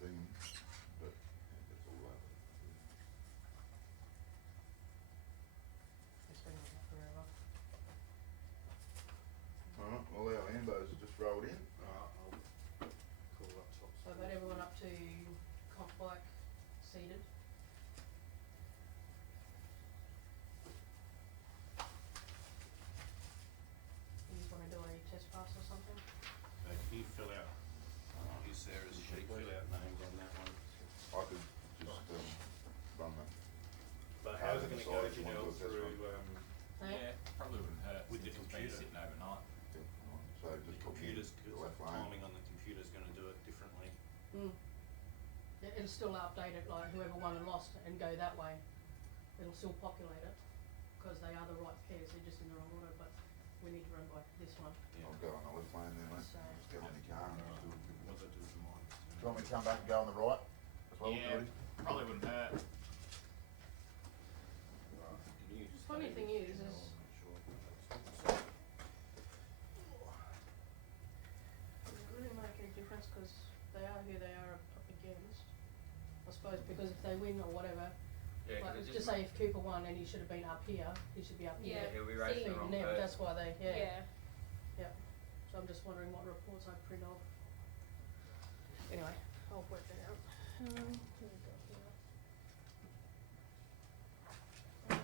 thing, but it's all over. It's been like that forever. Alright, well our ambos have just rolled in. Alright, I'll call up top. So I've got everyone up to comp bike seated. You just wanna do a test pass or something? Can you fill out, use Sarah's sheet, fill out names on that one. I could just run that. But how's it gonna go, Decide if you want Janelle, to do a test through, Yeah, probably wouldn't hurt with the since it's been computer. sitting overnight. Yeah, alright, so the just put me computers, the cause left the lane. timing on the computer's gonna do it differently. It'll still update it, like whoever won and lost and go that way. It'll still populate it, cause they are the right pairs, they're just in the wrong order, but we need to run by this one. Yeah. I'll go on the left lane then, mate. So- Just get on your car and just do it. What they do for mine. Do you want me to come back and go on the right as well, Yeah, Jordy? probably wouldn't hurt. Right, can you just Funny stay thing with is Janelle, make sure that's- Does it really make any difference, cause they are who they are up against? I suppose because if they win or whatever, Yeah, like, 'cause it just say if Cooper won and he should have been up here, he should be up Yeah. here. he'll be racing the See, wrong Now, person. that's why they, Yeah. so I'm just wondering what reports I print off. Anyway, I'll work that out. Here we go here. 499.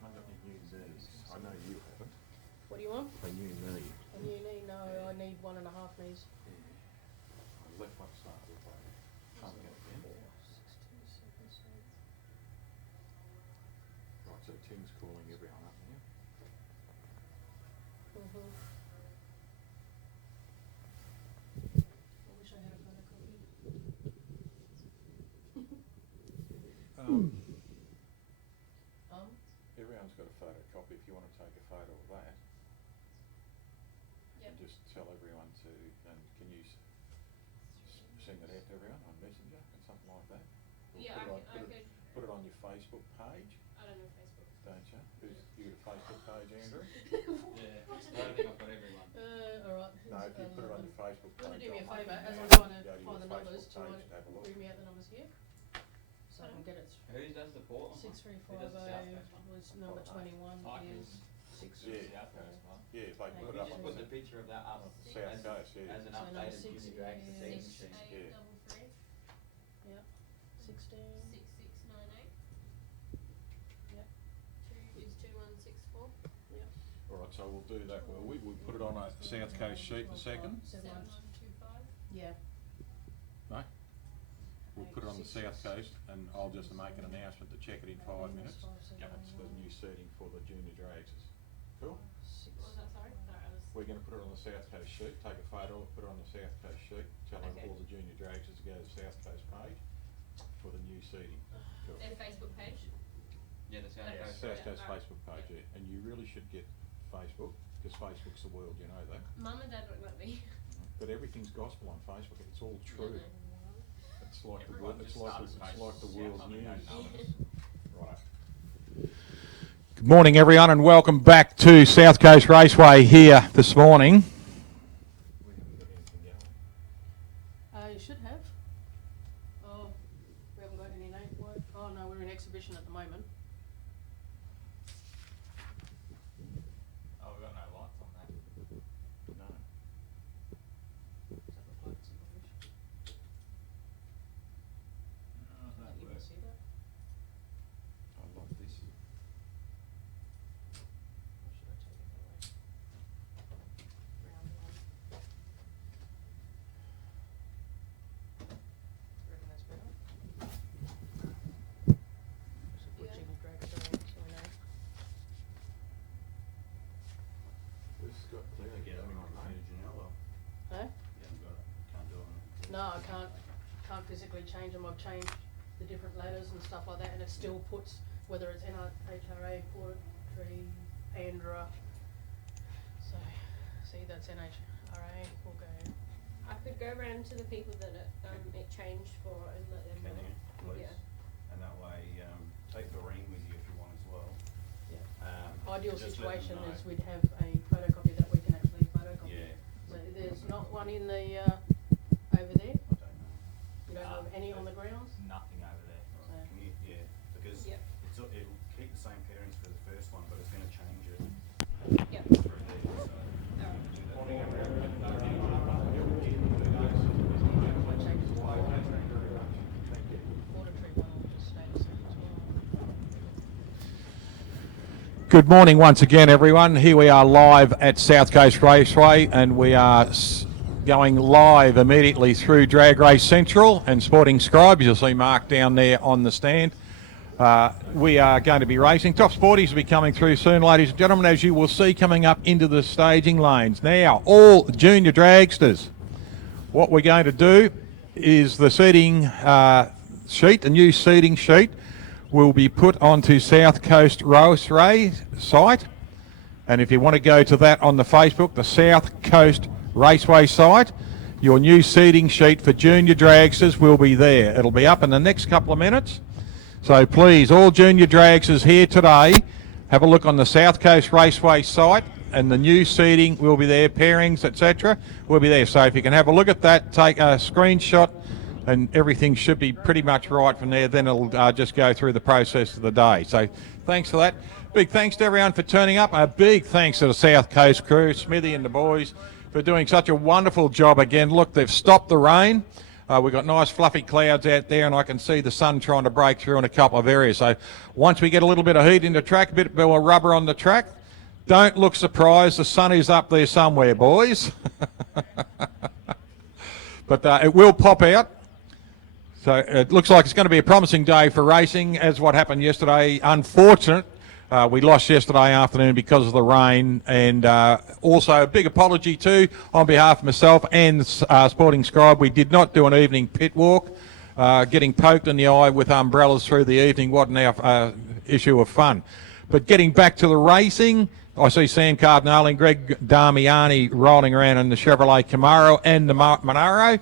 I got any new knees. I know you haven't. What do you want? A new knee. A new knee? No, I need 1.5 knees. I left one start with that. Can't get it in. 6277. Right, so Tim's calling everyone up now. I wish I had a photocopy. Everyone's got a photocopy if you want to take a photo of that. Yep. And just tell everyone to, and can you send it out to everyone on Messenger and something like that? Or Yeah, put it on- I could. Put it on your Facebook page, I don't know Facebook. don't you? You got a Facebook page, Andrew? Yeah, I don't think I've got everyone. Alright. No, if you put it on your Facebook You wanna page. do me a I'll favour, make as it I'm now. trying to Go to find your the numbers, Facebook do you page want and have a look. read me out the numbers here? So I can get it. Who does the Portland one? 6350 was number 21 I can is six Yeah. South Coast one. Yeah, if they Like, put it You up just on put the the picture of that up South Coast, yeah. as an So number updated 6 junior drag is- season Six sheet. eight Yeah. double three 16. 6698. Yep. 2164. Alright, so we'll do that. Well, we'll put it on a South Coast sheet in a second. 7125. Yeah. No? We'll put it on the South Coast and I'll just make an announcement to check it in 5 minutes. That's the new seating for the junior drags. Cool? What was that, sorry? Sorry, I was. We're gonna put it on the South Coast sheet, take a photo, put it on the South Coast sheet, tell Okay. all the junior drags to go to the South Coast page for the new seating. Cool. Their Facebook page. Yeah, the South Okay. Coast. South Yeah, Coast alright. Facebook page, yeah, and you really should get Facebook, because Facebook's the world, you know that. Mum and Dad won't let me. But everything's gospel on Facebook, it's all true. It's like the world, it's like the world news. Right. Good morning, everyone, and welcome back to South Coast Raceway here this morning. You should have. Oh, we haven't got any name for it. Oh no, we're in exhibition at the moment. Oh, we've got no lights on that. No. Is that the flights in the wish? No, that You can works. see that? I like this. Or should I take it away? Round one. Reckon that's better? Should put Yeah. jiggle dragster on so we know. This has got clear Get it on Janelle, or Huh? you haven't got it, can't do it on it. No, I can't physically change them. I've changed the different ladders and stuff like that, and it still puts whether it's NHRA, Portree, Andra. So, see, that's NHRA. We'll go. I could go around to the people that it changed for and let them Can know. you, please? Yeah. And that way, take Doreen with you if you want as well. Ideal Just let them situation know. is we'd have a photocopy that we can actually photocopy. Yeah. So there's not one one in the, over there? I don't know. You don't have any on the grounds? Nothing over there. So, Can you, yeah, because Yep. it'll keep the same pairings for the first one, but it's gonna change it Yep. through there, so. might change it to water tree one will just stay the same as well. Good morning once again, everyone. Here we are live at South Coast Raceway, and we are going live immediately through Drag Race Central and Sporting Scribes. You'll see Mark down there on the stand. We are going to be racing. Top Sporties will be coming through soon, ladies and gentlemen, as you will see coming up into the staging lanes. Now, all junior dragsters, what we're going to do is the seating sheet, the new seating sheet, will be put onto South Coast Raceway site. And if you want to go to that on the Facebook, the South Coast Raceway site, your new seating sheet for junior dragsters will be there. It'll be up in the next couple of minutes. So please, all junior dragsters here today, have a look on the South Coast Raceway site, and the new seating will be there, pairings, etc. will be there. So if you can have a look at that, take a screenshot, and everything should be pretty much right from there. Then it'll just go through the process of the day. So thanks for that. Big thanks to everyone for turning up. A big thanks to the South Coast crew, Smithy and the boys, for doing such a wonderful job again. Look, they've stopped the rain. We've got nice fluffy clouds out there, and I can see the sun trying to break through in a couple of areas. So once we get a little bit of heat in the track, a bit of rubber on the track, don't look surprised. The sun is up there somewhere, boys. But it will pop out. So it looks like it's going to be a promising day for racing, as what happened yesterday. Unfortunate, we lost yesterday afternoon because of the rain, and also a big apology too on behalf of myself and Sporting Scribe. We did not do an evening pit walk. Getting poked in the eye with umbrellas through the evening wasn't our issue of fun. But getting back to the racing, I see Sam Cardinale and Greg Damiani rolling around in the Chevrolet Camaro and the Monaro.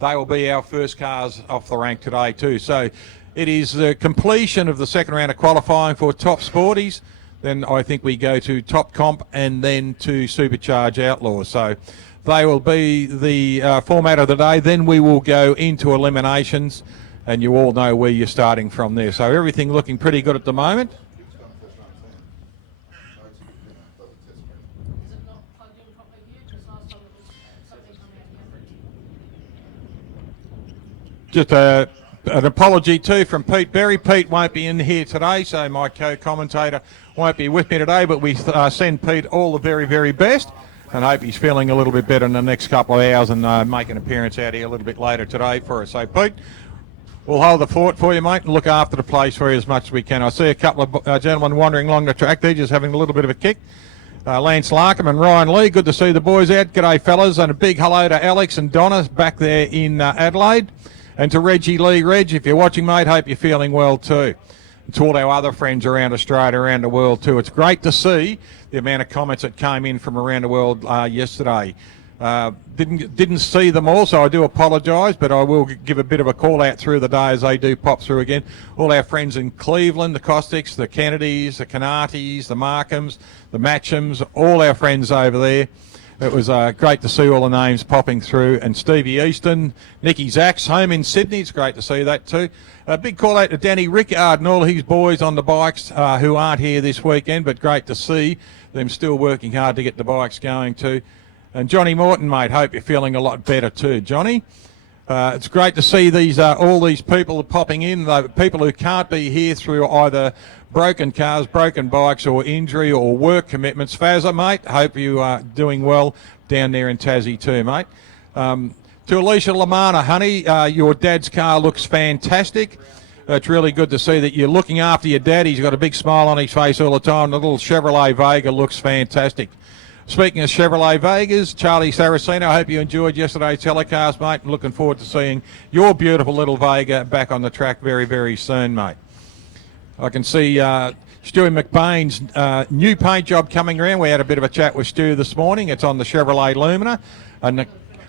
They will be our first cars off the rank today too. So it is the completion of the second round of qualifying for Top Sporties. Then I think we go to Top Comp and then to Supercharged Outlaws. So they will be the format of the day. Then we will go into eliminations, and you all know where you're starting from there. So everything looking pretty good at the moment. Is it not plugged in properly here? Because last time it was something coming out here. Just an apology too from Pete Berry. Pete won't be in here today, so my co-commentator won't be with me today, but we send Pete all the very, very best, and hope he's feeling a little bit better in the next couple of hours and make an appearance out here a little bit later today for us. So Pete, we'll hold the fort for you, mate, and look after the place for you as much as we can. I see a couple of gentlemen wandering along the track there, just having a little bit of a kick. Lance Larkham and Ryan Lee, good to see the boys out. G'day, fellas, and a big hello to Alex and Donna back there in Adelaide. And to Reggie Lee. Reg, if you're watching, mate, hope you're feeling well too. And to all our other friends around Australia, around the world too. It's great to see the amount of comments that came in from around the world yesterday. Didn't see them all, so I do apologise, but I will give a bit of a call out through the day as they do pop through again. All our friends in Cleveland, the Costics, the Kennedys, the Canatis, the Markhams, the Matchams, all our friends over there. It was great to see all the names popping through. And Stevie Easton, Nicky Zacks, home in Sydney. It's great to see that too. A big call out to Danny Rickard and all his boys on the bikes who aren't here this weekend, but great to see them still working hard to get the bikes going too. And Johnny Morton, mate, hope you're feeling a lot better too, Johnny. It's great to see these all these people popping in, the people who can't be here through either broken cars, broken bikes, or injury or work commitments. Fazza, mate, hope you are doing well down there in Tassie too, mate. To Alicia Lamana, honey, your dad's car looks fantastic. It's really good to see that you're looking after your dad. He's got a big smile on his face all the time. The little Chevrolet Vega looks fantastic. Speaking of Chevrolet Vegas, Charlie Saraceno, I hope you enjoyed yesterday's telecast, mate, and looking forward to seeing your beautiful little Vega back on the track very, very soon, mate. I can see Stewie McBain's new paint job coming around. We had a bit of a chat with Stu this morning. It's on the Chevrolet Lumina, and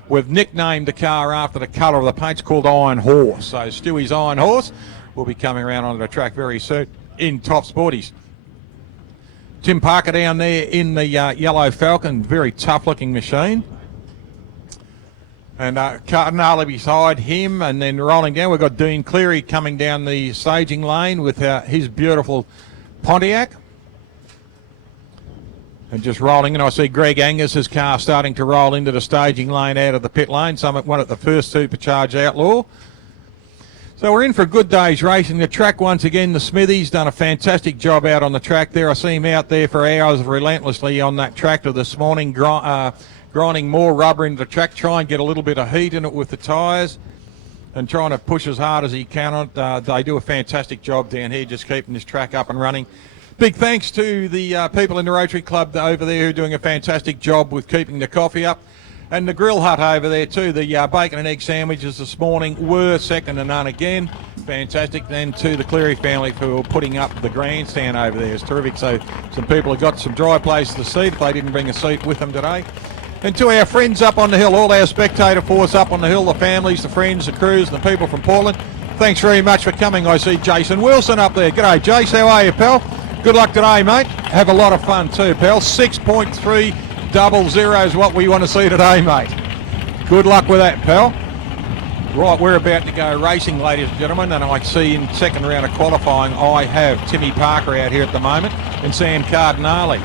we've nicknamed the car after the colour of the paint. It's called Iron Horse. So Stewie's Iron Horse will be coming around onto the track very soon in Top Sporties. Tim Parker down there in the yellow Falcon, very tough looking machine. And Cardinale beside him, and then rolling down, we've got Dean Cleary coming down the staging lane with his beautiful Pontiac. And just rolling in, I see Greg Angus's car starting to roll into the staging lane out of the pit lane. One at the first Supercharged Outlaw. So we're in for a good day's racing. The track once again, the Smithy's done a fantastic job out on the track there. I see him out there for hours relentlessly on that tractor this morning, grinding more rubber into the track, try and get a little bit of heat in it with the tyres and trying to push as hard as he can. They do a fantastic job down here just keeping this track up and running. Big thanks to the people in the Rotary Club over there who are doing a fantastic job with keeping the coffee up. And the grill hut over there too. The bacon and egg sandwiches this morning were second to none again. Fantastic. Then to the Cleary family for putting up the grandstand over there. It's terrific. So some people have got some dry places to seat if they didn't bring a seat with them today. And to our friends up on the hill, all our spectator force up on the hill, the families, the friends, the crews, the people from Portland, thanks very much for coming. I see Jason Wilson up there. G'day, Jace. How are you, pal? Good luck today, mate. Have a lot of fun too, pal. 6.300 is what we want to see today, mate. Good luck with that, pal. Right, we're about to go racing, ladies and gentlemen, and I see in second round of qualifying I have Timmy Parker out here at the moment and Sam Cardinale.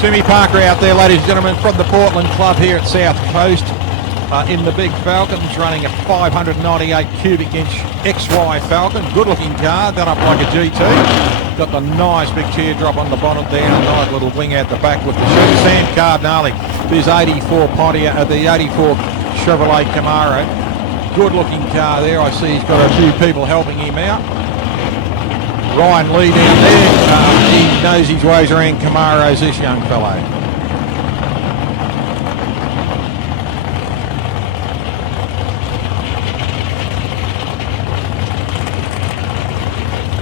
Timmy Parker out there, ladies and gentlemen, from the Portland Club here at South Coast in the big Falcons, running a 598 cubic inch XY Falcon. Good looking car, done up like a GT. Got the nice big teardrop on the bonnet there, and a nice little wing out the back with the chute. Sam Cardinale, this 84 Pontiac, the 84 Chevrolet Camaro. Good looking car there. I see he's got a few people helping him out. Ryan Lee down there, he knows his ways around Camaros, this young fellow.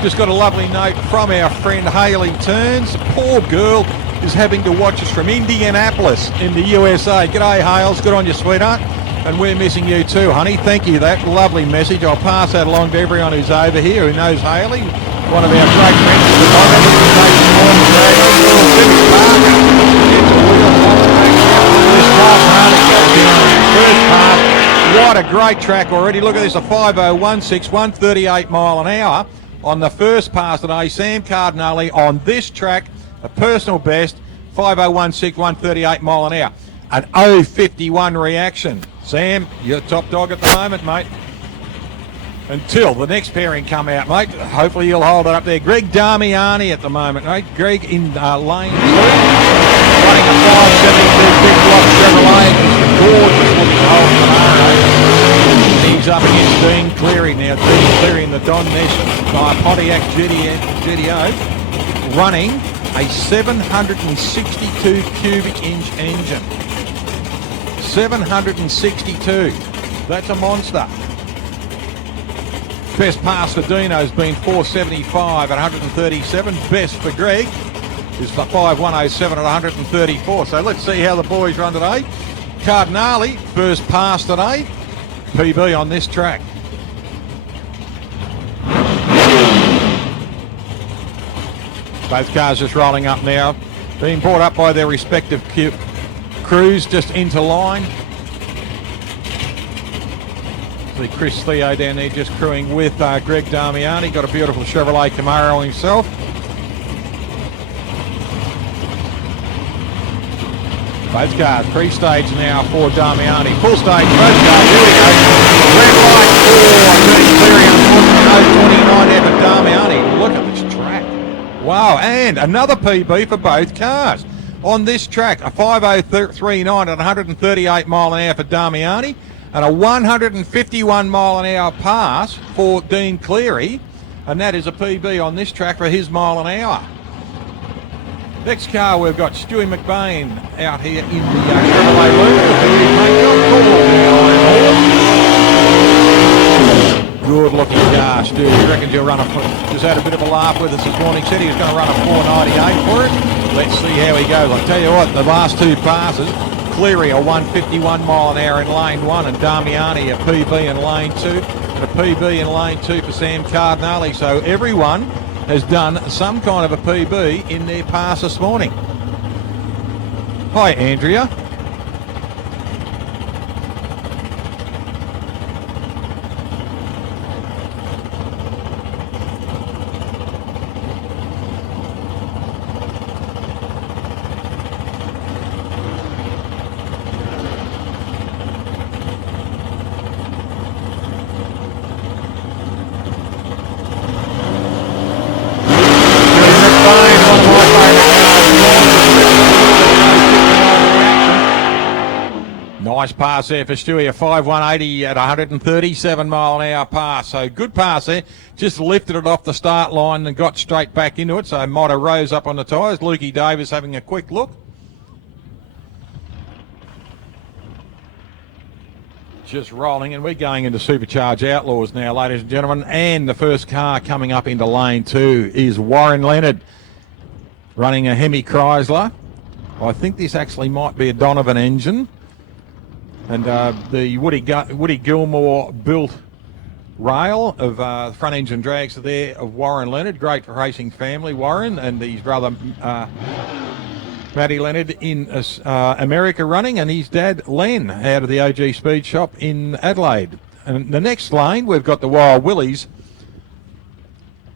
Just got a lovely note from our friend Hayley Turns. Poor girl is having to watch us from Indianapolis in the USA. G'day, Hales, good on you, sweetheart. And we're missing you too, honey. Thank you, that lovely message. I'll pass that along to everyone who's over here who knows Hayley. One of our great friends at the moment. What a great track already. Look at this, a 5016, 138 mile an hour on the first pass today. Sam Cardinale on this track, a personal best, 5016, 138 mile an hour. An 051 reaction. Sam, you're top dog at the moment, mate. Until the next pairing come out, mate. Hopefully you'll hold it up there. Greg Damiani at the moment, mate. Greg in lane 2. Running a 572 big block Chevrolet. It's a gorgeous looking old Camaro. He's up against Dean Cleary now. Dean Cleary in the Don Nation Pontiac GTO. Running a 762 cubic inch engine. 762. That's a monster. Best pass for Dino's been 475 at 137. Best for Greg is for 5107 at 134. So let's see how the boys run today. Cardinale, first pass today. PB on this track. Both cars just rolling up now. Being brought up by their respective crews just into line. See Chris Theo down there just crewing with Greg Damiani. Got a beautiful Chevrolet Camaro himself. Both cars pre-stage now for Damiani. Full stage, both cars. Here we go. Red light for 29 for Damiani. Look at this track. Wow, and another PB for both cars. On this track, a 5039 at 138 mile an hour for Damiani. And a 151 mile an hour pass for Dean Cleary, and that is a PB on this track for his mile an hour. Next car, we've got Stewie McBain out here in the Chevrolet Loop. Good looking car, Stu. He reckons he'll run just had a bit of a laugh with us this morning. Said he was going to run a 498 for it. Let's see how he goes. I'll tell you what, the last two passes, Cleary a 151 mile an hour in lane 1 and Damiani a PB in lane 2 and a PB in lane 2 for Sam Cardinale. So everyone has done some kind of a PB in their pass this morning. Hi, Andrea. Nice pass there for Stewie, a 5.180 at 137 mile an hour pass. So good pass there. Just lifted it off the start line and got straight back into it. So Motto rose up on the tyres. Lukey Davis having a quick look. Just rolling, and we're going into Supercharged Outlaws now, ladies and gentlemen. And the first car coming up into lane 2 is Warren Leonard, running a Hemi Chrysler. I think this actually might be a Donovan engine. And the Woody Gilmore built rail of front engine drags there of Warren Leonard. Great for racing family, Warren, and his brother Matty Leonard in America running, and his dad Len out of the OG Speed Shop in Adelaide. And the next lane, we've got the Wild Willies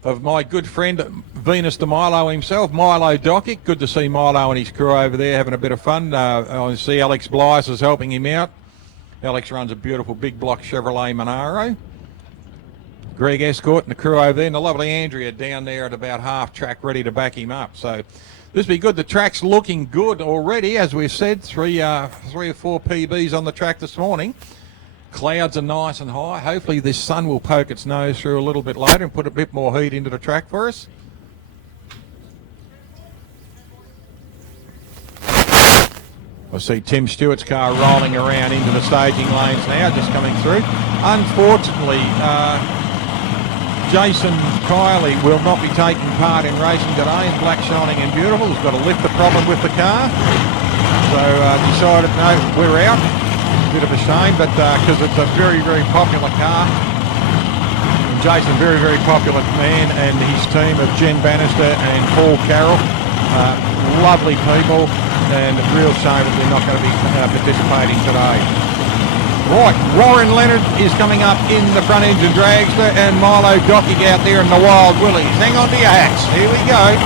of my good friend Venus de Milo himself, Milo Dockick. Good to see Milo and his crew over there having a bit of fun. I see Alex Blythe is helping him out. Alex runs a beautiful big block Chevrolet Monaro. Greg Escort and the crew over there, and the lovely Andrea down there at about half track ready to back him up. So this will be good. The track's looking good already, as we've said. Three or four PBs on the track this morning. Clouds are nice and high. Hopefully this sun will poke its nose through a little bit later and put a bit more heat into the track for us. I see Tim Stewart's car rolling around into the staging lanes now, just coming through. Unfortunately, Jason Kiley will not be taking part in racing today in Black Shining and Beautiful. He's got a lifter problem with the car. So decided, no, we're out. Bit of a shame, but because it's a very, very popular car. Jason, very, very popular man, and his team of Jen Bannister and Paul Carroll. Lovely people, and a real shame that they're not going to be participating today. Right, Warren Leonard is coming up in the front engine dragster, and Milo Dockick out there in the Wild Willies. Hang on to your hats. Here we go.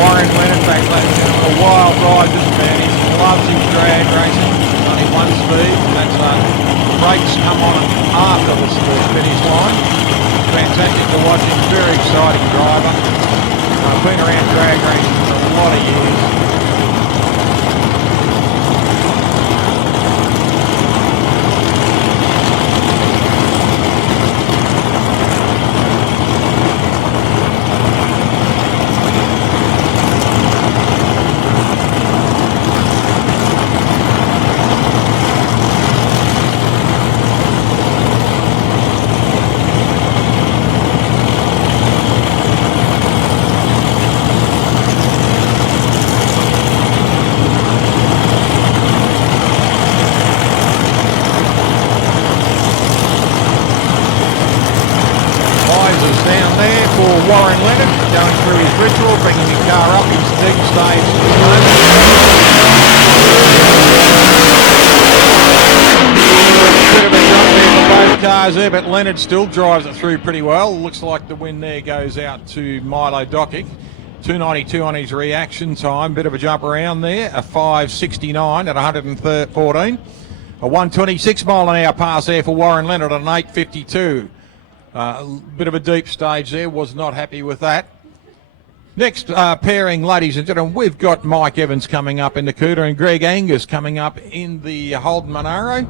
Warren Leonard, back a wild ride, this man. He loves his drag racing. Only one speed, and that's the brakes come on after the finish line. Fantastic to watch him, very exciting driver. Been around drag racing for a lot of years. Warren Leonard going through his ritual, bringing the car up in steady stage. Bit of a jump there for cars there, but Leonard still drives it through pretty well. Looks like the win there goes out to Milo Dokic. 292 on his reaction time. Bit of a jump around there. A 569 at 114. A 126 mile an hour pass there for Warren Leonard at an 852. Bit of a deep stage there. Was not happy with that. Next pairing, ladies and gentlemen, we've got Mike Evans coming up in the Cooter and Greg Angus coming up in the Holden Monaro.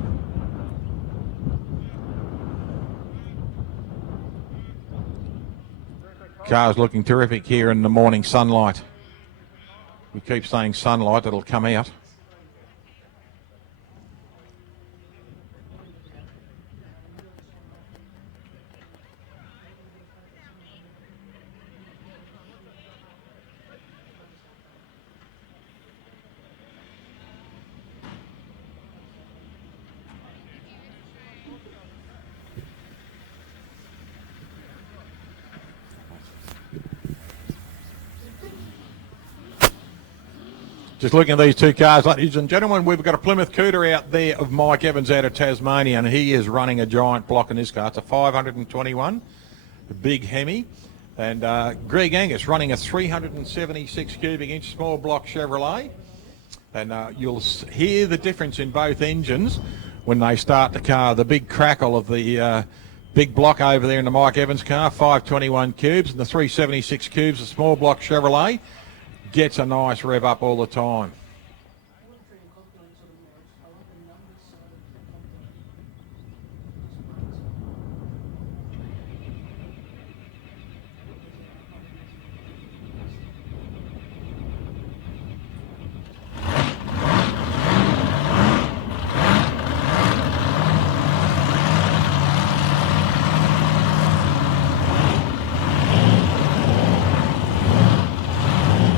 Car's looking terrific here in the morning sunlight. We keep saying sunlight, it'll come out. Just looking at these two cars, ladies and gentlemen, we've got a Plymouth Cooter out there of Mike Evans out of Tasmania, and he is running a giant block in this car. It's a 521, a big Hemi. And Greg Angus running a 376 cubic inch small block Chevrolet. And you'll hear the difference in both engines when they start the car. The big crackle of the big block over there in the Mike Evans car, 521 cubes, and the 376 cubes, the small block Chevrolet. Gets a nice rev up all the time.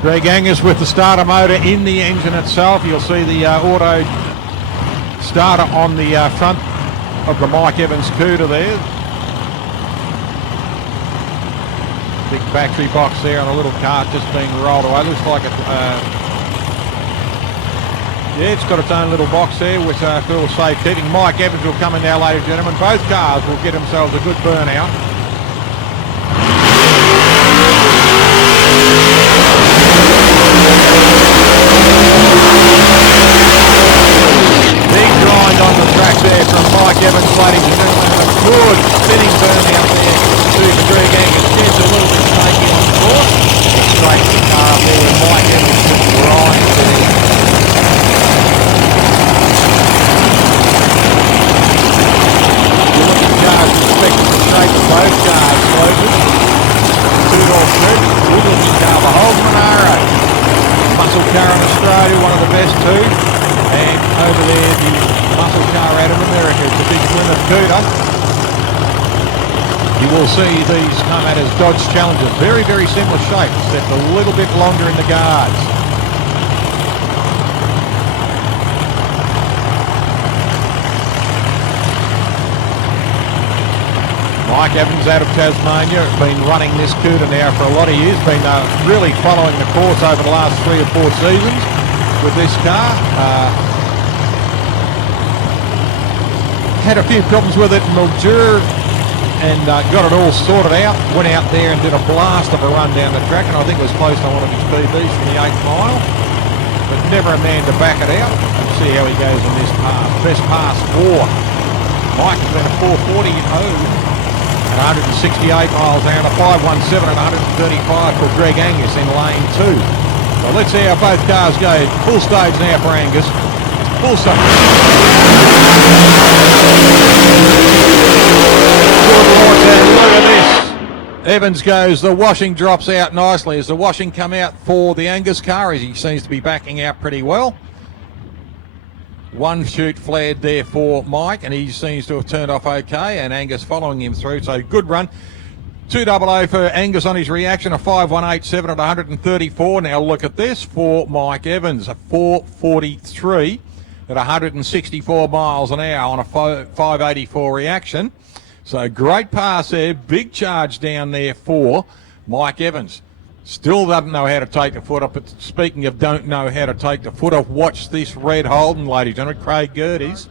Greg Angus with the starter motor in the engine itself. You'll see the auto starter on the front of the Mike Evans Cooter there. Big battery box there on a little cart just being rolled away. Looks like it. Yeah, it's got its own little box there, which I feel safe keeping. Mike Evans will come in now, ladies and gentlemen. Both cars will get themselves a good burnout. On the track there from Mike Evans, ladies and gentlemen, a good spinning burn out there to Greg Angus. Gets a little bit shaky on the course. Straight the car up there with Mike Evans just grinds there. You're looking at cars expecting the shape of both cars, Logan. Two-door shed, good looking car, the Holden Monaro. Muscle car in Australia, one of the best too. And over there, the muscle car out of America, it's a big Plymouth Cooter. You will see these come out as Dodge Challengers. Very, very similar shape, except a little bit longer in the guards. Mike Evans out of Tasmania has been running this Cooter now for a lot of years, been really following the course over the last 3 or 4 seasons with this car. Had a few problems with it in Mildura and got it all sorted out. Went out there and did a blast of a run down the track, and I think it was close to one of his PBs from the 8th mile. But never a man to back it out. And see how he goes in this pass. Best pass 4. Mike has been a 440 at 168 miles an hour, a 517 at 135 for Greg Angus in lane 2. So let's see how both cars go. Full stage now for Angus. Full stage. Look at this. Evans goes, the washing drops out nicely. As the washing come out for the Angus car, as he seems to be backing out pretty well. One chute flared there for Mike, and he seems to have turned off okay, and Angus following him through, so good run. 200 for Angus on his reaction, a 5187 at 134. Now look at this for Mike Evans, a 443 at 164 miles an hour on a 584 reaction. So great pass there, big charge down there for Mike Evans. Still doesn't know how to take the foot off, but speaking of don't know how to take the foot off, watch this red Holden, ladies and gentlemen, Craig Gerdes.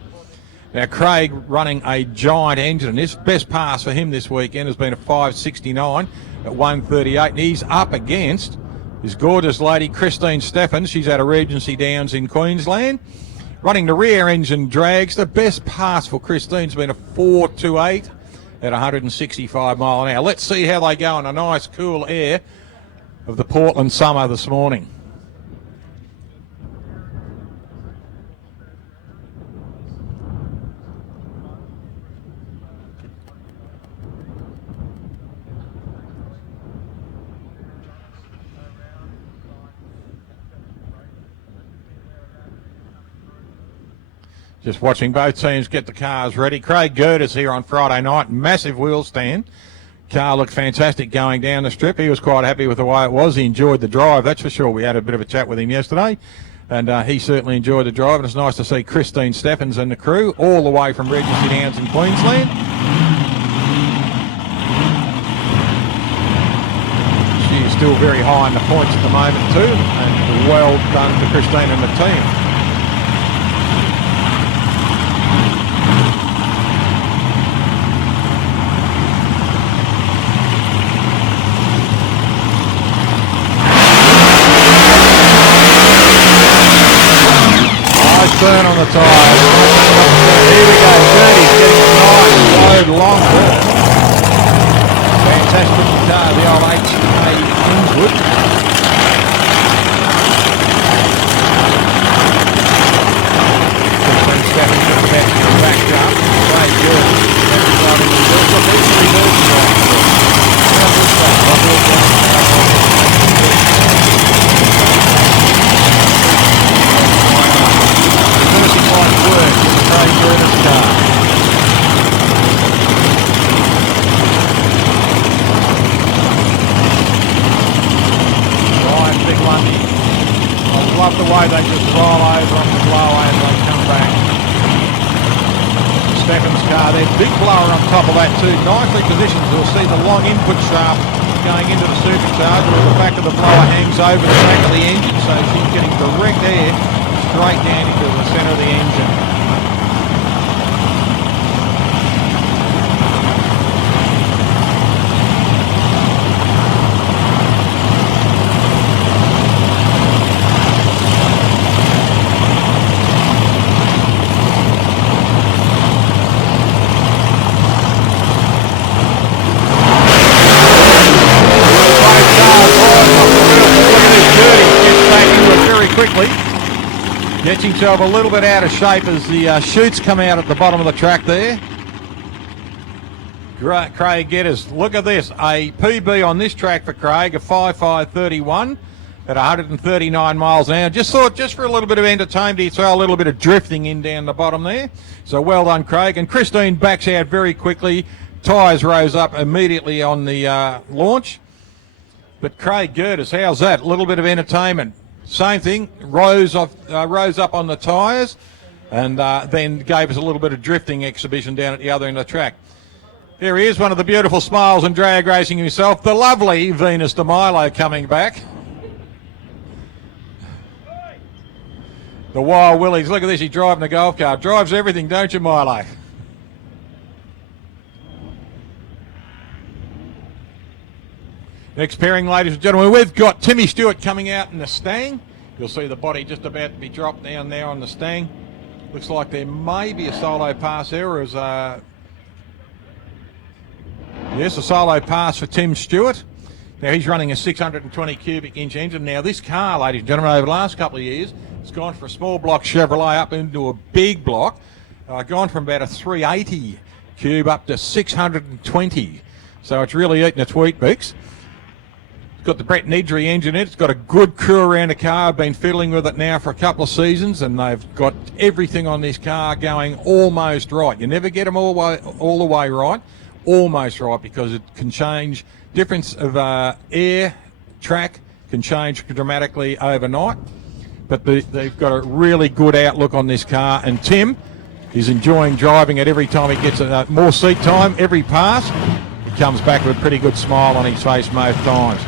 Now, Craig running a giant engine, and his best pass for him this weekend has been a 5.69 at 1:38, and he's up against his gorgeous lady, Christine Steffens. She's out of Regency Downs in Queensland. Running the rear engine drags. The best pass for Christine's been a 4.28 at 165 mile an hour. Let's see how they go in a nice cool air of the Portland summer this morning. Just watching both teams get the cars ready. Craig Gertis here on Friday night. Massive wheel stand. Car looked fantastic going down the strip. He was quite happy with the way it was. He enjoyed the drive, that's for sure. We had a bit of a chat with him yesterday, and he certainly enjoyed the drive. And it's nice to see Christine Steffens and the crew all the way from Regency Downs in Queensland. She's still very high in the points at the moment too, and well done to Christine and the team. Burn on the tyres. Here we go, Gertie's getting a nice load long ball. Fantastic car, the old HA Inwood. Christine Steffens just about to come back up. Great Gertie. Driving the reverse. Look, he's the reverse drive. How's this one? Craig Gertis car. Giant big one. I love the way they just roll over on the blower and they come back. Steffens car there, big blower on top of that too. Nicely positioned. We'll see the long input shaft going into the supercharger where the back of the blower hangs over the back of the engine, so she's getting direct air straight down into the centre of the engine. Quickly gets himself a little bit out of shape as the chutes come out at the bottom of the track there. Craig Gertis, look at this, a PB on this track for Craig, a 5.5.31 at 139 miles an hour. Just thought, just for a little bit of entertainment, he'd throw a little bit of drifting in down the bottom there. So well done, Craig. And Christine backs out very quickly. Tyres rose up immediately on the launch. But Craig Gertis, how's that? A little bit of entertainment. Same thing, rose up on the tyres, and then gave us a little bit of drifting exhibition down at the other end of the track. Here he is, one of the beautiful smiles and drag racing himself, the lovely Venus de Milo coming back. The Wild Willies, look at this, he's driving the golf cart. Drives everything, don't you, Milo? Next pairing, ladies and gentlemen, we've got Timmy Stewart coming out in the Stang. You'll see the body just about to be dropped down there on the Stang. Looks like there may be a solo pass there. Yes, a solo pass for Tim Stewart. Now he's running a 620 cubic inch engine. Now this car, ladies and gentlemen, over the last couple of years, it's gone from a small block Chevrolet up into a big block. Gone from about a 380 cube up to 620. So it's really eating its wheat bix. It's got the Brett Nedry engine in it. It's got a good crew around the car. I've been fiddling with it now for a couple of seasons, and they've got everything on this car going almost right. You never get them all the way right, almost right, because it can change. Difference of air, track can change dramatically overnight. But they've got a really good outlook on this car, and Tim is enjoying driving it every time he gets more seat time, every pass. He comes back with a pretty good smile on his face most times.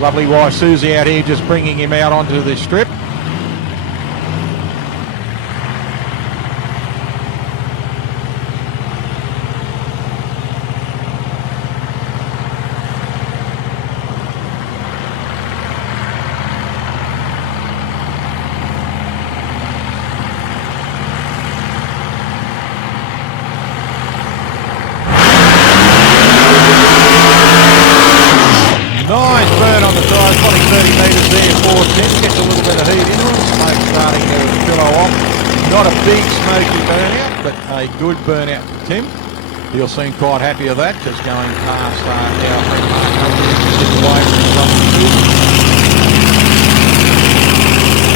Lovely wife Susie out here just bringing him out onto the strip. good burnout, Tim. He'll seem quite happy with that, just going past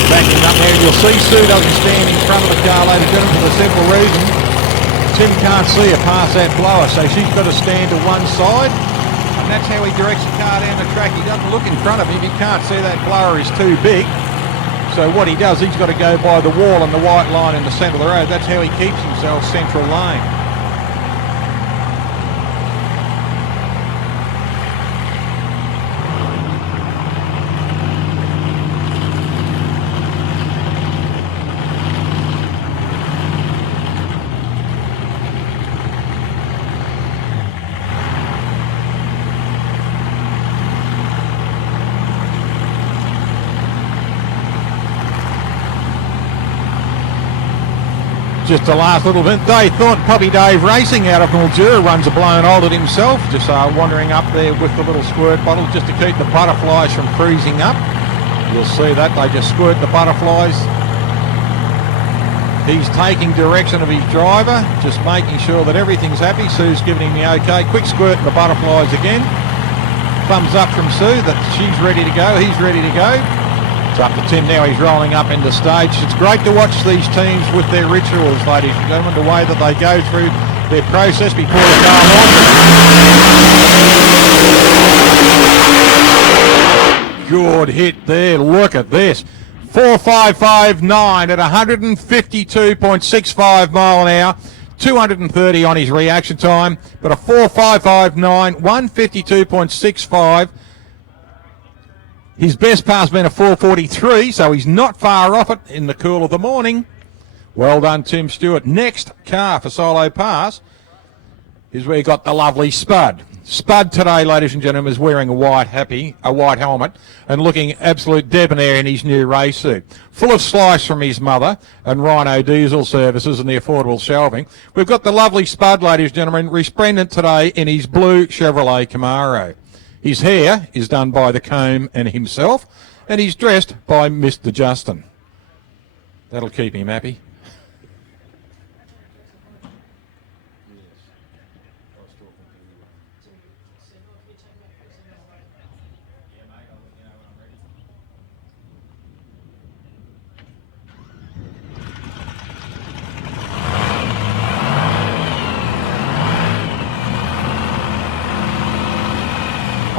backing up there. You'll see Sue doesn't stand in front of the car, ladies and gentlemen, for the simple reason Tim can't see her past that blower, so she's got to stand to one side, and that's how he directs the car down the track. He doesn't look in front of him. He can't see that blower is too big. So what he does, he's got to go by the wall and the white line in the centre of the road. That's how he keeps himself central lane. Just the last little bit. They thought Puppy Dave Racing out of Mildura runs a blown old at himself, just wandering up there with the little squirt bottle just to keep the butterflies from freezing up. You'll see that they just squirt the butterflies. He's taking direction of his driver, just making sure that everything's happy. Sue's giving him the okay. Quick squirt and the butterflies again. Thumbs up from Sue that she's ready to go. He's ready to go. It's up to Tim now. He's rolling up into stage. It's great to watch these teams with their rituals, ladies and gentlemen, the way that they go through their process before the car launches. Good hit there. Look at this. 4.559 at 152.65 mile an hour. 230 on his reaction time, but a 4.559, 152.65. His best pass been a 4.43, so he's not far off it in the cool of the morning. Well done, Tim Stewart. Next car for solo pass is where you got the lovely Spud. Spud today, ladies and gentlemen, is wearing a white helmet and looking absolute debonair in his new race suit. Full of slice from his mother and Rhino Diesel Services and the affordable shelving. We've got the lovely Spud, ladies and gentlemen, resplendent today in his blue Chevrolet Camaro. His hair is done by the comb and himself, and he's dressed by Mr. Justin. That'll keep him happy.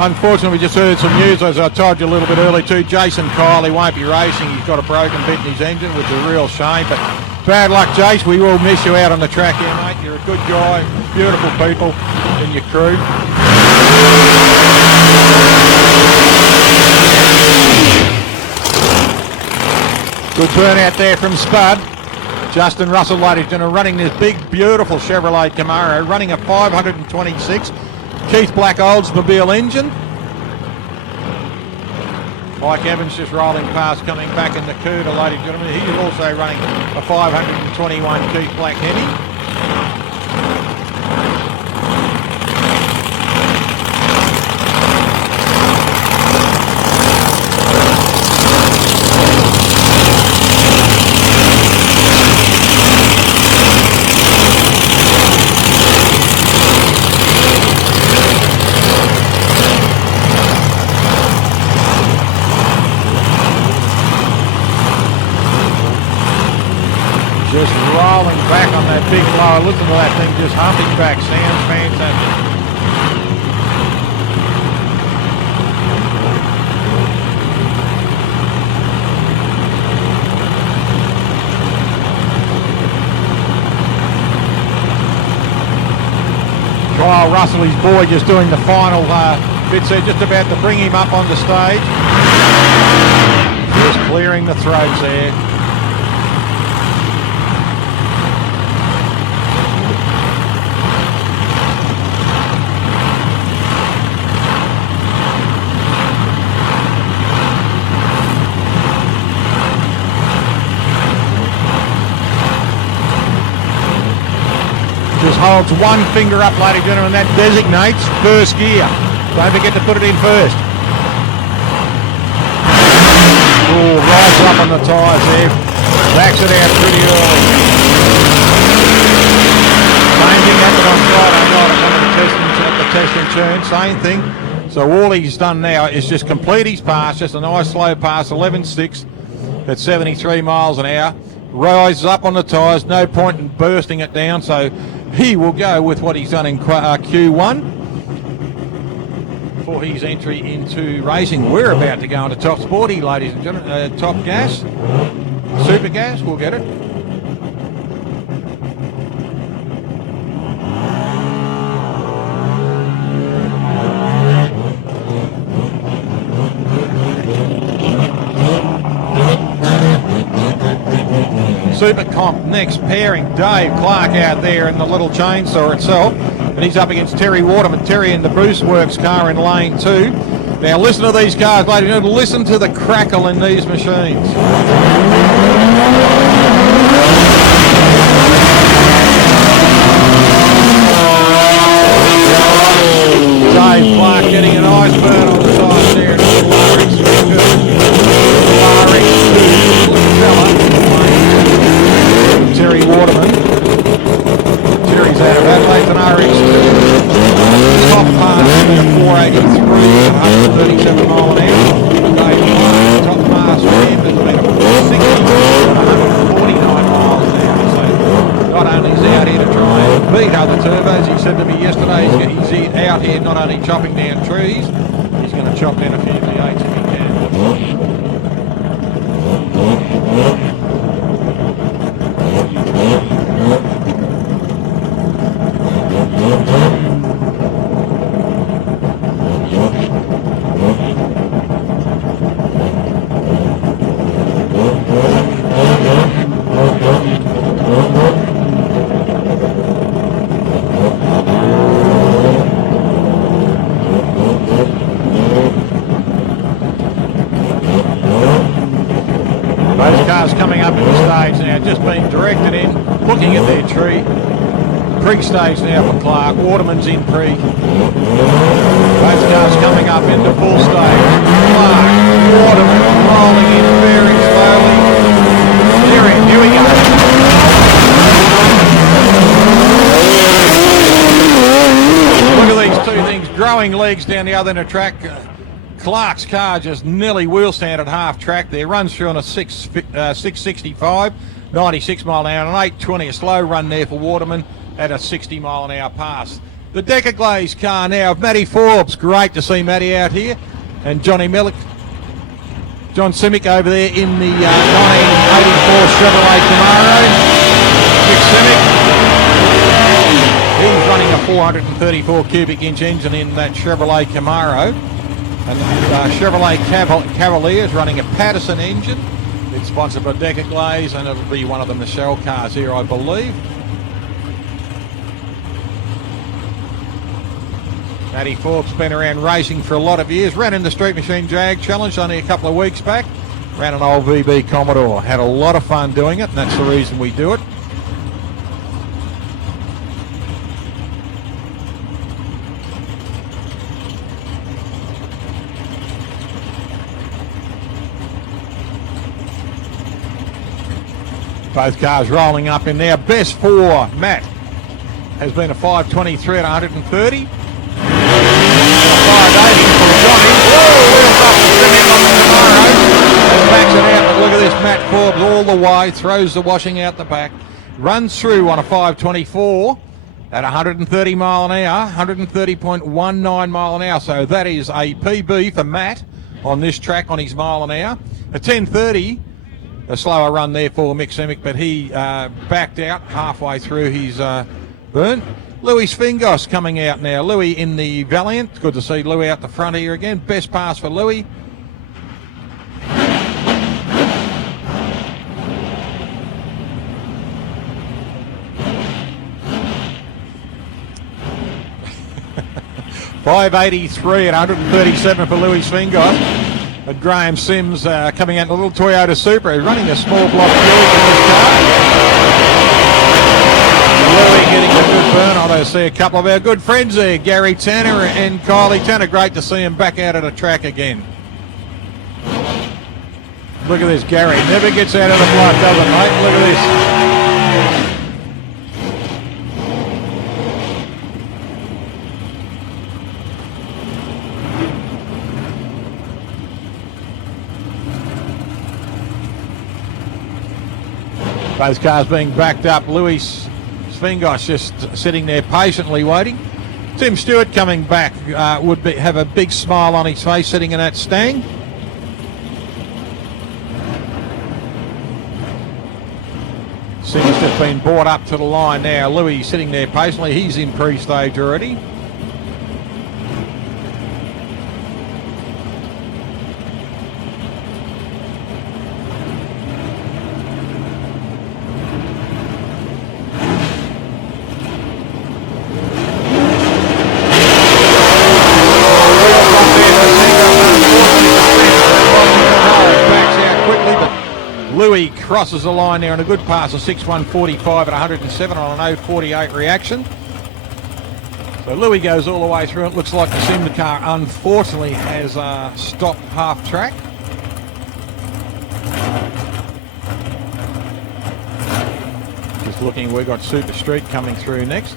Unfortunately, we just heard some news, as I told you a little bit earlier too. Jason Kyle, he won't be racing. He's got a broken bit in his engine, which is a real shame. But bad luck, Jace. We will miss you out on the track here, mate. You're a good guy, beautiful people in your crew. Good burnout there from Spud. Justin Russell, ladies and gentlemen, running this big, beautiful Chevrolet Camaro, running a 526. Keith Black Oldsmobile engine. Mike Evans just rolling past, coming back in the Cuda, ladies and gentlemen. He's also running a 521 Keith Black Hemi. Just rolling back on that big blower. Listen to that thing just humping back. Sounds fantastic. Kyle Russell, his boy, just doing the final bits there, just about to bring him up on the stage. Just clearing the throats there. Just holds one finger up, ladies and gentlemen, that designates first gear. Don't forget to put it in first. Oh, rides up on the tyres there. Backs it out pretty early. on Friday night at the testing tune, same thing. So all he's done now is just complete his pass, just a nice slow pass, 11.6 at 73 miles an hour. Rises up on the tyres, no point in bursting it down, so he will go with what he's done in Q1 for his entry into racing. We're about to go into top sporty, ladies and gentlemen. Top gas, super gas, we'll get it. Super Comp next pairing, Dave Clark out there in the little chainsaw itself, and he's up against Terry Waterman. Terry in the Bruce Works car in lane 2. Now listen to these cars, ladies and gentlemen, listen to the crackle in these machines. Dave Clark getting a nice burn on the side there in the Terry Waterman. Terry's out of Adelaide and RX2. Top pass at 483 at 137 mile an hour. Dave Clark, top pass for him has been a 460 at 149 miles an hour. So not only is he out here to try and beat other turbos, he said to me yesterday he's out here not only chopping down trees, he's going to chop down a few V8s if he can. Those cars coming up in the stage now, just being directed in, looking at their tree. Pre-stage now for Clark. Waterman's in pre. Those cars coming up into full stage. Clark, Waterman rolling in very slowly. Here we go. Look at these two things, growing legs down the other end of the track. Clark's car just nearly wheel stand at half track there. Runs through on a 665, 96 mile an hour, and an 820, a slow run there for Waterman at a 60 mile an hour pass. The Decker Glaze car now of Matty Forbes. Great to see Matty out here. And Johnny Millick, John Simic over there in the 1984 Chevrolet Camaro. Big Simic. He's running a 434 cubic inch engine in that Chevrolet Camaro. And Chevrolet Cavalier is running a Patterson engine. It's sponsored by Decker Glaze, and it'll be one of the Michelle cars here, I believe. Matty Forbes been around racing for a lot of years. Ran in the Street Machine Jag Challenge only a couple of weeks back. Ran an old VB Commodore. Had a lot of fun doing it, and that's the reason we do it. Both cars rolling up in there. Best for Matt has been a 523 at 130. 580 for Johnny. Wheels up the Simic on the Camaro and backs it out. But look at this, Matt Forbes all the way, throws the washing out the back, runs through on a 524 at 130 mile an hour, 130.19 mile an hour. So that is a PB for Matt on this track on his mile an hour. A 1030. A slower run there for Mick Simic, but he backed out halfway through his burn. Louis Fingos coming out now. Louis in the Valiant. It's good to see Louis out the front here again. Best pass for Louis. .583 at 137 for Louis Fingos. But Graham Sims coming out in a little Toyota Supra. He's running a small block Buick in this car. Louis getting a good burn. I see a couple of our good friends there, Gary Tanner and Kylie Tanner. Great to see them back out at the track again. Look at this, Gary. Never gets out of the block, doesn't mate? Look at this. Both cars being backed up. Louis Svingos just sitting there patiently waiting. Tim Stewart coming back would have a big smile on his face sitting in that Stang. Sim's just been brought up to the line now. Louis sitting there patiently. He's in pre-stage already. Louis crosses the line there on a good pass of 6.145 at 107 on an 0.48 reaction. So Louis goes all the way through. It looks like the Sim car unfortunately has stopped half track. Just looking, we've got Super Street coming through next.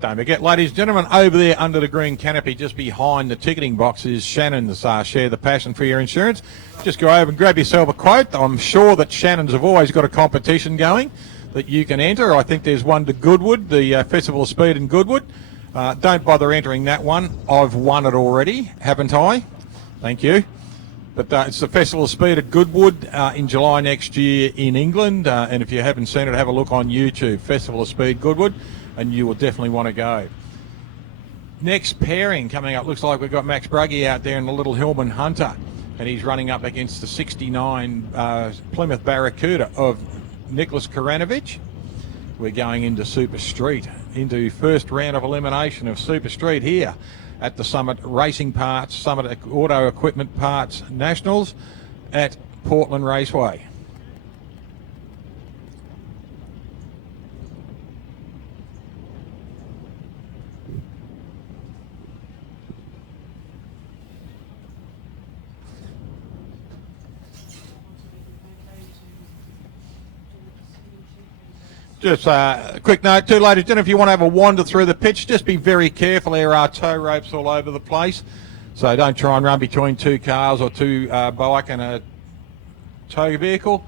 Don't forget, ladies and gentlemen, over there under the green canopy, just behind the ticketing box, is Shannon's Share the Passion for Your Insurance. Just go over and grab yourself a quote. I'm sure that Shannon's have always got a competition going that you can enter. I think there's one to Goodwood, the Festival of Speed in Goodwood. Don't bother entering that one. I've won it already, haven't I? Thank you. But it's the Festival of Speed at Goodwood in July next year in England. And if you haven't seen it, have a look on YouTube, Festival of Speed Goodwood, and you will definitely want to go. Next pairing coming up, looks like we've got Max Bruggy out there in the little Hillman Hunter, and he's running up against the 69 Plymouth Barracuda of Nicholas Karanovich. We're going into Super Street, into first round of elimination of Super Street here at the Summit Racing Parts, Summit Auto Equipment Parts Nationals at Portland Raceway. Just a quick note too, ladies and gentlemen, if you want to have a wander through the pitch, just be very careful. There are tow ropes all over the place, so don't try and run between two cars or two bike and a tow vehicle.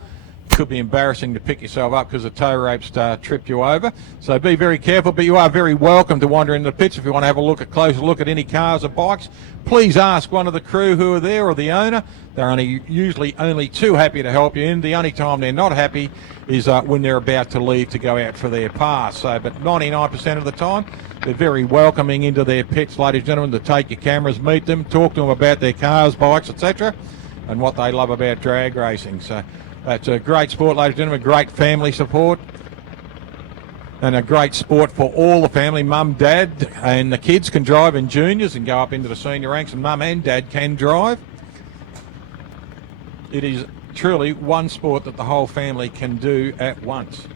Could be embarrassing to pick yourself up because the tow ropes trip you over. So be very careful, but you are very welcome to wander into the pitch if you want to have a closer look at any cars or bikes. Please ask one of the crew who are there or the owner. They're usually only too happy to help you in. The only time they're not happy is when they're about to leave to go out for their pass. So, but 99% of the time, they're very welcoming into their pits, ladies and gentlemen, to take your cameras, meet them, talk to them about their cars, bikes, etc., and what they love about drag racing. So that's a great sport, ladies and gentlemen, great family support, and a great sport for all the family. Mum, dad, and the kids can drive in juniors and go up into the senior ranks, and mum and dad can drive. It is truly one sport that the whole family can do at once.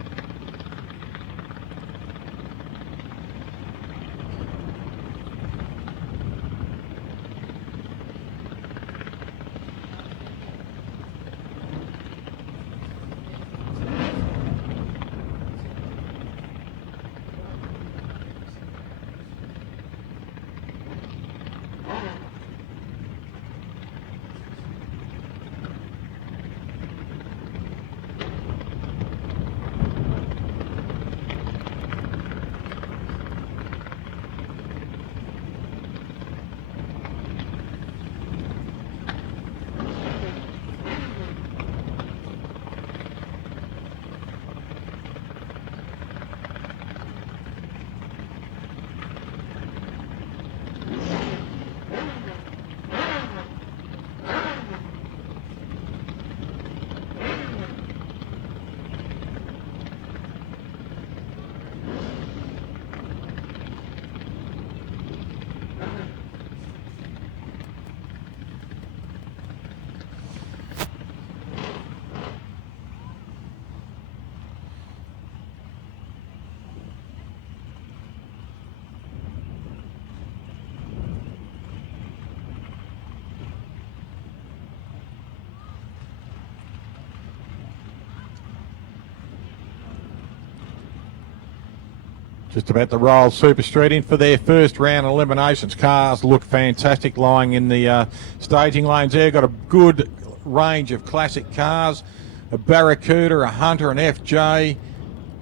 Just about to roll Super Street in for their first round of eliminations. Cars look fantastic lying in the staging lanes there. Got a good range of classic cars. A Barracuda, a Hunter, an FJ,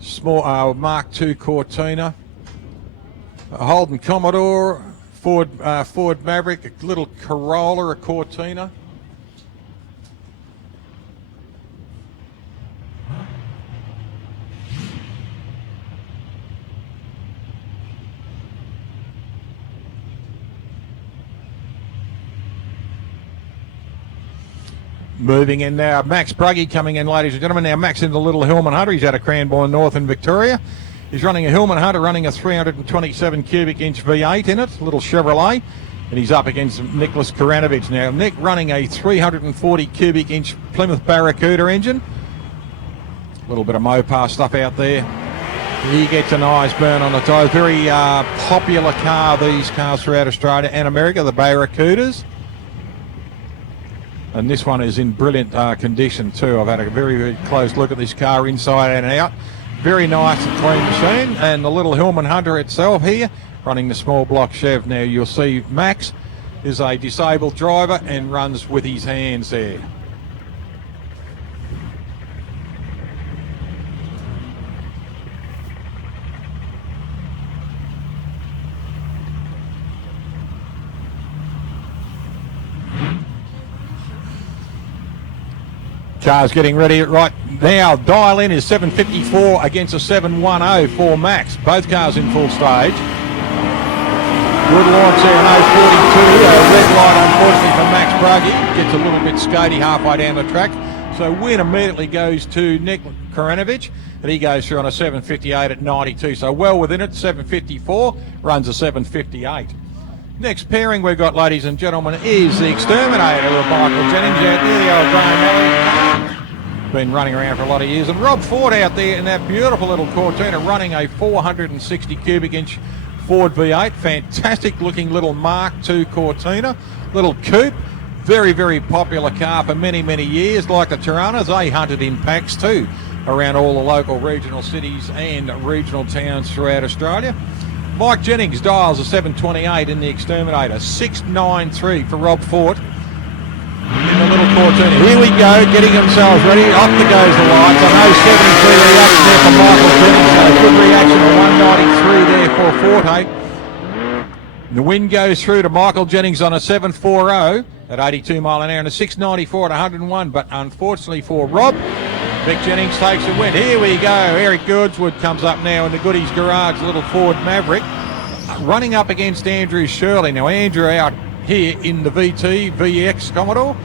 small Mark II Cortina, a Holden Commodore, Ford Maverick, a little Corolla, a Cortina. Moving in now, Max Bruggy coming in, ladies and gentlemen. Now Max in the little Hillman Hunter. He's out of Cranbourne North in Victoria. He's running a Hillman Hunter, running a 327 cubic inch V8 in it, little Chevrolet. And he's up against Nicholas Karanovich now. Nick running a 340 cubic inch Plymouth Barracuda engine. A little bit of Mopar stuff out there. He gets a nice burn on the tyres. Very popular car, these cars throughout Australia and America, the Barracudas. And this one is in brilliant condition too. I've had a very, very close look at this car inside and out. Very nice and clean machine. And the little Hillman Hunter itself here, running the small block Chev. Now you'll see Max is a disabled driver and runs with his hands there. Car's getting ready right now. Dial in is 754 against a 710 for Max. Both cars in full stage. Good launch there, an 042. Red light, unfortunately, for Max Bruggy. Gets a little bit skatey halfway down the track. So win immediately goes to Nick Karanovich, and he goes through on a 758 at 92. So well within it, 754, runs a 758. Next pairing we've got, ladies and gentlemen, is the Exterminator of Michael Jennings out there, the old Graham Alley. Been running around for a lot of years. And Rob Ford out there in that beautiful little Cortina running a 460 cubic inch Ford V8. Fantastic looking little Mark II Cortina. Little coupe. Very, very popular car for many, many years. Like the Tiranas, they hunted in packs too around all the local regional cities and regional towns throughout Australia. Mike Jennings dials a 728 in the Exterminator. 693 for Rob Ford in the little Cortina. Here we go, getting themselves ready. Off the goes the lights. I know 73 reaction there for Michael Jennings. So good reaction to 193 there for Forte. The win goes through to Michael Jennings on a 740 at 82 mile an hour and a 694 at 101. But unfortunately for Rob, Mick Jennings takes a win. Here we go. Eric Goodswood comes up now in the Goodies Garage, little Ford Maverick, running up against Andrew Shirley. Now Andrew out here in the VT VX Commodore.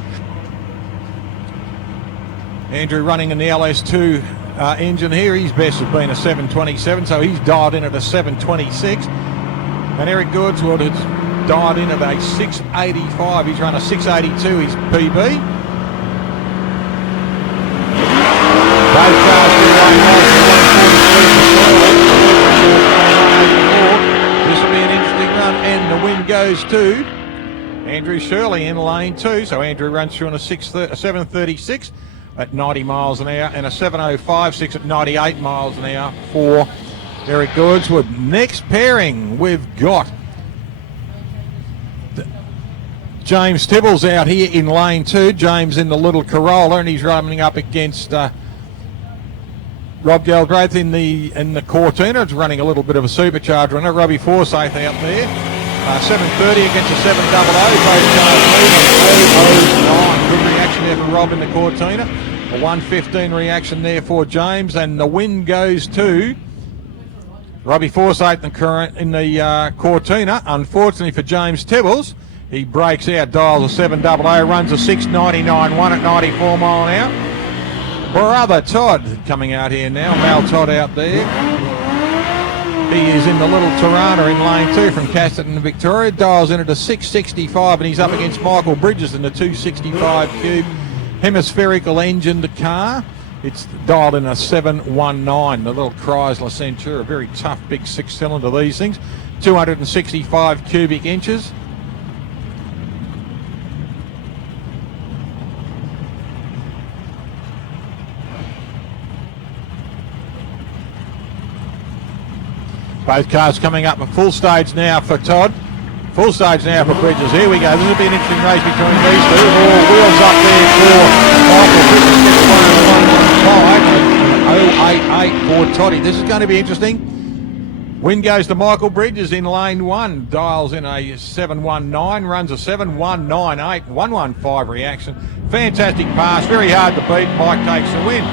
Andrew running in the LS2 engine here. His best has been a 727, so he's dialed in at a 726. And Eric Goodswood has dialed in at a 685. He's run a 682, his PB. This will be an interesting run, and the win goes to Andrew Shirley in lane 2. So Andrew runs through on a 736 at 90 miles an hour and a 705.6 at 98 miles an hour for Eric Goodswood. Next pairing, we've got James Tibbles out here in lane 2. James in the little Corolla, and he's running up against Rob Galbraith in the Cortina. It's running a little bit of a supercharged runner. Robbie Forsyth out there. 730 against a 700. Both cars 009. Good reaction there from Rob in the Cortina. A 115 reaction there for James, and the win goes to Robbie Forsyth in the Cortina. Unfortunately for James Tibbles, he breaks out, dials a 700, runs a 699 1 at 94 mile an hour. Brother Todd coming out here now. Mal Todd out there. He is in the little Tirana in lane 2 from Casterton, Victoria. Dials in at a 665, and he's up against Michael Bridges in the 265 cube hemispherical engined car. It's dialed in a 719, the little Chrysler Centura. Very tough big 6-cylinder, these things. 265 cubic inches. Both cars coming up a full stage now for Todd. Full stage now for Bridges. Here we go. This will be an interesting race between these two. All wheels up there for Michael Bridges. Gets 1.88 for Toddy. This is going to be interesting. Win goes to Michael Bridges in lane 1. Dials in a 7.19, runs a 7.198, 1.15 reaction. Fantastic pass, very hard to beat. Mike takes the win.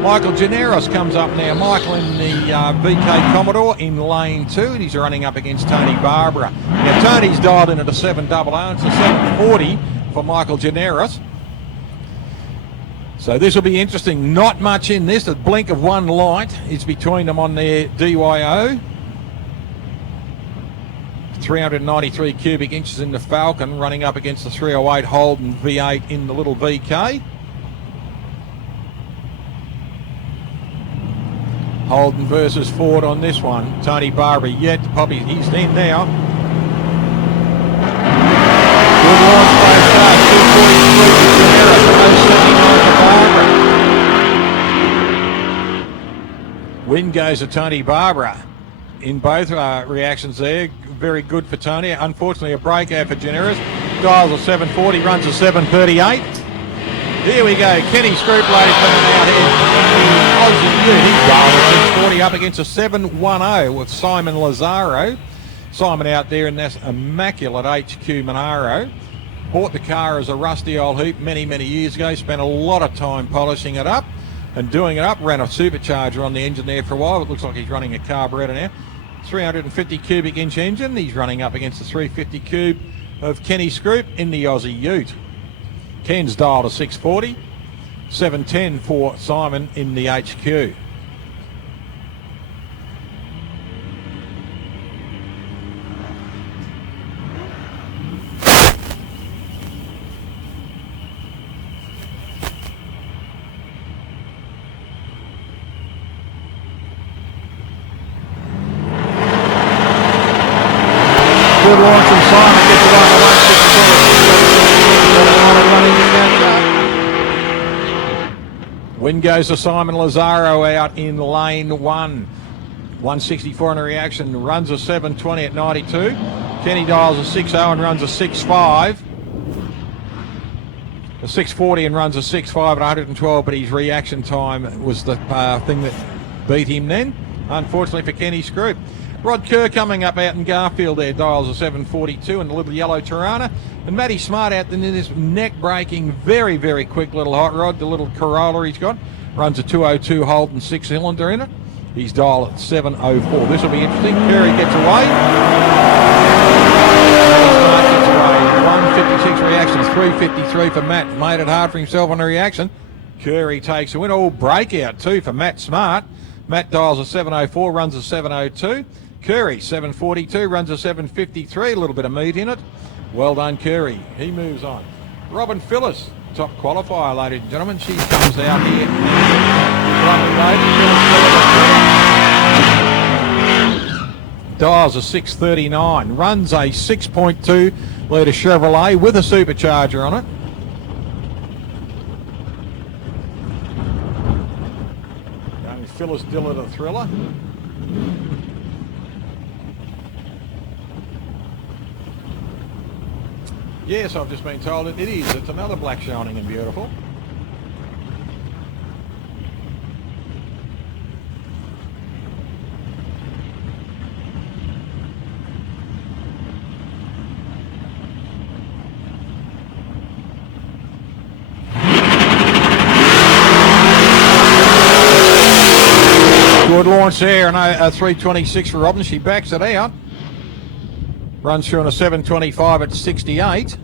Michael Generos comes up now. Michael in the VK Commodore in lane 2, and he's running up against Tony Barbara. Now Tony's dialed in at a 7.00. It's a 7.40 for Michael Generos. So this will be interesting. Not much in this. The blink of one light is between them on their DYO. 393 cubic inches in the Falcon, running up against the 308 Holden V8 in the little VK. Holden versus Ford on this one. Tony Barbara yet to Poppy. He's in now. Good launch by start. 243 for Barbara. Win goes to Tony Barbara. In both reactions there. Very good for Tony. Unfortunately, a breakout for Generous. Dials a 740, runs a 738. Here we go. Kenny Scroop, ladies and gentlemen, out here. He's dialed a 640 up against a 710 with Simon Lazaro. Simon out there in this immaculate HQ Monaro. Bought the car as a rusty old heap many, many years ago. Spent a lot of time polishing it up and doing it up. Ran a supercharger on the engine there for a while. It looks like he's running a carburetor now. 350 cubic inch engine. He's running up against the 350 cube of Kenny Scroop in the Aussie Ute. Ken's dialed a 640. 710 for Simon in the HQ. Good launch from Simon, gets it on the 164. Win goes to Simon Lazaro out in lane 1. 164 in a reaction, runs a 720 at 92. Kenny dials a 60 and runs a 65. A 640 and runs a 65 at 112, but his reaction time was the thing that beat him then, unfortunately for Kenny Scroop. Rod Kerr coming up out in Garfield there, dials a 742 and a little yellow Tirana. And Matty Smart out in this neck-breaking, very, very quick little hot rod, the little Corolla he's got. Runs a 202 Holden 6-cylinder in it. He's dialed at 704. This will be interesting. Kerry gets away. Smart gets away. 156 reactions, 353 for Matt. Made it hard for himself on the reaction. Curry takes a win. All breakout too for Matt Smart. Matt dials a 704, runs a 702. Curry, 742, runs a 753, a little bit of meat in it. Well done, Curry. He moves on. Robin Phyllis, top qualifier, ladies and gentlemen. She comes out here. Dials a 639, runs a 6.2 litre Chevrolet with a supercharger on it. Young Phyllis Dillard, a thriller. Yes, I've just been told it is. It's another black shining and beautiful. Good launch there, and a 326 for Robin. She backs it out. Runs through on a 725 at 68.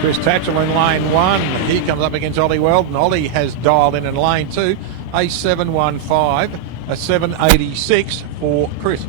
Chris Tatchell in lane 1. He comes up against Ollie Weldon. Ollie has dialed in lane 2. A 715, a 786 for Chris.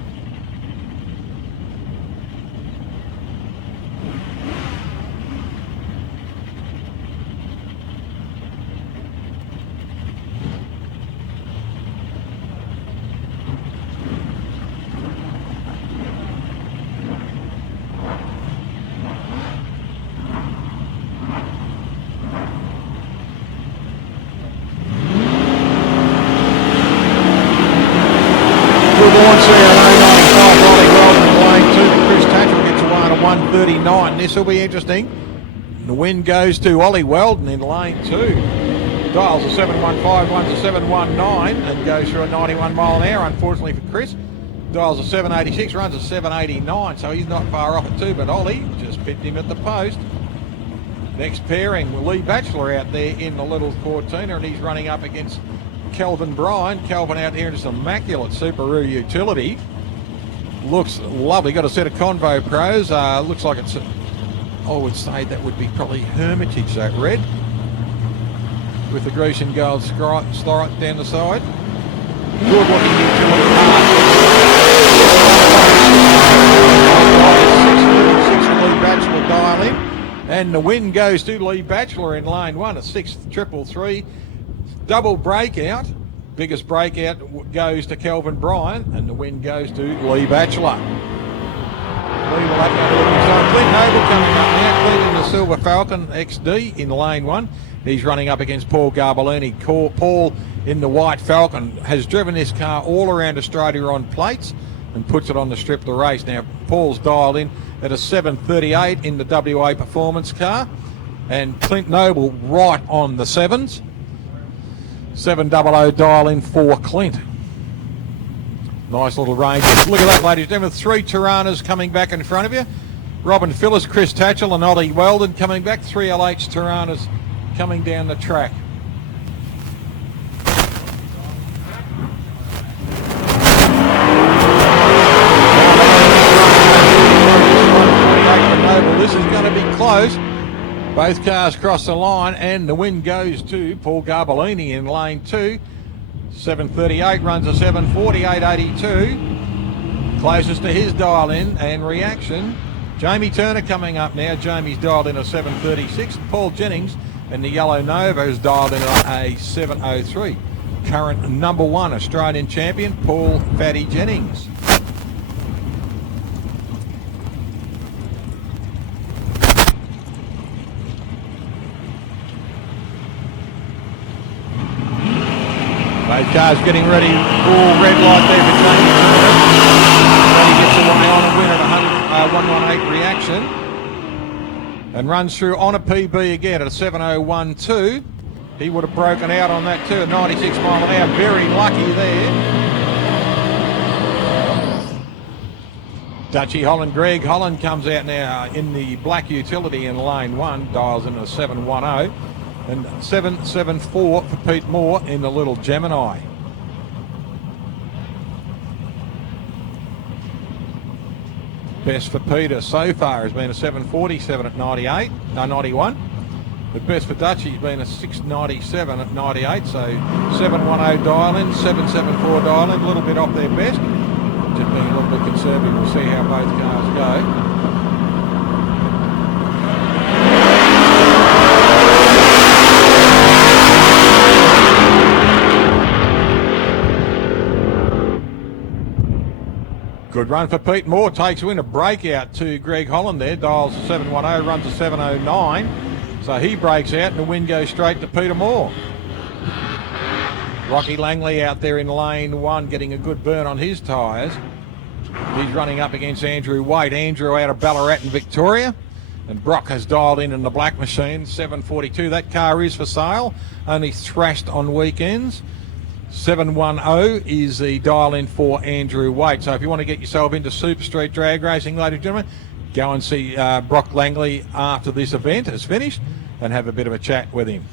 Ollie Weldon in lane 2, but Chris Tatchell gets away at a 1:39. This will be interesting. The win goes to Ollie Weldon in lane 2. Dials a 715, runs a 719, and goes through a 91 mile an hour, unfortunately for Chris. Dials a 786, runs a 789, so he's not far off it too, but Ollie just pipped him at the post. Next pairing, Lee Batchelor out there in the little Cortina, and he's running up against Kelvin Bryan. Kelvin out here in this immaculate Subaru utility. Looks lovely. Got a set of Convo Pros. Looks like it's, I would say that would be probably Hermitage, that red. With the grease and gold stripe down the side. Good looking utility car. 6 for Lee Batchelor dial in. And the win goes to Lee Batchelor in lane 1, a 6.333. Double breakout. Biggest breakout goes to Kelvin Bryan, and the win goes to Lee Batchelor. Lee will have to look inside. Clint Noble coming up now. Clint in the Silver Falcon XD in lane 1. He's running up against Paul Garbolini. Paul in the White Falcon has driven this car all around Australia on plates and puts it on the strip of the race. Now, Paul's dialed in at a 7:38 in the WA performance car, and Clint Noble right on the 7s. 700 dial in for Clint. Nice little range. Look at that, ladies and gentlemen. 3 Tiranas coming back in front of you. Robin Phillips, Chris Tatchell and Ollie Weldon coming back. 3 LH Tiranas coming down the track. This is going to be close. Both cars cross the line, and the win goes to Paul Garbolini in lane 2. 7:38, runs a 7:48.82. Closest to his dial in and reaction. Jamie Turner coming up now. Jamie's dialed in a 7:36. Paul Jennings and the Yellow Nova has dialed in a 7:03. Current number 1 Australian champion, Paul Fatty Jennings. Both cars getting ready. All red light there for Jamie Turner. He gets away on a win at 118 reaction. And runs through on a PB again at a 7:012. He would have broken out on that too at 96 mile an hour. Very lucky there. Dutchy Holland, Greg Holland comes out now in the black utility in lane 1. Dials in a 710. And 774 for Pete Moore in the little Gemini. Best for Peter so far has been a 747 at 91. The best for Dutchy has been a 697 at 98. So 710 dial in, 774 dial in, a little bit off their best. Just being a little bit conservative. We'll see how both cars go. Good run for Pete Moore, takes a win, a breakout to Greg Holland there, dials 710, runs a 709, so he breaks out and the win goes straight to Peter Moore. Rocky Langley out there in lane 1 getting a good burn on his tyres. He's running up against Andrew Waite. Andrew out of Ballarat in Victoria, and Brock has dialed in the black machine, 742. That car is for sale, only thrashed on weekends. 710 is the dial in for Andrew Waite. So if you want to get yourself into Super Street drag racing, ladies and gentlemen, go and see Brock Langley after this event is finished and have a bit of a chat with him.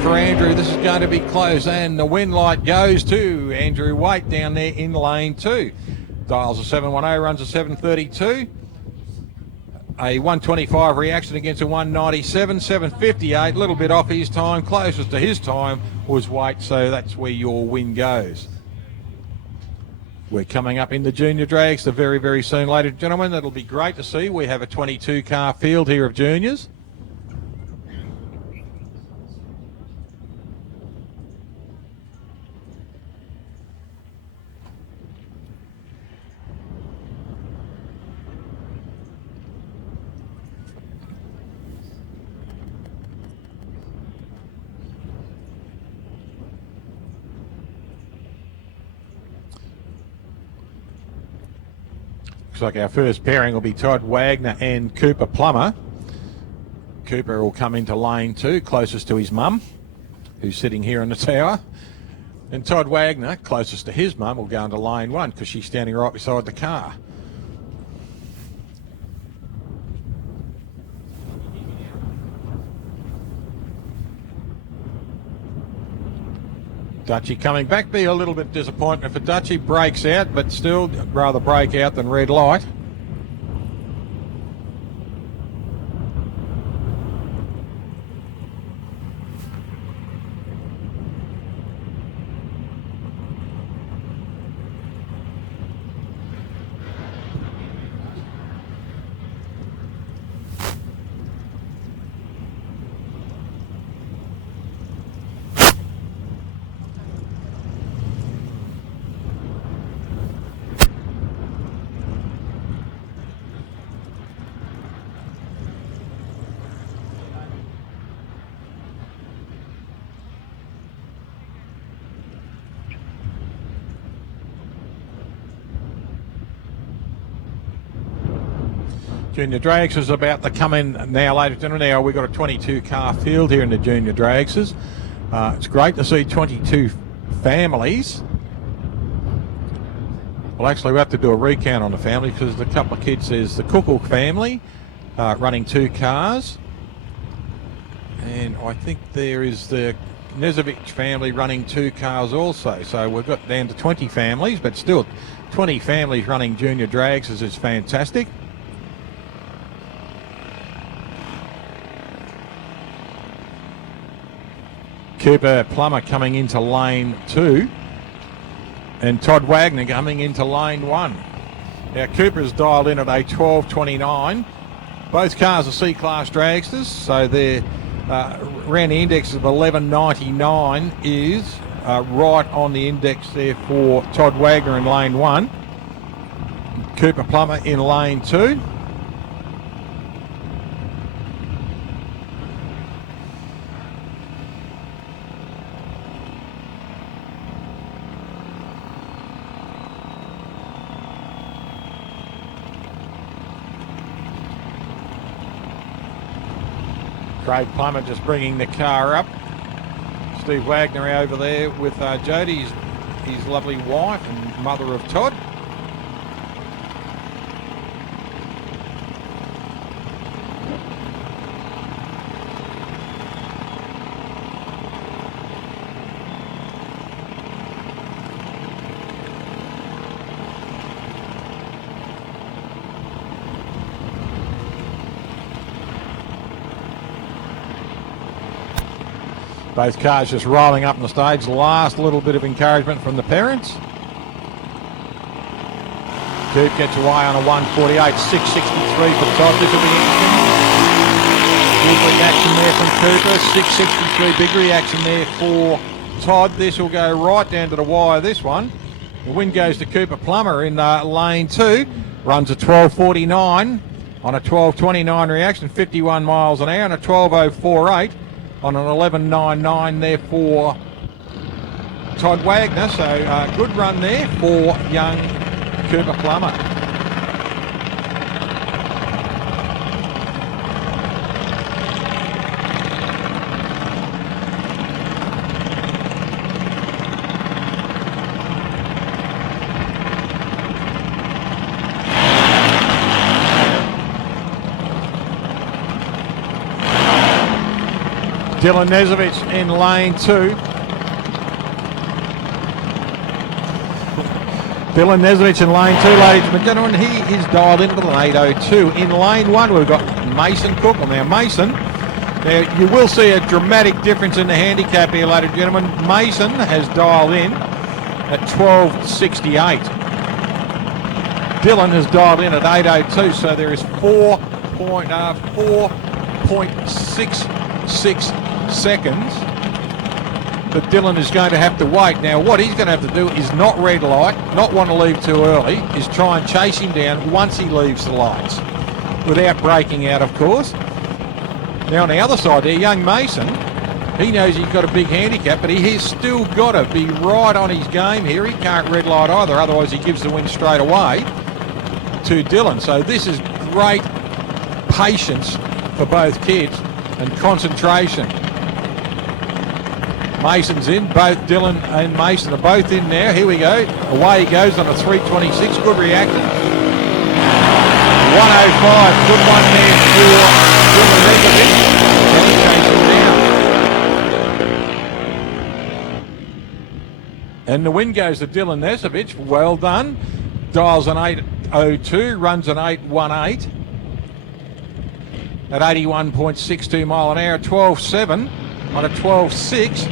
For Andrew, this is going to be close, and the win light goes to Andrew Waite down there in lane 2. Dials a 710, runs a 732. A 125 reaction against a 197, 758, a little bit off his time. Closest to his time was Waite, so that's where your win goes. We're coming up in the junior drags very, very soon, ladies and gentlemen. That'll be great to see. We have a 22 car field here of juniors. like our first pairing will be Todd Wagner and Cooper Plummer. Cooper will come into lane 2, closest to his mum, who's sitting here in the tower. And Todd Wagner, closest to his mum, will go into lane 1 because she's standing right beside the car. Dutchie coming back, be a little bit disappointment for Dutchie. Breaks out, but still rather break out than red light. Junior Dragsters is about to come in now, ladies and gentlemen. Now we've got a 22 car field here in the Junior Dragsters. It's great to see 22 families. Well, actually, we have to do a recount on the family because there's a couple of kids. There's the Cookle family running 2 cars. And I think there is the Nezovich family running 2 cars also. So we've got down to 20 families, but still 20 families running Junior Dragsters is fantastic. Cooper Plummer coming into lane 2 and Todd Wagner coming into lane 1. Now Cooper's dialed in at a 12.29. Both cars are C-Class Dragsters, so they're around the index of 11.99 is right on the index there for Todd Wagner in lane 1. Cooper Plummer in lane 2. Craig Plummer just bringing the car up. Steve Wagner over there with Jody, his lovely wife and mother of Todd. Both cars just rolling up on the stage. Last little bit of encouragement from the parents. Coop gets away on a 148, 663 for Todd. This will be interesting. Big reaction there from Cooper. 663, big reaction there for Todd. This will go right down to the wire, this one. The win goes to Cooper Plummer in lane 2. Runs a 12.49 on a 12.29 reaction, 51 miles an hour, and a 12.048. On an 11.99 there for Todd Wagner. So good run there for young Cooper Plummer. Dylan Nezovich in lane 2. Dylan Nezovich in lane 2, ladies and gentlemen. He is dialed in with an 802. In lane 1, we've got Mason Cookle. Now, Mason, now you will see a dramatic difference in the handicap here, ladies and gentlemen. Mason has dialed in at 12.68. Dylan has dialed in at 802, so there is 4.66 seconds that Dylan is going to have to wait. Now what he's going to have to do is not red light, not want to leave too early, is try and chase him down once he leaves the lights without breaking out, of course. Now on the other side there, young Mason, he knows he's got a big handicap, but he has still got to be right on his game here. He can't red light either, otherwise he gives the win straight away. to Dylan. So this is great patience for both kids and concentration. Mason's in, both Dylan and Mason are both in now. Here we go. Away he goes on a 326. Good reaction. 105. Good one there for Dylan Rekovic. And he takes him down. And the win goes to Dylan Nesovich. Well done. Dials an 8.02, runs an 8.18 at 81.62 mile an hour, 12.7 on a 12.6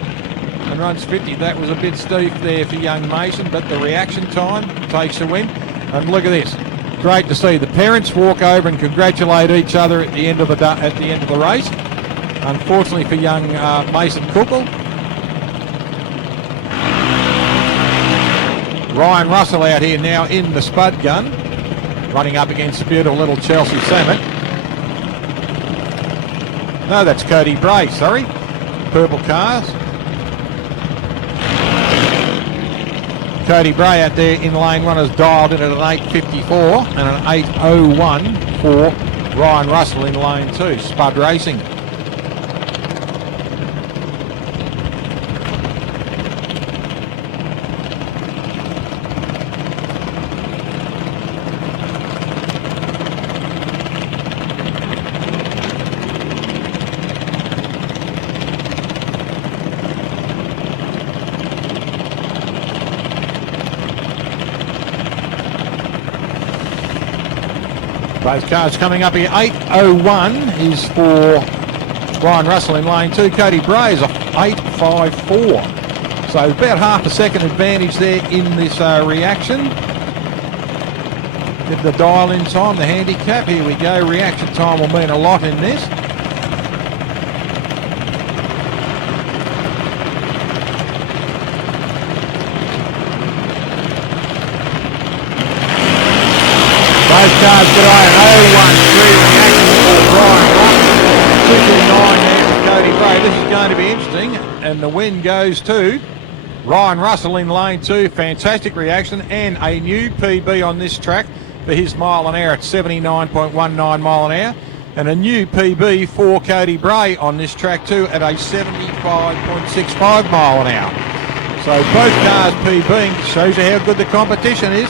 and runs 50. That was a bit steep there for young Mason, but the reaction time takes the win. And look at this. Great to see the parents walk over and congratulate each other at the end of the race. Unfortunately for young Mason Cookle. Ryan Russell out here now in the spud gun, running up against the beautiful little Chelsea Samet. No, that's Cody Bray, sorry. Purple cars. Cody Bray out there in lane one has dialed in at an 8.54 and an 8.01 for Ryan Russell in lane two. Spud Racing. Both cars coming up here. 8.01 is for Ryan Russell in lane two. Cody Bray is a 8.54. So about half a second advantage there in this reaction. Get the dial in time, the handicap. Here we go. Reaction time will mean a lot in this. Both cars get an 0-1-3 reaction for Brian Russell. 2.29 there for Cody Bray. This is going to be interesting. And the win goes to Ryan Russell in lane two. Fantastic reaction and a new PB on this track for his mile an hour at 79.19 mile an hour. And a new PB for Cody Bray on this track too at a 75.65 mile an hour. So both cars PBing. Shows you how good the competition is.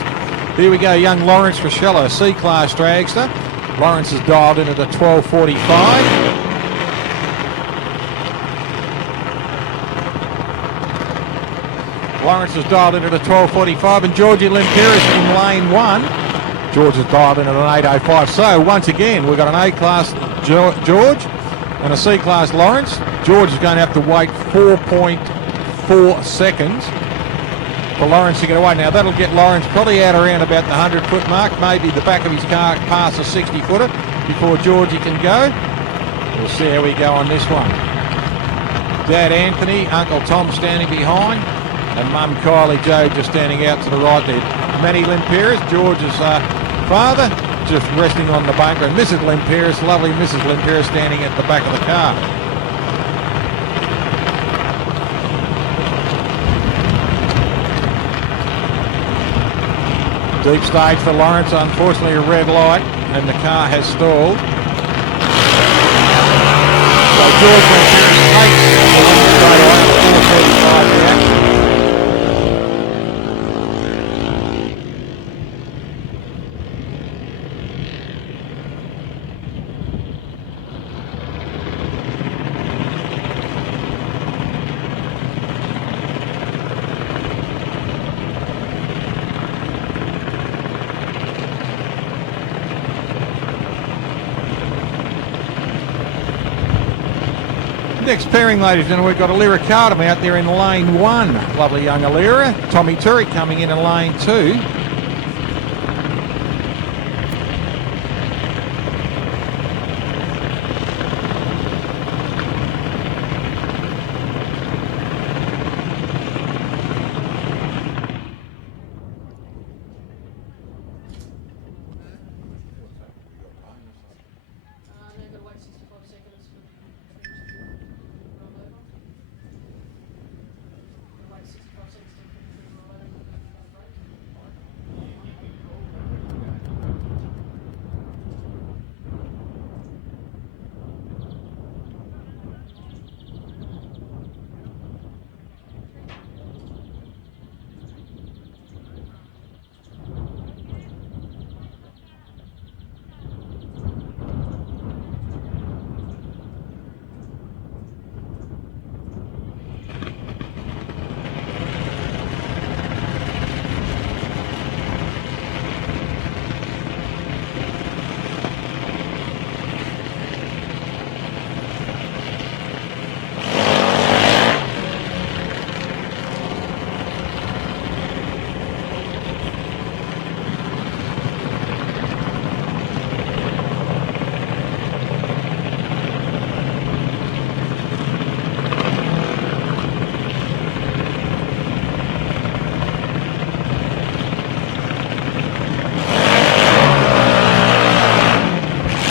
Here we go, young Lawrence Rochella, a C-Class dragster. Lawrence is dialed in at a 12.45. Lawrence is dialed in at a 12.45 and Georgie Limperis in lane one. George is dialed in at an 8.05. So once again, we've got an A-Class George and a C-Class Lawrence. George is going to have to wait 4.4 seconds for Lawrence to get away. Now that'll get Lawrence probably out around about the 100-foot mark, maybe the back of his car past a 60-footer before Georgie can go. We'll see how we go on this one. Dad Anthony, Uncle Tom standing behind, and Mum Kylie Joe just standing out to the right there. Manny Limperis, George's father, just resting on the bunker, and Mrs. Limperis, lovely Mrs. Limperis standing at the back of the car. Deep stage for Lawrence, unfortunately a red light, and the car has stalled. So George Limperis takes the win straight away, 4.35 reaction. Next pairing, ladies and gentlemen, we've got Alira Cardam out there in lane one. Lovely young Alira. Tommy Turek coming in lane two. They've got to wait 65 seconds for trees to roll over. Wait 65 seconds to roll over.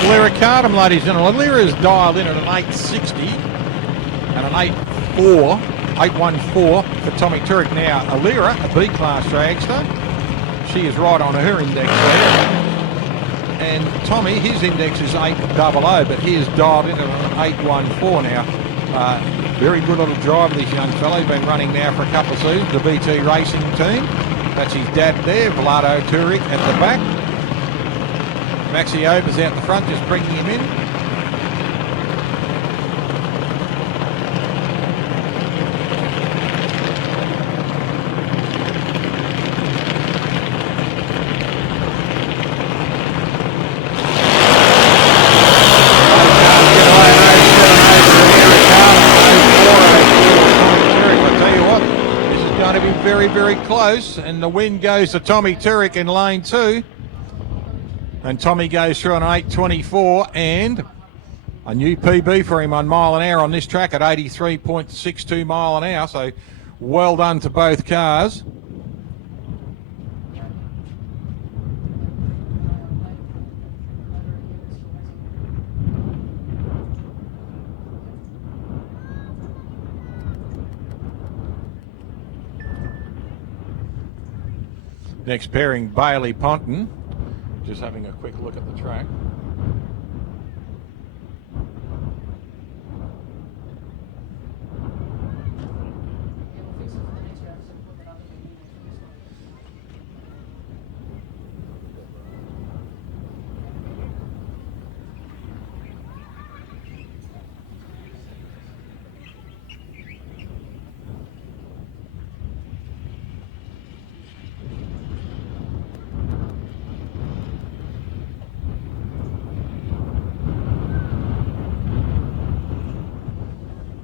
Lyra Cardham, ladies and gentlemen. Lyra's dialed in at an 860 and an 814 for Tommy Turek. Now, Lyra, a B-class dragster, she is right on her index there. And Tommy, his index is 800, but he is dialed in at an 814 now. Very good little driver, this young fellow. He's been running now for a couple of seasons, the BT Racing team. That's his dad there, Vlado Turek at the back. Maxi Ober's out the front, just bringing him in. Very close, and the win goes to Tommy Turek in lane 2, and Tommy goes through an 824 and a new PB for him on mile an hour on this track at 83.62 mile an hour, so well done to both cars. Next pairing, Bailey Ponton. Just having a quick look at the track.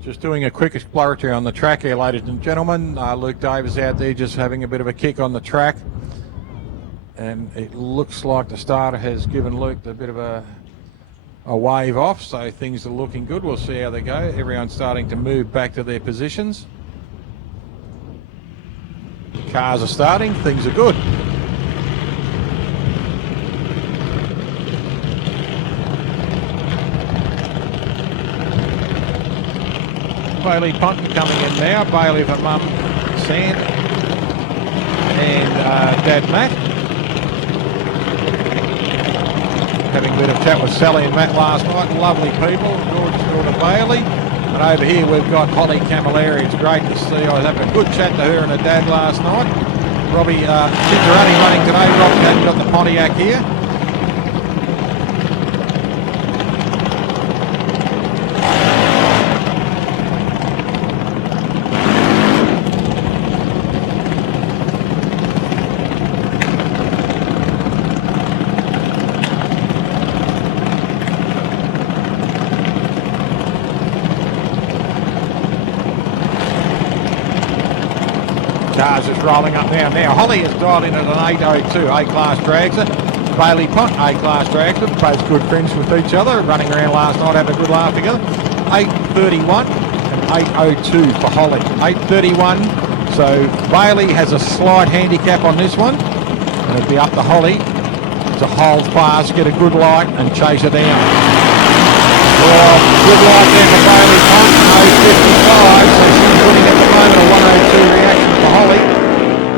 Just doing a quick exploratory on the track here, ladies and gentlemen. Luke Davis out there just having a bit of a kick on the track. And it looks like the starter has given Luke a bit of a wave off, so things are looking good. We'll see how they go. Everyone's starting to move back to their positions. The cars are starting, things are good. Bailey Ponton coming in now. Bailey for Mum Sand and Dad Matt. Having a bit of chat with Sally and Matt last night. Lovely people. George's daughter Bailey. And over here we've got Holly Camilleri. It's great to see. I was having a good chat to her and her dad last night. Robbie Cinderani running today. Robbie hadn't got the Pontiac here. Cars just rolling up now. Now Holly has dialed in at an 802 A-class dragster. Bailey Pont, A-class dragster, both good friends with each other, running around last night, having a good laugh together. 831 and 802 for Holly. 831, so Bailey has a slight handicap on this one, and it'll be up to Holly to hold fast, get a good light and chase her down. Well, good light there for Bailey Pont, 055, so she's winning at the moment, a 102 reaction for Holly.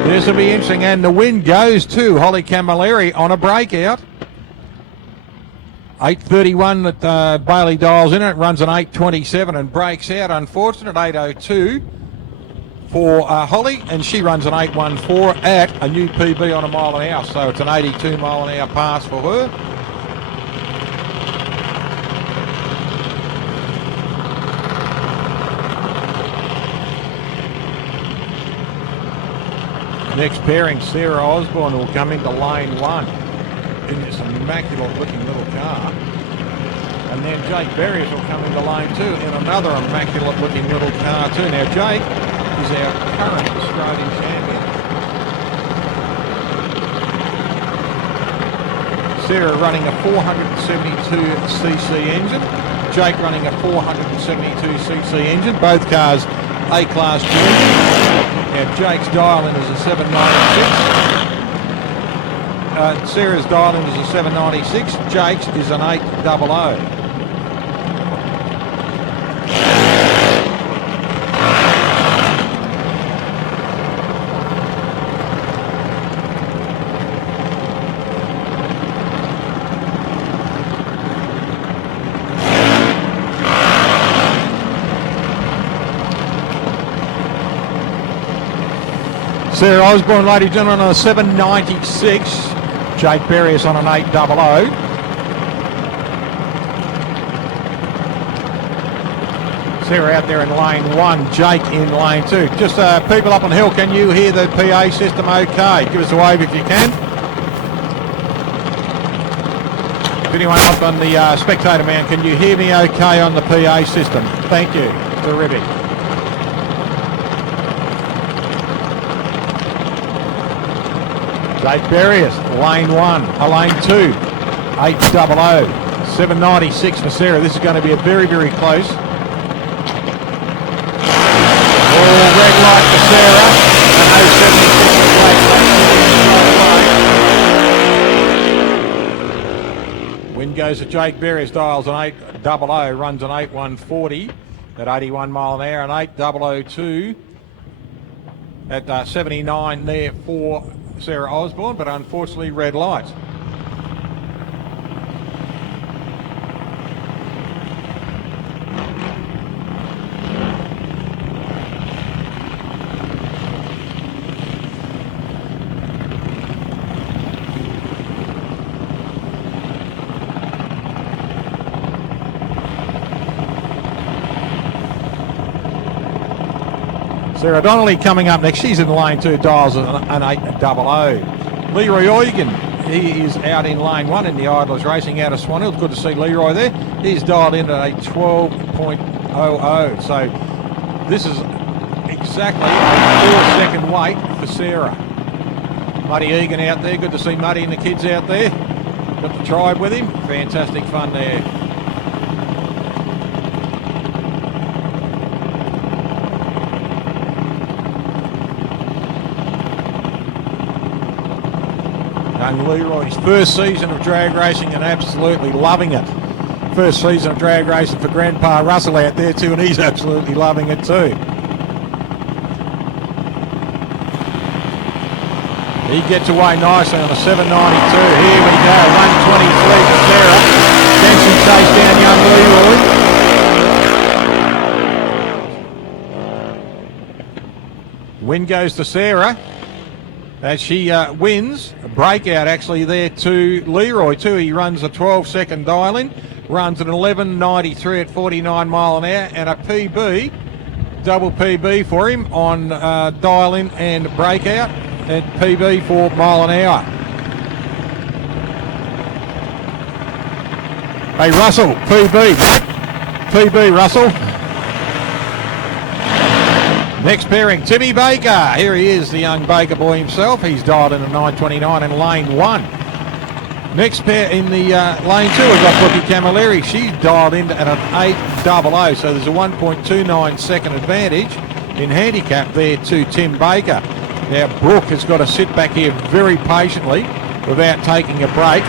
This will be interesting, and the win goes to Holly Camilleri on a breakout. 831 that Bailey dials in it, runs an 827 and breaks out. Unfortunate 802 for Holly, and she runs an 814 at a new PB on a mile an hour, so it's an 82 mile an hour pass for her. Next pairing, Sarah Osborne will come into lane 1 in this immaculate looking little car. And then Jake Berries will come into lane 2 in another immaculate looking little car too. Now Jake is our current Australian champion. Sarah running a 472cc engine. Jake running a 472cc engine. Both cars A-class engines. Now Jake's dial in is a 796 Sarah's dialed in as a 796. Jake's is an 800. Sarah Osborne, ladies and gentlemen, on a 796. Jake Berrius on an 800. Sarah out there in lane 1, Jake in lane 2. Just people up on the hill, can you hear the PA system okay? Give us a wave if you can. If anyone up on the spectator mount, can you hear me okay on the PA system? Thank you. Terrific. Jake Berrius, lane 1, lane 2, 800, 796 for Sarah. This is going to be a very, very close. Red light for Sarah, and no 76 Win goes to Jake Berrius, dials an 800, runs an 8140 at 81 mile an hour, and 8002 at 79 there for Sarah Osborne, but unfortunately red light. Sarah Donnelly coming up next. She's in lane 2, dials an 800. Leroy Eugen, he is out in lane 1 in the Idlers racing out of Swan Hill. It's good to see Leroy there. He's dialed in at a 12.00. So this is exactly a 4-second wait for Sarah. Muddy Egan out there. Good to see Muddy and the kids out there. Got the tribe with him. Fantastic fun there. Young Leroy's first season of drag racing and absolutely loving it. First season of drag racing for Grandpa Russell out there too, and he's absolutely loving it too. He gets away nicely on a 792. Here we go, 123 for Sarah. Jensen chase down young Leroy. Win goes to Sarah as she wins. A breakout actually there to Leroy too. He runs a 12-second dial-in, runs an 11.93 at 49 mile an hour, and a PB, double PB for him on dial-in and breakout, and PB for mile an hour. Hey Russell, PB, PB Russell. Next pairing, Timmy Baker. Here he is, the young Baker boy himself. He's dialed in at 9.29 in lane 1. Next pair in the lane 2, we've got Brookie Camilleri. She's dialed in at an 800, so there's a 1.29 second advantage in handicap there to Tim Baker. Now Brooke has got to sit back here very patiently without taking a break.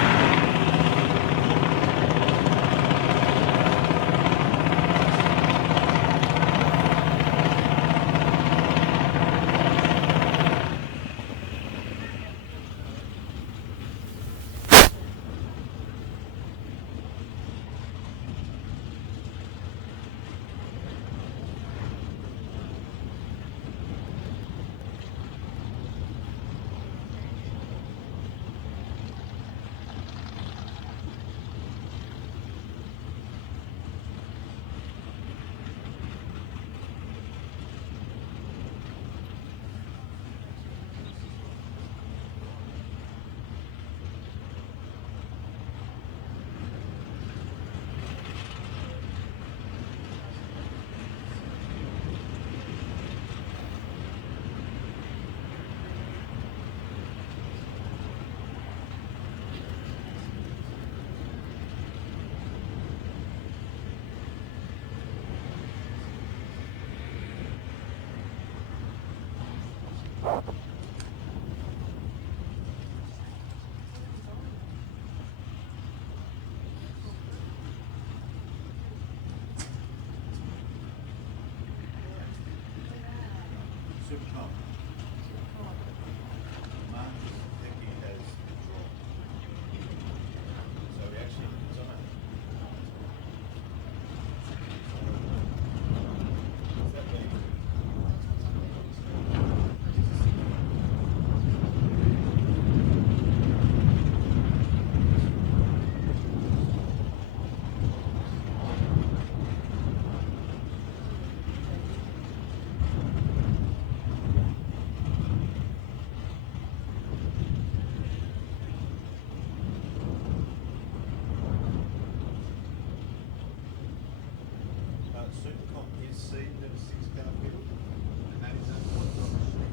seed in a 6-car field, and that is unfortunately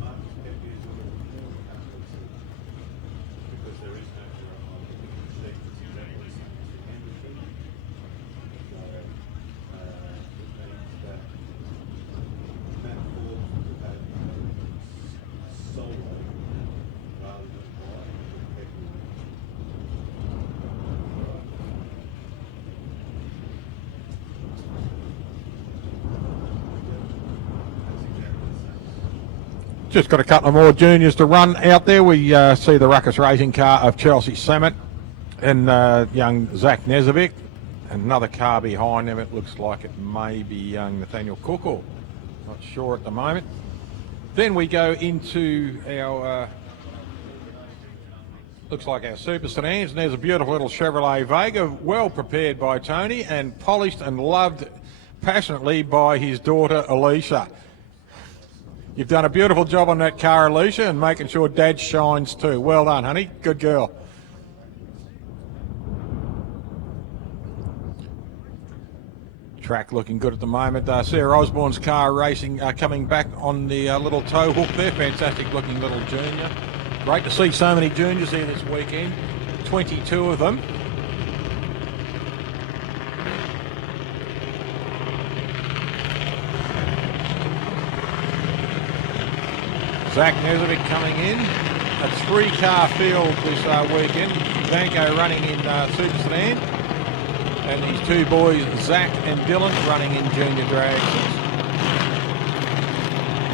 Marcus Pepe is already because there is no seed that's exactly the same as the Henderson. So it means that Matt Forbes would have solo rather than by Pepe. Just got a couple of more juniors to run out there. We see the ruckus racing car of Chelsea Samet and young Zach Nezovic. Another car behind him. It looks like it may be young Nathaniel Cookle. Not sure at the moment. Then we go into our, looks like our super sedans, and there's a beautiful little Chevrolet Vega, well prepared by Tony and polished and loved passionately by his daughter Alicia. You've done a beautiful job on that car, Alicia, and making sure Dad shines too. Well done, honey. Good girl. Track looking good at the moment. Sarah Osborne's car racing coming back on the little tow hook there. Fantastic looking little junior. Great to see so many juniors here this weekend. 22 of them. Zach Nezovic coming in. A 3-car field this weekend. Vanko running in Super Sedan. And these two boys, Zach and Dylan, running in junior dragsters.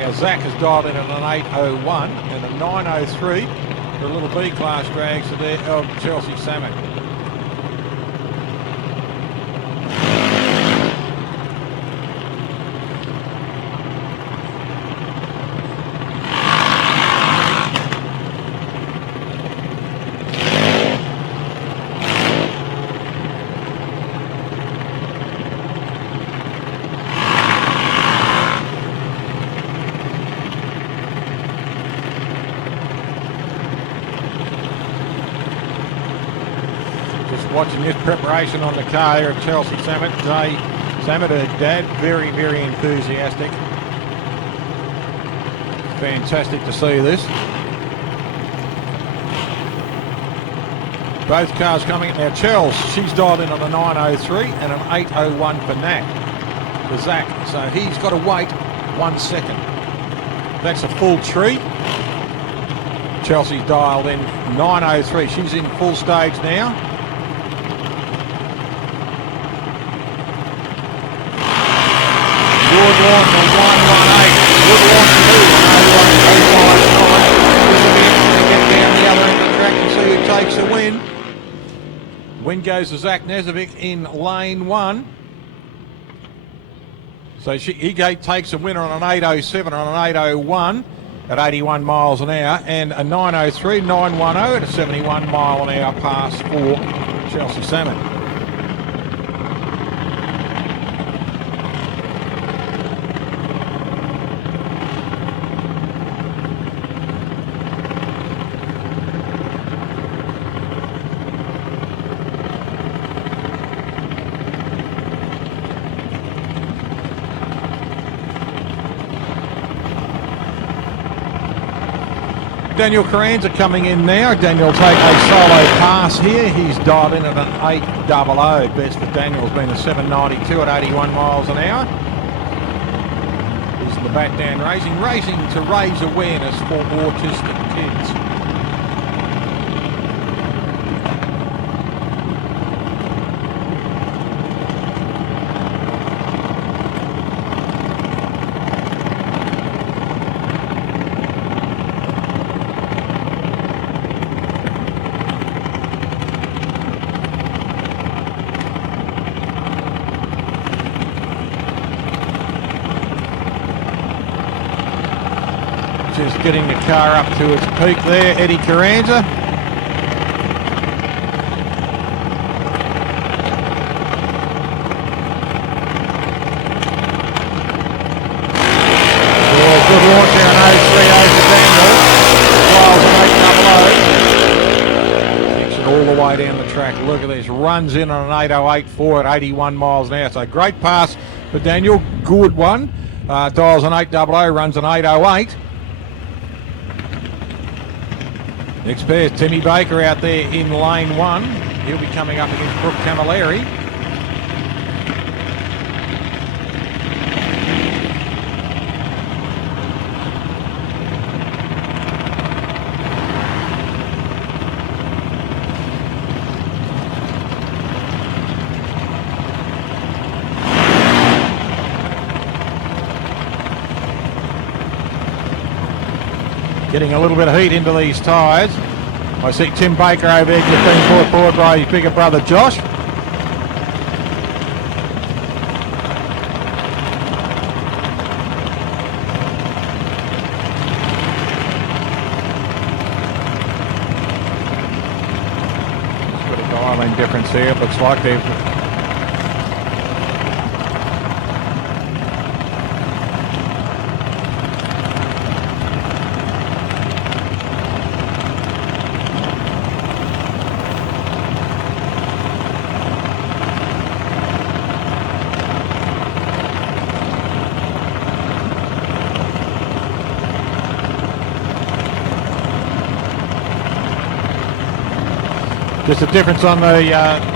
Now Zach has dialed in at an 801 and a 903 for a little B-class dragster there of Chelsea Samet. Watching this preparation on the car here at Chelsea Samet. Samet, her dad, very, very enthusiastic. Fantastic to see this. Both cars coming in. Now Chels, she's dialed in on a 903 and an 801 for Nat, for Zach. So he's got to wait 1 second. That's a full treat. Chelsea's dialed in 903. She's in full stage now. Good launch on 118. Good launch 2. Get down the other end of the track and see who takes the win. Win goes to Zach Nezovic in lane 1. So he takes the winner on an 807 or an 801 at 81 miles an hour, and a 903, 910 at a 71 mile an hour pass for Chelsea Samet. Daniel Carranza coming in now. Daniel take a solo pass here. He's dialed in at an 800. Best for Daniel's been a 792 at 81 miles an hour. He's in the Bat Down Racing to raise awareness for autistic kids. Just getting the car up to its peak there, Eddie Carranza. Good launch there on 030 for Daniel. Miles an 800. Takes it all the way down the track. track. Look at this. Runs in on an 8.08.4 at 81 miles an hour. So great pass for Daniel. Good one. Dials an 8.00, runs an 8.08. Next pair is Timmy Baker out there in lane 1. He'll be coming up against Brooke Camilleri. Getting a little bit of heat into these tyres. I see Tim Baker over there just being brought forward by his bigger brother Josh. Just got a dial-in difference there. It looks like they've... Just a difference on the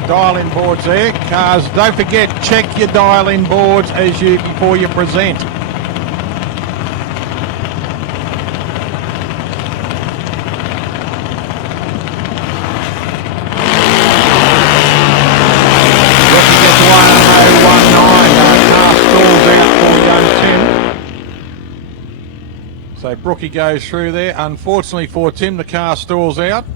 dial-in boards there. Cars, don't forget, check your dial-in boards before you present. Brookie gets 1.019. Car stalls out for young Tim. So Brookie goes through there. Unfortunately for Tim, the car stalls out.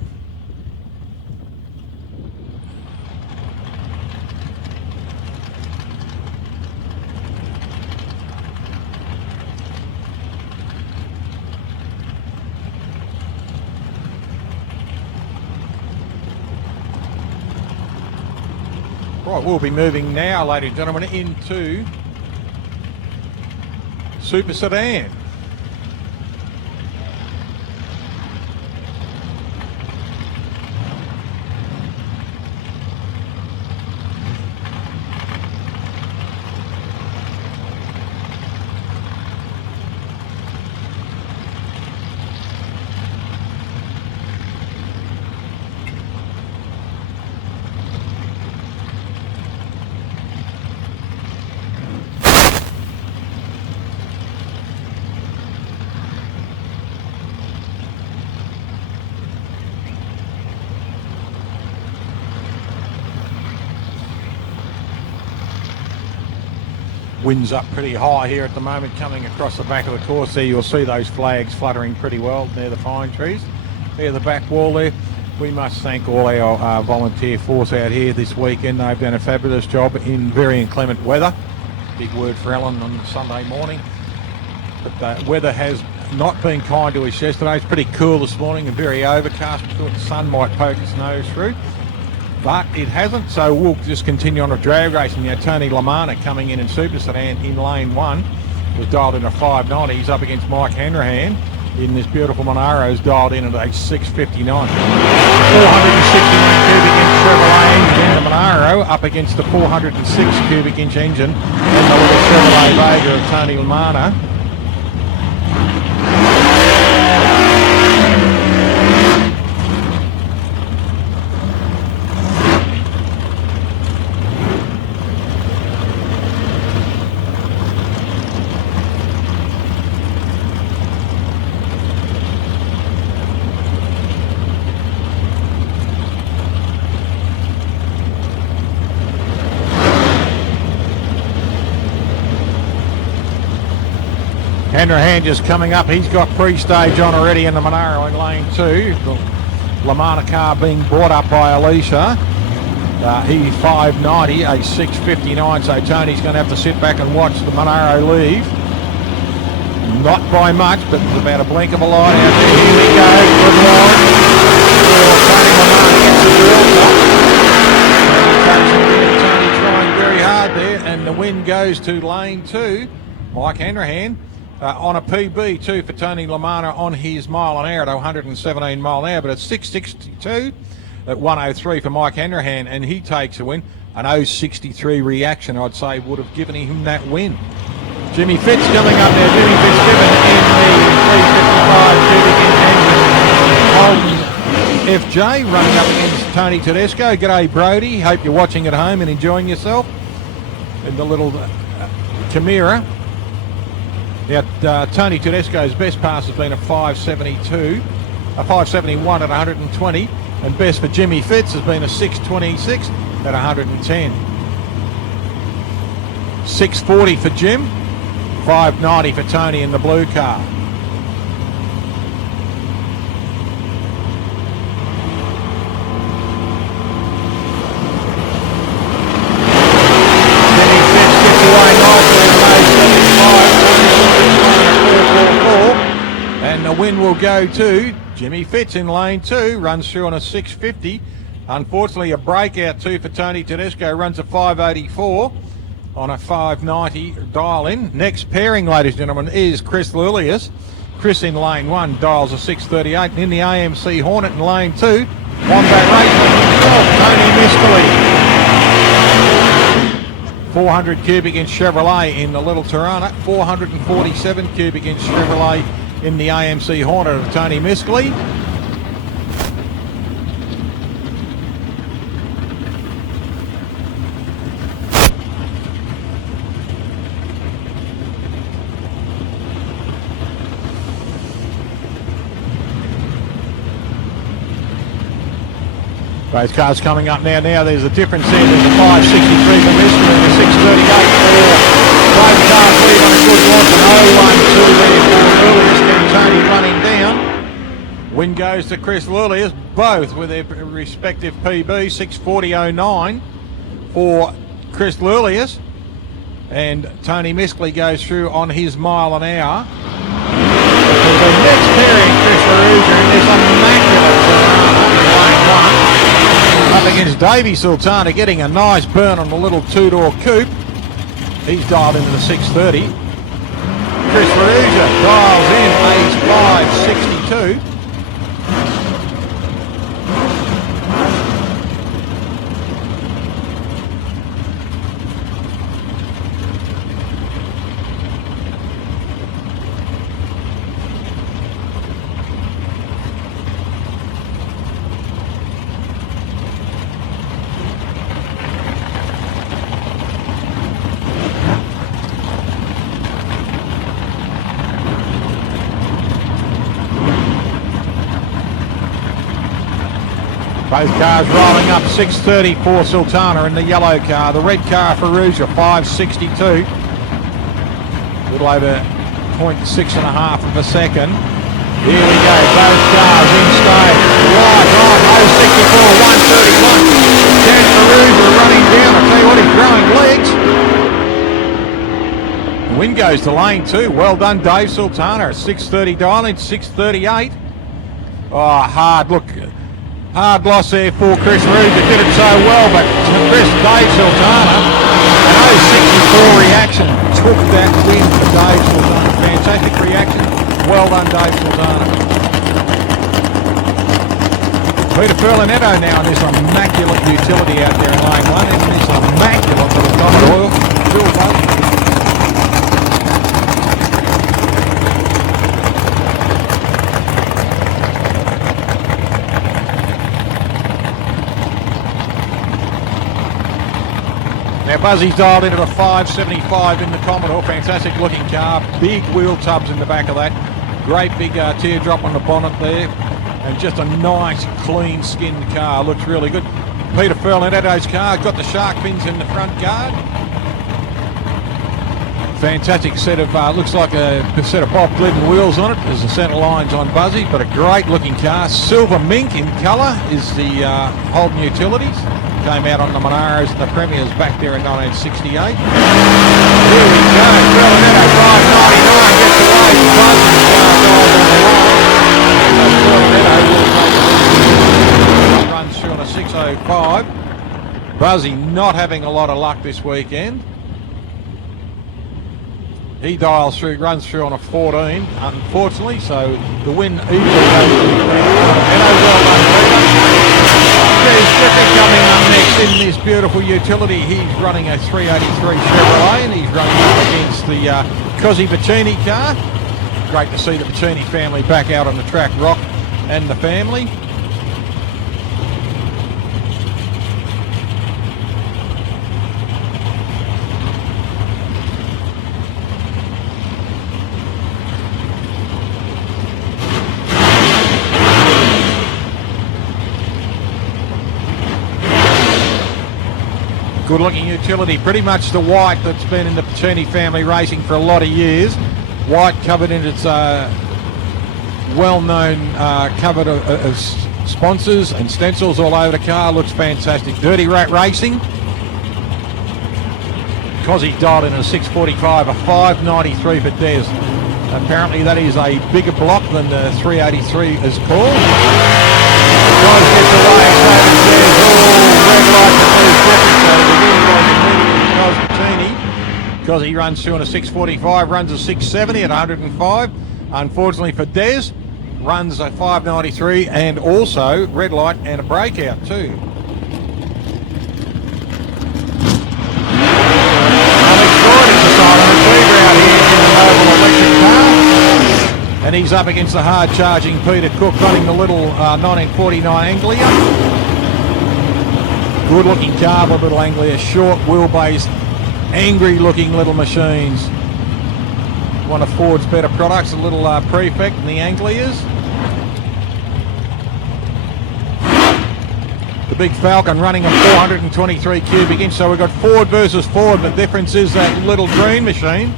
Right, we'll be moving now, ladies and gentlemen, into Super Sedan. Wind's up pretty high here at the moment coming across the back of the course there. You'll see those flags fluttering pretty well near the pine trees. There, the back wall there. We must thank all our volunteer force out here this weekend. They've done a fabulous job in very inclement weather. Big word for Ellen on Sunday morning. But the weather has not been kind to us yesterday. It's pretty cool this morning and very overcast. We thought the sun might poke its nose through. But it hasn't, so we'll just continue on with drag racing. Now, Tony Lamana coming in Super Sedan in lane 1 was dialed in a 5.90. He's up against Mike Hanrahan in this beautiful Monaro. Is dialed in at a 6.59. 469 cubic inch Chevrolet engine in the Monaro up against the 406 cubic inch engine and the little Chevrolet Vega of Tony Lamana. Hanrahan just coming up. He's got pre-stage on already in the Monaro in lane 2. The Lamana car being brought up by Alicia. He's 5.90, a 6.59, so Tony's going to have to sit back and watch the Monaro leave. Not by much, but there's about a blink of a light out there. Here we go. Good line. Tony Lamana gets the wheel. Tony trying very hard there, and the win goes to lane 2. Mike Hanrahan. On a PB too for Tony Lamana on his mile an hour at 117 mile an hour, but at 6.62, at 103 for Mike Hanrahan, and he takes a win. An 063 reaction, I'd say, would have given him that win. Jimmy Fitz coming up there. Jimmy Fitzgibbon in the 355 cubic engine. Holden FJ running up against Tony Tedesco. G'day, Brody. Hope you're watching at home and enjoying yourself in the little Chimera. Now, Tony Tedesco's best pass has been a 572, a 571 at 120, and best for Jimmy Fitz has been a 626 at 110. 640 for Jim, 590 for Tony in the blue car. Jimmy Fitz gets away nicely at 444, and the win will go to Jimmy Fitz in lane 2, runs through on a 650. Unfortunately, a breakout 2 for Tony Tedesco, runs a 584 on a 590 dial-in. Next pairing, ladies and gentlemen, is Chris Lilius. Chris in lane 1 dials a 638, and in the AMC Hornet in lane 2, Wombat Racing himself, Tony Miscali. 400 cubic inch Chevrolet in the Little Tirana, 447 cubic inch Chevrolet in the AMC Hornet of Tony Miscali. Both cars coming up now. Now there's a difference there. There's a 563 for Miscali and a 638 for both cars leave on a good launch. An 0-1-2 there for Lilius, getting Tony running down. Win goes to Chris Lilius, both with their respective PB. 640.09 for Chris Lilius, and Tony Miscali goes through on his mile an hour. The next pairing, Chris Lilius in this immaculate lane 1. Up against Davey Sultana, getting a nice burn on the little two-door coupe. He's dialed into the 630. Chris Laruja dials in age 562. Both cars rolling up. 630 for Sultana in the yellow car. The red car for Ruja, 562. A little over 0.6.5 of a second. Here we go, both cars in stage. Right on, 064, 131. There's Ruja running down. I tell you what, he's growing legs. The win goes to lane 2. Well done, Dave Sultana. 630 dialing, 638. Oh, hard look. Hard loss there for Chris Ruja. Did it so well, but Dave Sultana, an 064 reaction, took that win for Dave Sultana. Fantastic reaction. Well done, Dave Sultana. Peter Furlanetto now in this immaculate utility out there in lane 1. Isn't this immaculate little Commodore dual boat? Now Buzzy's dialed into a 575 in the Commodore. Fantastic looking car. Big wheel tubs in the back of that. Great big teardrop on the bonnet there. And just a nice clean skinned car. Looks really good. Peter Furlanetto's car got the shark fins in the front guard. Fantastic set of, looks like a set of Bob Glidden wheels on it. There's the centre lines on Buzzy, but a great looking car. Silver mink in colour is the Holden Utilities. Came out on the Monaras and the Premiers back there in 1968. Here we go. Furlanetto 599 gets away. Buzzy runs through on a 605. Buzzy not having a lot of luck this weekend. He dials through, runs through on a 14, unfortunately, so the win easily goes to Furlanetto. Well done, Peter. Pacific coming up next in this beautiful utility. He's running a 383 Chevrolet and he's running up against the Cosy Bacchini car. Great to see the Bacchini family back out on the track, Rock and the family. Good looking utility, pretty much the white that's been in the Bacchini family racing for a lot of years. White covered in its well-known cover of sponsors and stencils all over the car. Looks fantastic. Dirty Rat Racing. Cosy dialed in a 645, a 593 for Des. Apparently that is a bigger block than the 383 is called. Guys gets away, so does Des. Red light to lose because he runs through on a 645, runs a 670 at 105. Unfortunately for Des, runs a 593 and also red light and a breakout too. Alex Gordon is the silent retriever out here in the mobile electric car. And he's up against the hard charging Peter Cook running the little 1949 Anglia. Good looking car, the little Anglia, short wheelbase, angry looking little machines. One of Ford's better products, a little Prefect and the Anglias. The big Falcon running a 423 cubic inch, so we've got Ford versus Ford. The difference is that little green machine,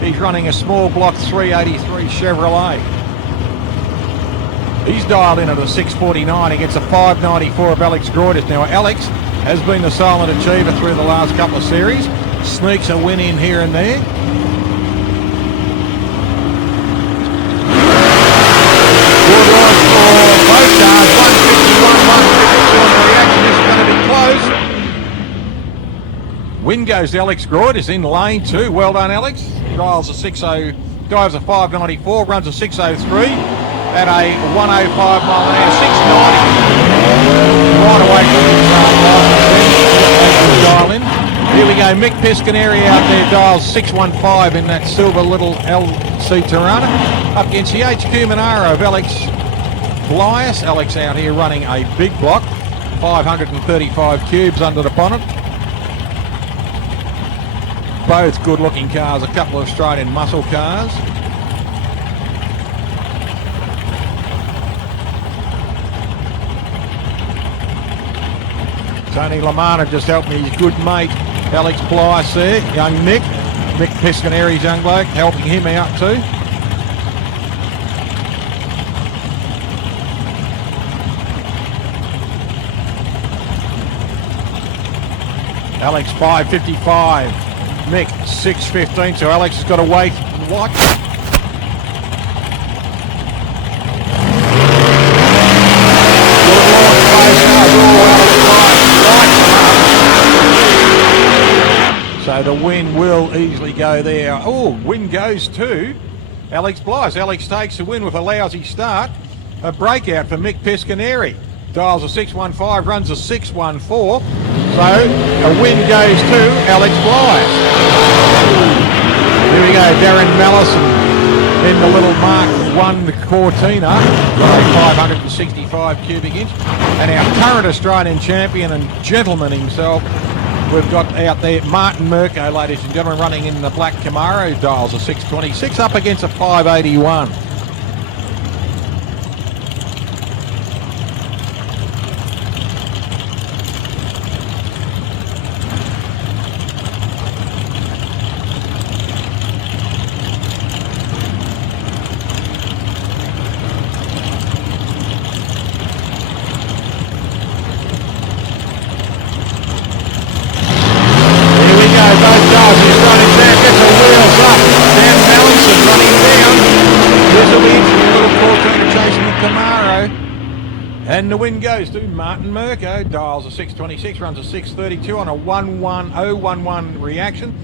he's running a small block 383 Chevrolet. He's dialed in at a 649 against a 594 of Alex Groyders. Now Alex has been the silent achiever through the last couple of series. Sneaks a win in here and there. Good line for both cars. 151, 152 on the reaction. This is going to be close. Win goes to Alex Groyders in lane 2. Well done, Alex. Dives a 60, dives a 594, runs a 603 at a 105 mile an hour, 690. Right away from his dial in. Here we go, Mick Piscaneri out there, dials 615 in that silver little LC Tirana. Up against the HQ Monaro of Alex Blias. Alex out here running a big block, 535 cubes under the bonnet. Both good looking cars, a couple of Australian muscle cars. Tony Lamana just helped me, his good mate Alex Blias there, young Mick Piscaneri's young bloke, helping him out too. Alex 555, Mick 615, so Alex has got to wait and watch. So the win will easily go there. Oh, win goes to Alex Blias. Alex takes the win with a lousy start. A breakout for Mick Piscaneri. Dials a 615, runs a 614. So a win goes to Alex Blias. Here we go, Darren Mallison in the little Mark 1 Cortina, 565 cubic inch. And our current Australian champion and gentleman himself, we've got out there Martin Mirko, ladies and gentlemen, running in the black Camaro, dials a 626 up against a 581. And the win goes to Martin Mirko, dials a 626, runs a 632 on a 11011 reaction.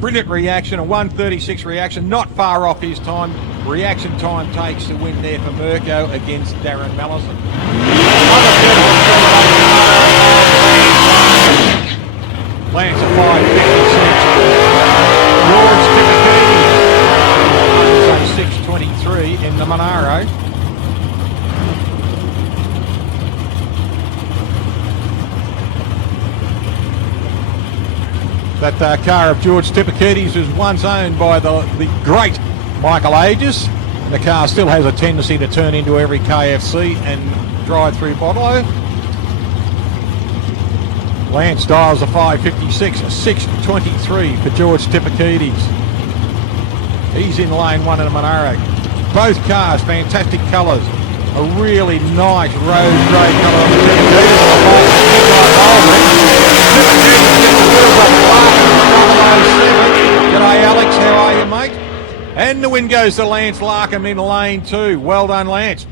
Brilliant reaction, a 136 reaction, not far off his time. Reaction time takes the win there for Mirko against Darren Mallison. That car of George Tipakidis was once owned by the great Michael Aegis. The car still has a tendency to turn into every KFC and drive through Bottle. Lance dials a 556, a 623 for George Tipakidis. He's in lane 1 in a Monaro. Both cars, fantastic colours. A really nice rose grey colour on the G'day Alex, how are you mate? And the win goes to Lance Larkham in lane 2. Well done Lance.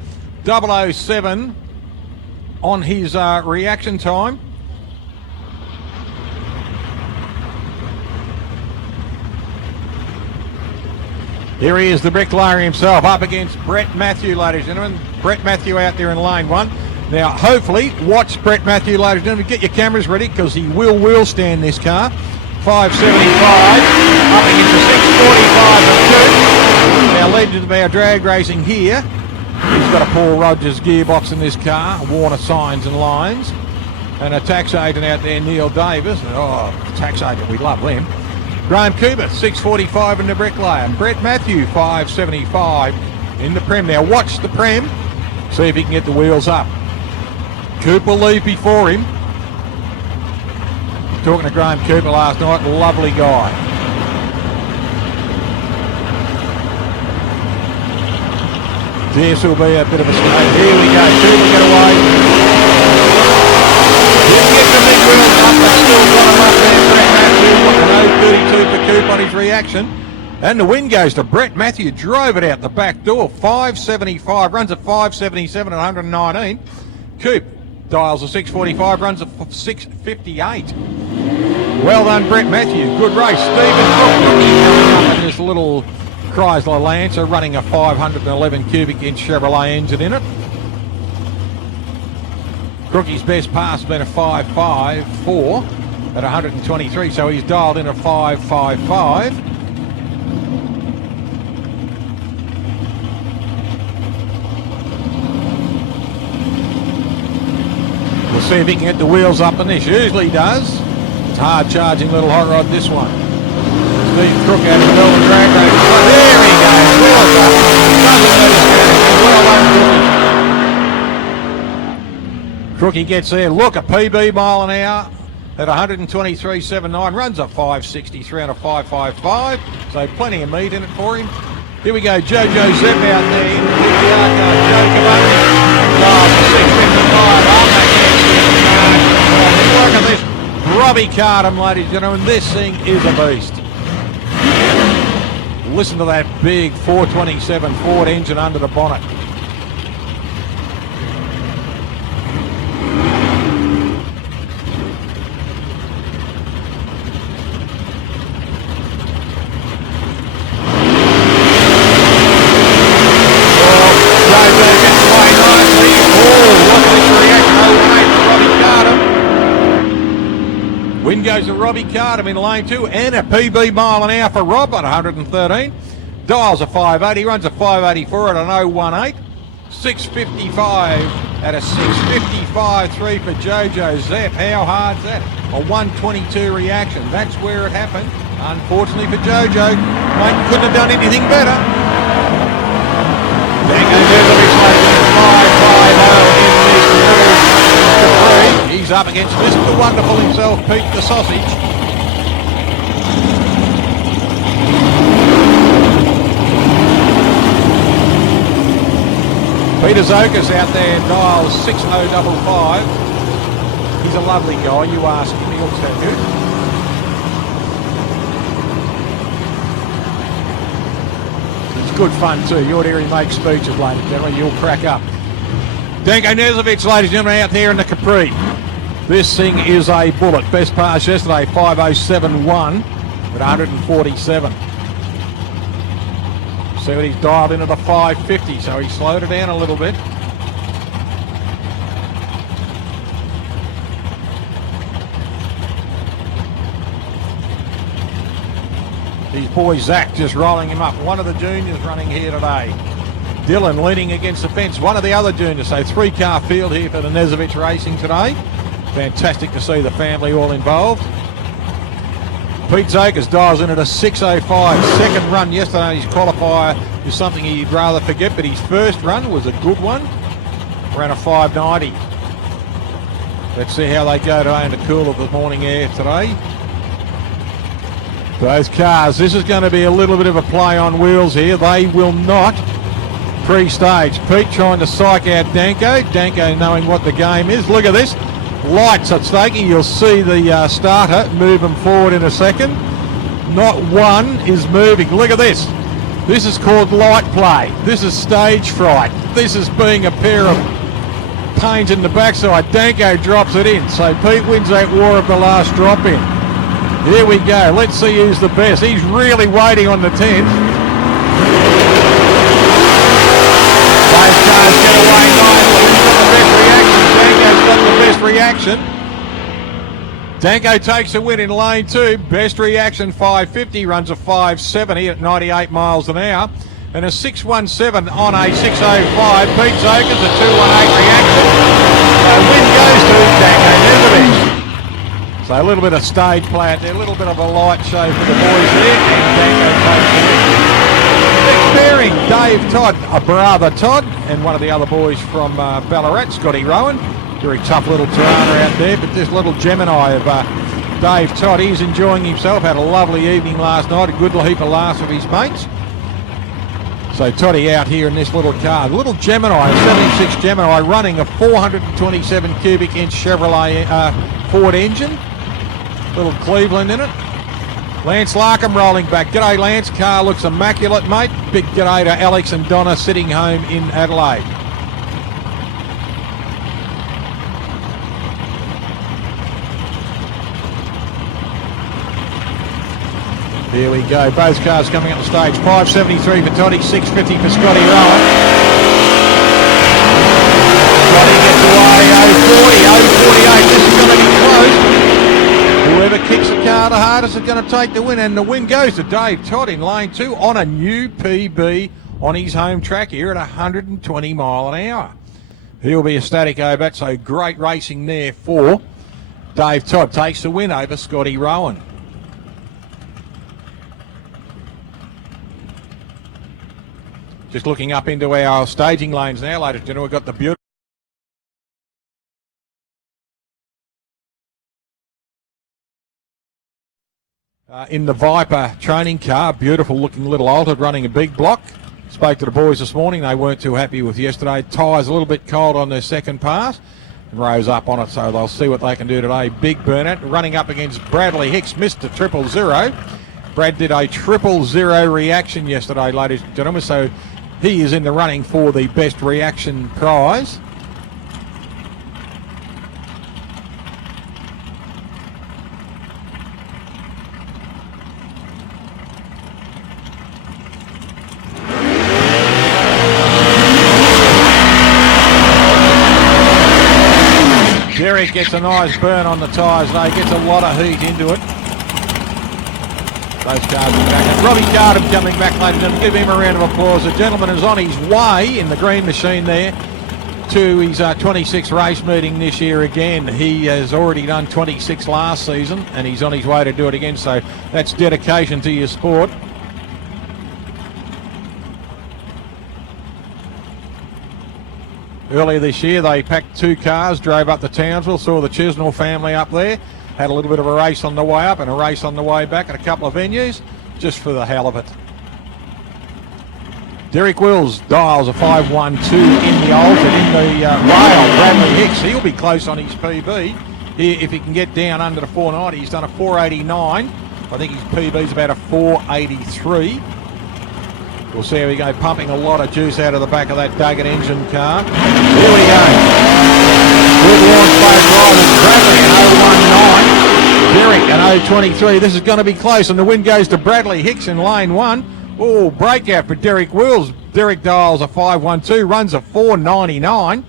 007 on his reaction time. Here he is, the bricklayer himself, up against Brett Matthew, ladies and gentlemen. Brett Matthew out there in lane 1. Now, hopefully, watch Brett Matthew, ladies and gentlemen. Get your cameras ready, because he will wheel stand this car. 575, up against the 645 of 2. Now, legend of our drag racing here. He's got a Paul Rogers gearbox in this car, Warner signs and lines. And a tax agent out there, Neil Davis. Oh, tax agent, we love them. Graham Cooper, 645 in the bricklayer. Brett Matthew, 575 in the Prem. Now watch the Prem, see if he can get the wheels up. Cooper will leave before him. Talking to Graham Cooper last night, lovely guy. This will be a bit of a snake. Here we go, Cooper get away. Didn't get the big wheels up, but still got him up there. Brett Matthew, 32 for Coop on his reaction. And the win goes to Brett Matthew. Drove it out the back door. 575, runs at 577 and 119. Coop dials a 645, runs at 658. Well done, Brett Matthew. Good race. Stephen Cook coming up in this little Chrysler Lancer, running a 511 cubic inch Chevrolet engine in it. Crookie's best pass has been a 554 at 123, so he's dialed in a 555. We'll see if he can get the wheels up in this. Usually does. It's hard charging little hot rod this one. Steve Crook out of the Melbourne drag race. There he goes. Wheels up. Doesn't let us go. Well done, Crookie. Crookie gets there. Look, a PB mile an hour at 123.79. Runs a 563 and a 555. So plenty of meat in it for him. Here we go. Jojo Zepp out there in the PPR car. Joe Cavani. 655. Look at this. Robbie Cardham, ladies and gentlemen. This thing is a beast. Listen to that big 427 Ford engine under the bonnet. Win goes to Robbie Cardham in lane 2 and a PB mile an hour for Rob at 113. Dials a 580, runs a 584 at an 018. 655 at a 655.3 for Jojo Zepp. How hard's that? A 122 reaction. That's where it happened. Unfortunately for Jojo, mate, couldn't have done anything better. He's up against Mr. Wonderful himself, Pete the Sausage. Peter Zokas out there, dial 6055. He's a lovely guy, you ask him, he looks that good. It's good fun too. You ought to hear him make speeches, ladies and gentlemen, you'll crack up. Danko Nezovic, ladies and gentlemen, out there in the Capri. This thing is a bullet. Best pass yesterday, 5:07.1 at 147. See what he's dialed in at a 550, so he slowed it down a little bit. His boy Zach just rolling him up. One of the juniors running here today. Dylan leaning against the fence. One of the other juniors. So 3-car field here for the Nezovic Racing today. Fantastic to see the family all involved. Pete Zakers dials in at a 6:05. Second run yesterday, his qualifier is something he'd rather forget, but his first run was a good one. Ran a 5:90. Let's see how they go today in the cool of the morning air today. Both cars, this is going to be a little bit of a play on wheels here. They will not pre-stage. Pete trying to psych out Danko. Danko knowing what the game is. Look at this. Lights at stake. You'll see the starter move them forward in a second. Not one is moving. Look at this. This is called light play. This is stage fright. This is being a pair of pains in the backside. Danko drops it in. So Pete wins that war of the last drop in. Here we go. Let's see who's the best. He's really waiting on the 10th. Both cars get away nicely. Danko's got the best reaction. Danko takes the win in lane 2. Best reaction 550, runs a 570 at 98 miles an hour. And a 617 on a 605. Pete Zakers a 218 reaction. So win goes to Danko Nezovich. So a little bit of stage play out there, a little bit of a light show for the boys there. And Danko takes the win. Next pairing, Dave Todd, a brother Todd, and one of the other boys from Ballarat, Scotty Rowan. Very tough little Tirana out there, but this little Gemini of Dave Todd, he's enjoying himself. Had a lovely evening last night, a good heap of laughs with his mates. So Toddy out here in this little car, the little Gemini, a 76 Gemini, running a 427 cubic inch Chevrolet Ford engine. Little Cleveland in it. Lance Larkham rolling back. G'day Lance, car looks immaculate mate. Big g'day to Alex and Donna sitting home in Adelaide. Here we go, both cars coming up the stage. 573 for Toddy, 650 for Scotty Rowan. Scotty gets away, 040, 048, this is going to be close. Whoever kicks the car the hardest is going to take the win, and the win goes to Dave Todd in lane 2 on a new PB on his home track here at 120 mile an hour. He'll be ecstatic over that, so great racing there for Dave Todd. Takes the win over Scotty Rowan. Just looking up into our staging lanes now, ladies and gentlemen. We've got the beautiful in the Viper training car, beautiful looking little altered, running a big block. Spoke to the boys this morning, they weren't too happy with yesterday. Tyres a little bit cold on their second pass and rose up on it, so they'll see what they can do today. Big burnout, running up against Bradley Hicks, Mr. 000. Brad did a 000 reaction yesterday, ladies and gentlemen, so he is in the running for the best reaction prize. Derek gets a nice burn on the tyres though, gets a lot of heat into it. Those cars are back. And Robbie Cardham coming back, ladies and gentlemen. Give him a round of applause. The gentleman is on his way in the green machine there to his 26th race meeting this year again. He has already done 26 last season and he's on his way to do it again. So that's dedication to your sport. Earlier this year, they packed 2 cars, drove up to Townsville, saw the Chisnell family up there. Had a little bit of a race on the way up and a race on the way back at a couple of venues, just for the hell of it. Derek Wills dials a 512 in the altered, in the rail. Bradley Hicks, he'll be close on his PB. If he can get down under the 490, he's done a 489. I think his PB's about a 483. We'll see how we go, pumping a lot of juice out of the back of that Duggan engine car. Here we go. Good launch both drivers. Bradley an 019. Derek an 023. This is going to be close, and the win goes to Bradley Hicks in lane 1. Oh, breakout for Derek Wills. Derek dials a 512, runs a 499,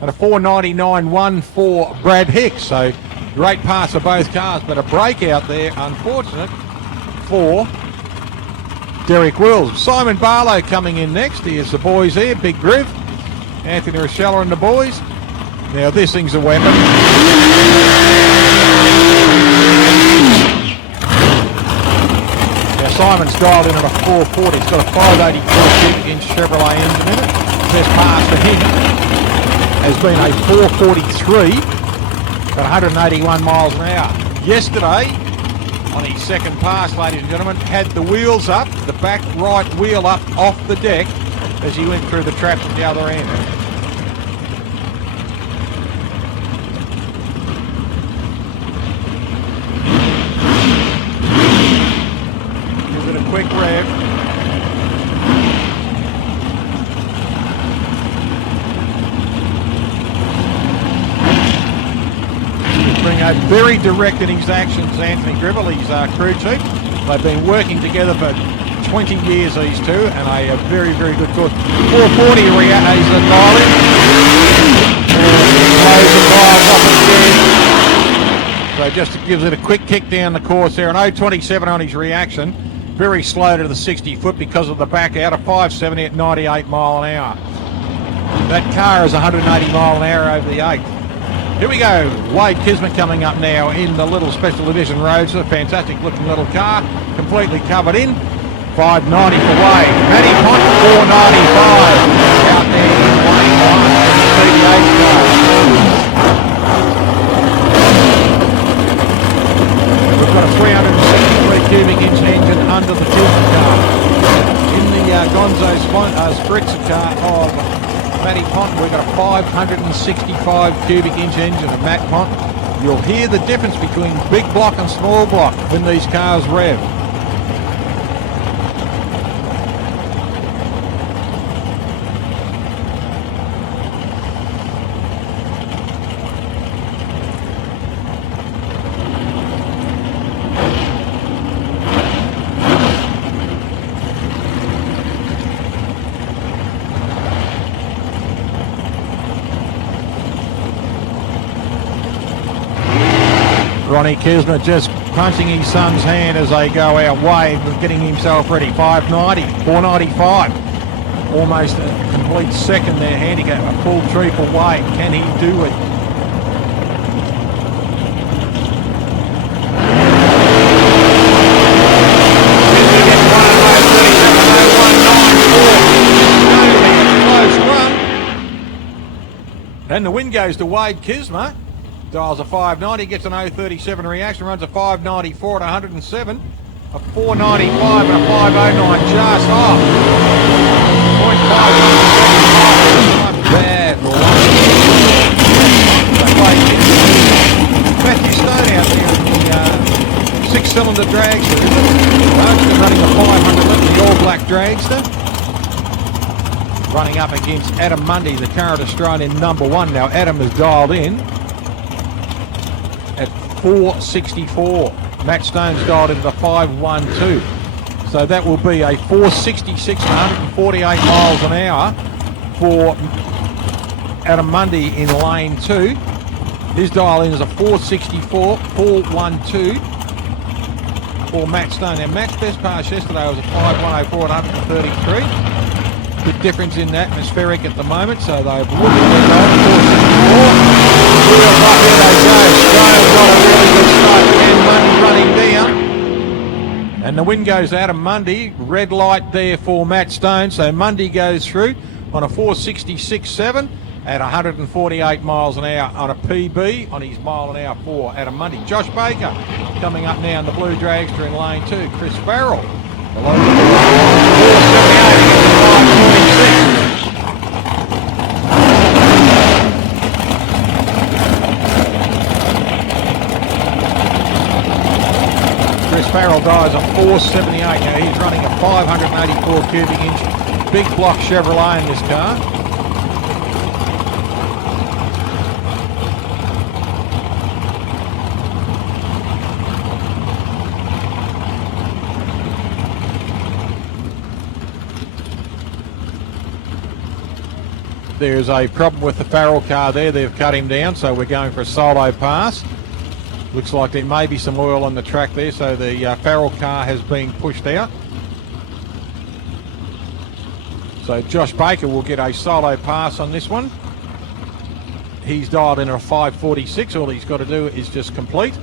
and a 499.1 for Brad Hicks. So great pass of both cars, but a breakout there, unfortunate for Derek Wills. Simon Barlow coming in next. Here's the boys here, Big Griv, Anthony Rochella and the boys. Now this thing's a weapon. Simon's dialed in at a 440. He's got a 584 cubic inch Chevrolet engine in it. Best pass for him has been a 443 at 181 miles an hour. Yesterday, on his second pass, ladies and gentlemen, had the wheels up, the back right wheel up off the deck as he went through the trap at the other end. Give it a quick rev. Bring out very direct in his actions, Anthony Gribble, his crew chief. They've been working together for 20 years, these two, and a very, very good course. 440 is the dialing. Close the tires up again. So just gives it a quick kick down the course there. An 0.27 on his reaction. Very slow to the 60 foot because of the back out of 570 at 98 mile an hour. That car is 180 mile an hour over the 8th. Here we go, Wade Kismet coming up now in the little Special Edition Roadster. Fantastic looking little car, completely covered in. 590 for Wade. Matty Pont, 495. Out there in lane 1. We've got a 363 cubic inch engine under the Kismet car. In the Gonzo Spritzer car of Matty Pont, we've got a 565 cubic inch engine of Matt Pont. You'll hear the difference between big block and small block when these cars rev. Ronnie Kismet just punching his son's hand as they go out. Wade getting himself ready. 590, 495. Almost a complete second there, handicap. A full triple Wade. Can he do it? And the win goes to Wade Kismet. Dials a 590, gets an 037 reaction, runs a 594 at 107, a 495 and a 509 just off. 0.5 bad. Matthew Stone out there in the six-cylinder dragster. Roadster running a 500 litre, the all-black dragster. Running up against Adam Mundy, the current Australian #1. Now Adam is dialed in at 464. Matt Stone's dialed into the 512. So that will be a 466 and 148 miles an hour for Adam Mundy in lane 2. His dial in is a 464, 412 for Matt Stone. Now Matt's best pass yesterday was a 5104 at 133. Good difference in the atmospheric at the moment, so they've looked at their goal, 464. And Mundy running down. And the win goes out of Mundy. Red light there for Matt Stone, so Mundy goes through on a 466.7 at 148 miles an hour on a PB on his mile an hour for Adam Mundy. Josh Baker coming up now in the blue dragster in lane 2. Chris Farrell. Chris Farrell dies at 478. Now he's running a 584 cubic inch big block Chevrolet in this car. There's a problem with the Farrell car there. They've cut him down, so we're going for a solo pass. Looks like there may be some oil on the track there, so the Farrell car has been pushed out. So Josh Baker will get a solo pass on this one. He's dialed in at a 546. All he's got to do is just complete.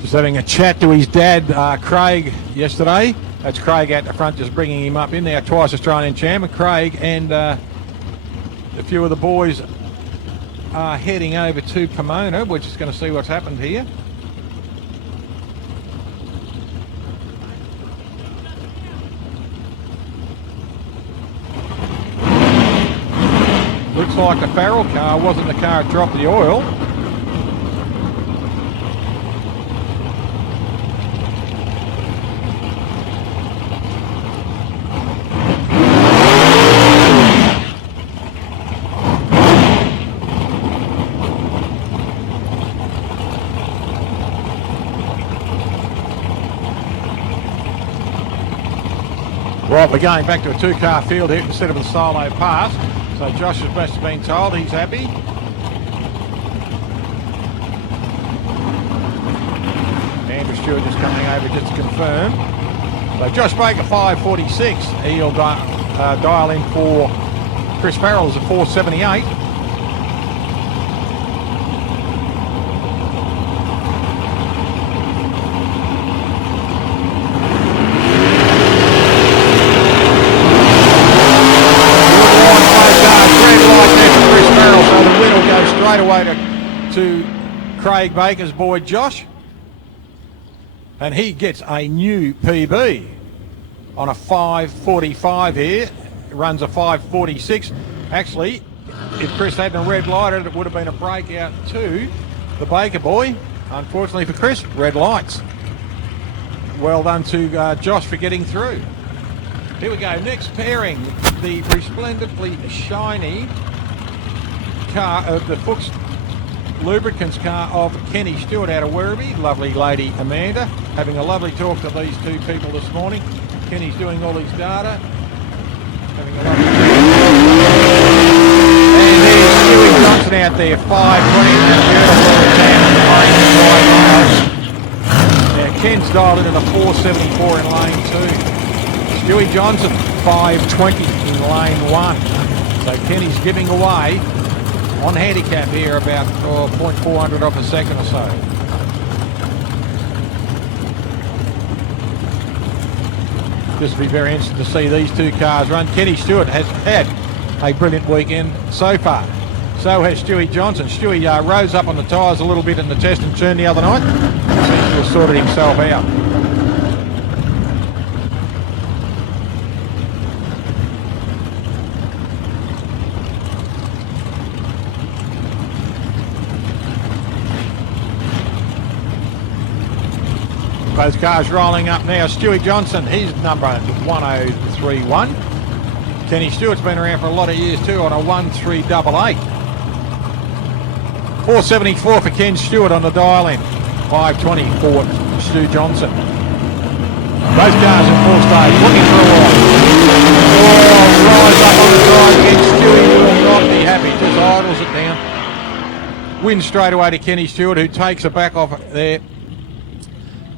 Just having a chat to his dad, Craig, yesterday. That's Craig out the front, just bringing him up in there. Twice Australian champion, Craig, and a few of the boys are heading over to Pomona. We're just going to see what's happened here. Looks like the Farrell car wasn't the car that dropped the oil. Right, we're going back to a two-car field here instead of a solo pass. So Josh must have been told he's happy. Andrew Stewart just coming over just to confirm. So Josh Baker 546. He'll dial in for Chris Farrell's at 478. To Craig Baker's boy Josh, and he gets a new PB on a 5:45 here. Runs a 5:46. Actually, if Chris hadn't red lighted, it would have been a breakout to the Baker boy. Unfortunately for Chris, red lights. Well done to Josh for getting through. Here we go, next pairing, the resplendently shiny car of the Fuchs Lubricants car of Kenny Stewart out of Werribee. Lovely lady Amanda, having a lovely talk to these two people this morning. Kenny's doing all his data, having a lovely and there's Stewie Johnson out there, 5:20. Now Ken's dialed into the 474 in lane 2. Stewie Johnson 5:20 in lane 1. So Kenny's giving away on handicap here about 0.400 of a second or so. Just be very interesting to see these two cars run. Kenny Stewart has had a brilliant weekend so far. So has Stewie Johnson. Stewie rose up on the tyres a little bit in the test and turn the other night. Seems to have sorted himself out. Both cars rolling up now. Stewie Johnson, he's number 1031. Kenny Stewart's been around for a lot of years too on a 1388. 474 for Ken Stewart on the dial in. 520 for Stu Johnson. Both cars in full stage, looking for a while. Oh, rise up on the drive again. Stewie will not be happy, just idles it down. Wins straight away to Kenny Stewart, who takes a back off there.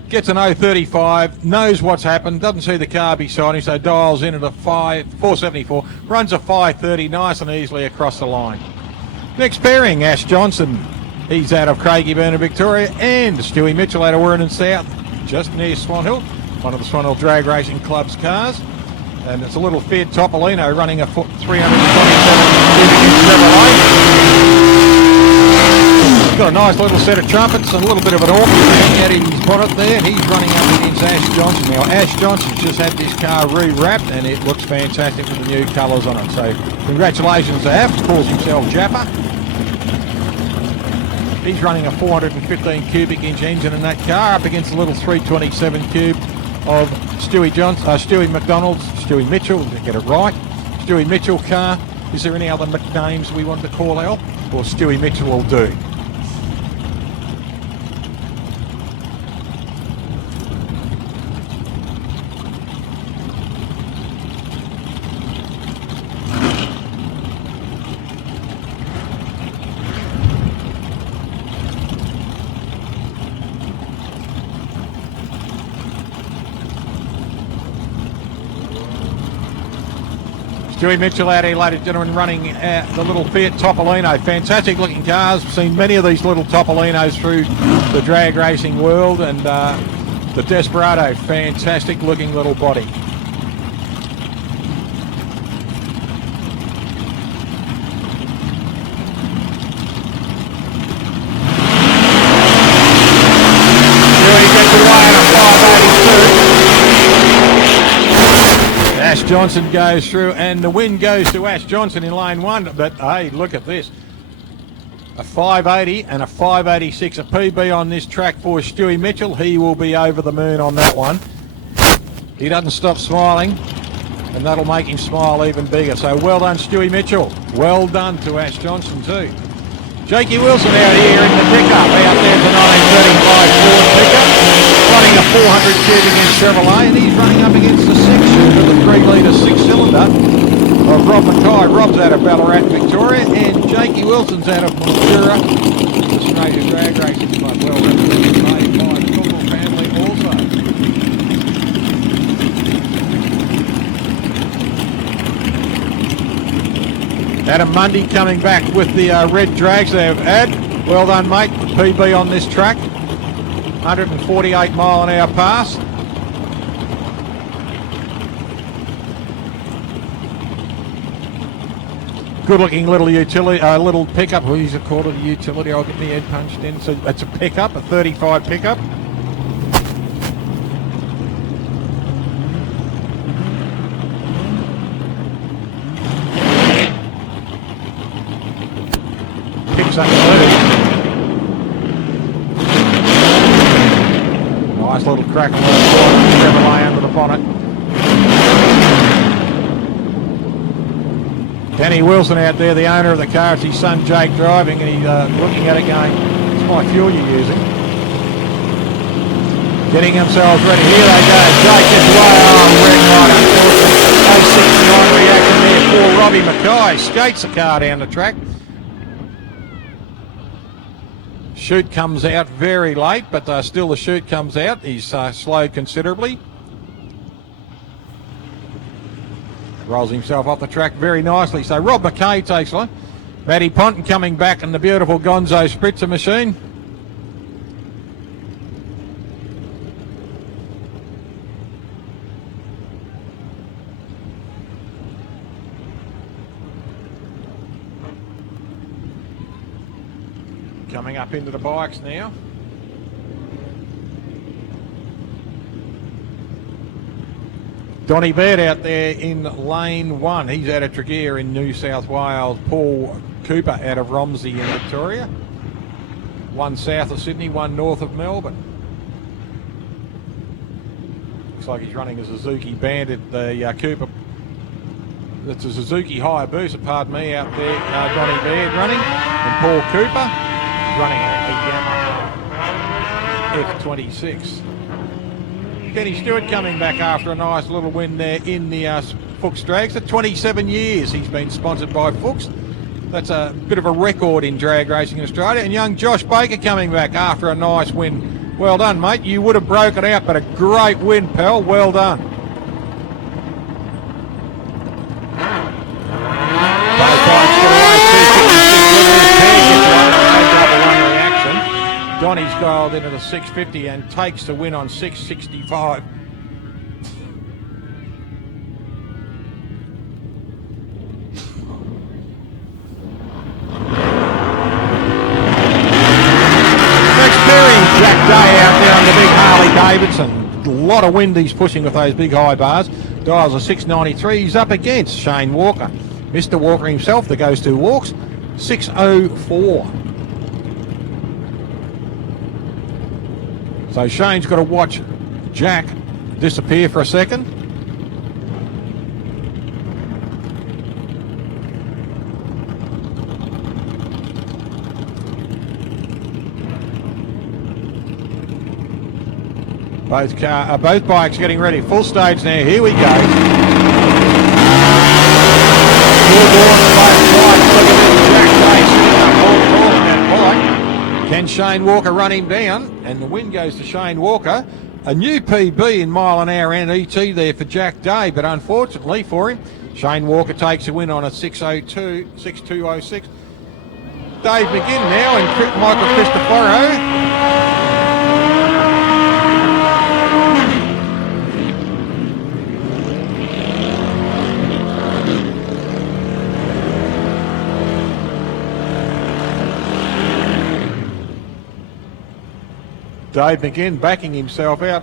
Gets an 035, knows what's happened, doesn't see the car beside him, so dials in at a 474, runs a 530, nice and easily across the line. Next pairing, Ash Johnson. He's out of Craigieburn in Victoria, and Stewie Mitchell out of Werribee South, just near Swan Hill, one of the Swan Hill Drag Racing Club's cars. And it's a little Fiat Topolino running a 327 Chevrolet. Got a nice little set of trumpets and a little bit of an organ hanging out in his bonnet there. He's running up against Ash Johnson. Now, Ash Johnson's just had this car re-wrapped and it looks fantastic with the new colours on it. So, congratulations to Ash. Calls himself Japper. He's running a 415 cubic inch engine in that car up against a little 327 cube of Stewie Mitchell, to get it right. Stewie Mitchell car. Is there any other names we want to call out? Or Stewie Mitchell will do. Stewie Mitchell out here, ladies and gentlemen, running the little Fiat Topolino. Fantastic looking cars. We've seen many of these little Topolinos through the drag racing world, and the Desperado, fantastic looking little body. Ash Johnson goes through, and the win goes to Ash Johnson in lane 1. But hey, look at this. A 580 and a 586, a PB on this track for Stewie Mitchell. He will be over the moon on that one. He doesn't stop smiling, and that'll make him smile even bigger. So well done, Stewie Mitchell. Well done to Ash Johnson too. Jakey Wilson out here in the pickup, out there for 1935 Ford pickup, running a 400 tube against Chevrolet, and he's running up against the 6-cylinder, the 3-litre 6-cylinder of Rob Mackay. Rob's out of Ballarat, Victoria, and Jakey Wilson's out of Mildura, Australian Drag Racing Club. Well represented by the Cookle family also. Adam Mundy coming back with the red drags there. Ad, well done, mate. The PB on this track. 148 mile an hour pass. Good looking little utility, little pickup. Well, he's called it a utility. I'll get my head punched in. So it's a pickup, a 35 pickup. Nice little crack on the Chevrolet under the bonnet. Danny Wilson out there, the owner of the car. It's his son Jake driving, and he's looking at it going, "It's my fuel you're using." Getting themselves ready. Here they go. Jake gets away. Oh, red light, unfortunately. A 69 reaction there for Robbie Mackay. Skates the car down the track. Chute comes out very late, but still the chute comes out. He's slowed considerably. Rolls himself off the track very nicely. So Rob Mackay takes one. Matty Ponton coming back in the beautiful Gonzo Spritzer machine. Coming up into the bikes now. Donny Baird out there in lane 1. He's out of Tregear in New South Wales. Paul Cooper out of Romsey in Victoria. One south of Sydney, one north of Melbourne. Looks like he's running a Suzuki Bandit. The Cooper, that's a Suzuki Hayabusa, pardon me, out there. Donny Baird running, and Paul Cooper running a Yamaha F26. Kenny Stewart coming back after a nice little win there in the Fuchs Dragster. 27 years he's been sponsored by Fuchs. That's a bit of a record in drag racing in Australia. And young Josh Baker coming back after a nice win. Well done, mate. You would have broken out, but a great win, pal. Well done. Donny's dialed into the 650 and takes the win on 665. Next Perry, Jack Day out there on the big Harley Davidson. A lot of wind he's pushing with those big high bars. Dials a 693. He's up against Shane Walker. Mr. Walker himself that goes 2 walks. 604. So Shane's got to watch Jack disappear for a second. Both bikes getting ready. Full stage now. Here we go. Can Shane Walker run him down? And the win goes to Shane Walker. A new PB in mile an hour and ET there for Jack Day, but unfortunately for him, Shane Walker takes a win on a 6:02.06. Dave McGinn now and Michael Cristoforo. Dave McGinn backing himself out.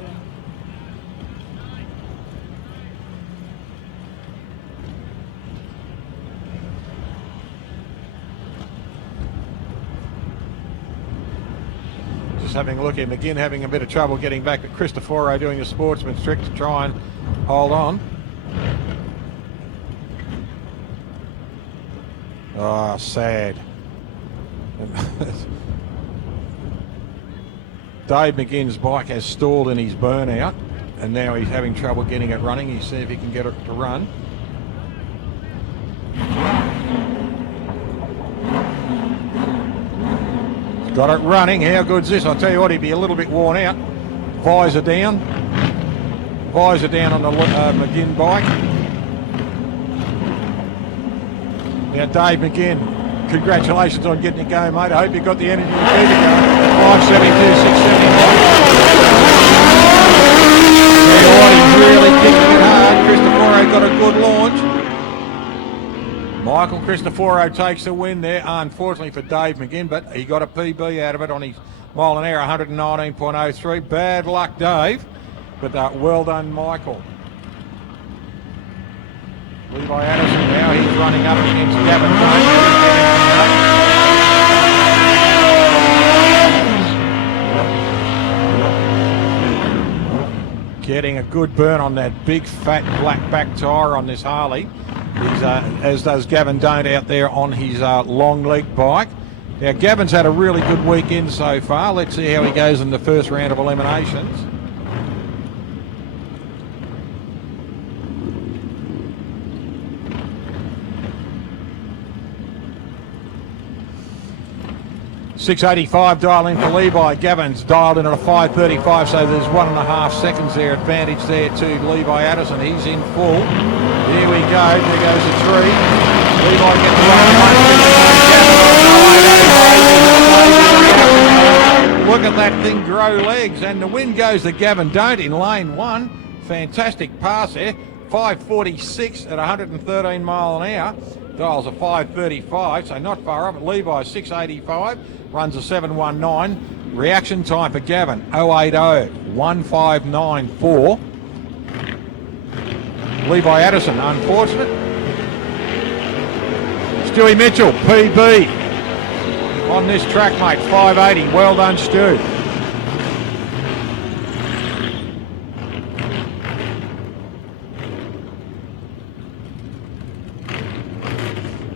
Just having a look at McGinn having a bit of trouble getting back, but Cristoforo doing a sportsman's trick to try and hold on. Oh, sad. Dave McGinn's bike has stalled in his burnout, and now he's having trouble getting it running. He's see if he can get it to run. He's got it running. How good's this? I'll tell you what, he'd be a little bit worn out. Visor down. Visor down on the McGinn bike. Now Dave McGinn, congratulations on getting it going, mate. I hope you got the energy to keep it going. 572, 671. Tell you what, he's really kicking it hard. Cristoforo got a good launch. Michael Cristoforo takes the win there, unfortunately for Dave McGinn, but he got a PB out of it on his mile an hour, 119.03. Bad luck, Dave, but well done, Michael. Levi Addison now, he's running up against Gavin Dane. Getting a good burn on that big fat black back tyre on this Harley. He's, as does Gavin Dane out there on his long leg bike. Now Gavin's had a really good weekend so far. Let's see how he goes in the first round of eliminations. .685 dial in for Levi. Gavin's dialed in at a 5:35, so there's 1.5 seconds there advantage there to Levi Addison. He's in full. There we go. There goes the tree. Levi gets the run. Look at that thing grow legs, and the win goes to Gavin Don't in lane 1. Fantastic pass there. 5:46 at 113 mile an hour. Dials a 5:35, so not far off. Levi 6:85, runs a 7:19. Reaction time for Gavin 080 1594. Levi Addison, unfortunate. Stewie Mitchell, PB on this track, mate, 580. Well done, Stu.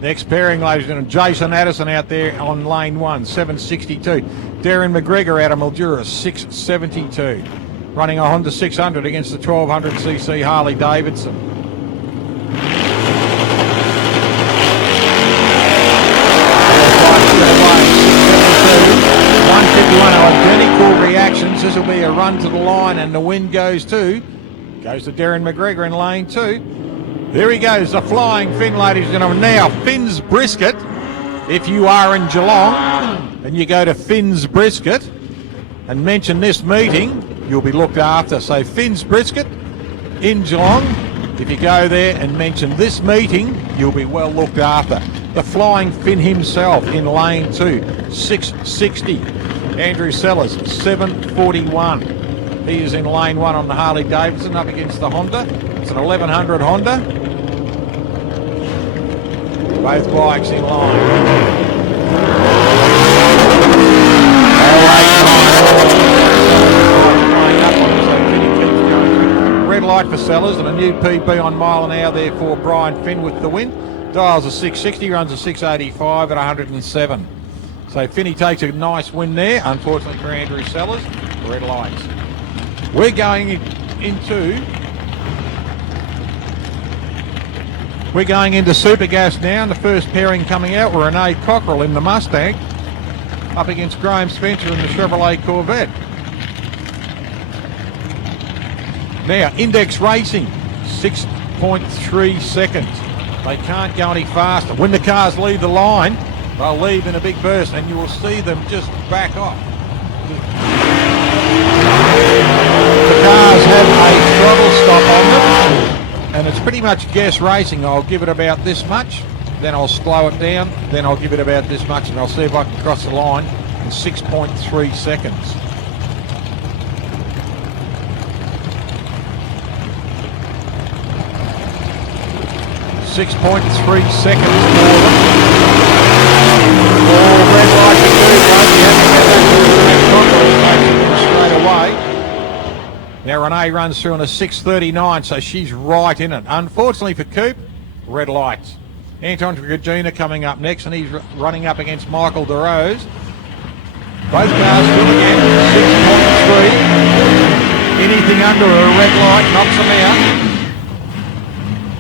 Next pairing, ladies and gentlemen, Jason Addison out there on lane 1, 762. Darren McGregor out of Mildura, 672. Running a Honda 600 against the 1200cc Harley Davidson. Identical reactions. This will be a run to the line, and the win goes to Darren McGregor in lane 2. There he goes, the flying Finn, ladies and gentlemen. Now, Finn's Brisket. If you are in Geelong and you go to Finn's Brisket and mention this meeting, you'll be looked after. So Finn's Brisket in Geelong, if you go there and mention this meeting, you'll be well looked after. The flying Finn himself in lane 2, 660. Andrew Sellers, 741. He is in lane 1 on the Harley Davidson up against the Honda. It's an 1100 Honda. Both bikes in line. Red light for Sellers and a new PB on mile an hour there for Brian Finn with the win. Dials a 660, runs a 685 at 107. So Finney takes a nice win there, unfortunately for Andrew Sellers. Red lights. We're going into Super Gas now, and the first pairing coming out were Renee Cockrell in the Mustang up against Graham Spencer in the Chevrolet Corvette. Now, Index Racing, 6.3 seconds. They can't go any faster. When the cars leave the line, they'll leave in a big burst, and you will see them just back off. The cars have a throttle stop on them, and it's pretty much guess racing. I'll give it about this much, then I'll slow it down, then I'll give it about this much, and I'll see if I can cross the line in 6.3 seconds. .3 seconds for them. Oh, red light to do, straight away. Now Renee runs through on a 6:39, so she's right in it. Unfortunately for Coop, red lights. Anton Gagina coming up next, and he's running up against Michael DeRose. Both cars still again, 6.3. Anything under a red light knocks them out.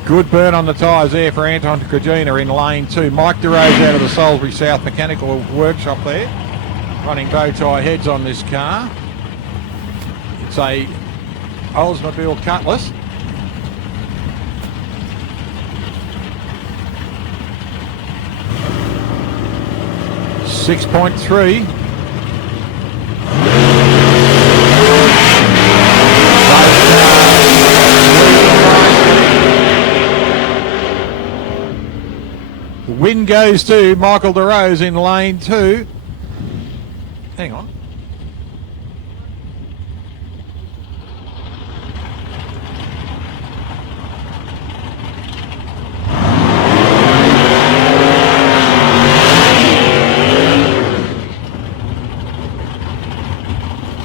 Good burn on the tyres there for Anton Gagina in lane 2. Mike DeRose out of the Salisbury South Mechanical Workshop there, running bow tie heads on this car. It's a Oldsmobile Cutlass. .3. The win goes to Michael DeRose in lane 2. Hang on.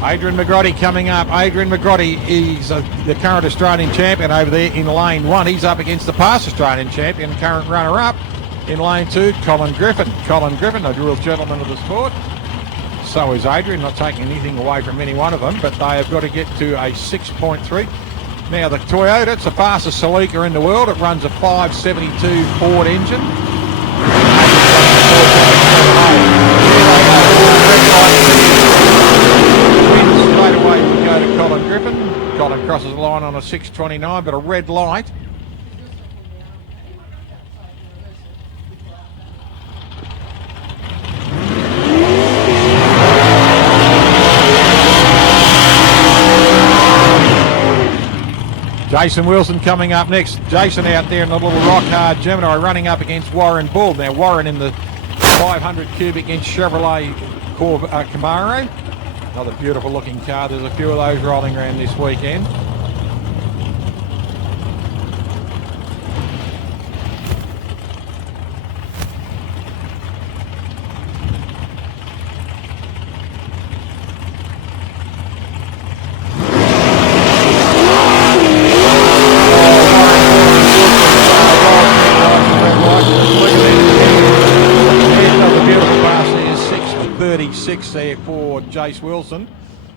Adrian McGroddy coming up. Adrian McGroddy is the current Australian champion over there in lane 1. He's up against the past Australian champion, current runner-up in lane 2, Colin Griffin. Colin Griffin, a real gentleman of the sport. So is Adrian, not taking anything away from any one of them, but they have got to get to a 6.3. Now the Toyota, it's the fastest Celica in the world. It runs a 572 Ford engine. Straight away we go to Colin Griffin. Colin crosses the line on a 6.29, but a red light. Jason Wilson coming up next. Jason out there in the little rock hard Gemini running up against Warren Bull. Now Warren in the 500 cubic inch Chevrolet Camaro. Another beautiful looking car. There's a few of those rolling around this weekend. There for Jace Wilson,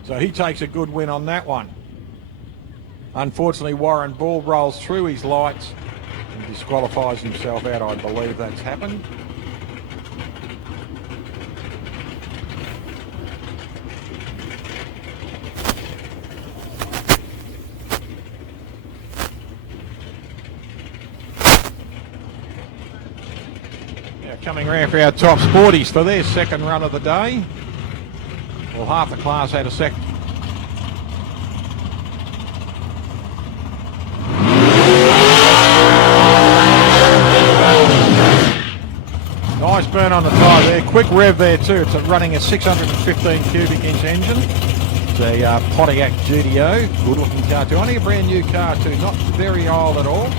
so he takes a good win on that one. Unfortunately, Warren Ball rolls through his lights and disqualifies himself out. I believe that's happened. Now coming around for our top sporties for their second run of the day. Well, half the class had a second. Nice burn on the tyre there. Quick rev there too. It's running a 615 cubic inch engine. It's a Pontiac GTO. Good looking car too. Only a brand new car too. Not very old at all.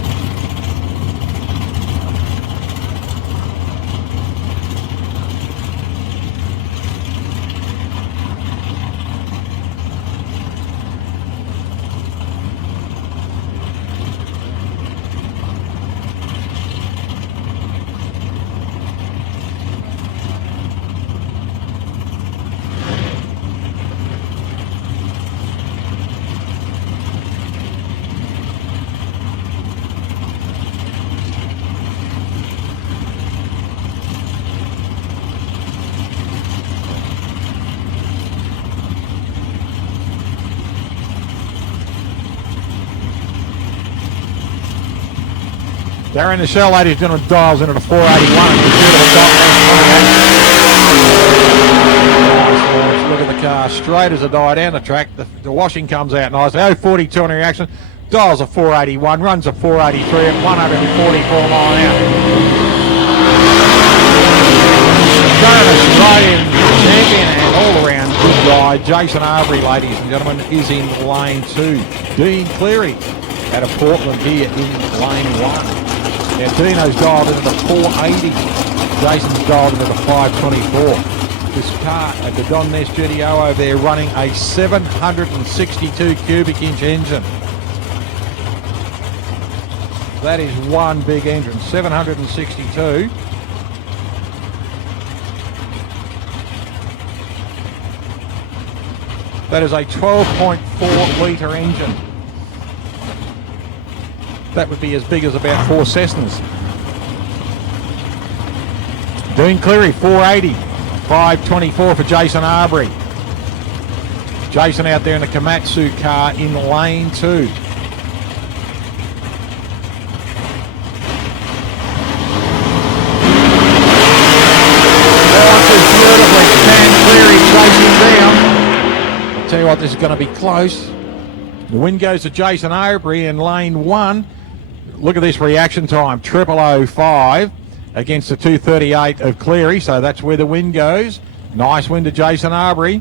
Darren, the shell, ladies and gentlemen, dials into the 481. Look at the car, straight as a die down the track. The washing comes out nice. 0.42 on the reaction. Dials a 481, runs a 483 at 144 mile an hour. Current Australian champion and all-around good guy, Jason Arbery, ladies and gentlemen, is in lane 2. Dean Cleary out of Portland here in lane 1. Now Dino's dialed into the 480. Jason's dialed into the 524. This car at the Don Ness GTO over there running a 762 cubic inch engine. That is one big engine, 762. That is a 12.4 litre engine. That would be as big as about 4 Cessnas. Dean Cleary, 480. 524 for Jason Arbery. Jason out there in the Komatsu car in lane 2. Tell you what, this is going to be close. The win goes to Jason Arbery in lane 1. Look at this reaction time, 0005 against the 238 of Cleary, so that's where the win goes. Nice win to Jason Arbery.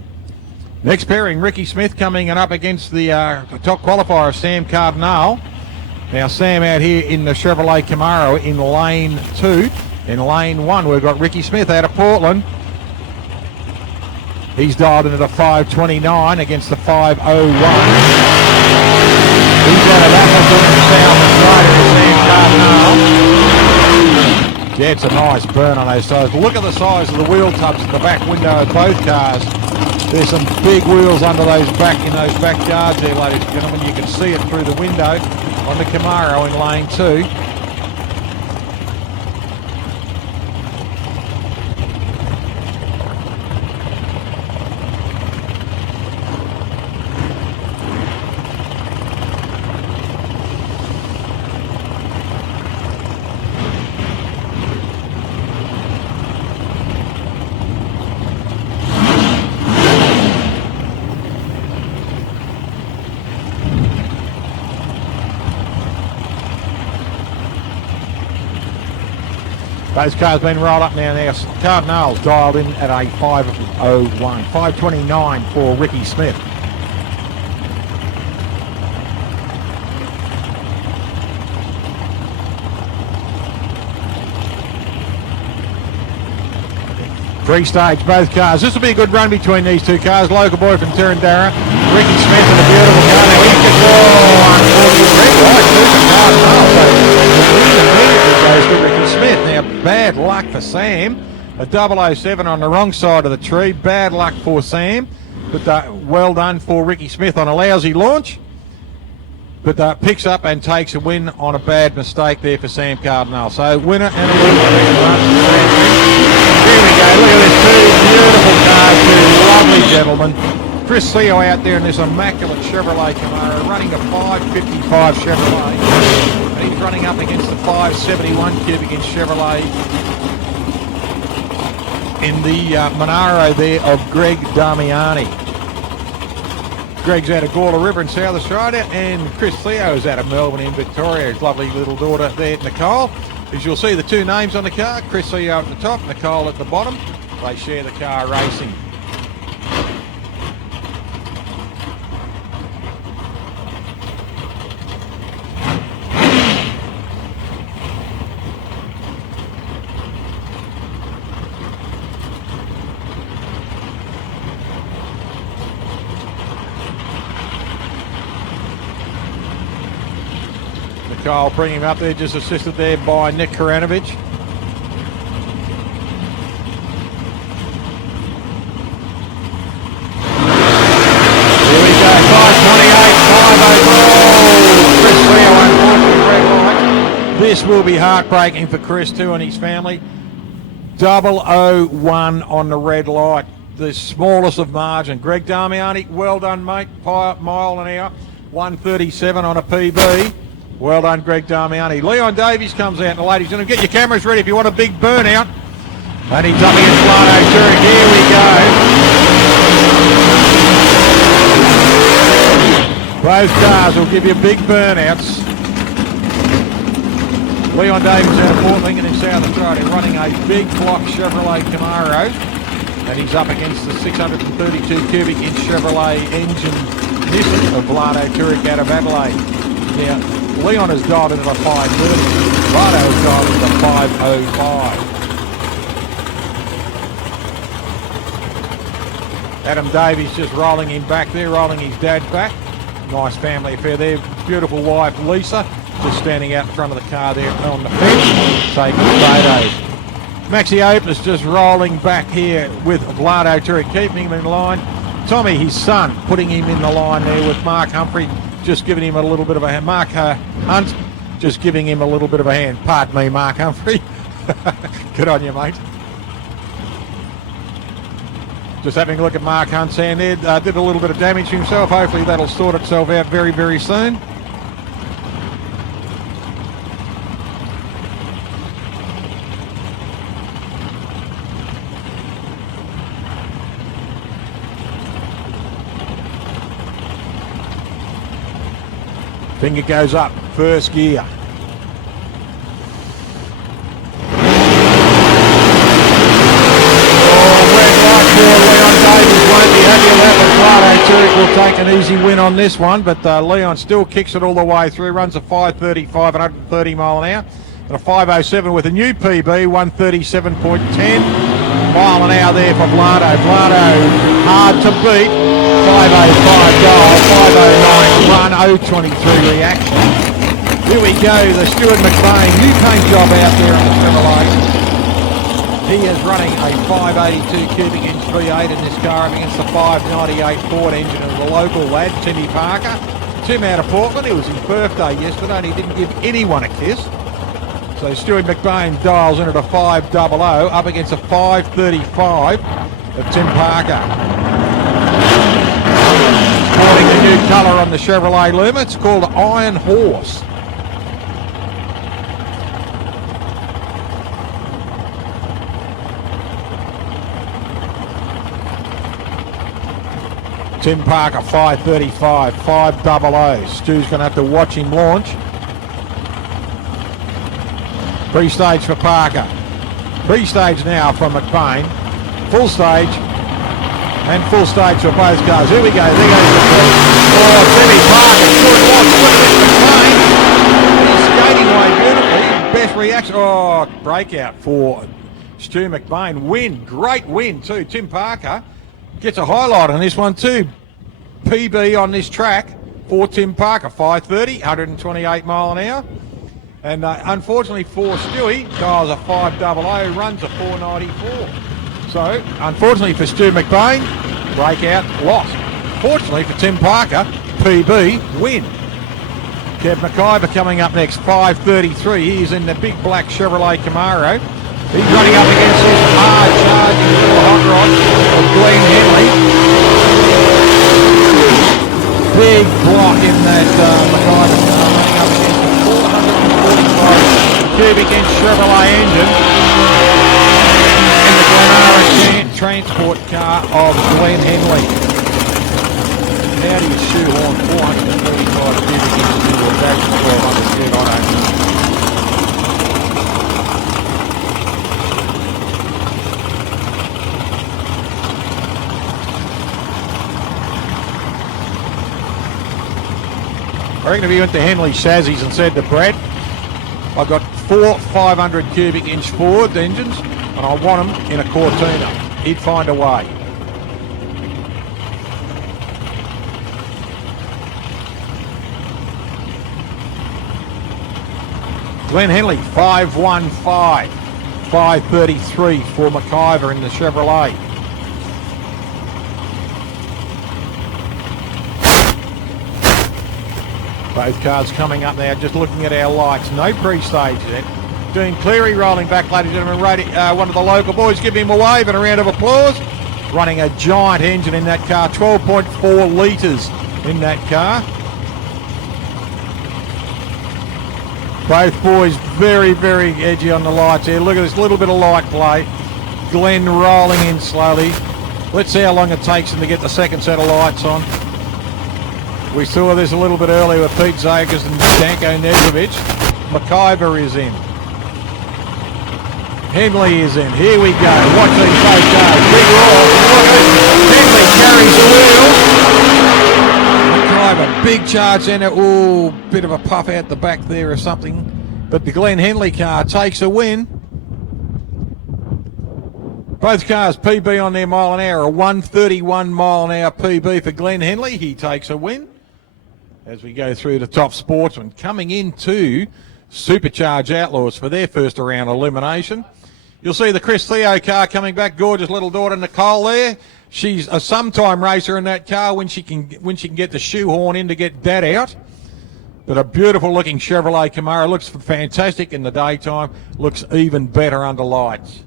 Next pairing, Ricky Smith coming up against the top qualifier, Sam Cardinal. Now Sam out here in the Chevrolet Camaro in lane 2. In lane 1, we've got Ricky Smith out of Portland. He's dialed into the 529 against the 501. He's out of Appleton in South Australia, Sam Cardinal. Yeah, it's a nice burn on those tyres. Look at the size of the wheel tubs in the back window of both cars. There's some big wheels under those back yards there, ladies and gentlemen. You can see it through the window on the Camaro in lane 2. Those cars been rolled up now. Cardinal's dialed in at a 501. 529 for Ricky Smith. Three-stage, both cars. This will be a good run between these two cars. Local boy from Tarrandara, Ricky Smith, and a beautiful car. Now he gets goes to Ricky Smith. Now, bad luck for Sam. A 007 on the wrong side of the tree. Bad luck for Sam. But well done for Ricky Smith on a lousy launch. But picks up and takes a win on a bad mistake there for Sam Cardinal. So winner and a loser. Here we go. Look at this, two beautiful cars, two lovely gentlemen. Chris Theo out there in this immaculate Chevrolet Camaro, running a 555 Chevrolet. And he's running up against the 571 cubic inch Chevrolet in the Monaro there of Greg Damiani. Greg's out of Gawler River in South Australia, and Chris Theo is out of Melbourne in Victoria. His lovely little daughter there, Nicole. As you'll see, the two names on the car, Chris Theo at the top, Nicole at the bottom. They share the car racing. Nicole bringing him up there, just assisted there by Nick Karanovich. Here we go, 528, 504. This will be heartbreaking for Chris too and his family. 001 on the red light, the smallest of margin. Greg Damiani, well done mate, mile an hour, 137 on a PB. Well done, Greg Damiani. Leon Davies comes out, and the ladies and get your cameras ready if you want a big burnout. And he's up against Vlado Turek. Here we go. Both cars will give you big burnouts. Leon Davies out of Port Lincoln in South Australia running a big block Chevrolet Camaro. And he's up against the 632 cubic inch Chevrolet engine Nissan of Vlado Turek out of Adelaide. Now, Leon has dialed into the 530. Vlado has dialed into the 505. Adam Davies just rolling him back there, rolling his dad back. Nice family affair there. Beautiful wife Lisa just standing out in front of the car there on the fence, taking photos. Maxi Opus just rolling back here with Vlado Turek, keeping him in line. Tommy, his son, putting him in the line there with Mark Humphrey, just giving him a little bit of a hand. Mark Hunt, just giving him a little bit of a hand. Pardon me, Mark Humphrey. Good on you, mate. Just having a look at Mark Hunt's hand there. Did a little bit of damage to himself. Hopefully that'll sort itself out very, very soon. Finger goes up, first gear. Turek will take an easy win on this one, but Leon still kicks it all the way through, runs a 5:35 at 130 mile an hour, and a 5:07 with a new PB, 137.10 mile an hour there for Vlado. Vlado hard to beat, 5:05 goal, 5:09 run, 0:23 reaction. Here we go, the Stuart McBain new paint job out there on the Chevrolet. He is running a 582 cubic inch V8 in this car up against the 598 Ford engine of the local lad, Timmy Parker. Tim out of Portland, it was his birthday yesterday and he didn't give anyone a kiss. So Stuart McBain dials in at a 500 up against a 535 of Tim Parker. Sporting a new colour on the Chevrolet Luma, it's called Iron Horse. Tim Parker, 535, 500. Stu's going to have to watch him launch. Pre-stage for Parker. Pre-stage now from McBain. Full stage. And full stage for both cars. Here we go. There goes the three. Oh, Timmy Parker. Good watch. He's skating away beautifully. Best reaction. Oh, breakout for Stu McBain. Win. Great win too. Tim Parker gets a highlight on this one too. PB on this track for Tim Parker, 5:30, 128 mile an hour. And unfortunately for Stewie, dials a 500, runs a 494. So, unfortunately for Stu McBain, breakout, loss. Fortunately for Tim Parker, PB, win. Kev McIver coming up next, 5:33. He's in the big black Chevrolet Camaro. He's running up against this hard-charging little hot rod of Glenn Henley. Big block in that McIver car, running up against the 445 cubic inch Chevrolet engine in the Glenara transport car of Glenn Henley. How do you shoehorn 445 cubic inches into a back of 1200 kid? I don't know. I reckon if he went to Henley Chassis and said to Brad, I've got 4 500 cubic inch Ford engines and I want them in a Cortina, he'd find a way. Glenn Henley, 515, 533 for McIver in the Chevrolet. Both cars coming up now, just looking at our lights. No pre-stage yet. Dean Cleary rolling back, ladies and gentlemen. One of the local boys, give him a wave and a round of applause. Running a giant engine in that car, 12.4 litres in that car. Both boys very, very edgy on the lights here. Look at this little bit of light play. Glenn rolling in slowly. Let's see how long it takes him to get the second set of lights on. We saw this a little bit earlier with Pete Zakers and Danko Nezovic. McIver is in. Henley is in. Here we go. Watch these both cars. Big roar. Henley carries the wheel. McIver, big charge in it. Ooh, bit of a puff out the back there or something. But the Glenn Henley car takes a win. Both cars PB on their mile an hour. A 131 mile an hour PB for Glenn Henley. He takes a win. As we go through the top sportsman, coming into Supercharged Outlaws for their first round elimination. You'll see the Chris Theo car coming back. Gorgeous little daughter Nicole there. She's a sometime racer in that car when she can get the shoehorn in to get that out. But a beautiful looking Chevrolet Camaro. Looks fantastic in the daytime. Looks even better under lights.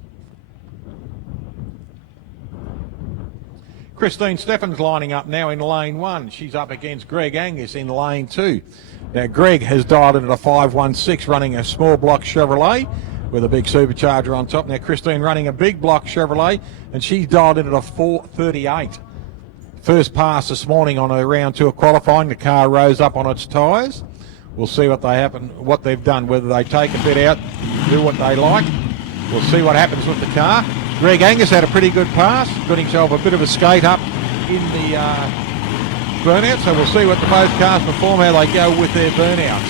Christine Steffens lining up now in lane 1. She's up against Greg Angus in lane 2. Now Greg has dialed into a 516 running a small block Chevrolet with a big supercharger on top. Now Christine running a big block Chevrolet and she's dialed into a 438. First pass this morning on a round 2 of qualifying. The car rose up on its tyres. We'll see what they've done, whether they take a bit out, do what they like. We'll see what happens with the car. Greg Angus had a pretty good pass, got himself a bit of a skate up in the burnout, so we'll see what the both cars perform, how they go with their burnouts.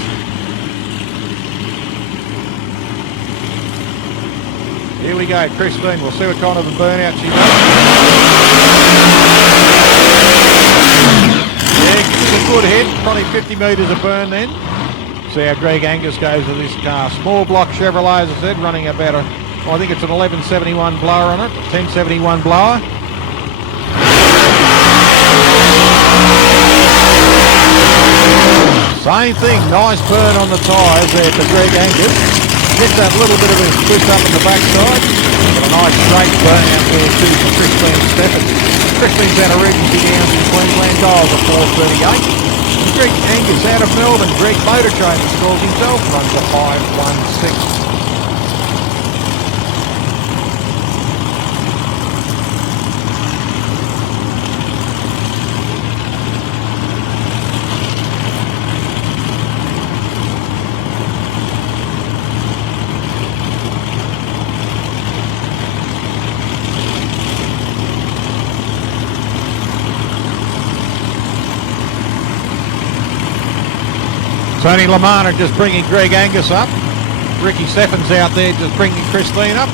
Here we go, Christine, we'll see what kind of a burnout she does. Yeah, it's a good hit, probably 50 metres of burn then. See how Greg Angus goes with this car. Small block Chevrolet, as I said, running about I think it's an 1171 blower on it, 1071 blower. Same thing, nice burn on the tyres there for Greg Angus. Gets that little bit of a twist up in the backside. But a nice straight burn out there too for Christine Steffens. Christine's out of Regency Downs in Queensland, dials at 438. Greg Angus out of Melbourne. Greg Motor Training scores himself, runs a 516. Tony Lamana just bringing Greg Angus up. Ricky Steffens out there just bringing Christine up.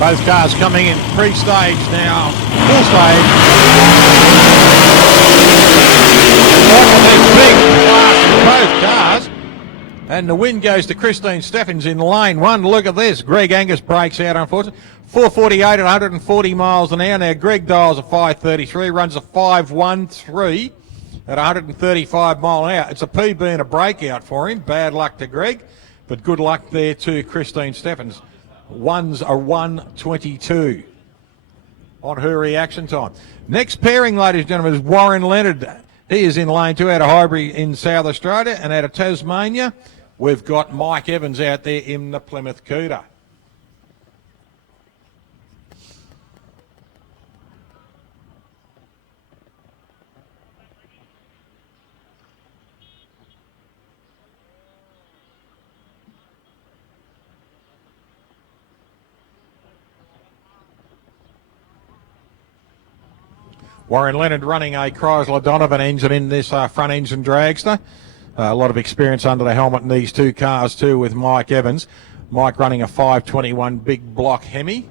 Both cars coming in pre-stage now. Full stage. Big blast in both cars. And the win goes to Christine Steffens in lane 1. Look at this. Greg Angus breaks out, unfortunately. 448 at 140 miles an hour. Now Greg dials a 533, runs a 513 at 135 mile an hour. It's a PB and a breakout for him. Bad luck to Greg, but good luck there to Christine Steffens. One's a 122 on her reaction time. Next pairing, ladies and gentlemen, is Warren Leonard. He is in lane 2 out of Highbury in South Australia, and out of Tasmania, we've got Mike Evans out there in the Plymouth Cooter. Warren Leonard running a Chrysler Donovan engine in this front engine dragster. A lot of experience under the helmet in these two cars too with Mike Evans. Mike running a 521 big block Hemi.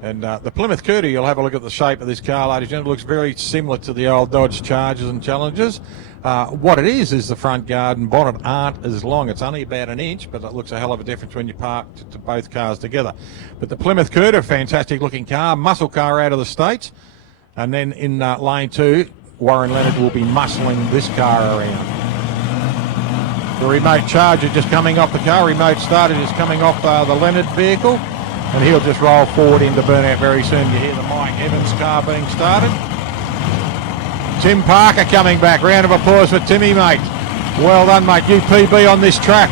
And the Plymouth Cooter, you'll have a look at the shape of this car, ladies and gentlemen. It looks very similar to the old Dodge Chargers and Challengers. What it is the front guard and bonnet aren't as long. It's only about an inch, but it looks a hell of a difference when you park to both cars together. But the Plymouth Cooter, fantastic looking car, muscle car out of the States. And then in lane 2, Warren Leonard will be muscling this car around. The remote charger just coming off the car, remote starter just coming off the Leonard vehicle, and he'll just roll forward into burnout very soon. You hear the Mike Evans car being started. Tim Parker coming back. Round of applause for Timmy, mate. Well done, mate. UPB on this track.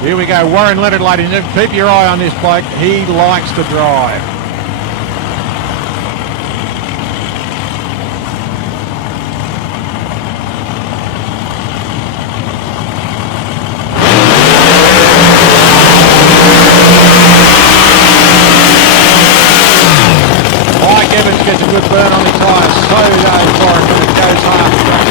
Here we go. Warren Leonard, ladies and gentlemen. Keep your eye on this bloke. He likes to drive. Mike Evans gets a good burn on the tyres. So goes Warren Leonard. Goes half track.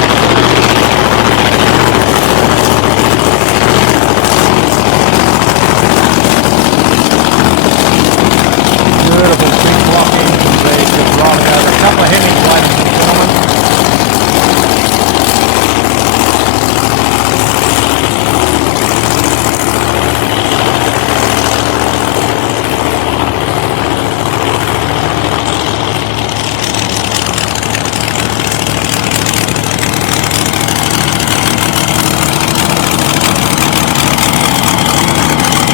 Beautiful big block engines there, just rolling over. A couple of Hemmings, ladies and gentlemen.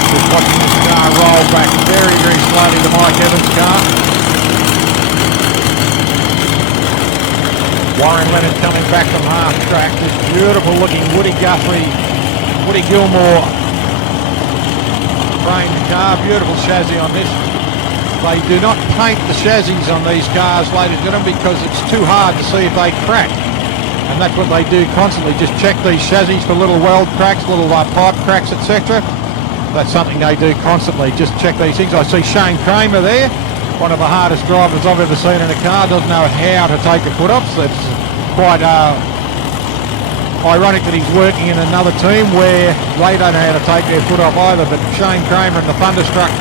Just watching this car roll back very, very slowly to Mike Evans' car. Warren Leonard coming back from half track. This beautiful looking Woody Gilmore framed car. Beautiful chassis on this. They do not paint the chassis on these cars, ladies and gentlemen, because it's too hard to see if they crack. And that's what they do constantly. Just check these chassis for little weld cracks, little pipe cracks, etc. That's something they do constantly. Just check these things. I see Shane Kramer there, one of the hardest drivers I've ever seen in a car. Doesn't know how to take a put-ups. That's quite ironic that he's working in another team where they don't know how to take their foot off either. But Shane Kramer in the Thunderstruck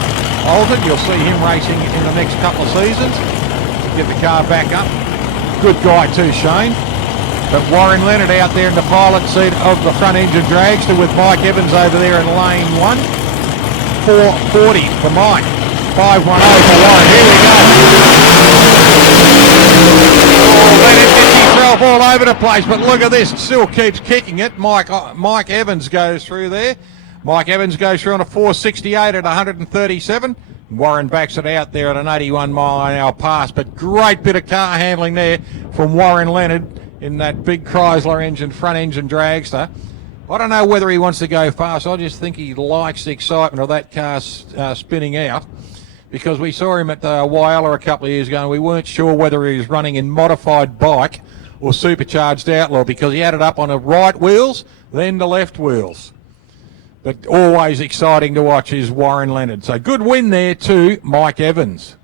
Alton, you'll see him racing in the next couple of seasons to get the car back up. Good guy too, Shane. But Warren Leonard out there in the pilot seat of the front engine dragster with Mike Evans over there in lane 1. 440 for Mike. 510 for Warren. Here we go. Oh, Leonard gets himself all over the place, but look at this. Still keeps kicking it. Mike Evans goes through there. Mike Evans goes through on a 468 at 137. Warren backs it out there at an 81 mile an hour pass, but great bit of car handling there from Warren Leonard in that big Chrysler engine, front engine dragster. I don't know whether he wants to go fast. I just think he likes the excitement of that car spinning out, because we saw him at Wyala a couple of years ago and we weren't sure whether he was running in modified bike or supercharged outlaw, because he had it up on the right wheels, then the left wheels. But always exciting to watch is Warren Leonard. So good win there to Mike Evans.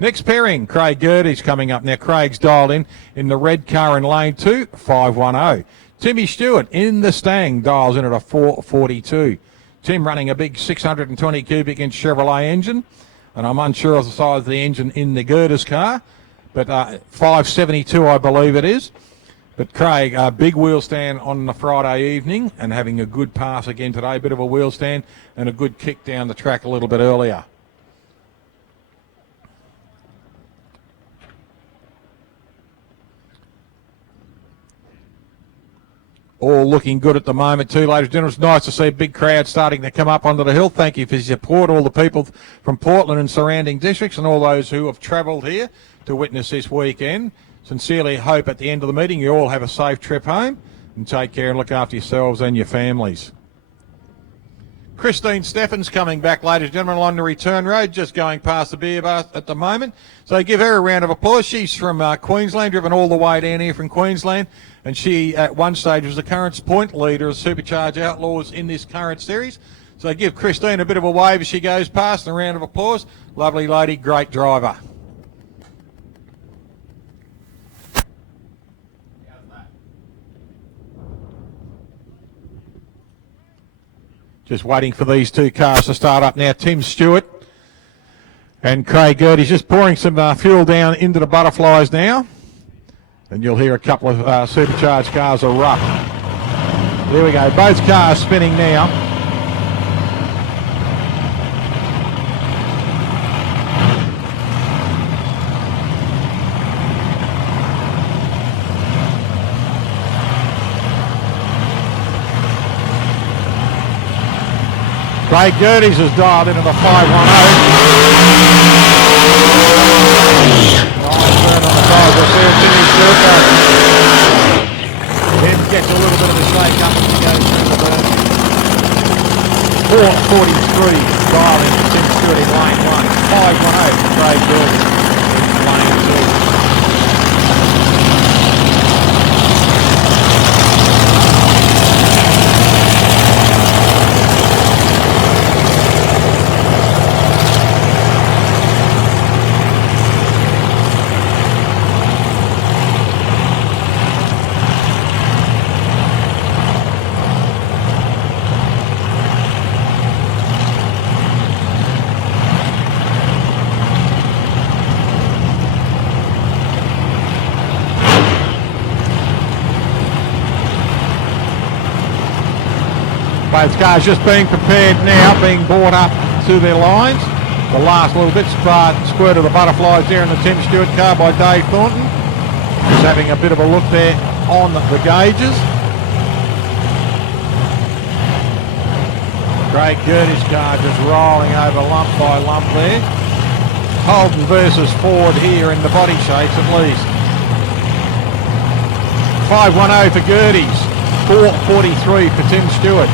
Next pairing, Craig Gerdy's coming up now. Craig's dialed in the red car in lane 2, 510. Timmy Stewart in the Stang dials in at a 442. Tim running a big 620 cubic inch Chevrolet engine, and I'm unsure of the size of the engine in the Gerda's car, but 572 I believe it is. But Craig, a big wheel stand on the Friday evening and having a good pass again today. A bit of a wheel stand and a good kick down the track a little bit earlier. All looking good at the moment too, ladies and gentlemen. It's nice to see a big crowd starting to come up onto the hill. Thank you for your support, all the people from Portland and surrounding districts and all those who have travelled here to witness this weekend. Sincerely hope at the end of the meeting you all have a safe trip home and take care and look after yourselves and your families. Christine Steffen's coming back, ladies and gentlemen, along the return road, just going past the beer bar at the moment. So give her a round of applause. She's from Queensland, driven all the way down here from Queensland, and she at one stage was the current point leader of Supercharged Outlaws in this current series. So give Christine a bit of a wave as she goes past, and a round of applause. Lovely lady, great driver. Just waiting for these two cars to start up now. Tim Stewart and Craig Gerdy's just pouring some fuel down into the butterflies now. And you'll hear a couple of supercharged cars erupt. There we go. Both cars spinning now. Craig Gerties has dialed into the 510. Tim gets a little bit of a shake up as he goes through the burn. 4:43 dialed into Tim Stewart in lane 1. 510 for Craig Gerties in lane 2. Both cars just being prepared now, being brought up to their lines. The last little bit, squirt of the butterflies there in the Tim Stewart car by Dave Thornton. Just having a bit of a look there on the gauges. Craig Gertie's car just rolling over lump by lump there. Holden versus Ford here in the body shapes at least. 510 for Gertie's, 4:43 for Tim Stewart.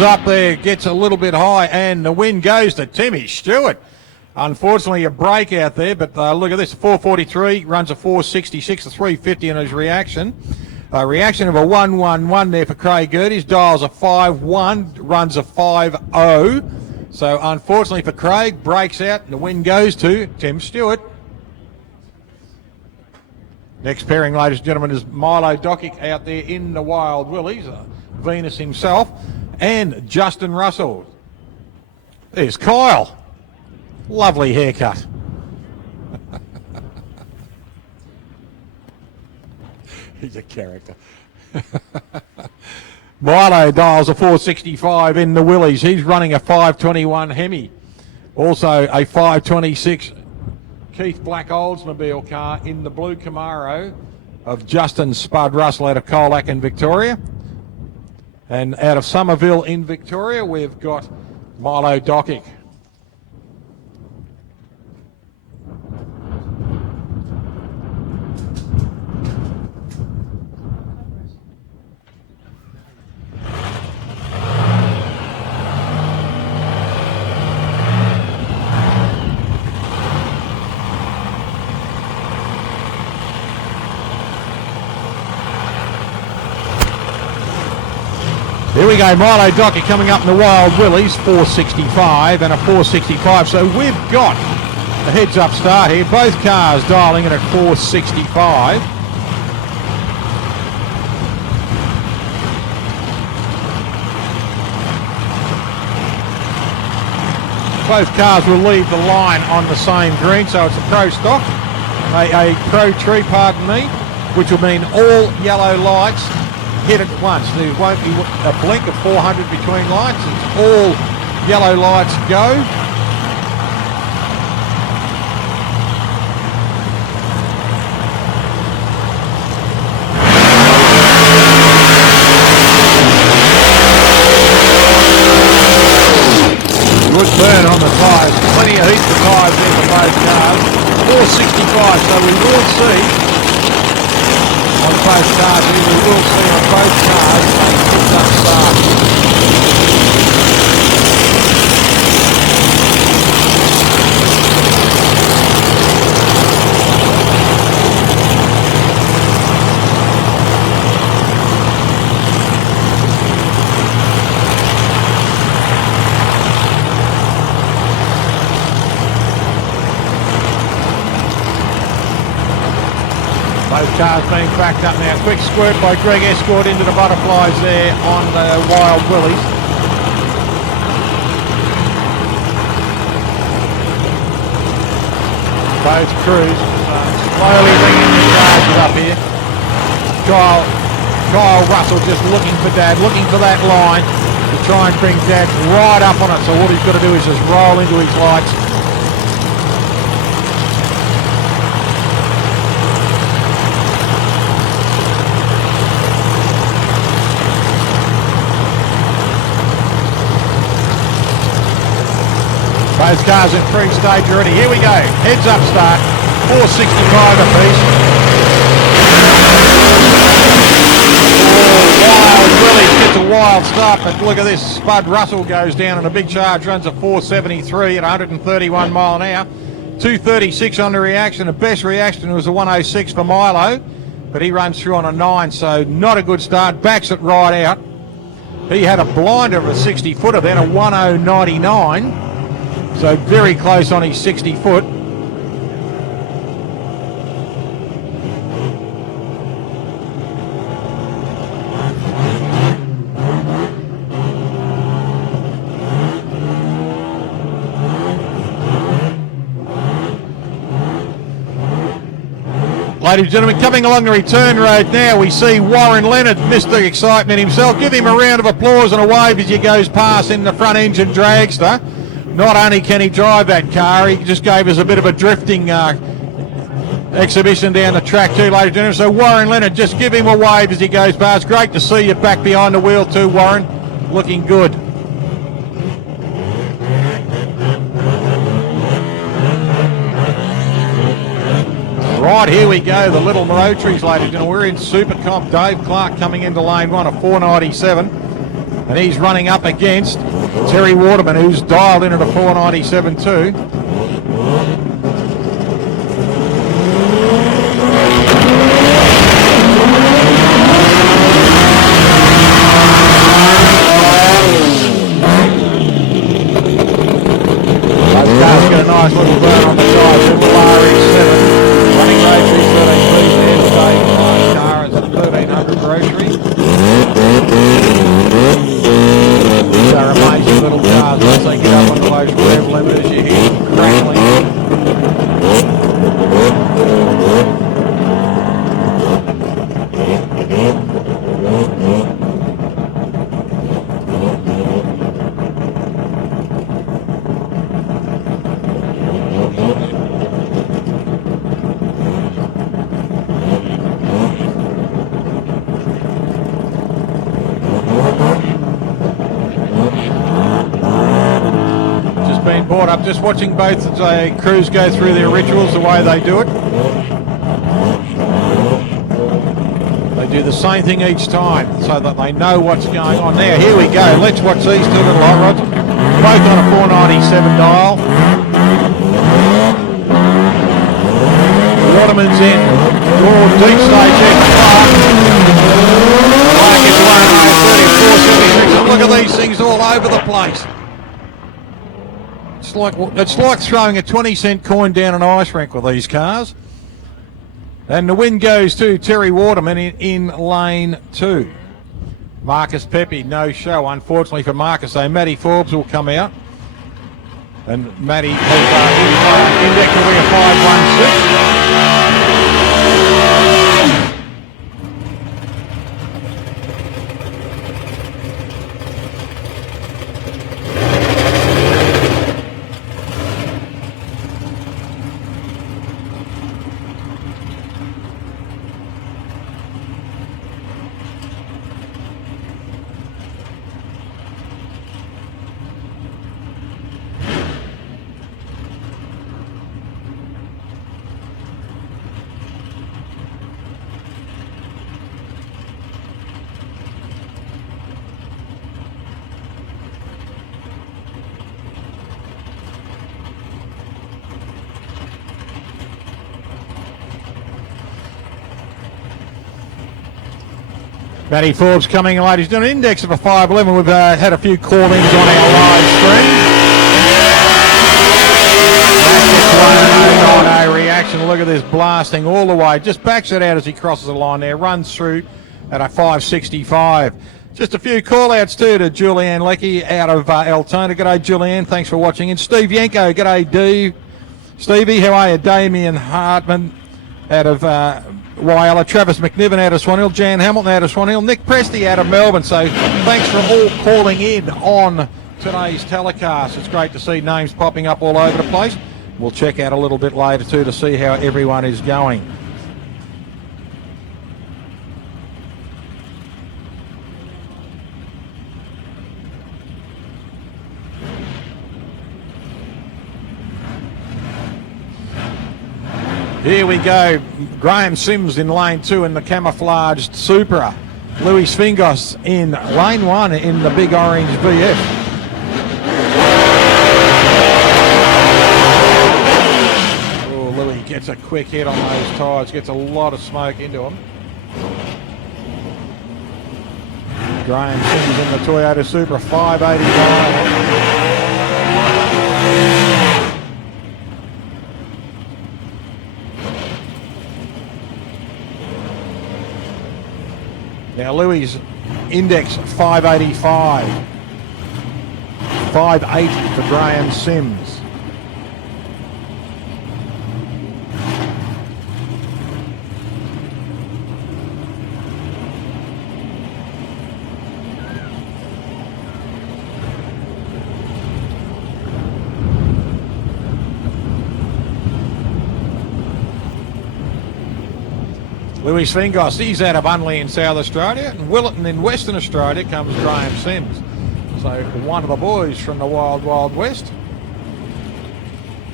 Up there, gets a little bit high, and the win goes to Timmy Stewart. Unfortunately, a break out there, but look at this, 4:43, runs a 4:66, a 3:50 in his reaction. A reaction of a 1:11 there for Craig Gerties, dials a 5:1, runs a 5:0. So unfortunately for Craig, breaks out, and the win goes to Tim Stewart. Next pairing, ladies and gentlemen, is Milo Dockick out there in the Wild Willies, Venus himself, and Justin Russell. There's Kyle. Lovely haircut. He's a character. Milo dials a 4:65 in the Willies. He's running a 5:21 Hemi. Also a 5:26 Keith Black Oldsmobile car in the blue Camaro of Justin Spud Russell out of Colac in Victoria. And out of Somerville in Victoria, we've got Milo Dockick. Here we go, Milo Dockick coming up in the Wild Willies, 4:65 and a 4:65. So we've got a heads-up start here. Both cars dialing in at 4:65. Both cars will leave the line on the same green, so it's a pro stock, a pro tree, pardon me, which will mean all yellow lights hit at once. There won't be a blink of 400 between lights. It's all yellow lights go. Good burn on the tyres. Plenty of heat for tyres there for both cars. 4:65, so we will see on both cars, we will see on both cars a heads-up start. Both cars being backed up now. Quick squirt by Greg Escort into the butterflies there on the Wild Willies. Both crews slowly bringing the cars up here. Kyle Russell just looking for Dad, looking for that line to try and bring Dad right up on it. So all he's got to do is just roll into his lights. cars in three-stage already. Here we go. Heads up start. 465 apiece. Willie gets a wild start, but look at this. Spud Russell goes down in a big charge, runs a 473 at 131 mile an hour. 236 on the reaction. The best reaction was a 106 for Milo, but he runs through on a 9, so not a good start. Backs it right out. He had a blinder of a 60-footer, then a 1099, so very close on his 60-foot. Ladies and gentlemen, coming along the return road now, we see Warren Leonard, Mr. Excitement himself. Give him a round of applause and a wave as he goes past in the front engine dragster. Not only can he drive that car, he just gave us a bit of a drifting exhibition down the track too, ladies and gentlemen. So Warren Leonard, just give him a wave as he goes past. Great to see you back behind the wheel too, Warren. Looking good. Right, here we go, the little rotaries, ladies and gentlemen. We're in Super Comp. Dave Clark coming into lane one, a 497. And he's running up against Terry Waterman, who's dialed in at a 497 too. Those cars get a nice little burn on the side. Triple RX7. Running rotary 13 feet there. Dave Clark's car is a 1300 rotary. These are amazing little cars. Once they get up on those rev limiters, you hear them crackling. I'm just watching both crews go through their rituals the way they do it. They do the same thing each time so that they know what's going on. Now, here we go. Let's watch these two little hot rods. Both on a 497 dial. Waterman's in. Oh, deep stage in. Like it's 130, 476. Look at these things all over the place. It's like throwing a 20-cent coin down an ice rink with these cars. And the win goes to Terry Waterman in lane 2. Marcus Pepe, no show, unfortunately for Marcus. So Matty Forbes will come out. And Matty has index will be a 516. Matty Forbes coming in, ladies. Doing an index of a 511. We've had a few call-ins on our live stream. That's 109 reaction. Look at this blasting all the way. Just backs it out as he crosses the line there. Runs through at a 565. Just a few call-outs too to Julianne Leckie out of Altona. G'day, Julianne. Thanks for watching. And Steve Yanko. G'day, Dave. Stevie, how are you? Damien Hartman out of Wyala, Travis McNiven out of Swan Hill, Jan Hamilton out of Swan Hill, Nick Presti out of Melbourne. So thanks for all calling in on today's telecast. It's great to see names popping up all over the place. We'll check out a little bit later too to see how everyone is going. Here we go. Graham Sims in lane 2 in the camouflaged Supra. Louis Svingos in lane 1 in the big orange VF. Oh, Louis gets a quick hit on those tyres, gets a lot of smoke into them. Graham Sims in the Toyota Supra 589. Now Louis' index 585. 580 for Graham Sims. Louis Svingos, he's out of Unley in South Australia, and Willetton in Western Australia comes Graham Sims. So one of the boys from the Wild Wild West.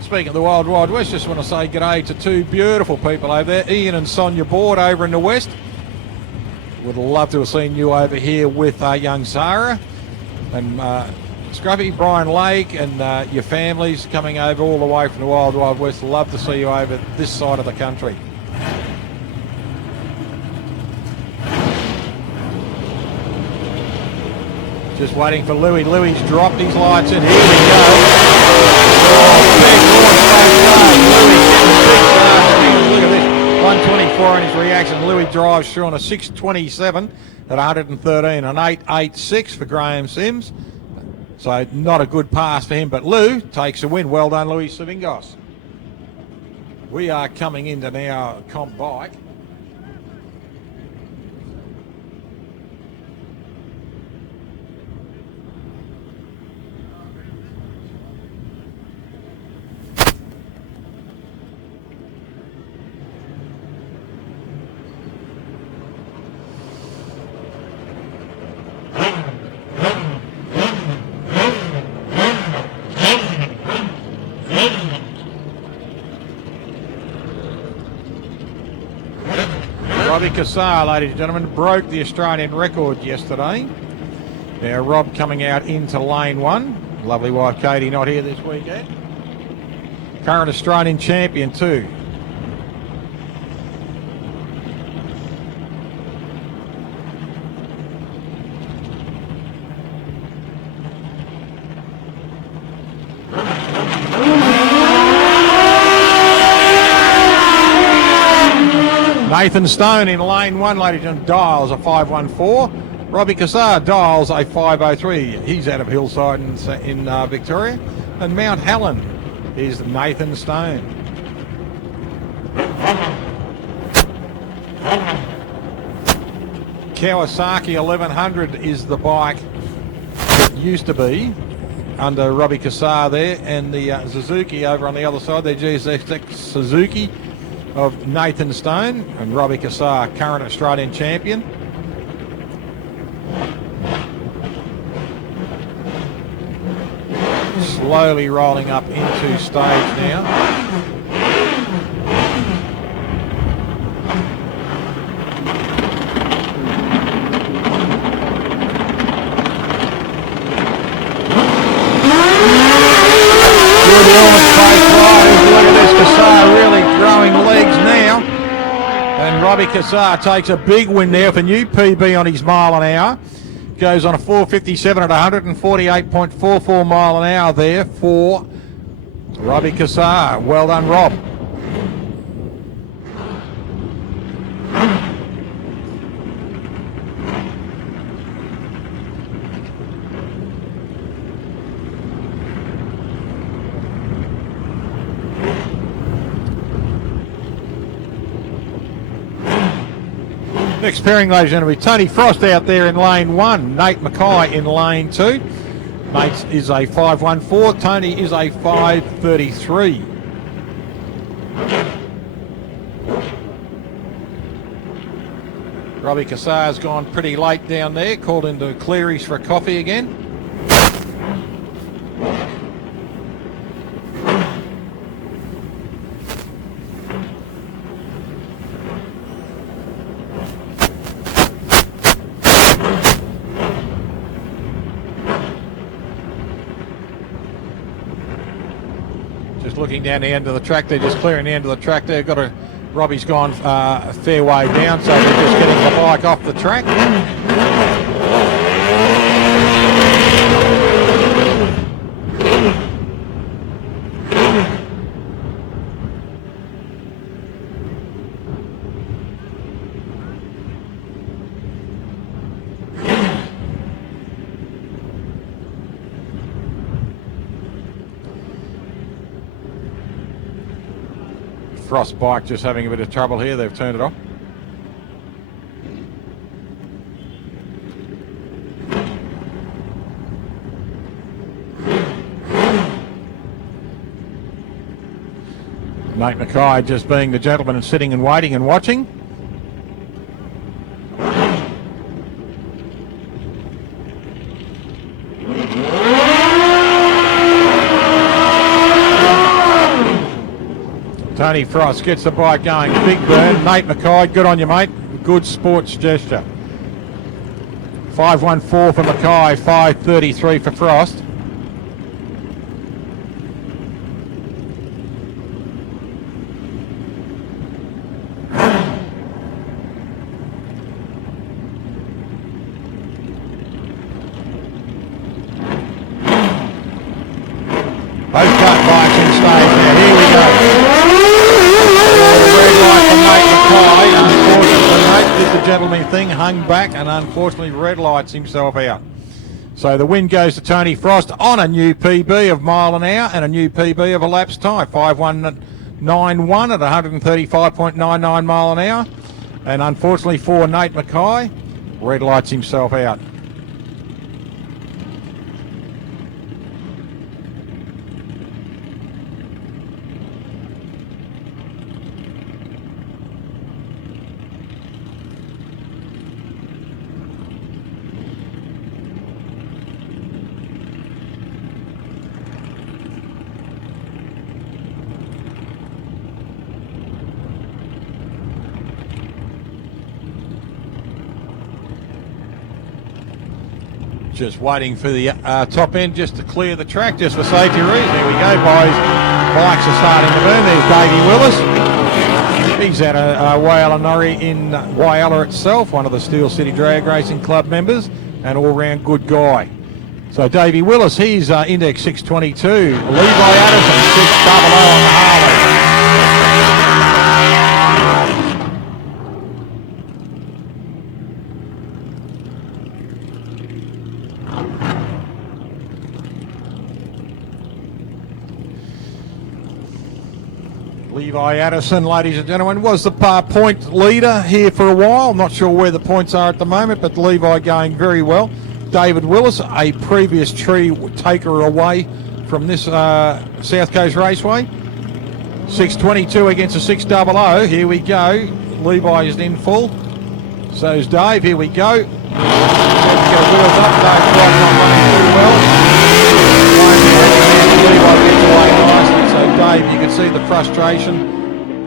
Speaking of the Wild Wild West, just want to say g'day to two beautiful people over there, Ian and Sonia Board over in the West. Would love to have seen you over here with young Sarah. And Scruffy, Brian Lake and your families coming over all the way from the Wild Wild West. Love to see you over this side of the country. Just waiting for Louis. Louis dropped his lights in. Here we go. Oh, big launch. Louis getting big. Look at this. 124 on his reaction. Louis drives through on a 627 at 113. An 886 for Graham Sims. So not a good pass for him, but Lou takes a win. Well done, Louis Savingos. We are coming into now comp bike. Robbie Cassar, ladies and gentlemen, broke the Australian record yesterday. Now Rob coming out into lane 1. Lovely wife Katie not here this weekend. Current Australian champion too. Nathan Stone in lane 1, ladies and gentlemen, dials a 514. Robbie Cassar dials a 503. He's out of Hillside in Victoria. And Mount Helen is Nathan Stone. Kawasaki 1100 is the bike that used to be under Robbie Cassar there, and the Suzuki over on the other side, their GSX Suzuki of Nathan Stone, and Robbie Cassar, current Australian champion. Slowly rolling up into stage now. Robbie Cassar takes a big win there for new PB on his mile an hour. Goes on a 4:57 at 148.44 mile an hour there for Robbie Cassar. Well done, Rob. Next pairing, ladies and gentlemen, Tony Frost out there in lane 1. Nate Mackay in lane 2. Nate is a 514. Tony is a 533. Robbie Cassar's gone pretty late down there. Called into Cleary's for a coffee again. just looking down the end of the track. They're just clearing the end of the track there. Robbie's gone a fair way down, so they're just getting the bike off the track. Frost bike just having a bit of trouble here. They've turned it off. Nate Mackay just being the gentleman and sitting and waiting and watching. Tony Frost gets the bike going. Big burn. Nate Mackay, good on you, mate. Good sports gesture. 5:14 for Mackay, 5:33 for Frost. Both cut bikes in stage now. Here we go. The red light for Nate Mackay. Unfortunately, Nate did the gentleman thing, hung back, and unfortunately red lights himself out. So the win goes to Tony Frost on a new PB of mile an hour and a new PB of elapsed time. 5:191 at 135.99 mile an hour. And unfortunately for Nate Mackay, red lights himself out. Just waiting for the top end just to clear the track, just for safety reasons. Here we go, boys. Bikes are starting to burn. There's Davey Willis. He's at a Whyalla Norrie in Whyalla itself, one of the Steel City Drag Racing Club members, and all-round good guy. So Davey Willis, he's index 622. Levi Addison, 600 on the Harley. Levi Addison, ladies and gentlemen, was the point leader here for a while. Not sure where the points are at the moment, but Levi going very well. David Willis, a previous tree taker away from this South Coast Raceway. 622 against a 600. Here we go. Levi is in full. So's Dave. Here we go. Get wheels up. Dave's right not running too well. Levi gets away nicely. So Dave, you can see the frustration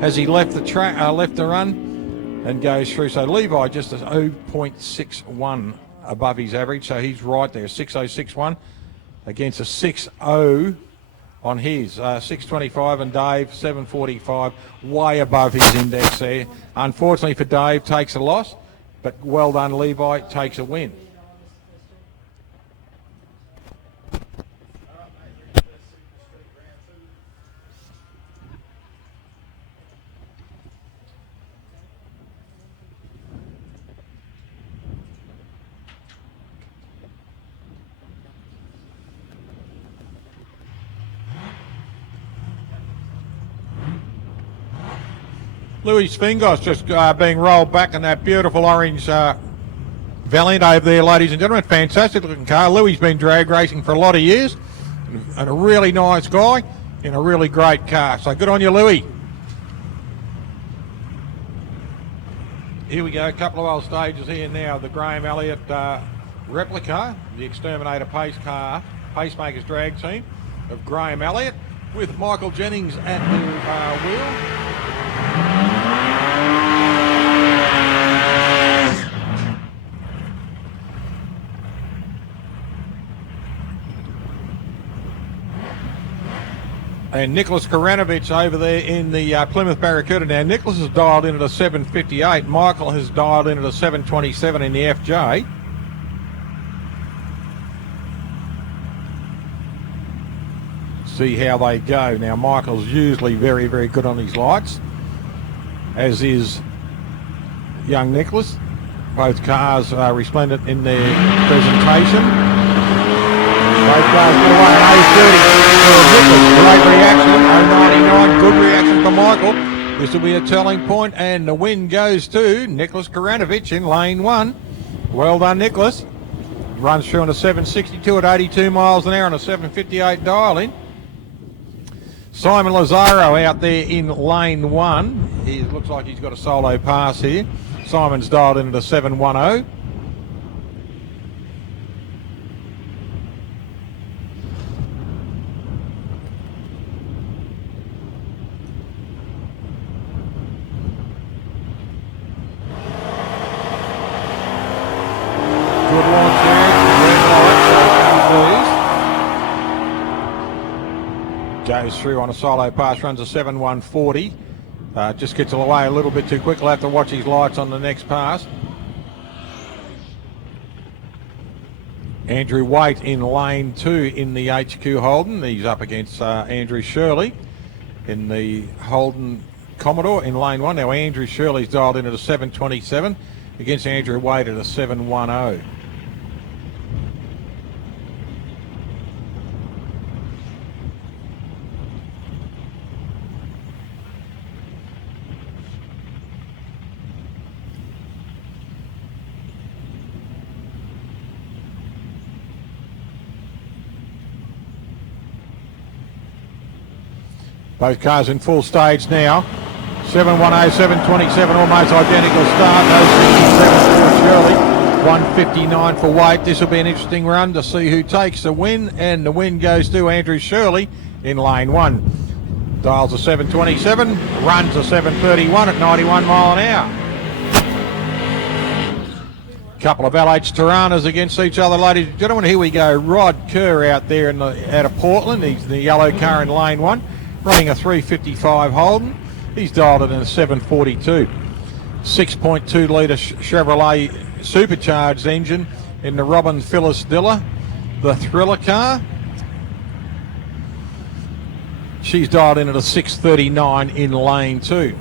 as he left the track, left the run, and goes through. So Levi just a 0.61 above his average, so he's right there, 6061 against a 60 on his 625, and Dave 745, way above his index there. Unfortunately for Dave, takes a loss, but well done Levi, takes a win. Louis Fingos just being rolled back in that beautiful orange Valiant over there, ladies and gentlemen. Fantastic looking car. Louis been drag racing for a lot of years and a really nice guy in a really great car. So good on you, Louis. Here we go, a couple of old stages here now. The Graham Elliott replica, the Exterminator Pacemakers drag team of Graham Elliott with Michael Jennings at the wheel. And Nicholas Karanovich over there in the Plymouth Barracuda. Now, Nicholas has dialed in at a 758. Michael has dialed in at a 727 in the FJ. See how they go. Now, Michael's usually very, very good on his lights, as is young Nicholas. Both cars are resplendent in their presentation. Both cars get away at 8.30 for Nicholas. Great reaction. 0.99. Good reaction for Michael. This will be a telling point, and the win goes to Nicholas Karanovich in lane 1. Well done, Nicholas. Runs through on a 762 at 82 miles an hour on a 758 dial-in. Simon Lazaro out there in lane 1. He looks like he's got a solo pass here. Simon's dialed in at a 710. Good launch there. Red light, so goes through on a solo pass, runs a 7.140. Just gets away a little bit too quick. We'll have to watch his lights on the next pass. Andrew Waite in lane 2 in the HQ Holden. He's up against Andrew Shirley in the Holden Commodore in lane 1. Now Andrew Shirley's dialed in at a 727 against Andrew Waite at a 710. Both cars in full stage now. 710, 727, almost identical start. No 67 for Shirley. 159 for Waite. This will be an interesting run to see who takes the win. And the win goes to Andrew Shirley in lane 1. Dials a 727, runs a 731 at 91 mile an hour. Couple of LH Tiranas against each other, ladies and gentlemen. Here we go. Rod Kerr out there out of Portland. He's the yellow car in lane 1. Running a 355 Holden. He's dialed it in a 742. 6.2 litre Chevrolet Supercharged engine in the Robin Phyllis Dilla, the Thriller car. She's dialed in at a 639 in lane 2.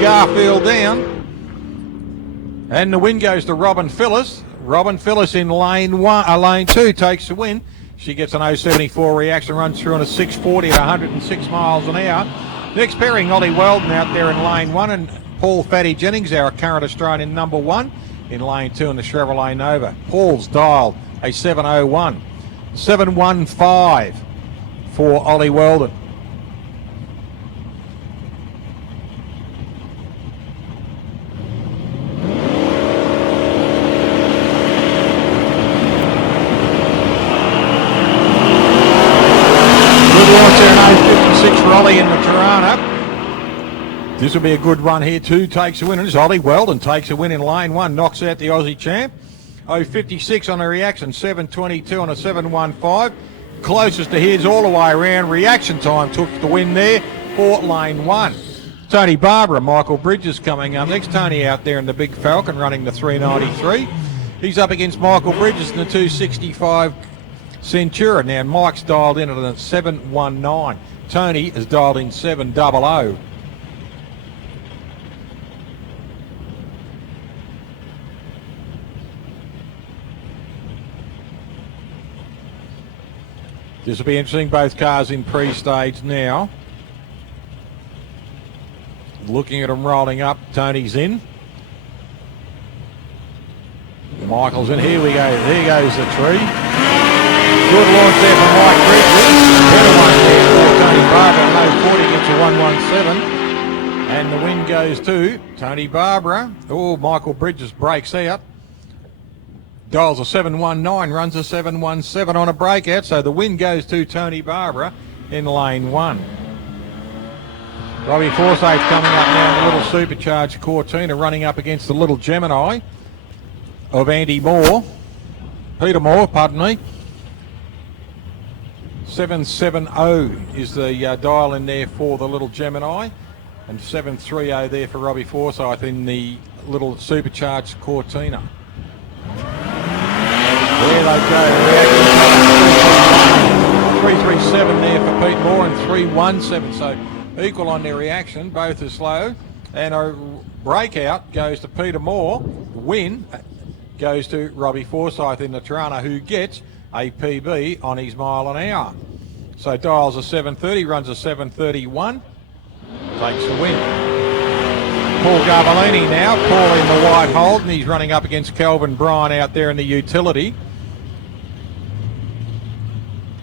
Garfield down, and the win goes to Robin Phyllis. Robin Phyllis in lane 2 takes the win. She gets an 074 reaction, runs through on a 640 at 106 miles an hour. Next pairing, Ollie Weldon out there in lane 1, and Paul Fatty Jennings, our current Australian number 1, in lane 2 in the Chevrolet Nova. Paul's dialed a 701. 715 for Ollie Weldon. Ollie in the Tirana. This will be a good run here too. Takes a win. And Ollie Weldon takes a win in lane 1. Knocks out the Aussie champ. 0.56 on the reaction. 7.22 on a 7.15. Closest to his all the way around. Reaction time took the win there for lane 1. Tony Barbara, Michael Bridges coming up next. Tony out there in the Big Falcon running the 393. He's up against Michael Bridges in the 265 Centura. Now Mike's dialed in at a 719. Tony has dialed in 700. This will be interesting. Both cars in pre-stage now. Looking at them rolling up. Tony's in. Michael's in. Here we go. There goes the tree. Good launch there from Mike Bridges. Better one there for Tony Barbara. No 40 gets a 117. And the win goes to Tony Barbara. Oh, Michael Bridges breaks out. Dials a 719, runs a 717 on a breakout, so the win goes to Tony Barbara in lane 1. Robbie Forsyth coming up now in the little Supercharged Cortina, running up against the little Gemini of Andy Moore. Peter Moore, pardon me. 770 is the dial in there for the little Gemini, and 730 there for Robbie Forsyth in the little Supercharged Cortina. There they go. 337 there for Pete Moore and 317. So equal on their reaction. Both are slow. And a breakout goes to Peter Moore. The win goes to Robbie Forsyth in the Tirana, who gets a PB on his mile an hour. So dials a 730, runs a 731. Takes the win. Paul Garbellini now. Paul in the white hold, and he's running up against Kelvin Bryan out there in the utility.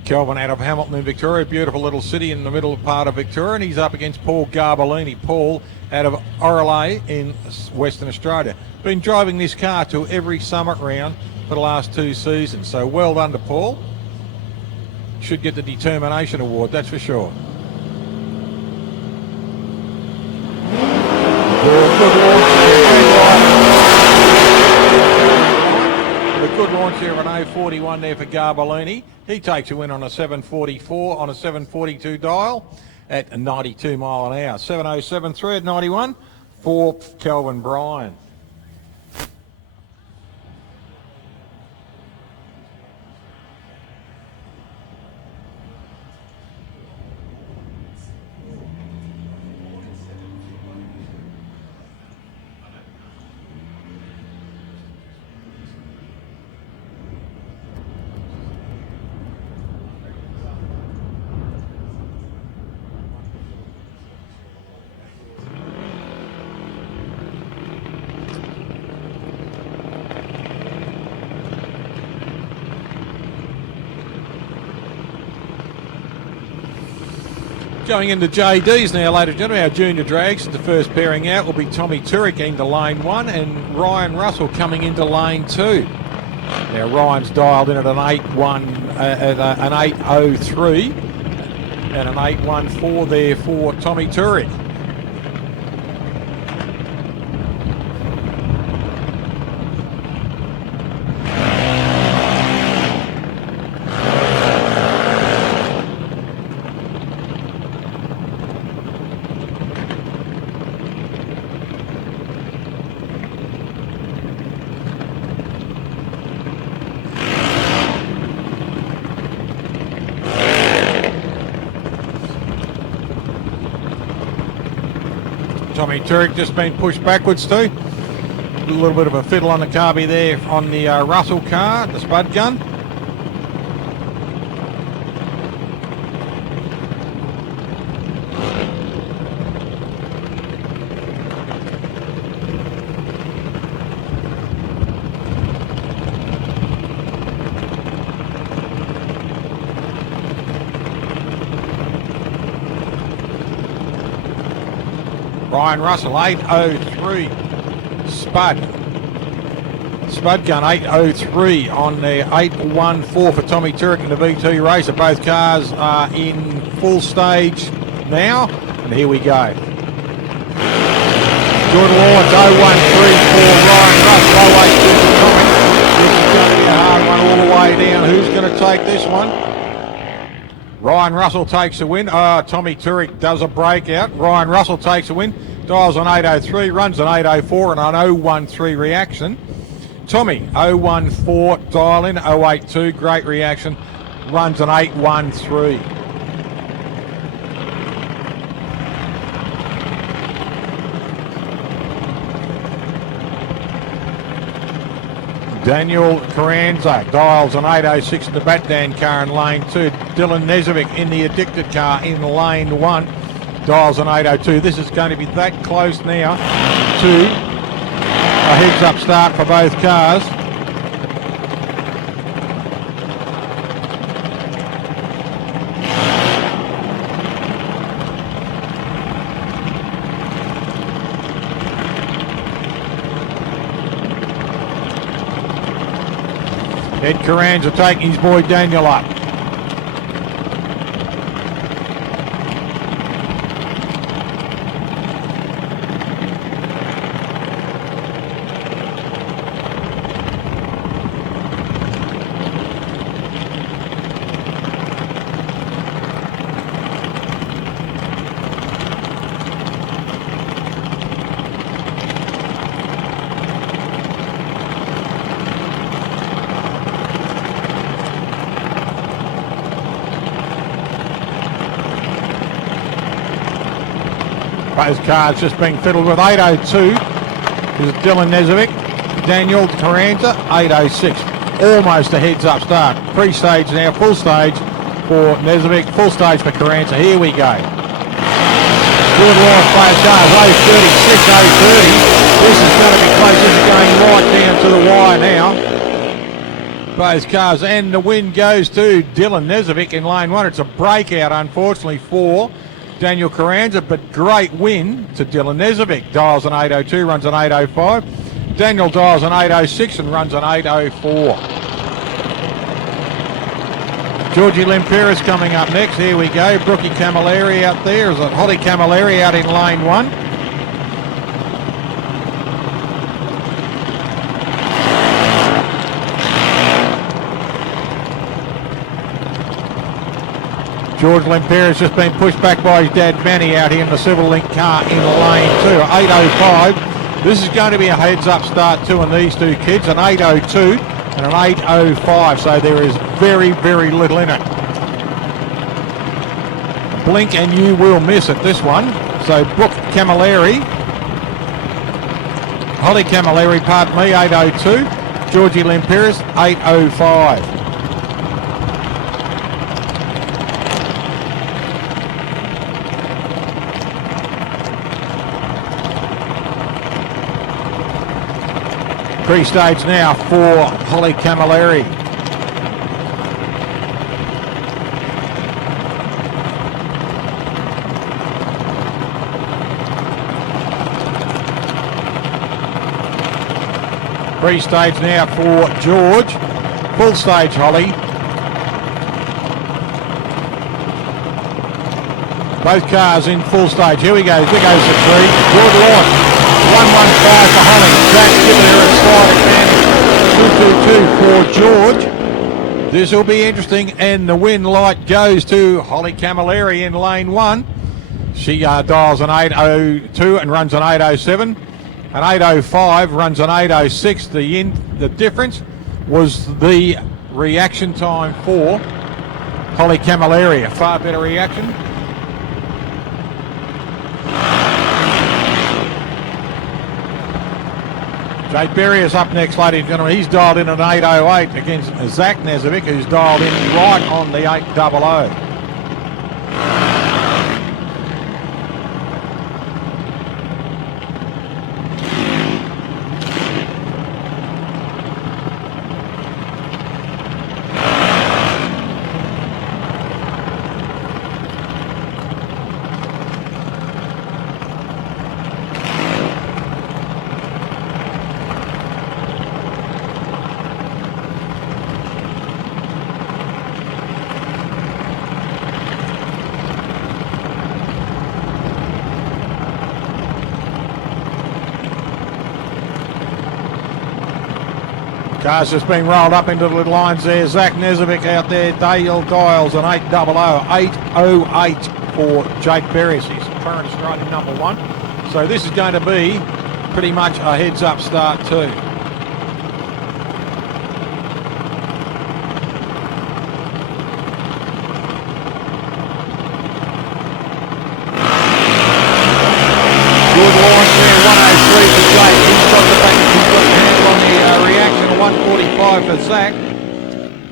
Kelvin out of Hamilton in Victoria, beautiful little city in the middle part of Victoria, and he's up against Paul Garbellini. Paul out of Orley in Western Australia. Been driving this car to every summit round for the last 2 seasons, so well done to Paul. Should get the Determination Award, that's for sure. Good launch there of an 041 there for Garbellini. He takes a win on a 744 on a 742 dial at 92 mile an hour. 7073 at 91 for Kelvin Bryan. Going into JD's now, ladies and gentlemen, our junior drags. The first pairing out will be Tommy Turek into lane 1 and Ryan Russell coming into lane 2. Now Ryan's dialed in at an 803 and an 814 there for Tommy Turek. Tommy Turek just been pushed backwards too. A little bit of a fiddle on the carby there on the Russell car, the spud gun. Ryan Russell, 803. Spud gun, 803 on the 814 for Tommy Turek in the V2 racer. Both cars are in full stage now, and here we go. Jordan Lawrence, 0134, Ryan Russell, 082 for Tommy. This is going to be a hard one all the way down. Who's going to take this one? Ryan Russell takes a win. Tommy Turek does a breakout. Ryan Russell takes a win. Dials on 803, runs an 804 and an 013 reaction. Tommy, 014, dial in, 082, great reaction. Runs an 813. Daniel Carranza dials an 806 in the Batdan car in lane 2. Dylan Nezovic in the Addicted car in lane 1. Dials an 802. This is going to be that close now to a heads-up start for both cars. Ed Carranza taking his boy Daniel up. Both cars just being fiddled with. 8:02 is Dylan Nezovic. Daniel Carranza, 8:06. Almost a heads-up start. Pre-stage now, full stage for Nezovic, full stage for Carranza. Here we go. Good line, both cars, 0:36, 0:30. This is going to be close. This is going right down to the wire now. Both cars, and the win goes to Dylan Nezovic in lane one. It's a breakout, unfortunately, for Daniel Carranza, but great win to Dylan Nezovic. Dials an 8:02, runs an 8:05. Daniel dials an 8:06 and runs an 8:04. Georgie Lempiris coming up next. Here we go. Brookie Camilleri out there. Is it Holly Camilleri out in lane one? George Lempiris just been pushed back by his dad Manny out here in the Silver Link car in lane two. 8:05. This is going to be a heads-up start too on these two kids. An 8:02 and an 8:05. So there is very, very little in it. Blink and you will miss it, this one. So Brooke Camilleri, Holly Camilleri, pardon me, 8:02. Georgie Lempiris, 8:05. Pre-stage now for Holly Camilleri. Pre-stage now for George. Full stage Holly. Both cars in full stage. Here we go. There goes the three. Good launch. 115 for Holly. Jack giving her a slide at 222 for George. This will be interesting, and the win light goes to Holly Camilleri in lane one. She dials an 8:02 and runs an 8:07. An 8:05 runs an 8:06. The difference was the reaction time for Holly Camilleri. A far better reaction. Jake Berry is up next, ladies and gentlemen. He's dialed in an 8:08 against Zach Nezovic, who's dialed in right on the 8:00. Cars just being rolled up into the little lines there. Zach Nezovic out there. Dale dials an 8:00, 8:08 for Jake Berry. He's current Australian number one. So this is going to be pretty much a heads-up start too. Good launch there, 103 for Jake. He's got the handle on the reaction, 145 for Zach.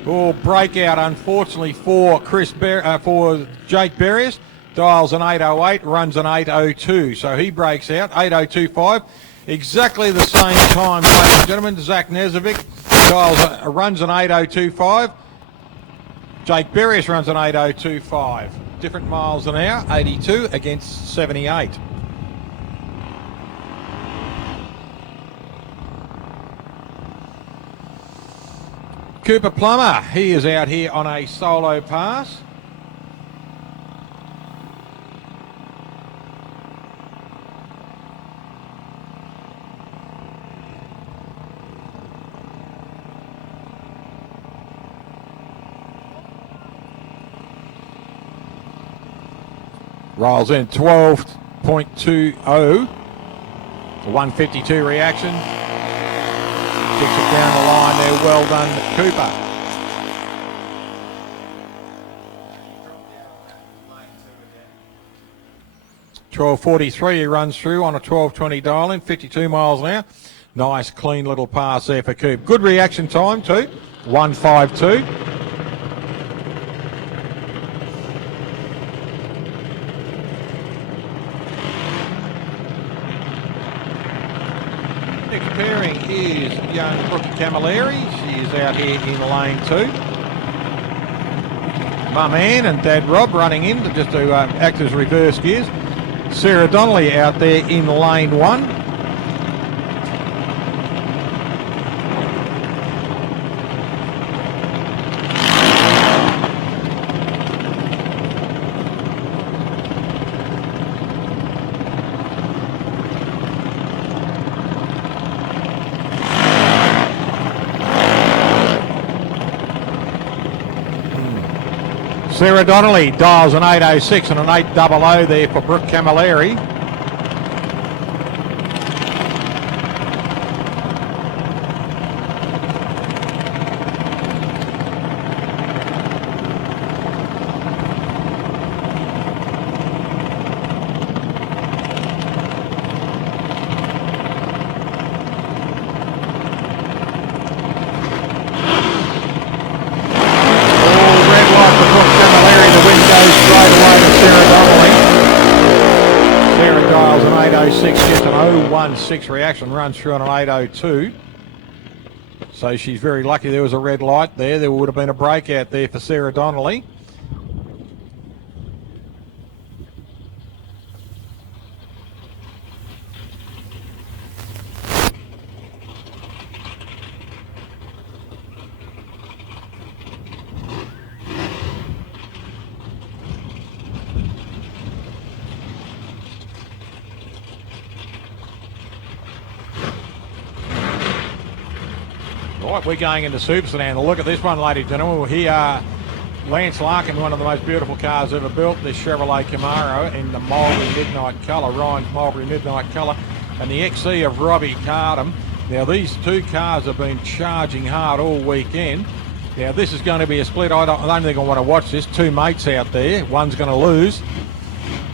Oh, breakout, unfortunately, for for Jake Berrius. Dials an 8:08, runs an 8:02, so he breaks out, 8:02.5. Exactly the same time, ladies and gentlemen. Zach Nezovic runs an 8:02.5. Jake Berrius runs an 8:02.5. Different miles an hour, 82 against 78. Cooper Plummer, he is out here on a solo pass. Rolls in 12.20. 152 reaction. Kicks it down the line there. Well done, Cooper. 12.43 he runs through on a 12.20 dial in, 52 miles an hour. Nice clean little pass there for Coop. Good reaction time too. 1.52. Next pairing is young Brooke Camilleri. She is out here in lane 2. Mum Ann and Dad Rob running in just to act as reverse gears. Sarah Donnelly out there in lane 1. Sarah Donnelly dials an 806 and an 800 there for Brooke Camilleri. Gets an 016 reaction, runs through on an 802. So she's very lucky there was a red light there. There would have been a breakout there for Sarah Donnelly. Right, we're going into Super Sedan. Look at this one, ladies and gentlemen. Here, Lance Larkin, one of the most beautiful cars ever built. This Chevrolet Camaro in the Mulberry Midnight colour, Ryan's Mulberry Midnight colour, and the XC of Robbie Cardham. Now, these two cars have been charging hard all weekend. Now, this is going to be a split. I don't think I want to watch this. Two mates out there. One's going to lose.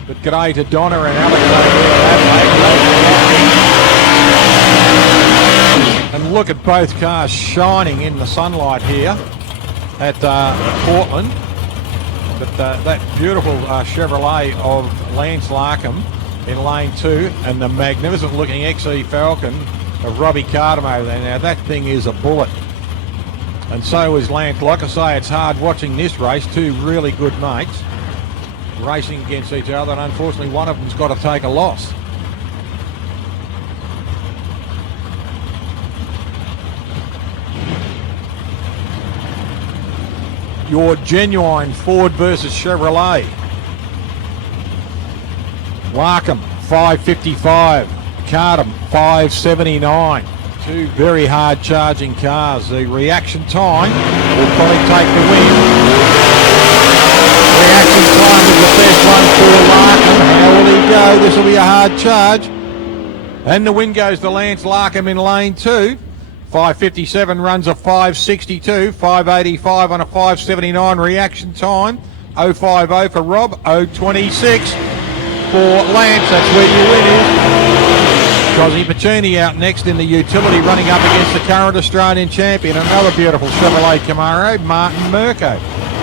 But g'day to Donna and Alex over there. And look at both cars shining in the sunlight here at Portland. But that beautiful Chevrolet of Lance Larkham in lane 2 and the magnificent looking XE Falcon of Robbie Cardham over there. Now that thing is a bullet. And so is Lance. Like I say, it's hard watching this race. Two really good mates racing against each other, and unfortunately one of them's got to take a loss. Your genuine Ford versus Chevrolet. Larkham 555, Cardham 579. Two very hard charging cars. The reaction time will probably take the win. Reaction time is the best one for Larkham. How will he go? This will be a hard charge. And the win goes to Lance Larkham in lane 2. 557 runs a 562, 585 on a 579 reaction time. 050 for Rob, 026 for Lance. That's where your win is. Cosy Pacini out next in the utility, running up against the current Australian champion. Another beautiful Chevrolet Camaro, Martin Mirko.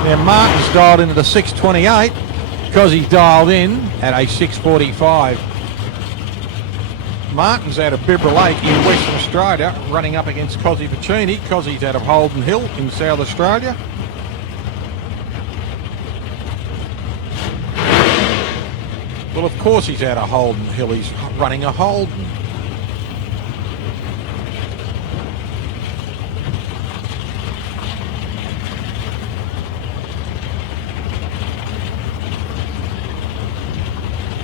Now Martin's dialed into the 628. Cosy's dialed in at a 645. Martin's out of Bibra Lake in Western Australia, running up against Cosy Pacini. Cosy's out of Holden Hill in South Australia. Well, of course he's out of Holden Hill. He's running a Holden.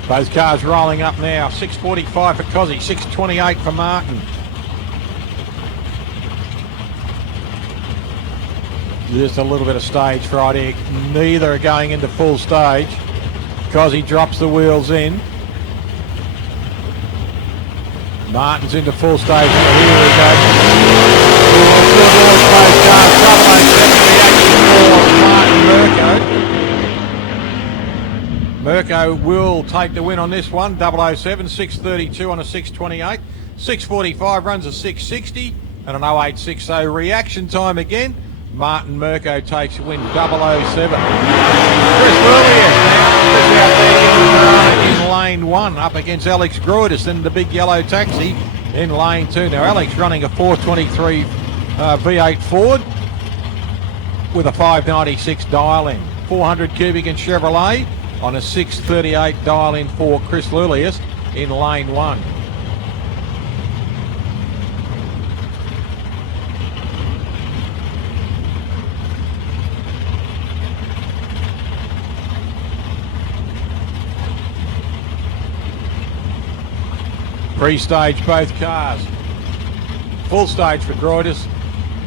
Both cars rolling up now. 6.45 for Cozzy, 6.28 for Martin. Just a little bit of stage fright. Neither are going into full stage. Cozzy drops the wheels in. Martin's into full stage. Here we go. Mirko will take the win on this one. 007, 6.32 on a 6.28. 6.45 runs a 6.60 and an 08.60 reaction time again. Martin Mirko takes the win. 007. Chris Williams now out there in lane 1 up against Alex Groides in the big yellow taxi in lane 2. Now Alex running a 423 V8 Ford with a 596 dial in. 400 cubic in Chevrolet on a 638 dial in for Chris Lulius in lane 1. Pre-stage both cars. Full stage for Groides.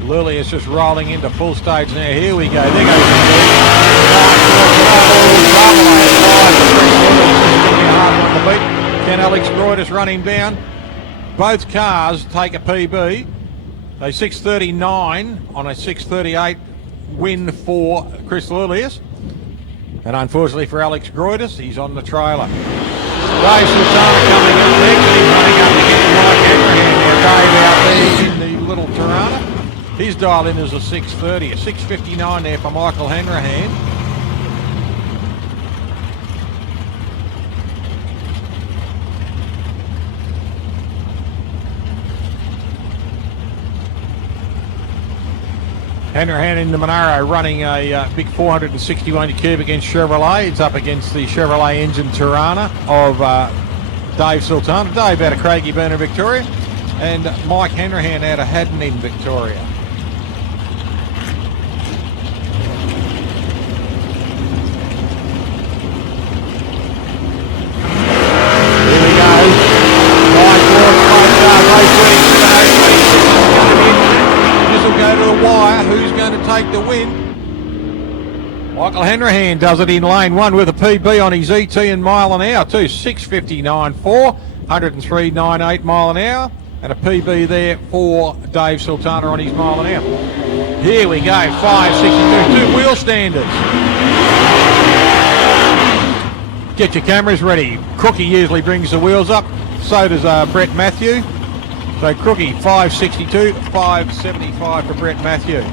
Lily is just rolling into full stage now. Here we go. There goes Can Alex Groides run him down? Both cars take a PB. A 6.39 on a 6.38 win for Chris Lulius. And unfortunately for Alex Groides, he's on the trailer. Dave Sultana coming up next. He's running up against Mike Hanrahan. Now Dave out there in the little Tirana. His dial in is a 6.30, a 6.59 there for Michael Hanrahan. Hanrahan in the Monaro running a big 461 cube against Chevrolet. It's up against the Chevrolet engine Tirana of Dave Sultana. Dave out of Craigieburn in Victoria. And Mike Hanrahan out of Haddon in Victoria. Here we go. This will go to the wire. Who's going to take the win? Michael Hanrahan does it in lane 1 with a PB on his ET in mile an hour too. 6.59.4, 103.98 mile an hour. And a PB there for Dave Sultana on his mile an hour. Here we go, 5.62, 2 wheel standards. Get your cameras ready. Crookie usually brings the wheels up. So does Brett Matthew. So Crookie, 5.62, 5.75 for Brett Matthew.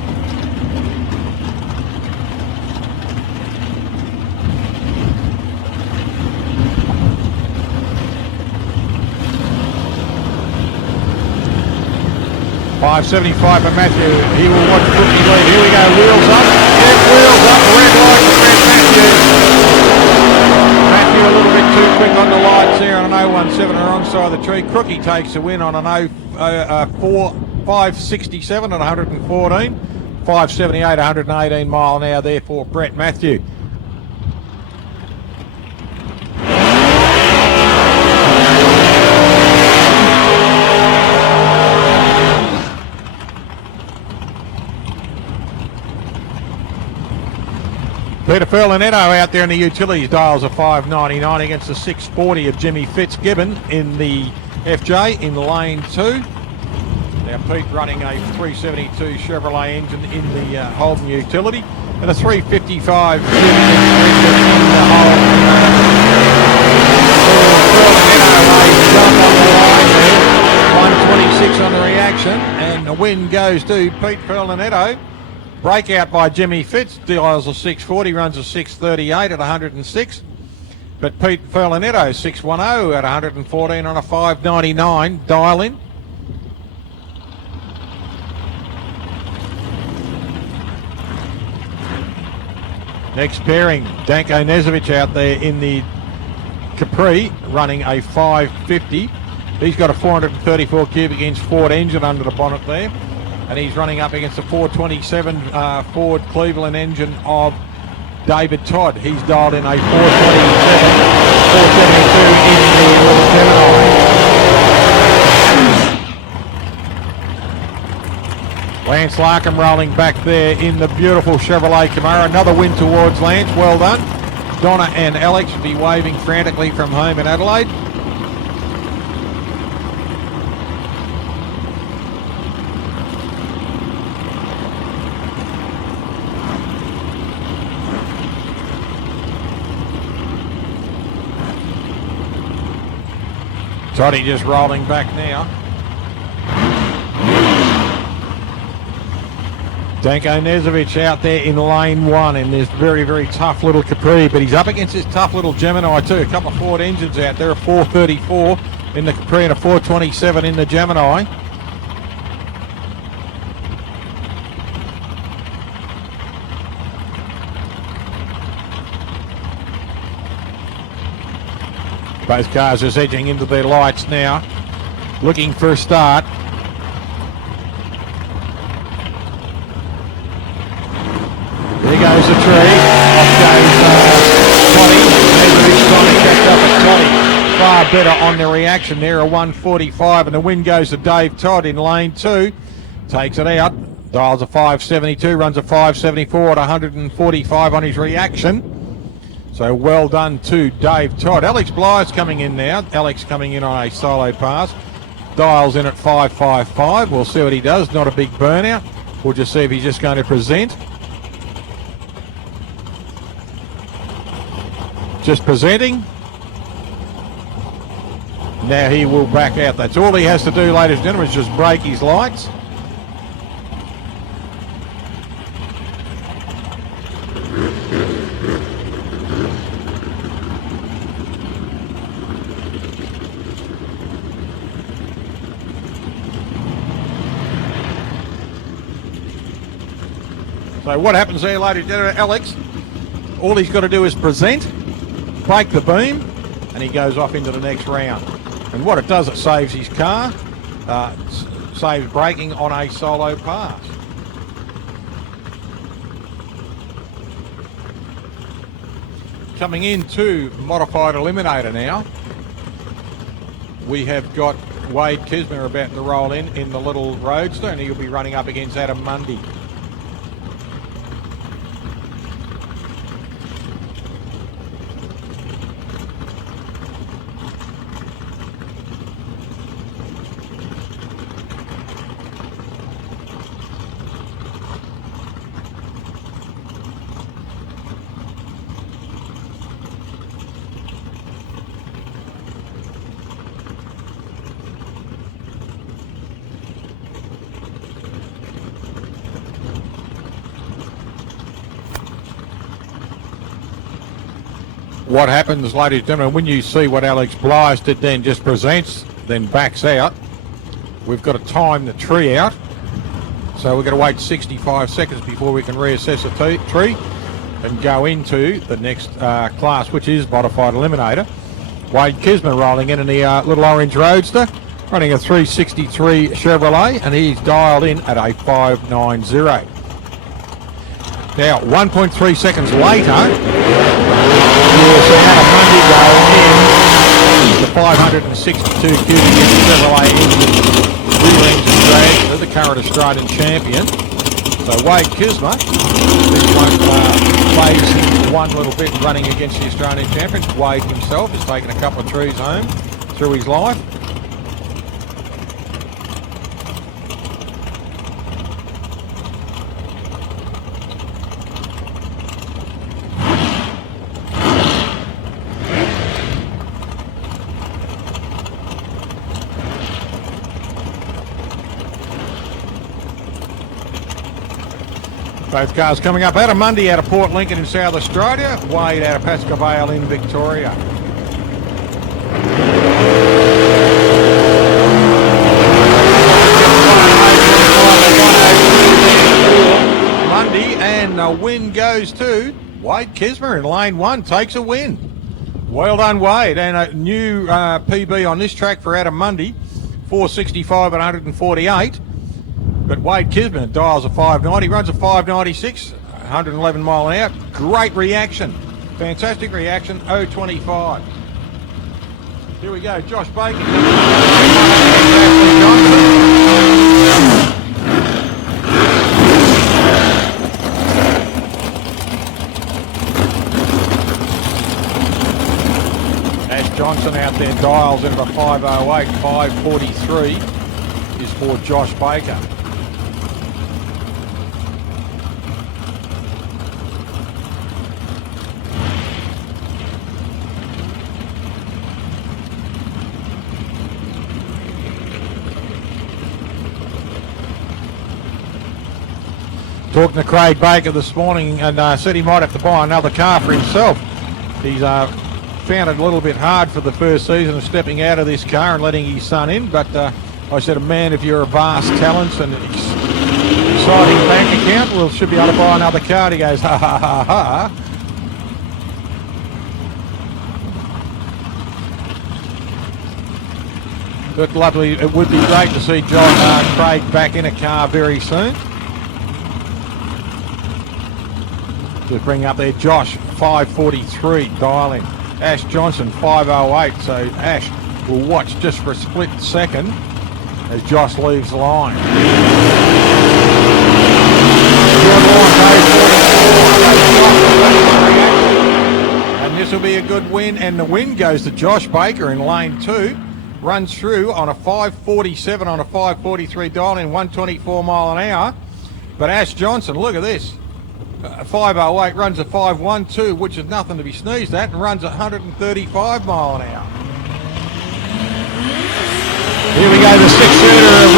$5.75 for Matthew. He will watch Crookie lead. Here we go. Wheels up. Get wheels up. Red light for Brett Matthew. Matthew a little bit too quick on the lights there on an 0.17 on the wrong side of the tree. Crookie takes the win on an 5.67 at 114. 5.78, 118 mile an hour there for Brett Matthew. Peter Furlanetto out there in the utilities dials a 5.99 against the 6.40 of Jimmy Fitzgibbon in the FJ in lane 2. Now Pete running a 372 Chevrolet engine in the Holden utility and a 355 in the Holden. 126 on the reaction and the win goes to Pete Furlanetto. Breakout by Jimmy Fitz, dials a 6.40, runs a 6.38 at 106. But Pete Furlanetto, 6.10 at 114 on a 5.99 dial in. Next pairing, Danko Nezovic out there in the Capri, running a 5.50. He's got a 434 cubic inch Ford engine under the bonnet there. And he's running up against the 427 Ford Cleveland engine of David Todd, he's dialed in a 427, 472 in the little Gemini. Lance Larkham rolling back there in the beautiful Chevrolet Camaro. Another win towards Lance, well done. Donna and Alex will be waving frantically from home in Adelaide. Toddy just rolling back now. Danko Nezovic out there in lane 1 in this very, very tough little Capri, but he's up against this tough little Gemini too. A couple of Ford engines out there, a 434 in the Capri and a 427 in the Gemini. Both cars just edging into their lights now, looking for a start. There goes the tree. Off goes Toddy. Toddy checked up at Toddy. Far better on the reaction there, a 145, and the win goes to Dave Todd in lane 2. Takes it out, dials a 572, runs a 574 at 145 on his reaction. So well done to Dave Todd. Alex Bly's coming in now. Alex coming in on a solo pass. Dials in at 555. We'll see what he does. Not a big burnout. We'll just see if he's just going to present. Just presenting. Now he will back out. That's all he has to do, ladies and gentlemen, is just break his lights. So what happens there, ladies and gentlemen, Alex, all he's got to do is present, break the beam, and he goes off into the next round. And what it does, it saves his car, saves braking on a solo pass. Coming into modified eliminator now, we have got Wade Kismer about to roll in the little Roadster, and he'll be running up against Adam Mundy. What happens, ladies and gentlemen, when you see what Alex Bly's did then just presents, then backs out, we've got to time the tree out. So we're going to wait 65 seconds before we can reassess the tree and go into the next class, which is modified eliminator. Wade Kismer rolling in the little orange Roadster, running a 363 Chevrolet, and he's dialed in at a 590. Now, 1.3 seconds later, so Adam Mundy going in the 562 cubic inch Chevrolet engine, rear engine dragster, the current Australian champion. So Wade Kismer, this won't phase him one little bit running against the Australian champion. Wade himself has taken a couple of trees home through his life. Both cars coming up. Adam Mundy out of Port Lincoln in South Australia. Wade out of Pascoe Vale in Victoria. Mundy, and the win goes to Wade Kismer in lane 1. Takes a win. Well done, Wade. And a new PB on this track for Adam Mundy. 465 and 148. But Wade Kismer dials a 590, runs a 596, 111 mile an hour. Great reaction. Fantastic reaction, 0.25. Here we go, Josh Baker. Ash Johnson out there dials into 508, 543 is for Josh Baker. Talking to Craig Baker this morning and said he might have to buy another car for himself. He's found it a little bit hard for the first season of stepping out of this car and letting his son in, but I said, man, if you're a vast talent and exciting bank account, we should be able to buy another car. And he goes, ha ha ha ha. But lovely, it would be great to see Craig back in a car very soon. Just bring up there Josh, 543, dialing. Ash Johnson, 508. So Ash will watch just for a split second as Josh leaves the line. And this will be a good win, and the win goes to Josh Baker in lane 2. Runs through on a 547 on a 543 dialing, 124 mile an hour. But Ash Johnson, look at this. 508 runs a 512, which is nothing to be sneezed at, and runs 135 mile an hour. Here we go, the six-shooter of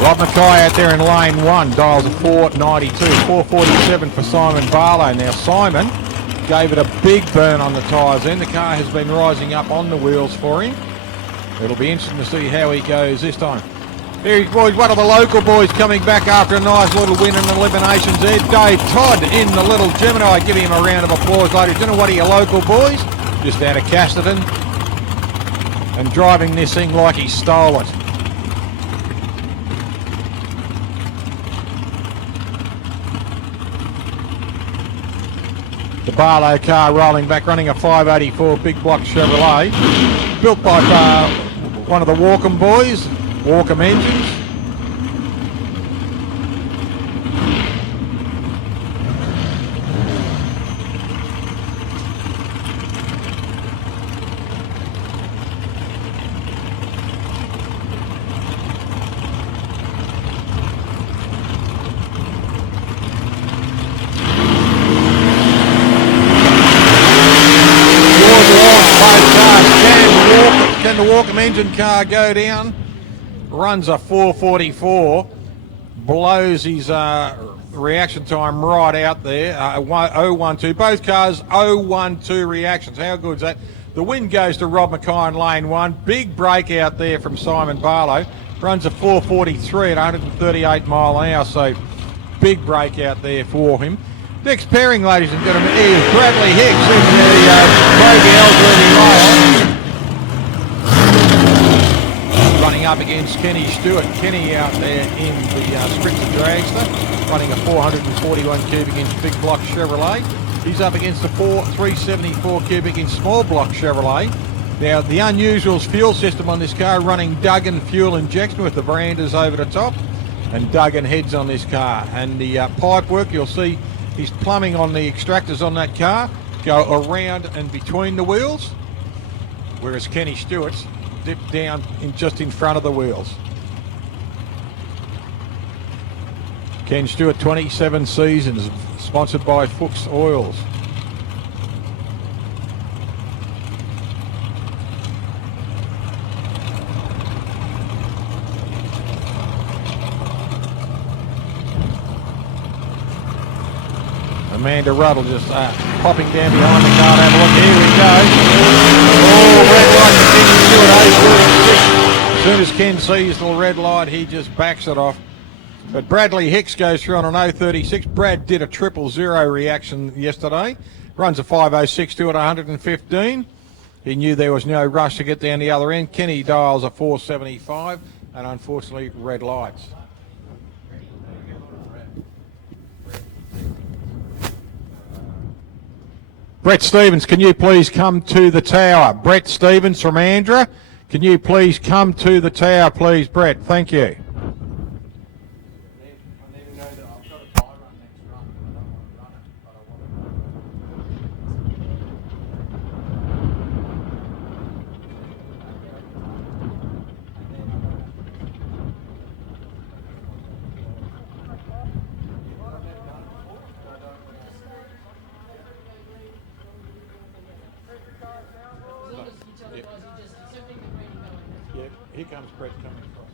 Rob Mackay out there in lane 1, dials a 492, 447 for Simon Barlow. Now Simon gave it a big burn on the tyres then. The car has been rising up on the wheels for him. It'll be interesting to see how he goes this time. Here, boys, one of the local boys coming back after a nice little win in Eliminations there. Dave Todd in the little Gemini. Give him a round of applause, ladies. Don't know what are your local boys? Just out of Casterton. And driving this thing like he stole it. The Barlow car rolling back, running a 584 big block Chevrolet. Built by one of the Walkham boys. Walkham engines. Can the Walkham engine car go down? Runs a 444, blows his reaction time right out there, 012. Both cars 012 reactions. How good is that? The win goes to Rob Mackay in lane 1. Big break out there from Simon Barlow. Runs a 443 at 138 mile an hour, so big break out there for him. Next pairing, ladies and gentlemen, is Bradley Hicks in the Craig Ellsworthy Rail. Running up against Kenny Stewart. Kenny out there in the Sprinter Dragster, running a 441 cubic inch big block Chevrolet. He's up against the 374 cubic inch small block Chevrolet. Now, the unusual fuel system on this car, running Duggan fuel injection with the verandas over the top, and Duggan heads on this car. And the pipe work, you'll see his plumbing on the extractors on that car go around and between the wheels, whereas Kenny Stewart's dip down just in front of the wheels. Ken Stewart, 27 seasons, sponsored by Fuchs Oils. Amanda Ruddle just popping down behind the car. Have a look. Here we go. Oh, red light to Ken Stewart, 846. As soon as Ken sees the red light, he just backs it off. But Bradley Hicks goes through on an 036. Brad did a 000 reaction yesterday. Runs a 506 at 115. He knew there was no rush to get down the other end. Kenny dials a 475, and unfortunately, red lights. Brett Stevens, can you please come to the tower? Brett Stevens from Andra, can you please come to the tower, please, Brett? Thank you. I need to know that I've got a bye run next run, but I don't want to run it, but I want As long as you tell the guys you just, it's everything the green and going. Yeah, here comes Brett coming across.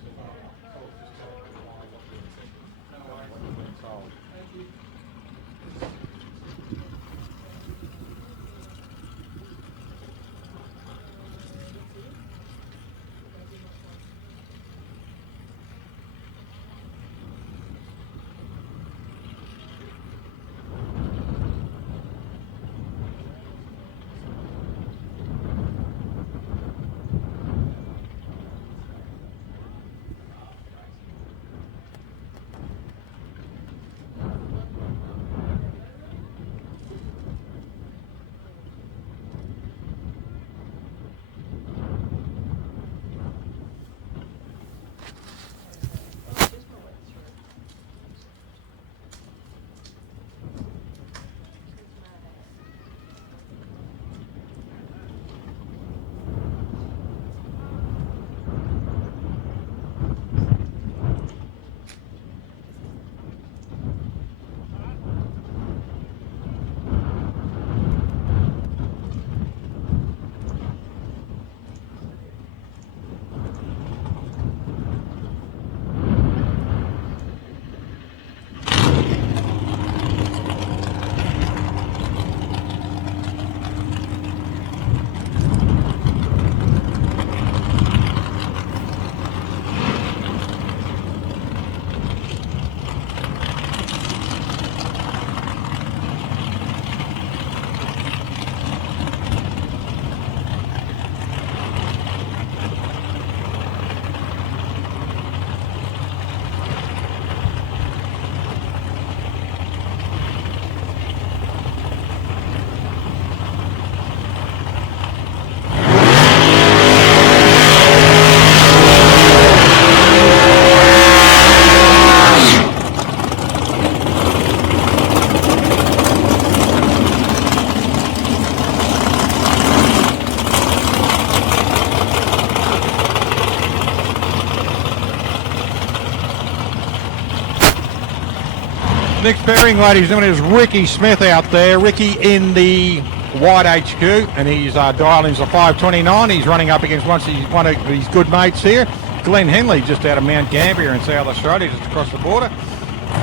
Next pairing, ladies and gentlemen, is Ricky Smith out there. Ricky in the white HQ, and he's dialing the 529. He's running up against one of his good mates here, Glenn Henley, just out of Mount Gambier in South Australia, just across the border.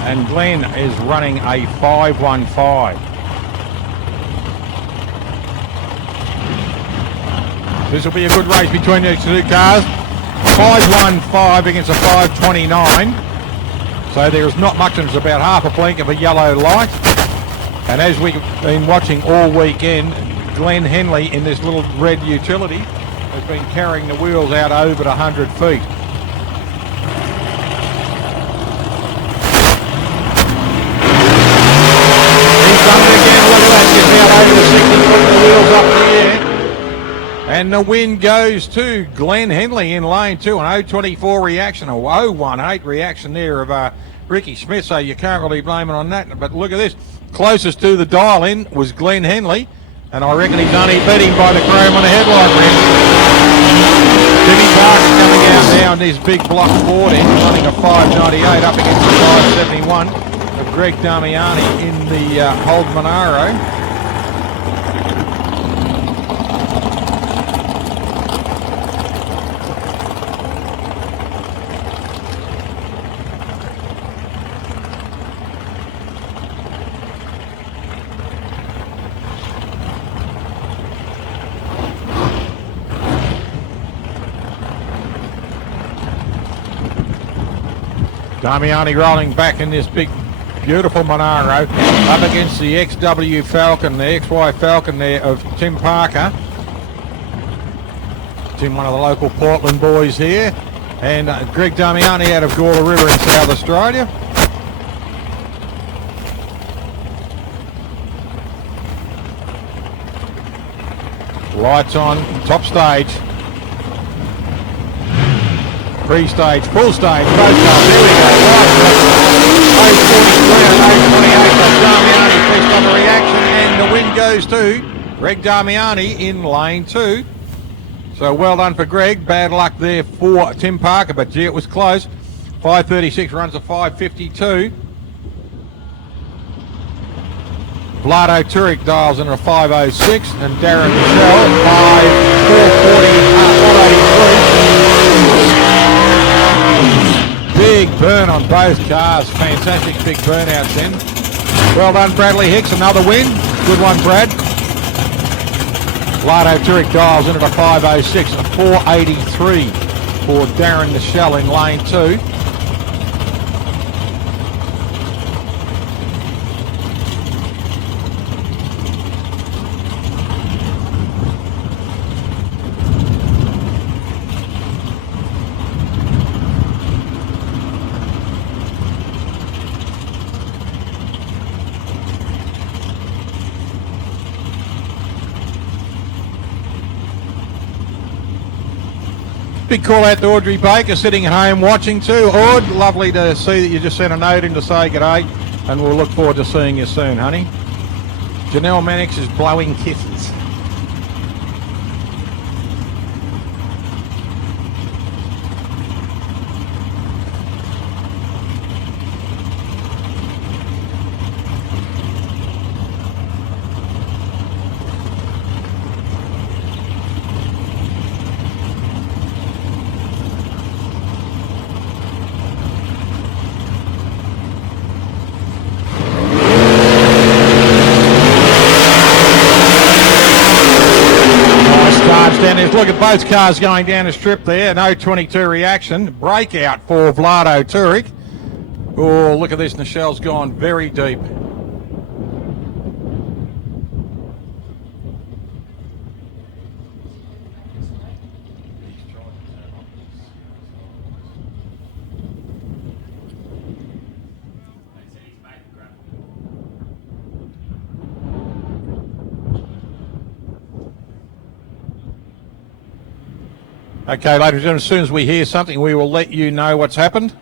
And Glenn is running a 515. This will be a good race between these two cars. 515 against a 529. So there's not much, and it's about half a blink of a yellow light. And as we've been watching all weekend, Glenn Henley in this little red utility has been carrying the wheels out over 100 feet. He's done it again. Look at that, gets out over the 60 foot, the wheels up in the air. And the win goes to Glenn Henley in lane 2, an 024 reaction, a 018 reaction there of Ricky Smith, so you can't really blame it on that. But look at this, closest to the dial in was Glenn Henley, and I reckon he's only beat him by the chrome on the headlight rim. Jimmy Parker coming out now in this big block 40, running a 598 up against the 571 of Greg Damiani in the Hold Monaro. Damiani rolling back in this big, beautiful Monaro up against the XW Falcon, the XY Falcon there of Tim Parker. Tim, one of the local Portland boys here. And Greg Damiani out of Gawler River in South Australia. Lights on, top stage. Pre-stage, full stage, both cars, there we go, right. 043 and 828, Damiani, first on the reaction, and the win goes to Greg Damiani in lane 2. So well done for Greg, bad luck there for Tim Parker, but gee, it was close. 5:36 runs a 5:52. Vlado Turek dials in at a 5:06, and Darren Michelle 4:43. Big burn on both cars, fantastic big burnouts then. Well done Bradley Hicks, another win. Good one Brad. Vlado Turek dials in at a 5:06, a 4:83 for Darren Michelle in lane 2. Big call out to Audrey Baker sitting at home watching too. Aud, lovely to see that you just sent a note in to say g'day, and we'll look forward to seeing you soon, honey. Janelle Mannix is blowing kisses. Look at both cars going down the strip there. An 022 reaction. Breakout for Vlado Turek. Oh, look at this. Michelle's gone very deep. Okay, ladies and gentlemen, as soon as we hear something, we will let you know what's happened.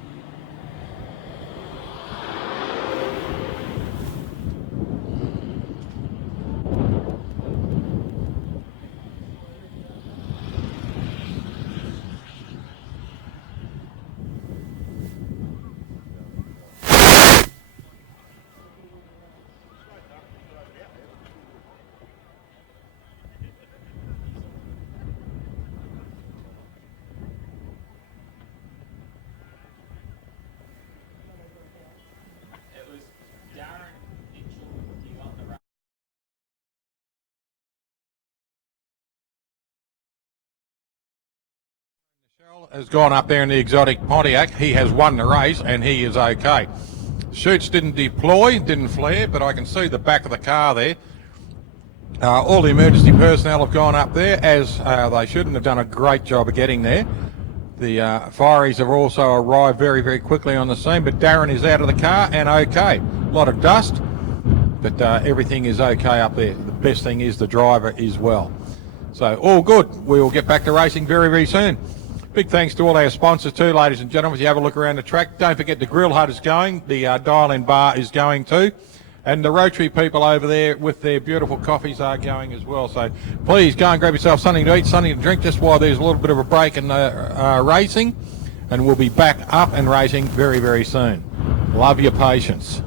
Has gone up there in the exotic Pontiac. He has won the race and he is okay. Shoots didn't deploy, didn't flare, but I can see the back of the car there. All the emergency personnel have gone up there as they should and have done a great job of getting there. The fireys have also arrived very, very quickly on the scene, but Darren is out of the car and okay. A lot of dust, but everything is okay up there. The best thing is the driver is well. So all good. We will get back to racing very, very soon. Big thanks to all our sponsors too, ladies and gentlemen. If you have a look around the track, don't forget the Grill Hut is going, the Dial-In Bar is going too, and the Rotary people over there with their beautiful coffees are going as well. So please go and grab yourself something to eat, something to drink, just while there's a little bit of a break in racing, and we'll be back up and racing very, very soon. Love your patience.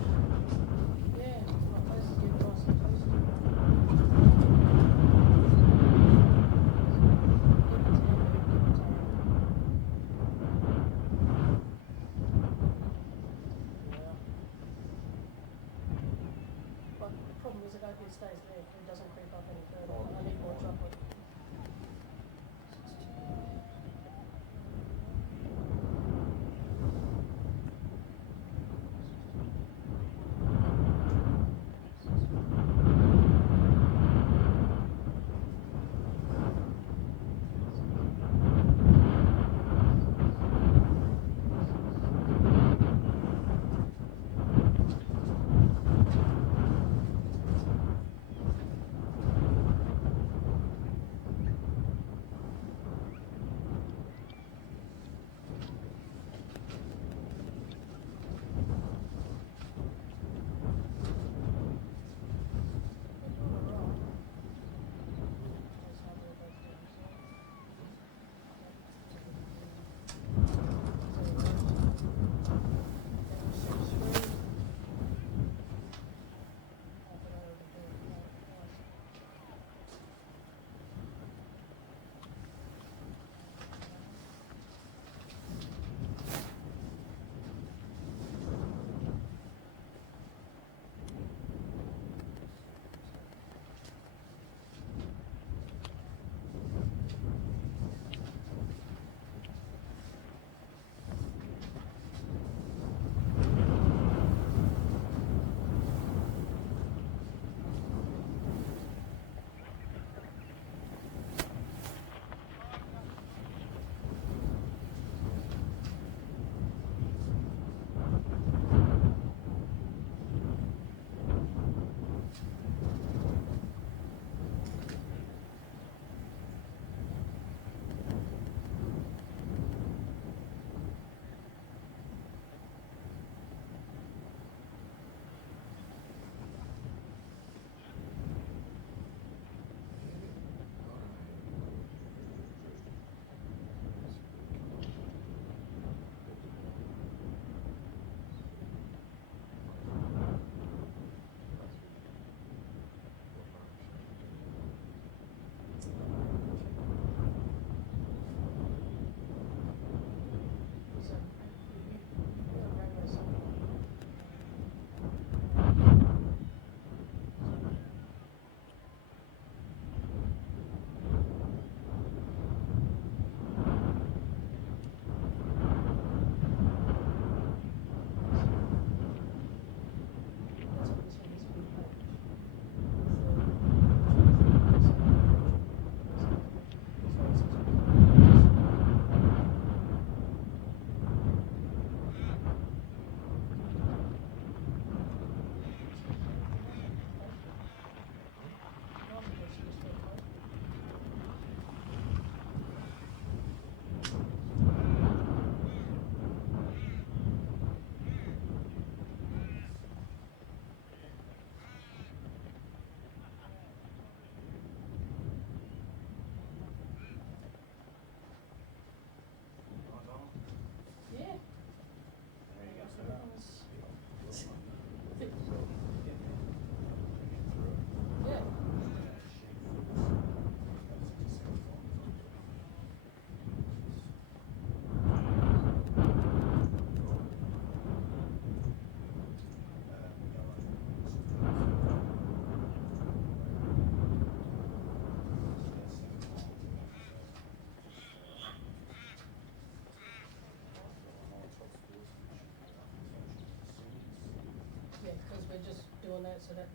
they're just doing that so that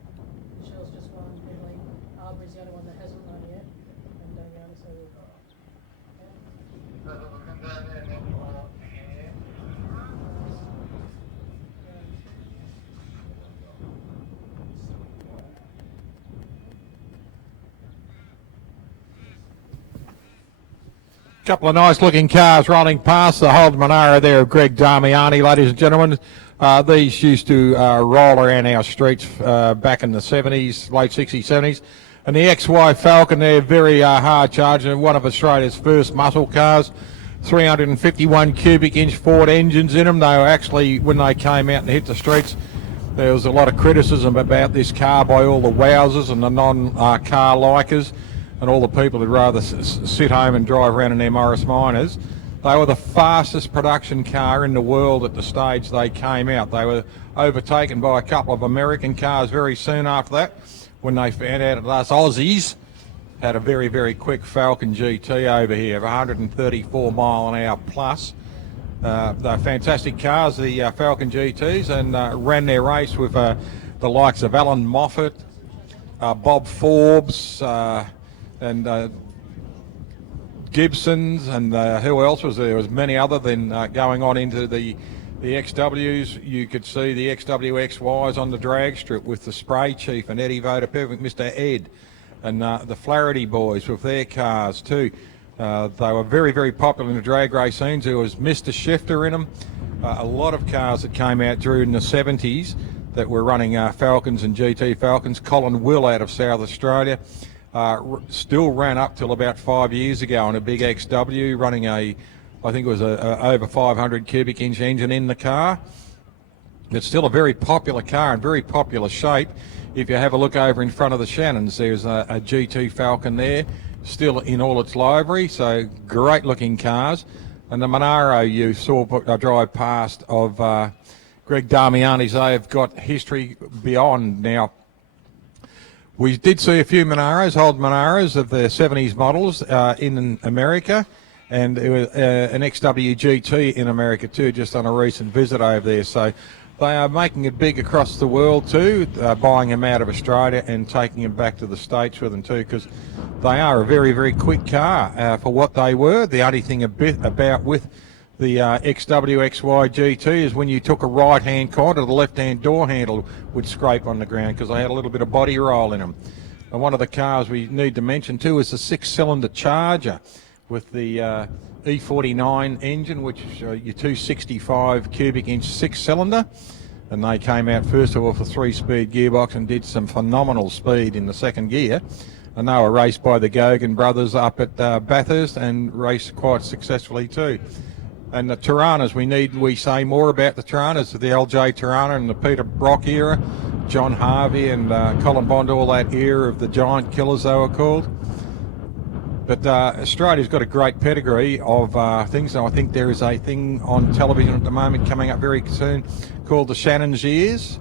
Michelle's just won, Emily Arbery's the only one that hasn't won yet, and so Couple of nice looking cars rolling past the Holden Monaro there of Greg Damiani, ladies and gentlemen. These used to roll around our streets back in the 70s, late 60s, 70s. And the XY Falcon, they're very hard charging, one of Australia's first muscle cars. 351 cubic inch Ford engines in them. They were actually, when they came out and hit the streets, there was a lot of criticism about this car by all the wowsers and the non-car likers, and all the people who'd rather sit home and drive around in their Morris Minors. They were the fastest production car in the world at the stage they came out. They were overtaken by a couple of American cars very soon after that, when they found out that us Aussies had a very, very quick Falcon GT over here of 134 mile an hour plus. They're fantastic cars, the Falcon GTs, and ran their race with the likes of Alan Moffat, Bob Forbes, and Gibsons, and who else was there? There was many other. Then going on into the XWs, you could see the XWXYs on the drag strip with the Spray Chief and Eddie Voda Perfect, Mr. Ed, and the Flaherty boys with their cars too. They were very, very popular in the drag race scenes. There was Mr. Shifter in them. A lot of cars that came out during the 70s that were running Falcons and GT Falcons. Colin Will out of South Australia. Still ran up till about 5 years ago on a big XW, running I think it was a over 500 cubic inch engine in the car. It's still a very popular car and very popular shape. If you have a look over in front of the Shannons, there's a GT Falcon there, still in all its livery, so great looking cars. And the Monaro you saw drive past of Greg Damiani's, they've got history beyond now. We did see a few Monaros, old Monaros of the 70s models in America, and it was an XW GT in America too, just on a recent visit over there. So they are making it big across the world too, buying them out of Australia and taking them back to the States with them too, because they are a very, very quick car for what they were. The only thing about with the XWXY GT is when you took a right-hand corner, the left-hand door handle would scrape on the ground because they had a little bit of body roll in them. And one of the cars we need to mention too is the 6-cylinder Charger with the E49 engine, which is your 265 cubic inch 6-cylinder. And they came out first of all with a 3-speed gearbox and did some phenomenal speed in the second gear. And they were raced by the Gogan brothers up at Bathurst and raced quite successfully too. And the Tiranas, we say more about the Tiranas, the LJ Tirana and the Peter Brock era, John Harvey and Colin Bond, all that era of the giant killers they were called. But Australia's got a great pedigree of things, and I think there is a thing on television at the moment coming up very soon called the Shannon's Years.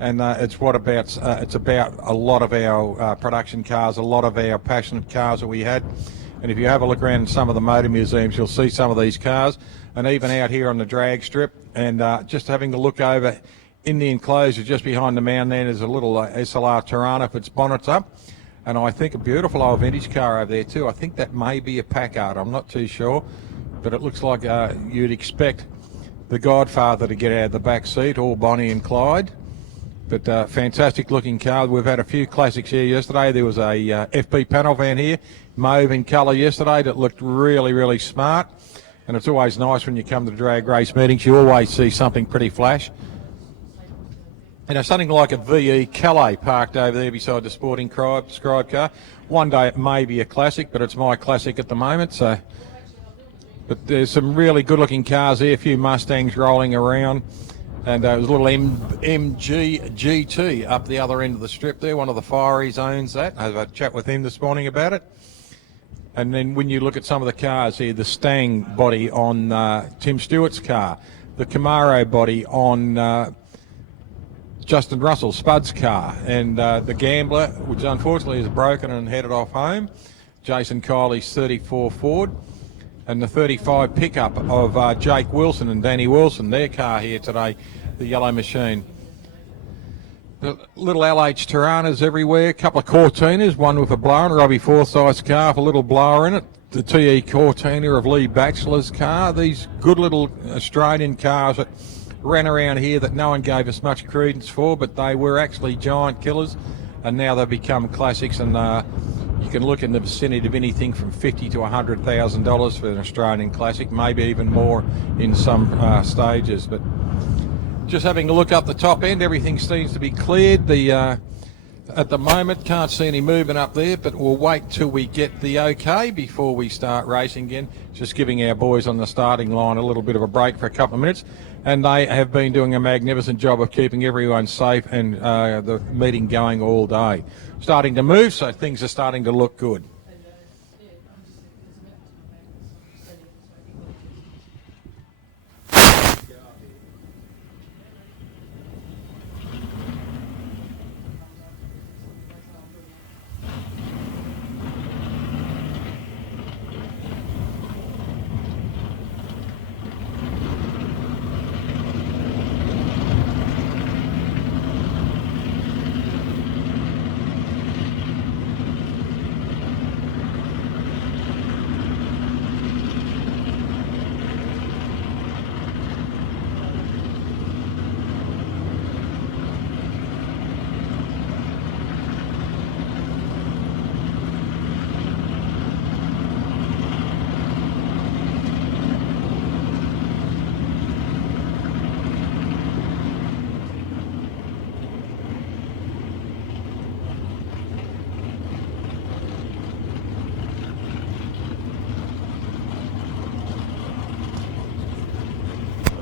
And it's about a lot of our production cars, a lot of our passionate cars that we had. And if you have a look around in some of the motor museums, you'll see some of these cars. And even out here on the drag strip, and just having a look over in the enclosure just behind the mound there's a little SLR Tirana with its bonnets up. And I think a beautiful old vintage car over there too. I think that may be a Packard, I'm not too sure. But it looks like you'd expect the Godfather to get out of the back seat, all Bonnie and Clyde. But fantastic looking car. We've had a few classics here yesterday. There was a FP panel van here, mauve in colour yesterday, that looked really, really smart. And it's always nice when you come to drag race meetings, you always see something pretty flash. You know, something like a VE Calais parked over there beside the Sporting Scribe car. One day it may be a classic, but it's my classic at the moment. So, but there's some really good looking cars here, a few Mustangs rolling around. And there's a little MG GT up the other end of the strip there. One of the Fireys owns that. I had a chat with him this morning about it. And then when you look at some of the cars here, the Stang body on Tim Stewart's car, the Camaro body on Justin Russell, Spud's car, and the Gambler, which unfortunately is broken and headed off home, Jason Kiley's 34 Ford, and the 35 pickup of Jake Wilson and Danny Wilson, their car here today, the Yellow Machine. The little LH Tiranas everywhere, a couple of Cortinas, one with a blower, a Robbie Forsyth's car with a little blower in it. The TE Cortina of Lee Batchelor's car. These good little Australian cars that ran around here that no one gave us much credence for, but they were actually giant killers, and now they've become classics. And you can look in the vicinity of anything from $50,000 to $100,000 for an Australian classic, maybe even more in some stages. But just having a look up the top end, everything seems to be cleared. At the moment, can't see any movement up there, but we'll wait till we get the okay before we start racing again. Just giving our boys on the starting line a little bit of a break for a couple of minutes. And they have been doing a magnificent job of keeping everyone safe and the meeting going all day. Starting to move, so things are starting to look good.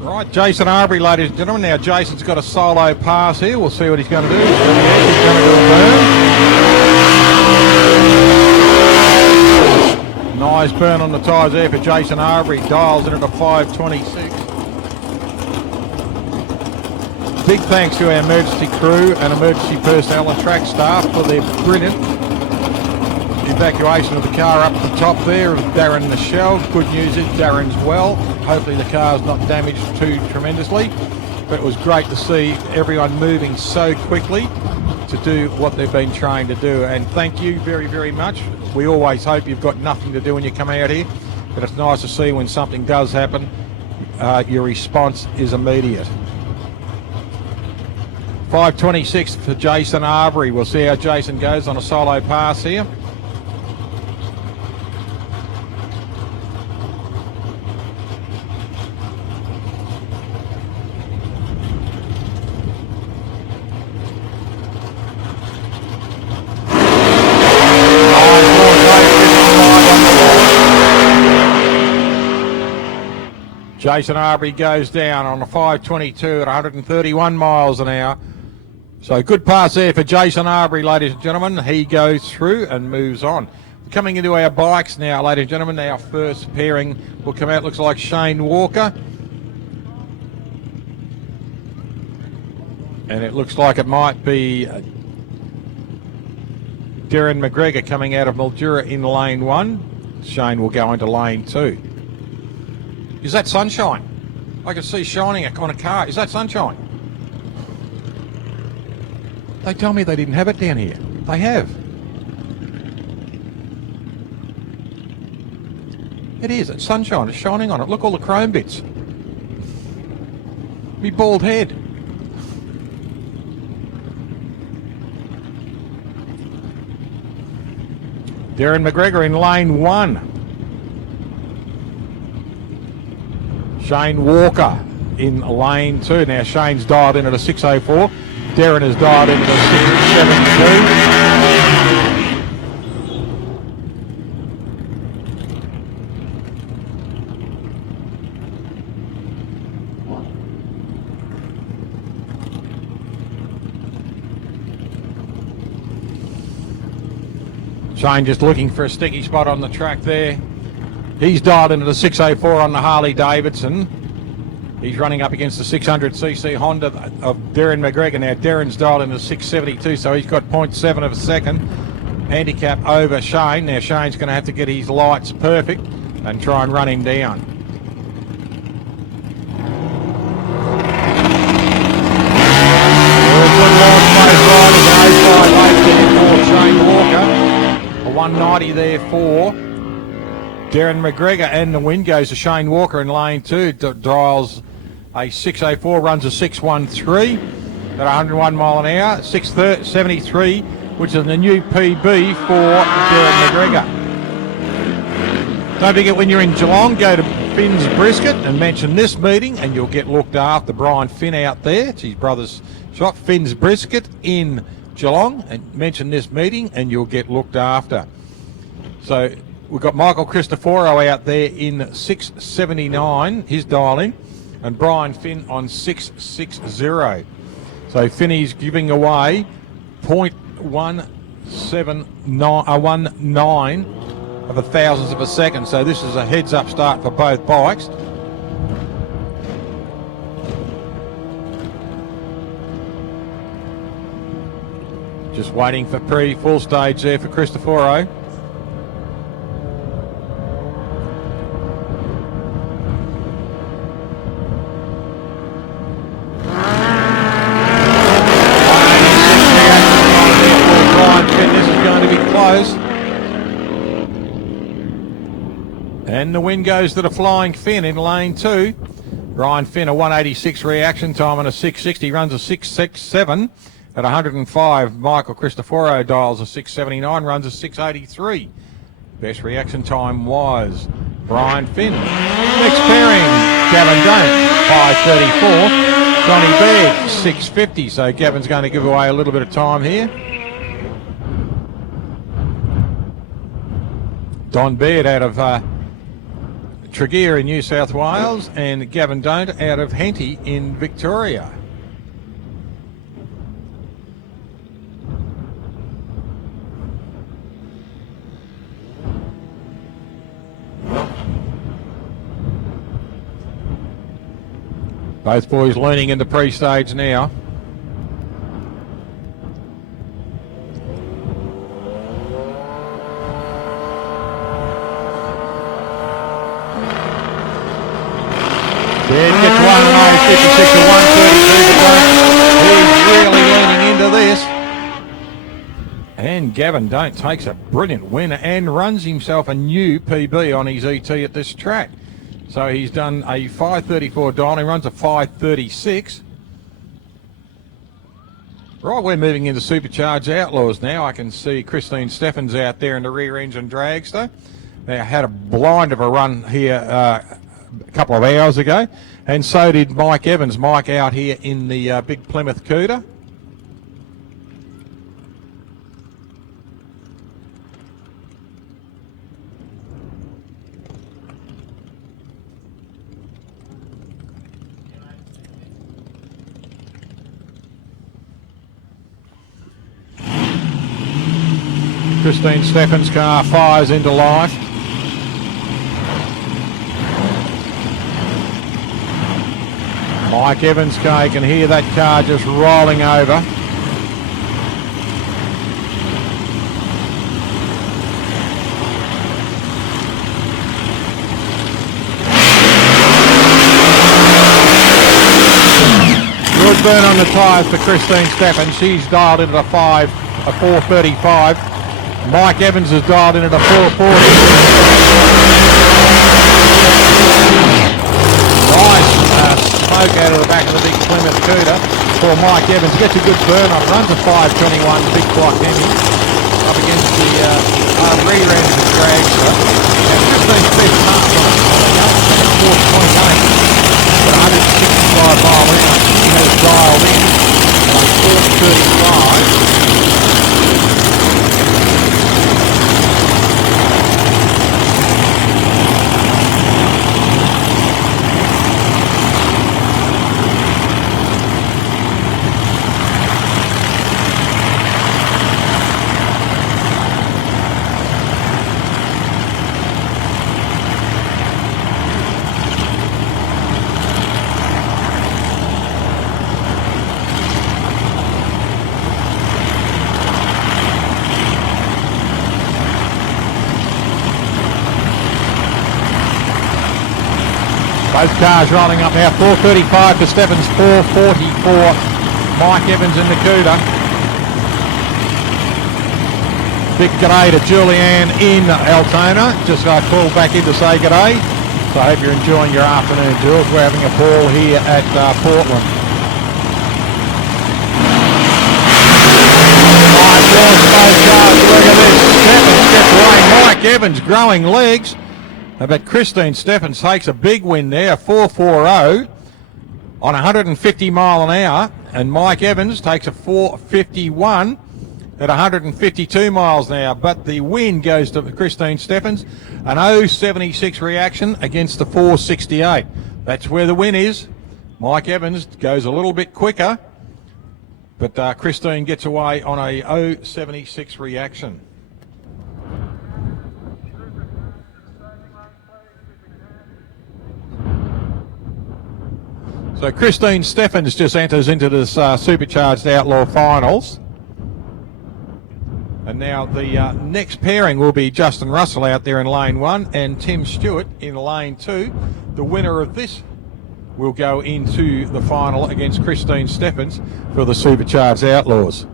Right, Jason Arbery, ladies and gentlemen. Now, Jason's got a solo pass here. We'll see what he's going to do. He's going to do a burn. Nice burn on the tyres there for Jason Arbery. Dials in at a 5:26. Big thanks to our emergency crew and emergency personnel and track staff for their brilliant evacuation of the car up the top there of Darren Michelle. Good news is Darren's well. Hopefully the car's not damaged too tremendously, but it was great to see everyone moving so quickly to do what they've been trying to do. And thank you very, very much. We always hope you've got nothing to do when you come out here, but it's nice to see when something does happen, your response is immediate. 5:26 for Jason Arbery. We'll see how Jason goes on a solo pass here. Jason Arbery goes down on a 5:22 at 131 miles an hour. So good pass there for Jason Arbery, ladies and gentlemen. He goes through and moves on. Coming into our bikes now, ladies and gentlemen. Our first pairing will come out. Looks like Shane Walker. And it looks like it might be Darren McGregor coming out of Mildura in lane 1. Shane will go into lane 2. Is that sunshine? I can see shining on a car. Is that sunshine? They tell me they didn't have it down here. They have. It is. It's sunshine. It's shining on it. Look, all the chrome bits. Me bald head. Darren McGregor in lane 1. Shane Walker in lane 2. Now Shane's dialed in at a 6:04. Darren has dialed in at a 6:72. Shane just looking for a sticky spot on the track there. He's dialed into the 604 on the Harley Davidson. He's running up against the 600cc Honda of Darren McGregor. Now Darren's dialed into 672, so he's got 0.7 of a second handicap over Shane. Now Shane's going to have to get his lights perfect and try and run him down. Good launch, 190 there for Darren McGregor, and the win goes to Shane Walker in lane 2. Dials a 6:04, runs a 6:13 at 101 mile an hour, 6:73, which is the new PB for Darren McGregor. Don't forget, when you're in Geelong, go to Finn's Brisket and mention this meeting and you'll get looked after. Brian Finn out there, it's his brother's shop, Finn's Brisket in Geelong, and mention this meeting and you'll get looked after. So we've got Michael Cristoforo out there in 6:79, his dial in, and Brian Finn on 6:60. So Finney's giving away 0.19 of a thousandth of a second. So this is a heads up start for both bikes. Just waiting for full stage there for Cristoforo. This is going to be close. And the win goes to the Flying Finn in lane 2. Brian Finn, a 186 reaction time and a 660, runs a 667 at 105. Michael Cristoforo dials a 679, runs a 683. Best reaction time was Brian Finn. Next pairing, Gavin Don't, 5:34. Johnny Baird, 6:50. So Gavin's going to give away a little bit of time here. Don Baird out of Tregear in New South Wales, and Gavin Don't out of Henty in Victoria. Both boys leaning into pre-stage now. Baird gets 1:56 to 1:32 to go. He's really leaning into this. And Gavin Don't takes a brilliant win and runs himself a new PB on his ET at this track. So he's done a 5:34 dial, he runs a 5:36. Right, we're moving into Supercharged Outlaws now. I can see Christine Steffens out there in the rear engine dragster. They had a blind of a run here a couple of hours ago, and so did Mike Evans. Mike out here in the big Plymouth Cooter. Christine Steffens' car fires into life. Mike Evans' car, you can hear that car just rolling over. Good burn on the tyres for Christine Steffens. She's dialed in at a 4:35. Mike Evans has dialed in at a 4:40. Nice smoke out of the back of the big Plymouth Cooter for Mike Evans. Gets a good burn on it. Runs a 5:21 big block Hemi up against the rear end of the dragster. And 15 speed half on it. 4:28. 165 mile an hour. He has dialed in on 4:35. Both cars rolling up now. 4:35 for Steffens, 4:44 Mike Evans in the Cooter. Big g'day to Julianne in Altona. Just called back in to say g'day. So I hope you're enjoying your afternoon, Jules. We're having a ball here at Portland. Look at this. Stephens gets away. Mike Evans growing legs. But Christine Stephens takes a big win there, 4.40 on 150 mile an hour. And Mike Evans takes a 4.51 at 152 miles an hour. But the win goes to Christine Stephens, an 0.76 reaction against the 4.68. That's where the win is. Mike Evans goes a little bit quicker, but Christine gets away on a 0.76 reaction. So Christine Stephens just enters into this Supercharged Outlaw Finals. And now the next pairing will be Justin Russell out there in lane 1 and Tim Stewart in lane 2. The winner of this will go into the final against Christine Stephens for the Supercharged Outlaws.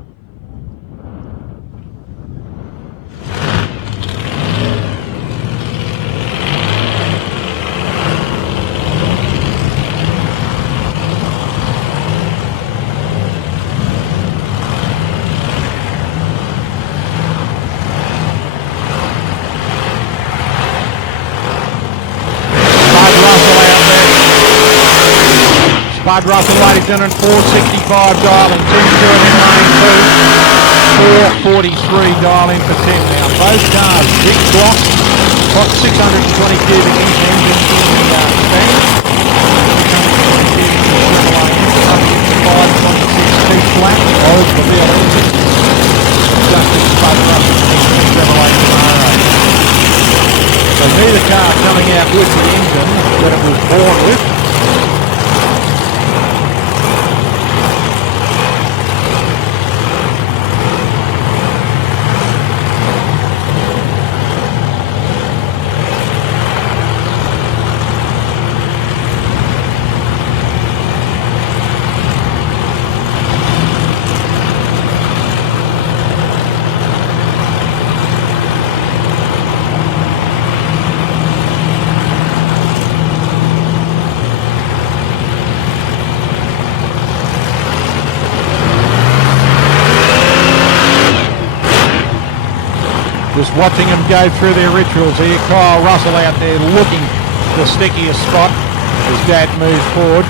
Spud Russell, ladies and gentlemen, 4.65 dial in. Tim Stewart in lane 2, 4.43 dial in for Tim. Now, both cars, big block, got 620 cubic inch engine in the span. 620 cubic inch Chevrolet, 5 on the 6 flat, old for the engine. Just as Spud Russell in the Chevrolet Camaro. So neither car coming out with the engine that it was born with. Just watching them go through their rituals here. Kyle Russell out there looking the stickiest spot as Dad moves forward.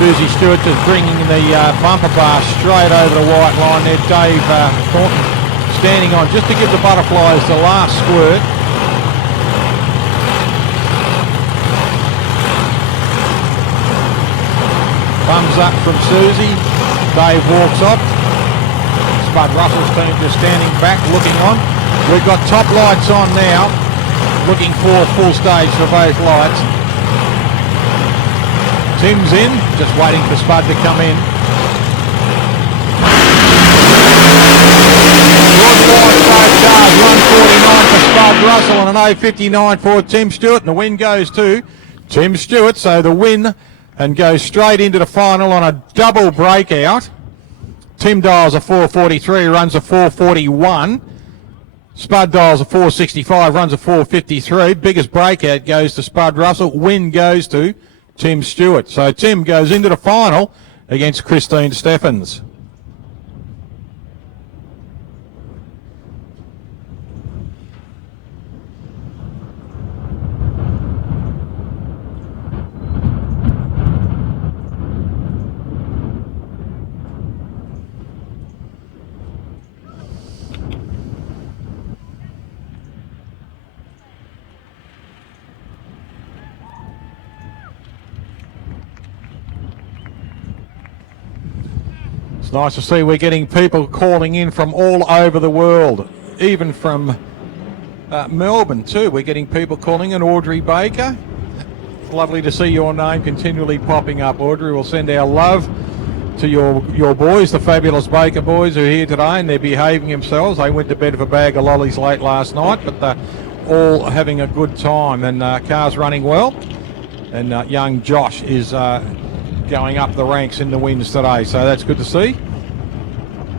Susie Stewart just bringing the bumper bar straight over the white line there. Dave Thornton standing on just to give the butterflies the last squirt. Thumbs up from Susie. Dave walks off. Spud Russell's team just standing back, looking on. We've got top lights on now, looking for full stage for both lights. Tim's in, just waiting for Spud to come in. 149 for Spud Russell and an 0.59 for Tim Stewart, and the win goes to Tim Stewart. So the win and goes straight into the final on a double breakout. Tim dials a 4.43, runs a 4.41. Spud dials a 4.65, runs a 4.53. Biggest breakout goes to Spud Russell. Win goes to Tim Stewart. So Tim goes into the final against Christine Stephens. Nice to see we're getting people calling in from all over the world, even from Melbourne too. We're getting people calling in. Audrey Baker, lovely to see your name continually popping up. Audrey, we'll send our love to your boys, the fabulous Baker boys who are here today, and they're behaving themselves. They went to bed with a bag of lollies late last night, but they're all having a good time, and cars running well. And young Josh is going up the ranks in the wins today, so that's good to see.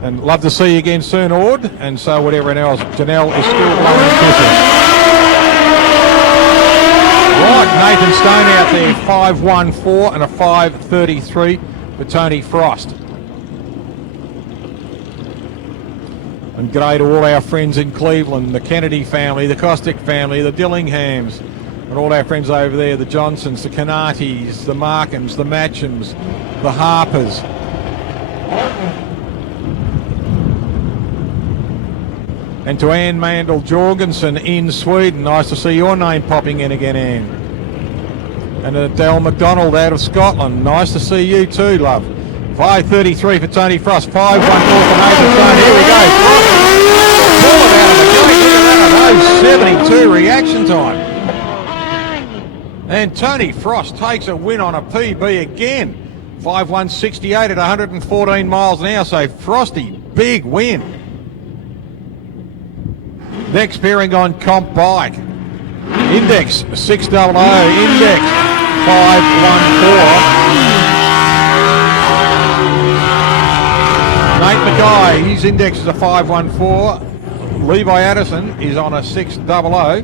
And love to see you again soon, Ord. And so would everyone else. Janelle is still blowing kisses. Right, Nathan Stone out there, 5.14 and a 5.33 for Tony Frost. And g'day to all our friends in Cleveland, the Kennedy family, the Costick family, the Dillinghams, and all our friends over there, the Johnsons, the Canatis, the Markhams, the Matchams, the Harpers. And to Anne Mandel Jorgensen in Sweden. Nice to see your name popping in again, Anne. And Adele McDonald out of Scotland. Nice to see you too, love. 5.33 for Tony Frost. 5.14 for Nathan Stone. Here we go. Pull it out of the gate. Look at that. 0.72 reaction time. And Tony Frost takes a win on a PB again. 5.168 at 114 miles an hour. So Frosty, big win. Next pairing on comp bike. Index 600, Index 514. Nate Mackay, his index is a 514. Levi Addison is on a 600.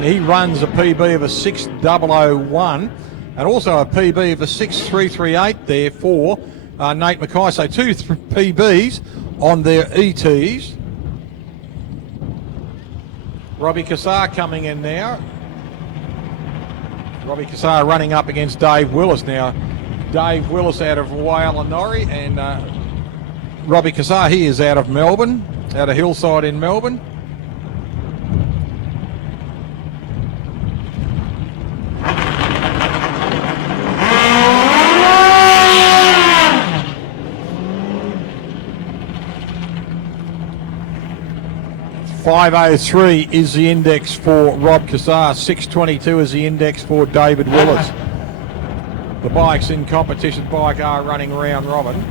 He runs a PB of a 6.001 and also a PB of a 6.338 there for Nate Mackay. So two PBs on their ETs. Robbie Cassar coming in now. Robbie Cassar running up against Dave Willis now. Dave Willis out of Wailanori and Robbie Cassar, he is out of Melbourne, out of Hillside in Melbourne. 5.03 is the index for Rob Cassar. 6.22 is the index for David Willis. The bikes in competition bike are running round robin.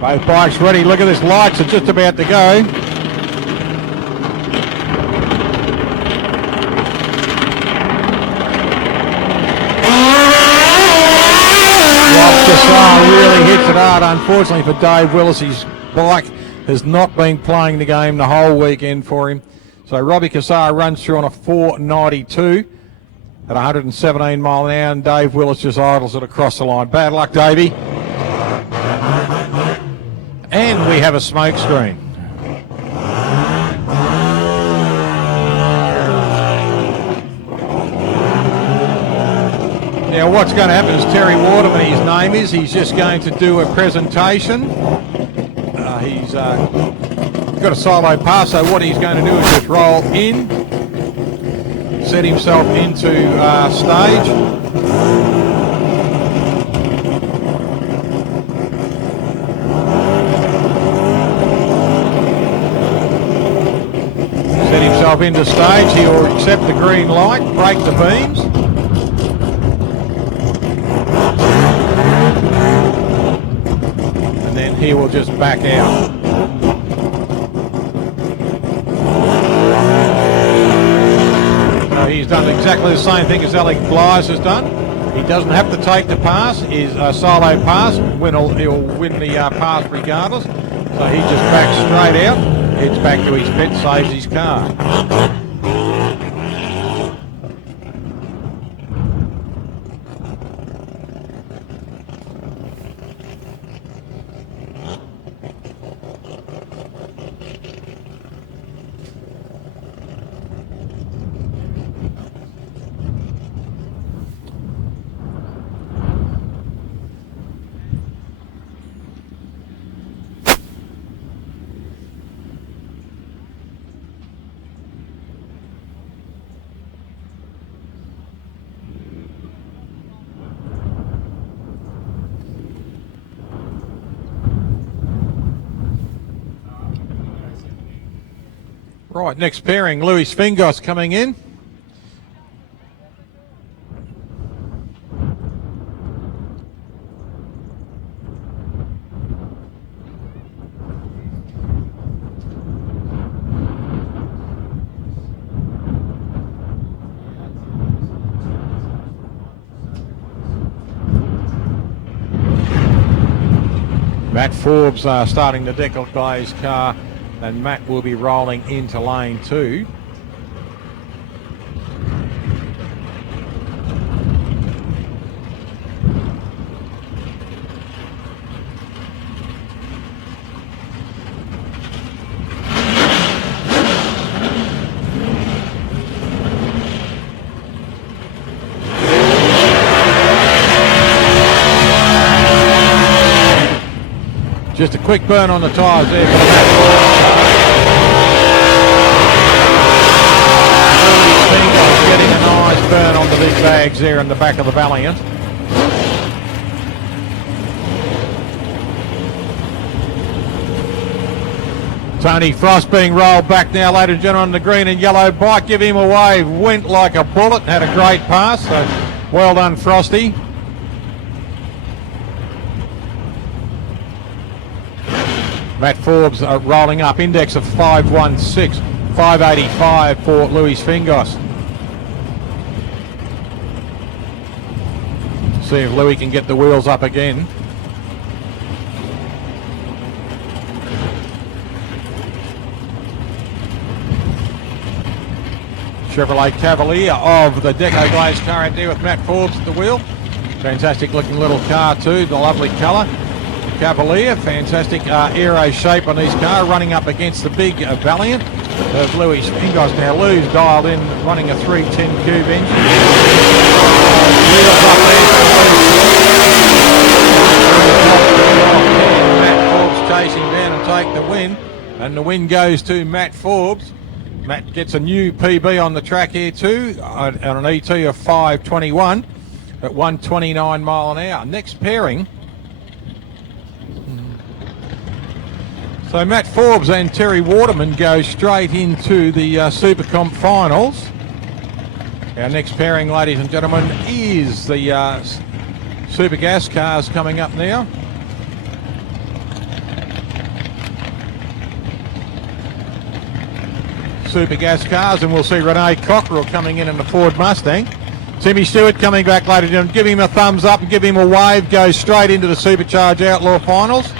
Both bikes ready. Look at this, lights are just about to go. Rob Cassar really hits it hard. Unfortunately for Dave Willis, his bike has not been playing the game the whole weekend for him. So Robbie Cassar runs through on a 4.92 at 117 mile an hour, and Dave Willis just idles it across the line. Bad luck, Davey. And we have a smoke screen. Now what's going to happen is Terry Waterman, his name is, he's just going to do a presentation. He's got a solo pass, so what he's going to do is just roll in, set himself into stage. Into stage, he will accept the green light, break the beams. And then he will just back out. So he's done exactly the same thing as Alec Blyes has done. He doesn't have to take the pass, his solo pass, he'll win the pass regardless. So he just backs straight out. Heads back to his pit, saves his car. Right, next pairing, Louis Fingos coming in. Matt Forbes starting the deck of Guy's car, and Matt will be rolling into lane 2. Just a quick burn on the tyres there for the Matt Forbes. Getting a nice burn on the big bags there in the back of the Valiant. Tony Frost being rolled back now, ladies and gentlemen, on the green and yellow bike. Give him a wave. Went like a bullet. Had a great pass. So well done, Frosty. Matt Forbes rolling up, index of 516, 585 for Louis Fingos. See if Louis can get the wheels up again. Chevrolet Cavalier of the Deco Glaze car out there with Matt Forbes at the wheel. Fantastic looking little car too, the lovely colour. Cavalier, fantastic aero shape on his car, running up against the big Valiant of Louis Fingos. Now Lou's dialed in, running a 310 cube engine. Matt Forbes chasing down and take the win, and the win goes to Matt Forbes. Matt gets a new PB on the track here too, on an ET of 521 at 129 mile an hour. Next pairing. So Matt Forbes and Terry Waterman go straight into the Super Comp finals. Our next pairing, ladies and gentlemen, is the Super Gas cars coming up now. Super Gas cars, and we'll see Renee Cockerell coming in the Ford Mustang. Timmy Stewart coming back, ladies and gentlemen. Give him a thumbs up and give him a wave. Goes straight into the Supercharged Outlaw finals.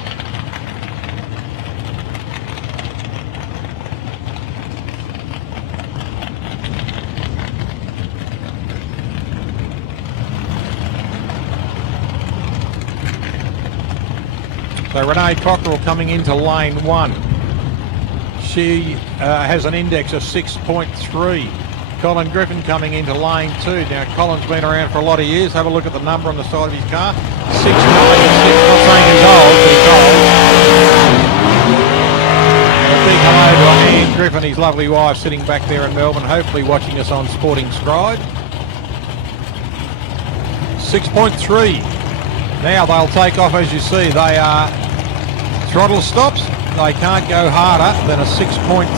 So Renee Cockerell coming into lane 1. She has an index of 6.3. Colin Griffin coming into lane 2. Now Colin's been around for a lot of years. Have a look at the number on the side of his car. 696. Not saying he's old, but he's old. A big hello to Anne Griffin, his lovely wife, sitting back there in Melbourne, hopefully watching us on Sporting Scribe. 6.3. Now they'll take off, as you see. They are throttle stops. They can't go harder than a 6.3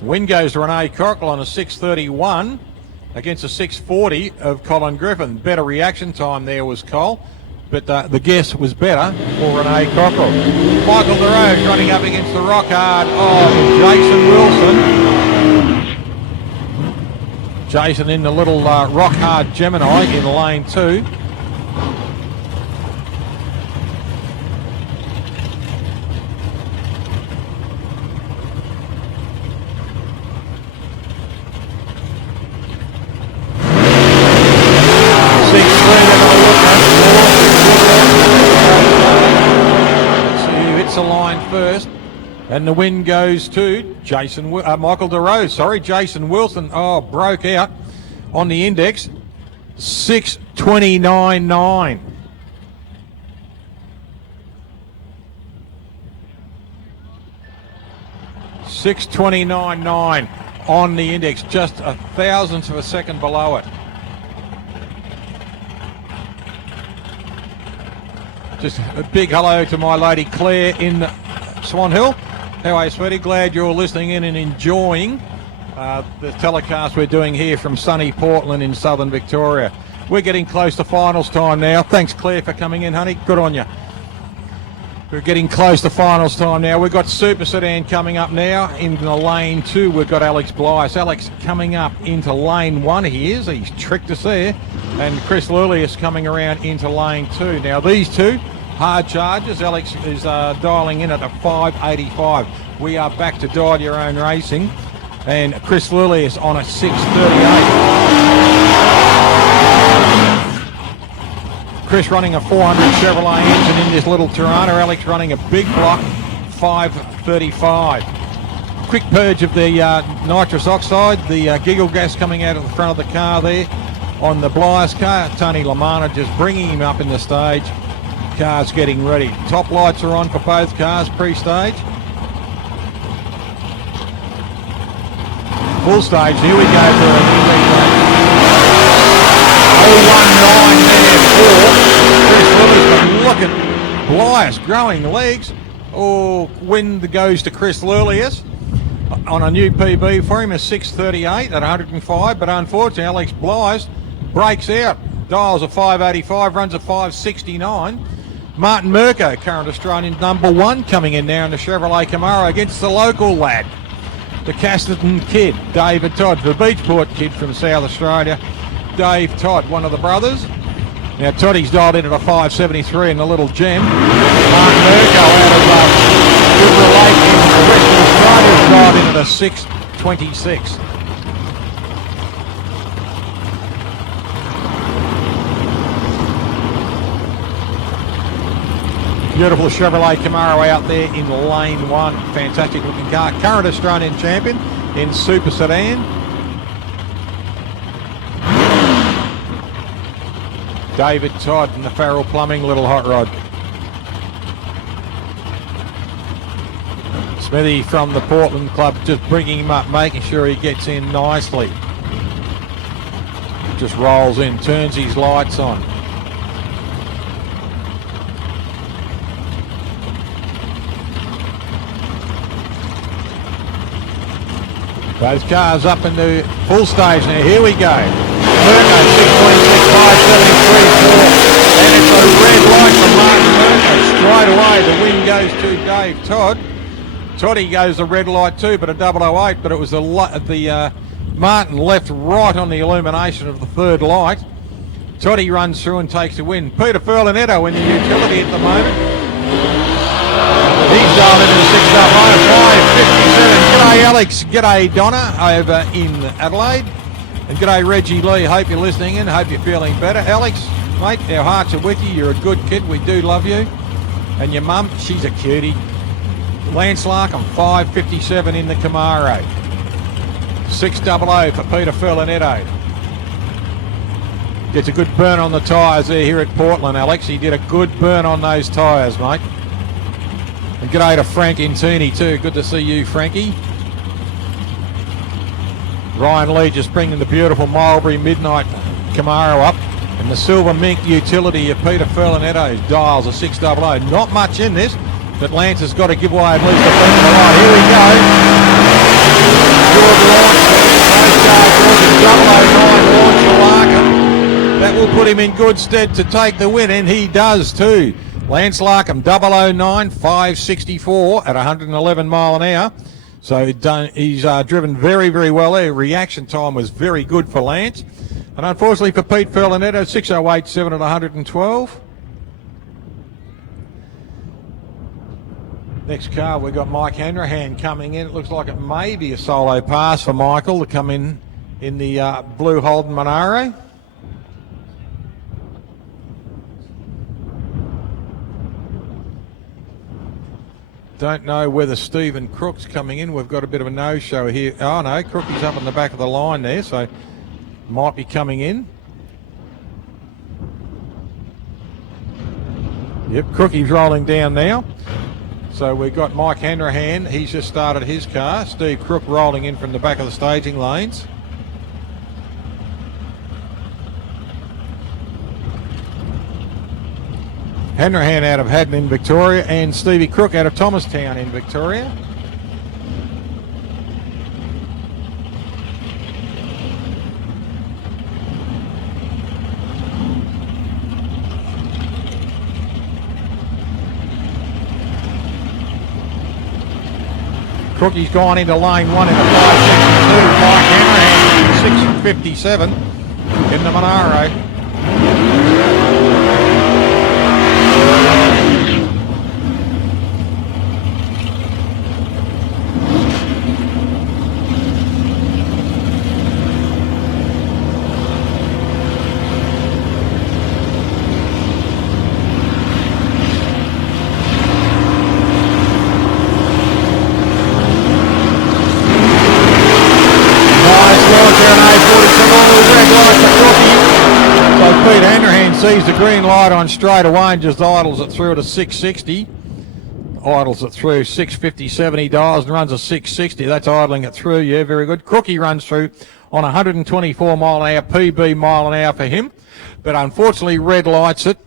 second. Win goes to Renee Cockerell on a 6.31 against a 6.40 of Colin Griffin. Better reaction time there was Cole, but the guess was better for Renee Cockerell. Michael DeRose running up against the rock hard of Jason Wilson. Jason in the little rock hard Gemini in lane 2. First, and the win goes to Michael DeRose. Sorry, Jason Wilson. Oh, broke out on the index. 6.29.9. $6.29.9 on the index, just a thousandth of a second below it. Just a big hello to my lady Claire in Swan Hill. How are you, sweetie? Glad you're listening in and enjoying the telecast we're doing here from sunny Portland in southern Victoria. We're getting close to finals time now. Thanks, Claire, for coming in, honey. Good on you. We're getting close to finals time now. We've got Super Sedan coming up now. In the lane 2, we've got Alex Blythe. Alex coming up into lane 1. He is. He's tricked us there. And Chris Lullius coming around into lane 2. Now, these two hard charges. Alex is dialing in at a 585. We are back to Dial Your Own Racing. And Chris Lullius on a 638. Chris running a 400 Chevrolet engine in this little Toronto. Alex running a big block 535. Quick purge of the nitrous oxide. The giggle gas coming out of the front of the car there on the Blythe car. Tony Lamana just bringing him up in the stage. Car's getting ready. Top lights are on for both cars pre-stage. Full stage, here we go for a 019 there for Chris Lullius. But look at Blythe growing legs. Oh, win goes to Chris Lullius on a new PB for him, a 638 at 105. But unfortunately, Alex Blythe breaks out. Dials a 585, runs a 569. Martin Mirko, current Australian #1, coming in now in the Chevrolet Camaro against the local lad, the Casterton kid, David Todd, the Beachport kid from South Australia. Dave Todd, one of the brothers. Now Toddy's dialed in at a 573 in the little gem. Martin Mirko out of River Lake in Western Australia is dialed in at a 626. Beautiful Chevrolet Camaro out there in lane 1. Fantastic looking car. Current Australian champion in Super Sedan. David Todd and the Farrell Plumbing little hot rod. Smithy from the Portland Club just bringing him up, making sure he gets in nicely. Just rolls in, turns his lights on. Both cars up in the full stage now. Here we go. Mirko 6.6573, and it's a red light from Martin Mirko. Straight away, the win goes to Dave Todd. Toddy goes the red light too, but a 008. But it was the Martin left right on the illumination of the third light. Toddy runs through and takes the win. Peter Furlanetto in the utility at the moment. He's dialed into the 557. G'day Alex, g'day Donna over in Adelaide. And g'day Reggie Lee, hope you're listening in, hope you're feeling better. Alex, mate, our hearts are with you, you're a good kid, we do love you. And your mum, she's a cutie. Lance Larkham, 557 in the Camaro. 600 for Peter Furlanetto. Gets a good burn on the tyres there here at Portland, Alex. He did a good burn on those tyres, mate. And g'day to Frank Intini too. Good to see you, Frankie. Ryan Lee just bringing the beautiful Mulberry Midnight Camaro up. And the silver mink utility of Peter Furlanetto's dials a 600. Not much in this, but Lance has got to give away at least a front of the line. Here we go. Good launch. 009 launch. That will put him in good stead to take the win, and he does too. Lance Larkham, 009, 564 at 111 mile an hour. So he's driven very, very well there. Reaction time was very good for Lance. And unfortunately for Pete Furlanetto, 608.7 at 112. Next car, we've got Mike Hanrahan coming in. It looks like it may be a solo pass for Michael to come in the blue Holden Monaro. Don't know whether Stephen Crook's coming in. We've got a bit of a no-show here. Oh no, Crookie's up on the back of the line there, so might be coming in. Yep, Crookie's rolling down now. So we've got Mike Hanrahan. He's just started his car. Steve Crook rolling in from the back of the staging lanes. Hanrahan out of Haddon in Victoria, and Stevie Crook out of Thomastown in Victoria. Crookie's gone into lane 1 in the 562. Mike Hanrahan 657 in the Monaro. Sees the green light on straight away and just idles it through at a 660. Idles it through 657. He dials and runs a 660. That's idling it through. Yeah, very good. Crookie runs through on 124 mile an hour, PB mile an hour for him. But unfortunately, red lights it.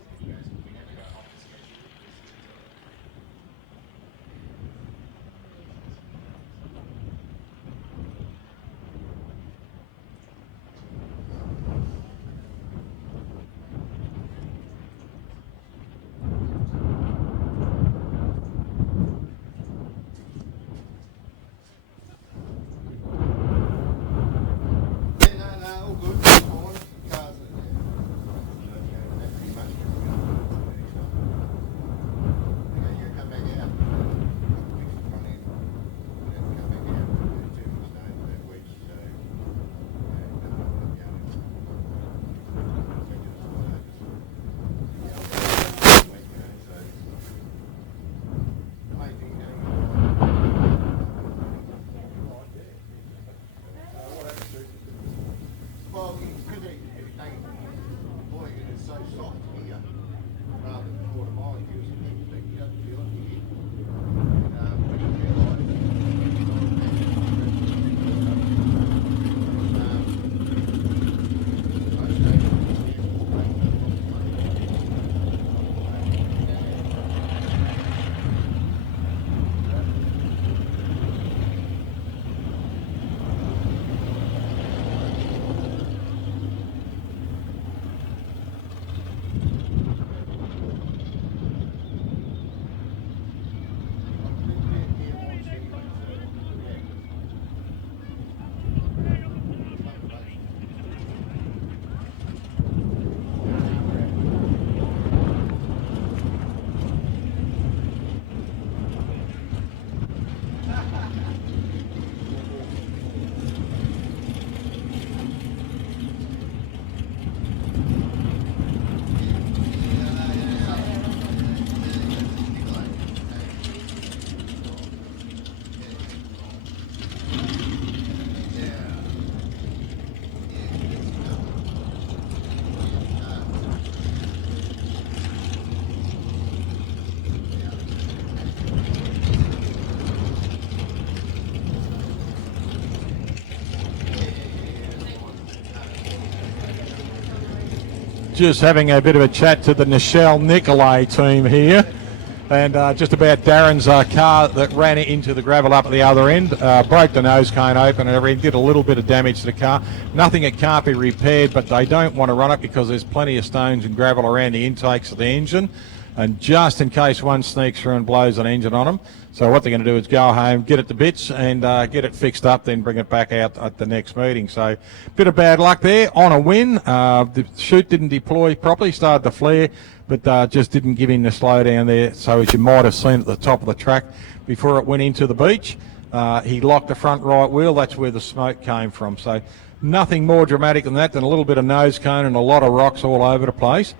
Just having a bit of a chat to the Nichelle Nicolay team here, and just about Darren's car that ran into the gravel up at the other end, broke the nose cone open and everything, did a little bit of damage to the car. Nothing that can't be repaired, but they don't want to run it because there's plenty of stones and gravel around the intakes of the engine, and just in case one sneaks through and blows an engine on them. So what they're going to do is go home, get it to bits and get it fixed up, then bring it back out at the next meeting. So bit of bad luck there on a win. The chute didn't deploy properly, started to flare, but just didn't give him the slowdown there. So as you might have seen at the top of the track before it went into the beach, he locked the front right wheel. That's where the smoke came from. So nothing more dramatic than that, than a little bit of nose cone and a lot of rocks all over the place.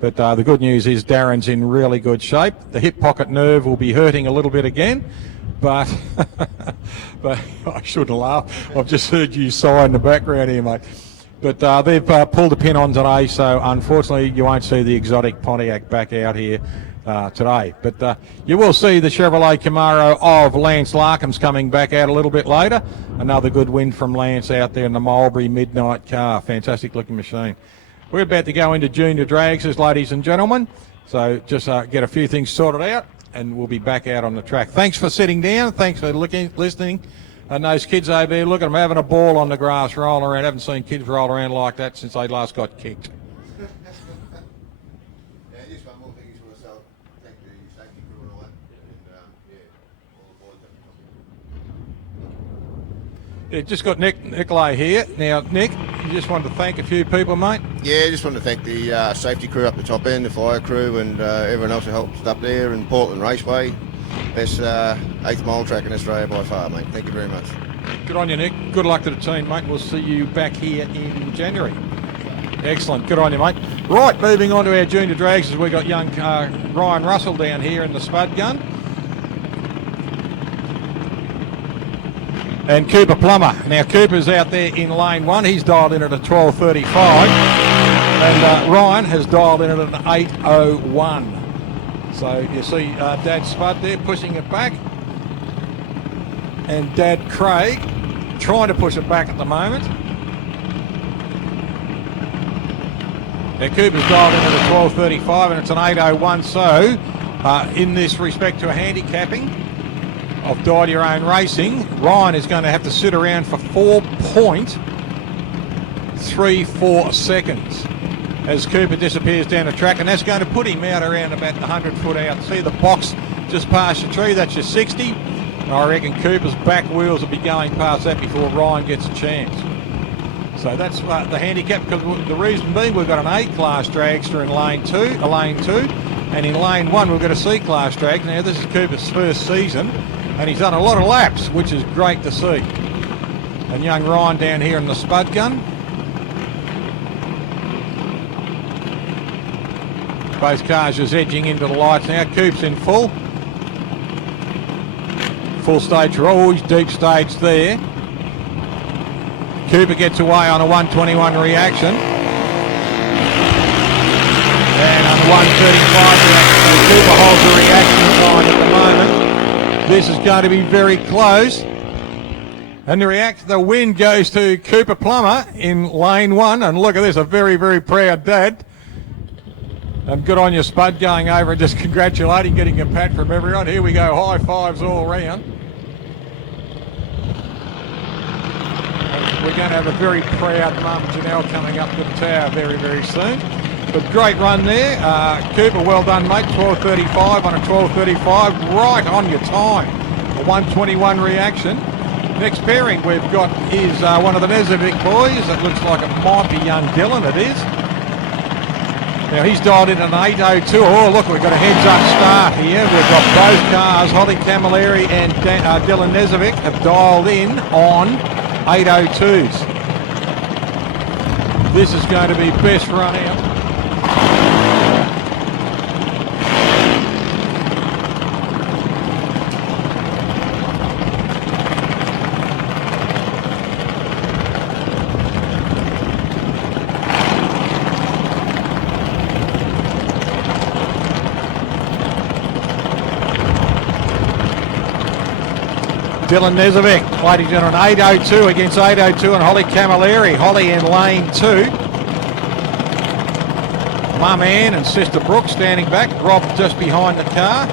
But the good news is Darren's in really good shape. The hip pocket nerve will be hurting a little bit again, but but I shouldn't laugh. I've just heard you sigh in the background here, mate. But they've pulled the pin on today, so unfortunately you won't see the exotic Pontiac back out here today. But you will see the Chevrolet Camaro of Lance Larkham's coming back out a little bit later. Another good win from Lance out there in the Mulberry Midnight car. Fantastic looking machine. We're about to go into junior dragsters, ladies and gentlemen. So just get a few things sorted out, and we'll be back out on the track. Thanks for sitting down. Thanks for listening. And those kids over there, look at them having a ball on the grass, rolling around. Haven't seen kids roll around like that since they last got kicked. Yeah, just one more thing you want to say. Thank the safety crew and all that. And all the boys that Yeah, just got Nicolay here. Now, Nick, you just wanted to thank a few people, mate. Yeah, just wanted to thank the safety crew up the top end, the fire crew, and everyone else who helped up there, and Portland Raceway. Best 8th mile track in Australia by far, mate. Thank you very much. Good on you, Nick. Good luck to the team, mate. We'll see you back here in January. Excellent. Good on you, mate. Right, moving on to our junior drags, as we got young Ryan Russell down here in the spud gun. And Cooper Plummer. Now, Cooper's out there in lane 1. He's dialed in at a 12:35. And Ryan has dialed in at an 8:01. So you see Dad Spud there pushing it back. And Dad Craig trying to push it back at the moment. Now Cooper's dialed in at a 12:35 and it's an 8:01. So in this respect to a handicapping of Dial Your Own Racing, Ryan is going to have to sit around for 4.34 seconds as Cooper disappears down the track, and that's going to put him out around about the 100 foot out. See the box just past your tree, that's your 60. I reckon Cooper's back wheels will be going past that before Ryan gets a chance. So that's the handicap, because the reason being we've got an A-class dragster in lane 2, and in lane 1 we've got a C-class drag. Now this is Cooper's first season, and he's done a lot of laps, which is great to see. And young Ryan down here in the spud gun. Both cars just edging into the lights now. Coop's in full. Full stage for all. He's deep stage there. Cooper gets away on a 121 reaction. And on 135 reaction. So Cooper holds the reaction line at the moment. This is going to be very close. And the win goes to Cooper Plummer in lane 1. And look at this, a very, very proud dad. And good on you, Spud, going over and just congratulating, getting a pat from everyone. Here we go, high fives all round. And we're going to have a very proud mum, Janelle, coming up to the tower very, very soon. But great run there. Cooper, well done, mate. 12:35 on a 12:35, right on your time. A 121 reaction. Next pairing we've got is one of the Nezovic boys. It looks like it might be young Dylan, it is. Now he's dialed in an 8:02. Oh look, we've got a heads up start here. We've got both cars, Holly Camilleri and Dylan Nezovic, have dialed in on 8:02s. This is going to be best run out. Dylan Nezovic, ladies and gentlemen, 8:02 against 8:02 and Holly Camilleri. Holly in lane 2. Mum Ann and Sister Brooke standing back. Rob just behind the car.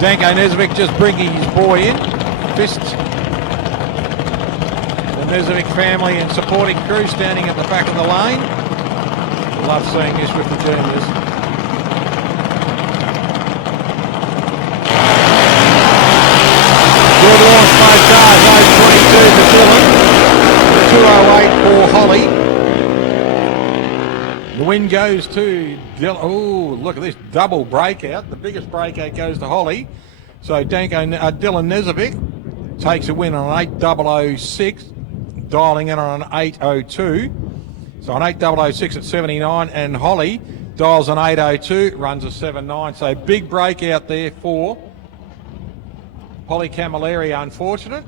Danko Nezovic just bringing his boy in. Fist. The Nezovic family and supporting crew standing at the back of the lane. Love seeing this with the juniors. Good launch, both cars, 8:22 for Dylan, 2:08 for Holly. The win goes to Dylan. Oh, look at this double breakout. The biggest breakout goes to Holly. So Dylan Nezovic takes a win on an 8:006, dialing in on an 8:02. So an 8:006 at 79, and Holly dials an 8:02, runs a 7:9. So big breakout there for Holly Camilleri, unfortunate.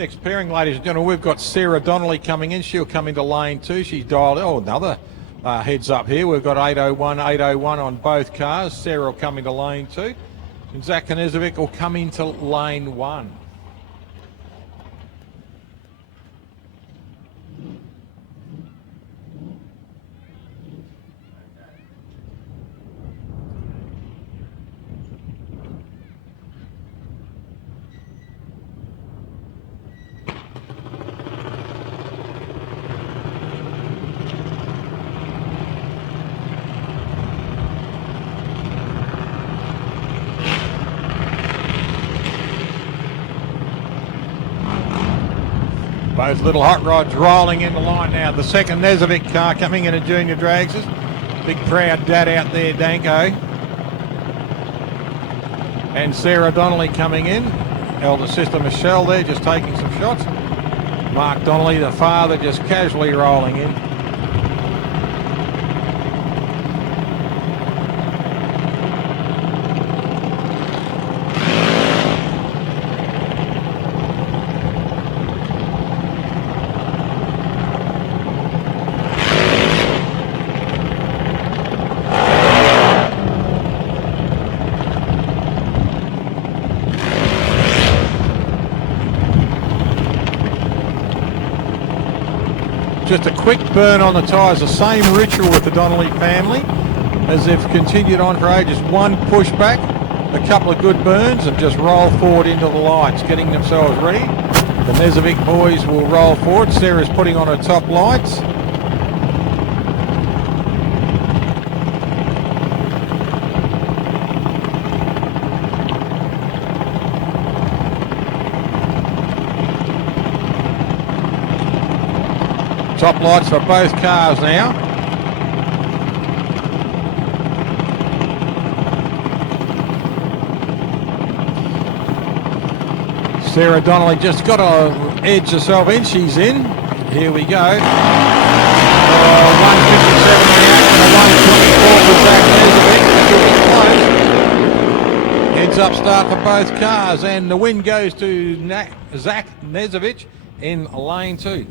Next pairing, ladies and gentlemen, we've got Sarah Donnelly coming in. She'll come into lane 2. She's dialed. Oh, another heads up here. We've got 801 on both cars. Sarah will come into lane 2. And Zach Knezovic will come into lane 1. Both little hot rods rolling in the line now. The second Knezovic car coming in a junior dragsters. Big proud dad out there, Danko. And Sarah Donnelly coming in. Elder sister Michelle there just taking some shots. Mark Donnelly, the father, just casually rolling in. Just a quick burn on the tyres, the same ritual with the Donnelly family as they've continued on for ages. One push back, a couple of good burns, and just roll forward into the lights, getting themselves ready. The Knezovic boys will roll forward. Sarah's putting on her top lights. Top lights for both cars now. Sarah Donnelly just got to edge herself in. She's in. Here we go. 157 and 124 for Zach Knezovic. Heads up start for both cars, and the win goes to Zach Knezovic in lane 2.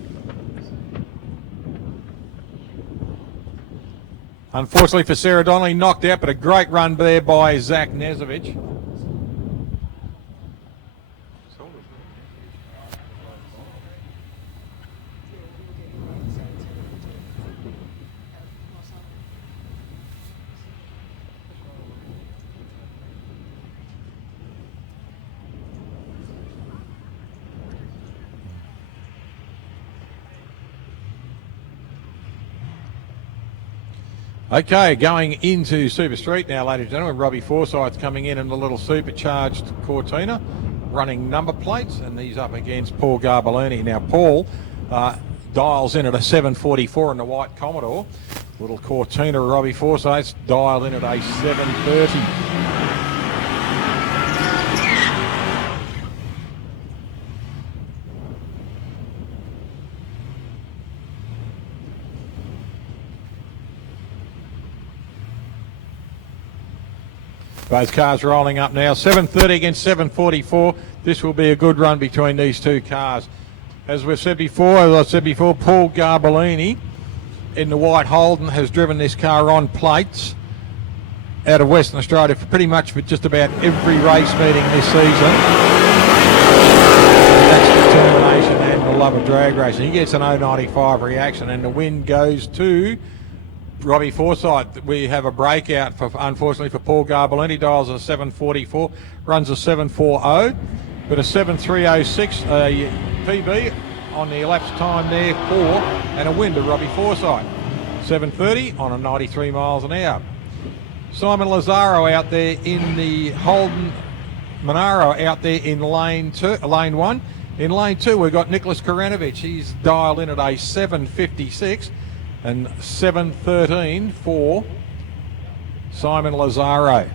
Unfortunately for Sarah Donnelly, knocked out, but a great run there by Zach Knezovic. Okay, going into Super Street now, ladies and gentlemen. Robbie Forsyth's coming in the little supercharged Cortina, running number plates, and he's up against Paul Garbalini. Now, Paul dials in at a 744 in the white Commodore. Little Cortina, Robbie Forsyth's dialed in at a 730. Both cars rolling up now. 730 against 744. This will be a good run between these two cars. As I said before, Paul Garbalini in the white Holden has driven this car on plates out of Western Australia for pretty much for just about every race meeting this season. That's determination and the love of drag racing. He gets an 0.95 reaction, and the win goes to Robbie Forsyth. We have a breakout, unfortunately for Paul Garbalini. Dials a 744, runs a 740, but a 7306 PB on the elapsed time there for, and a win to Robbie Forsyth. 730 on a 93 miles an hour. Simon Lazzaro out there in the Holden Monaro out there in lane 1. In lane 2 we've got Nicholas Koranovic. He's dialed in at a 756. And 713 for Simon Lazzaro.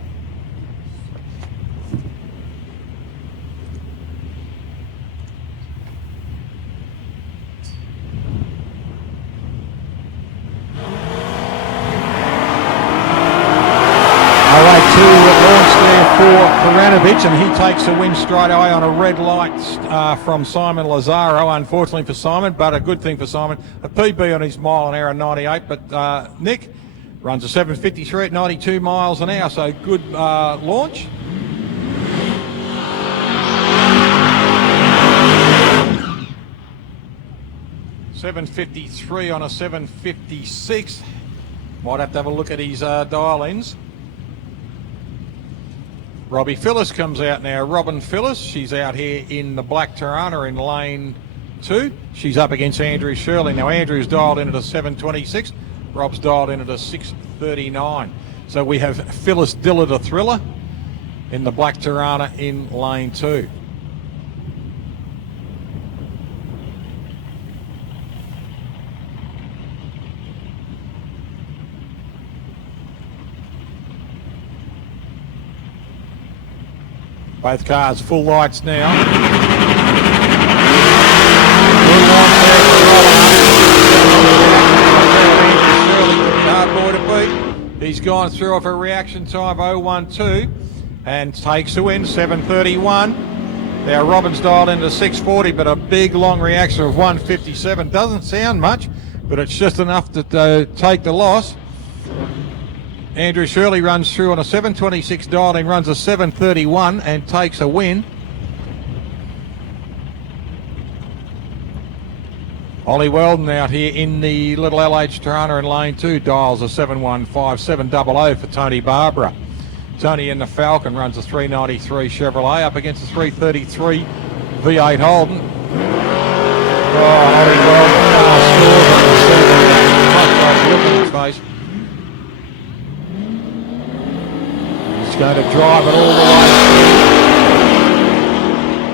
launch there for Karanovich, and he takes the win straight away on a red light from Simon Lazaro, unfortunately for Simon, but a good thing for Simon. A PB on his mile an hour 98, but Nick runs a 7:53 at 92 miles an hour, so good launch. $7.53 on a 7:56. Might have to have a look at his dial-ins. Robbie Phyllis comes out now. Robin Phyllis, she's out here in the black Tirana in lane 2. She's up against Andrew Shirley. Now Andrew's dialed in at a 7:26. Rob's dialed in at a 6:39. So we have Phyllis Dillard, a thriller, in the black Tirana in lane 2. Both cars full lights now. Hard boy to beat. He's gone through off a reaction time of 0.12 and takes the win, 7:31. Now Robin's dialed into 6:40, but a big long reaction of 1:57. Doesn't sound much, but it's just enough to take the loss. Andrew Shirley runs through on a 7:26 dialing, runs a 7:31 and takes a win. Ollie Weldon out here in the little LH Tirana in lane 2, dials a 7:15, 7:00 for Tony Barbara. Tony in the Falcon runs a 3:93 Chevrolet up against a 3:33 V8 Holden. Oh, Ollie Weldon scores. Going to drive it all the way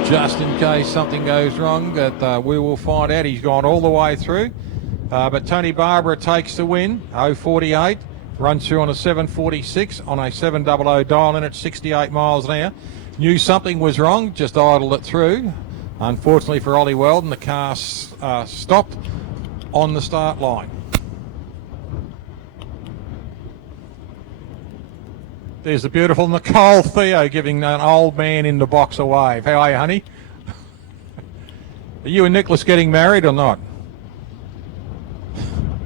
through, just in case something goes wrong, but we will find out. He's gone all the way through, but Tony Barbara takes the win, 0:48, runs through on a 7:46 on a 7:00 dial in at 68 miles an hour. Knew something was wrong, just idled it through. Unfortunately for Ollie Weldon, the car stopped on the start line. There's the beautiful Nicole Theo giving an old man in the box a wave. How are you, honey? Are you and Nicholas getting married or not?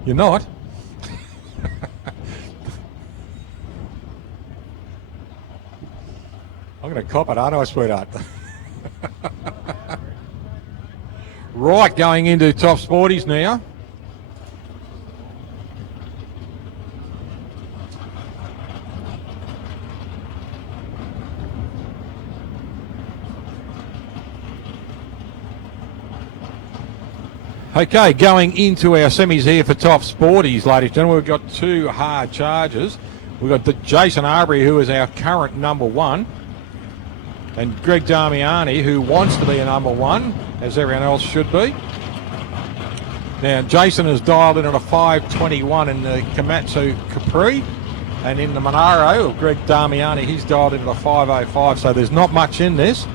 You're not? I'm going to cop it, aren't I, sweetheart? Right, going into top sporties now. Okay, going into our semis here for top sporties, ladies and gentlemen, we've got two hard chargers. We've got the Jason Arbery, who is our current number 1, and Greg Damiani, who wants to be a number 1, as everyone else should be. Now, Jason has dialed in at a 5:21 in the Komatsu Capri, and in the Monaro of Greg Damiani, he's dialed in at a 5:05, so there's not much in this.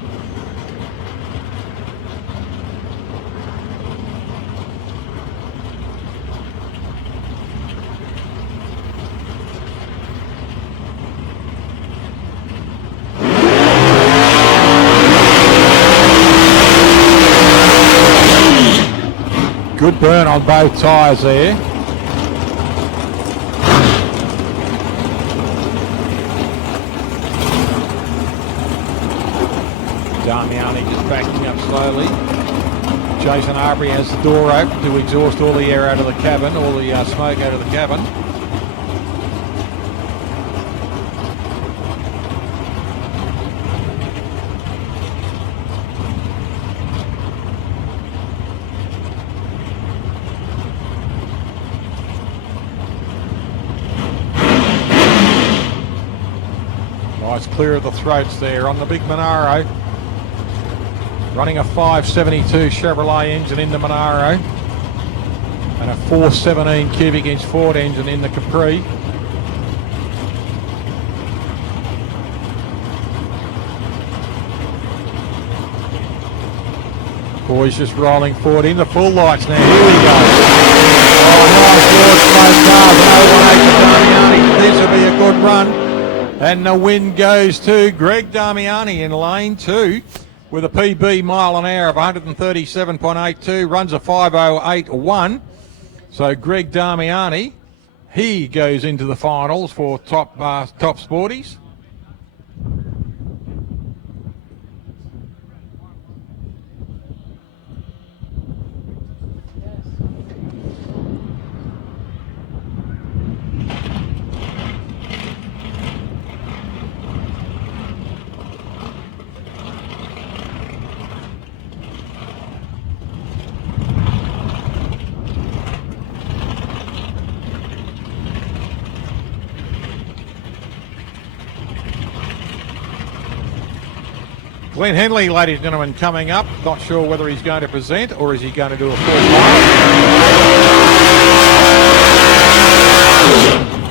Good burn on both tyres there. Damiani just backing up slowly. Jason Arbery has the door open to exhaust all the air out of the cabin, all the smoke out of the cabin. Nice clear of the throats there on the big Monaro. Running a 572 Chevrolet engine in the Monaro and a 417 cubic inch Ford engine in the Capri. Boys just rolling forward in the full lights now. Here we go. Oh, nice launch, both cars. 018 for Damiani. This will be a good run. And the win goes to Greg Damiani in lane 2 with a PB mile an hour of 137.82, runs a 5:08.1. So Greg Damiani, he goes into the finals for top sporties. Glenn Henley, ladies and gentlemen, coming up. Not sure whether he's going to present or is he going to do a full pass.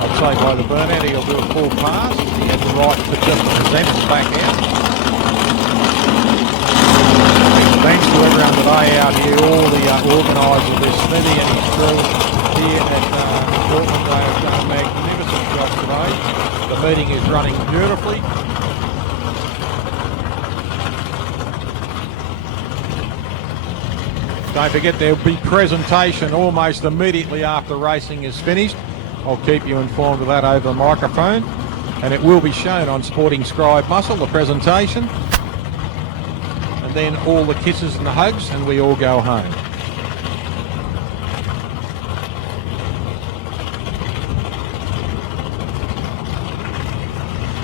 I'd say by the burnout he'll do a full pass. He has the right to just present us back out. Thanks to everyone today out here, all the organisers of this, Smithy and his crew here at Portland. They have done a magnificent job today. The meeting is running beautifully. Don't forget there'll be presentation almost immediately after racing is finished. I'll keep you informed of that over the microphone. And it will be shown on Sporting Scribe Muscle, the presentation. And then all the kisses and the hugs, and we all go home.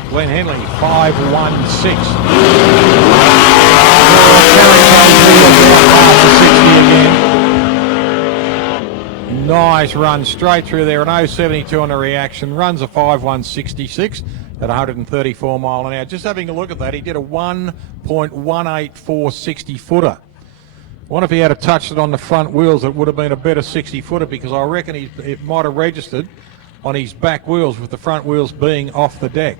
Glenn Henley, 5:16. Nice run straight through there, an 0.72 on a reaction, runs a 5:166 at 134 mile an hour. Just having a look at that, he did a 1.184 60 footer. I wonder if he had touched it on the front wheels, it would have been a better 60 footer, because I reckon it might have registered on his back wheels with the front wheels being off the deck.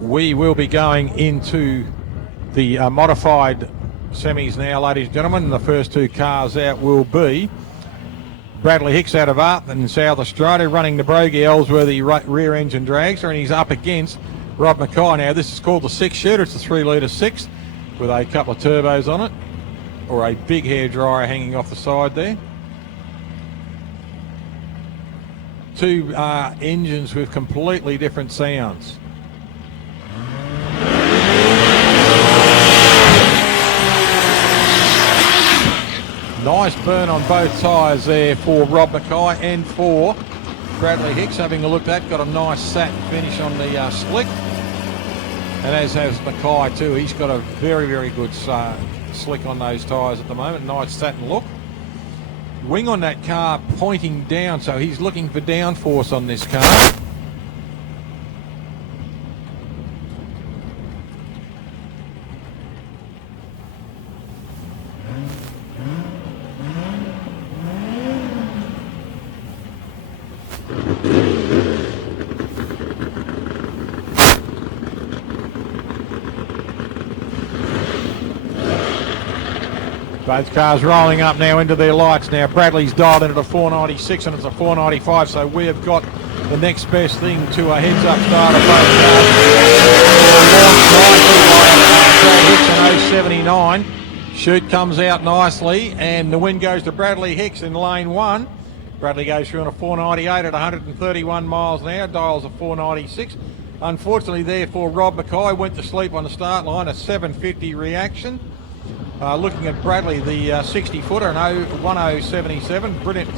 We will be going into the modified semis now, ladies and gentlemen. The first two cars out will be Bradley Hicks out of Arthur in South Australia, running the Brogy Ellsworthy rear engine dragster, and he's up against Rob Mackay. Now this is called the 6-shooter. It's a 3-litre 6 with a couple of turbos on it, or a big hairdryer hanging off the side there. Two engines with completely different sounds. Nice burn on both tyres there for Rob Mackay and for Bradley Hicks. Having a look at that, got a nice satin finish on the slick. And as has Mackay too, he's got a very, very good slick on those tyres at the moment. Nice satin look. Wing on that car pointing down, so he's looking for downforce on this car. Both cars rolling up now into their lights now. Bradley's dialed into the 496 and it's a 495, so we have got the next best thing to a heads-up start of both cars. 0.79. Chute comes out nicely, and the win goes to Bradley Hicks in lane 1. Bradley goes through on a 498 at 131 miles an hour, dials a 496. Unfortunately, therefore, Rob Mackay went to sleep on the start line, a 750 reaction. Looking at Bradley, the 60-footer, an 1077, brilliant.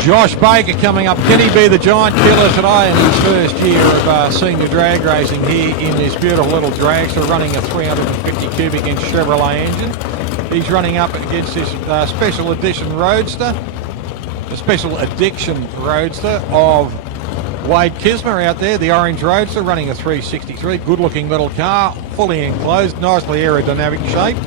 Josh Baker coming up. Can he be the giant killer today in his first year of senior drag racing here in this beautiful little dragster, running a 350 cubic inch Chevrolet engine? He's running up against this special edition roadster, the special addiction roadster of Wade Kismer out there, the orange roadster, running a 363. Good looking little car, fully enclosed, nicely aerodynamic shape.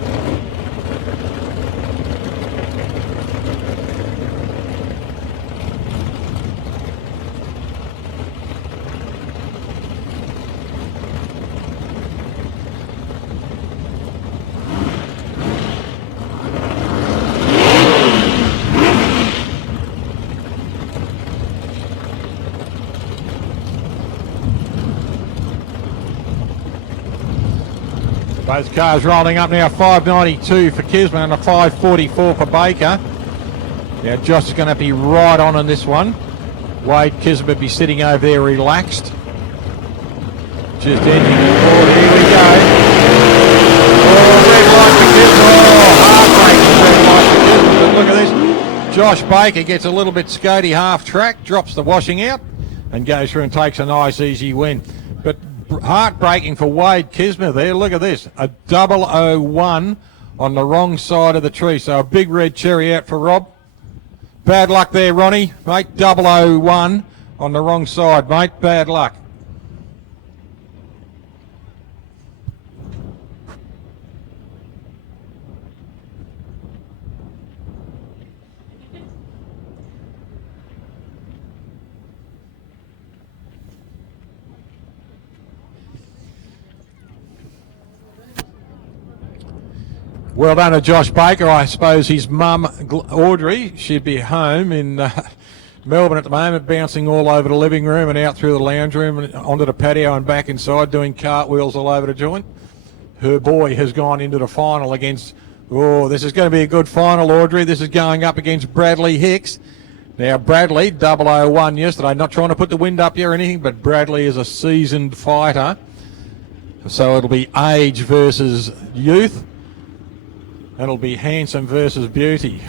Both cars rolling up now, 5.92 for Kisman and a 5.44 for Baker. Now Josh is going to be right on in this one. Wade Kisman will be sitting over there relaxed. Just ending the board. Here we go. Oh, red light for Kisman. Oh, heartbreaking red light for Kisman. But look at this. Josh Baker gets a little bit scody half track, drops the washing out, and goes through and takes a nice easy win. But heartbreaking for Wade Kismer there. Look at this. A 001 on the wrong side of the tree. So a big red cherry out for Rob. Bad luck there, Ronnie. Mate, 001 on the wrong side, mate. Bad luck. Well done to Josh Baker. I suppose his mum, Audrey, she'd be home in Melbourne at the moment, bouncing all over the living room and out through the lounge room and onto the patio and back inside, doing cartwheels all over the joint. Her boy has gone into the final against, oh, this is going to be a good final, Audrey. This is going up against Bradley Hicks. Now, Bradley, 001 yesterday, not trying to put the wind up here or anything, but Bradley is a seasoned fighter. So it'll be age versus youth. And it'll be handsome versus beauty.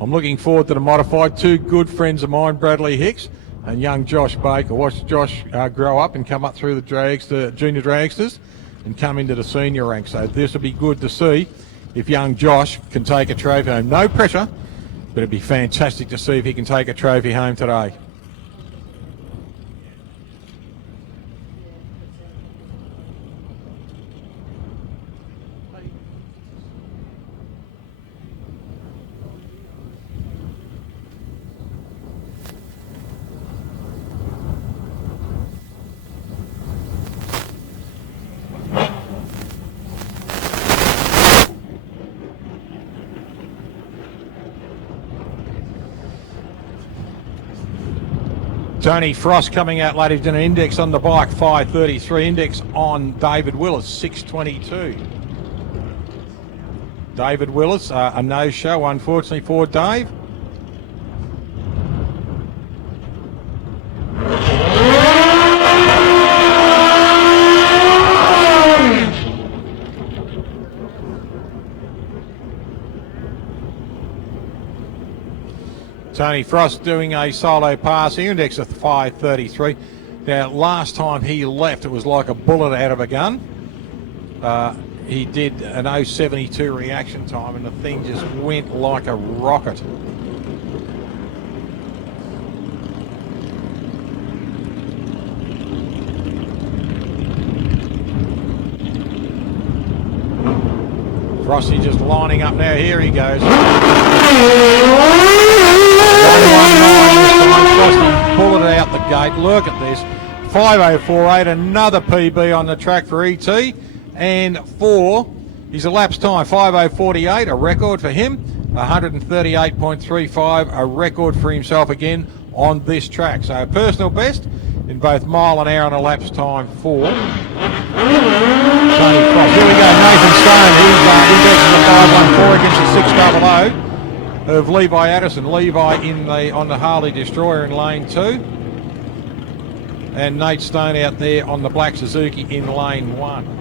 I'm looking forward to the modified. Two good friends of mine, Bradley Hicks and young Josh Baker. Watch Josh grow up and come up through the junior dragsters and come into the senior rank. So this will be good to see if young Josh can take a trophy home. No pressure, but it'd be fantastic to see if he can take a trophy home today. Tony Frost coming out, ladies and gentlemen. Index on the bike, 5.33. Index on David Willis, 6.22. David Willis, a no-show, unfortunately, for Dave. Tony Frost doing a solo pass here, index of 5.33. Now, last time he left, it was like a bullet out of a gun. He did an 0.72 reaction time, and the thing just went like a rocket. Frosty just lining up now. Here he goes. Frosty pulling it out the gate. Look at this. 5.048, another PB on the track for ET. And he's elapsed time, 5.048, a record for him. 138.35, a record for himself again on this track. So personal best in both mile and hour and elapsed time for Tony Frost. Here we go, Nathan Stone. He's indexing the 5.14 against the 6.00 of Levi Addison. Levi on the Harley Destroyer in lane 2. And Nate Stone out there on the Black Suzuki in lane 1.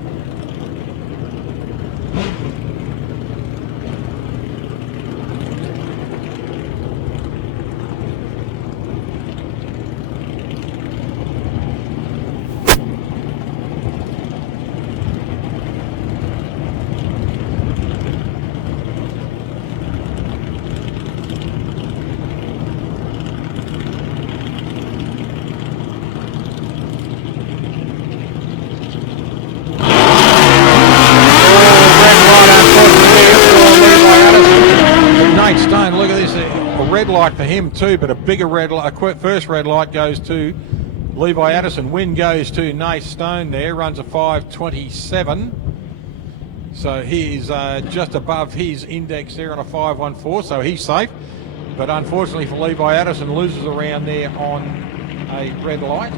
Light for him too, but a bigger red light. First red light goes to Levi Addison. Win goes to Nate Stone there, runs a 5.27. So he's just above his index there on a 5.14, so he's safe. But unfortunately for Levi Addison, loses around there on a red light.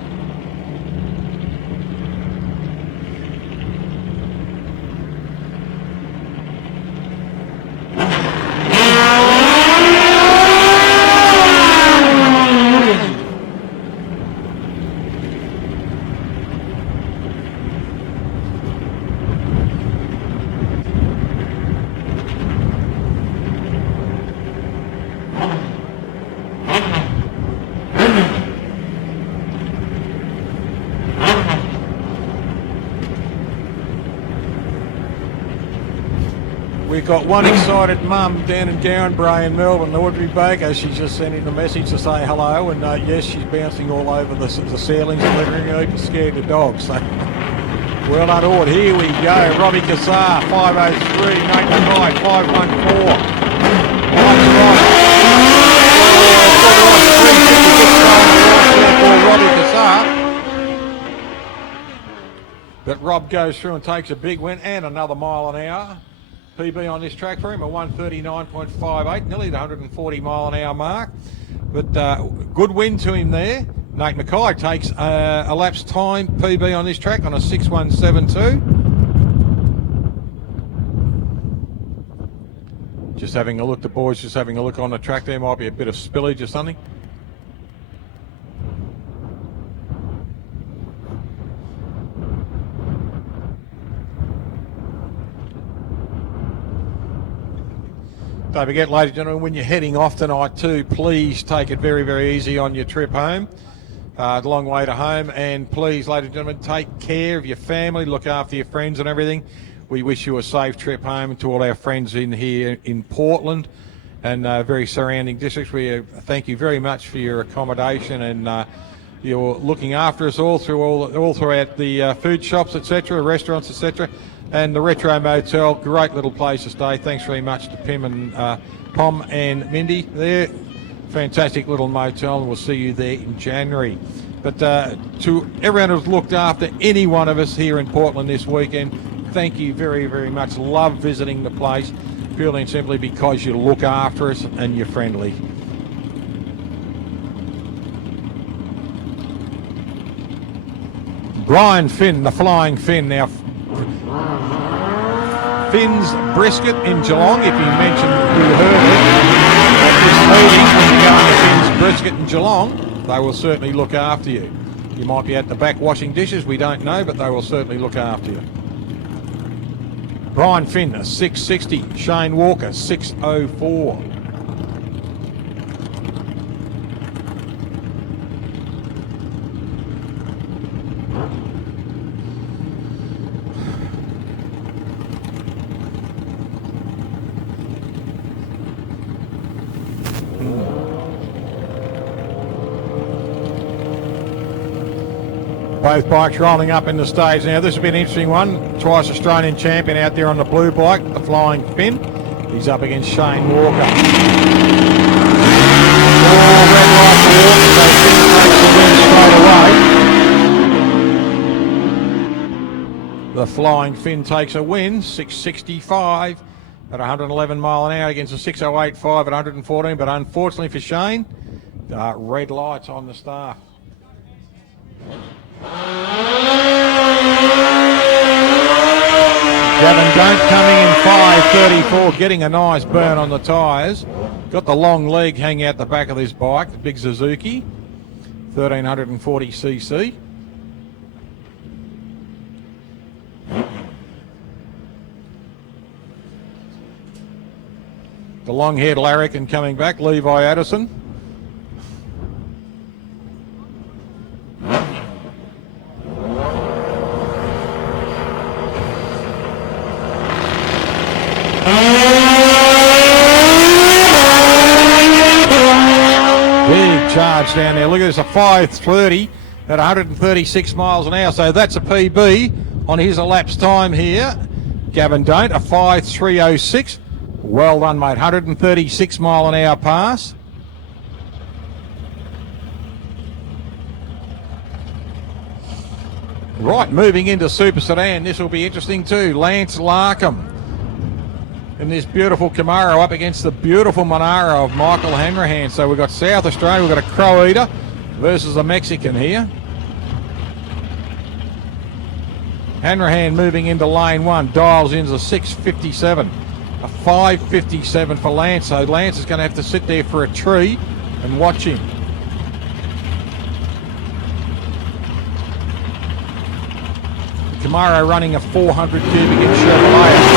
We've got one excited mum down in Gowanbray in Melbourne, Audrey Baker. She's just sent in a message to say hello, and yes, she's bouncing all over the ceilings and littering, even scared of dogs. So, well done, Ord. Here we go. Robbie Cassar, 503, Nate Mackay, 514. But Rob goes through and takes a big win and another mile an hour. PB on this track for him, a 139.58, nearly the 140 mile an hour mark. But good win to him there. Nate Mackay takes a lapse time PB on this track on a 6.172. Just having a look, the boys just having a look on the track. There might be a bit of spillage or something. Don't forget, ladies and gentlemen, when you're heading off tonight too, please take it very, very easy on your trip home. The long way to home, and please, ladies and gentlemen, take care of your family, look after your friends and everything. We wish you a safe trip home, and to all our friends in here in Portland and very surrounding districts. We thank you very much for your accommodation and you're looking after us all throughout the food shops, etc., restaurants, etc. And the Retro Motel, great little place to stay. Thanks very much to Pom and Mindy there. Fantastic little motel, and we'll see you there in January. But to everyone who's looked after any one of us here in Portland this weekend, thank you very, very much. Love visiting the place, purely and simply because you look after us and you're friendly. Brian Finn, the Flying Finn. Now, Finn's Brisket in Geelong, if you mentioned you heard it at this meeting, when you go into Finn's Brisket in Geelong, they will certainly look after you. You might be at the back washing dishes, we don't know, but they will certainly look after you. Brian Finn, a 660. Shane Walker, 604. Both bikes rolling up in the stage now. This will be an interesting one. Twice Australian champion out there on the blue bike, the Flying Finn. He's up against Shane Walker. The Flying Finn takes a win, 665 at 111 mile an hour against a 608.5 at 114. But unfortunately for Shane, red lights on the start. Gavin Don't coming in 5.34, getting a nice burn on the tyres. Got the long leg hanging out the back of this bike, the big Suzuki, 1340cc. The long-haired larrikin coming back, Levi Addison. Charge down there. Look at this, a 5.30 at 136 miles an hour. So that's a PB on his elapsed time here. Gavin Don't, a 5.306. Well done, mate. 136 mile an hour pass. Right, moving into Super Sedan. This will be interesting too. Lance Larkham in this beautiful Camaro up against the beautiful Monaro of Michael Hanrahan. So we've got South Australia, we've got a Crow Eater versus a Mexican here. Hanrahan moving into lane one, dials into 6.57. A 5.57 for Lance. So Lance is going to have to sit there for a tree and watch him. Camaro running a 400 cubic inch Chevrolet.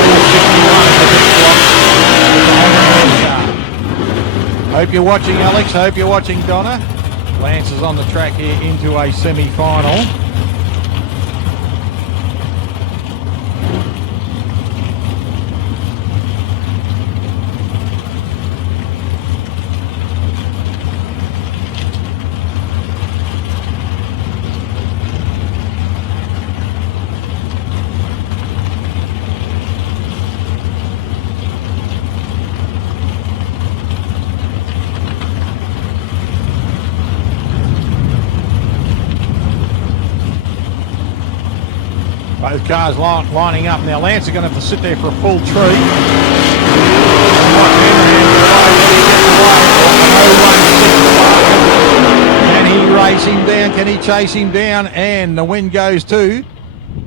Hope you're watching, Alex. Hope you're watching, Donna. Lance is on the track here into a semi-final. Both cars lining up. Now Lance are going to have to sit there for a full treat. Can he race him down? Can he chase him down? And the win goes to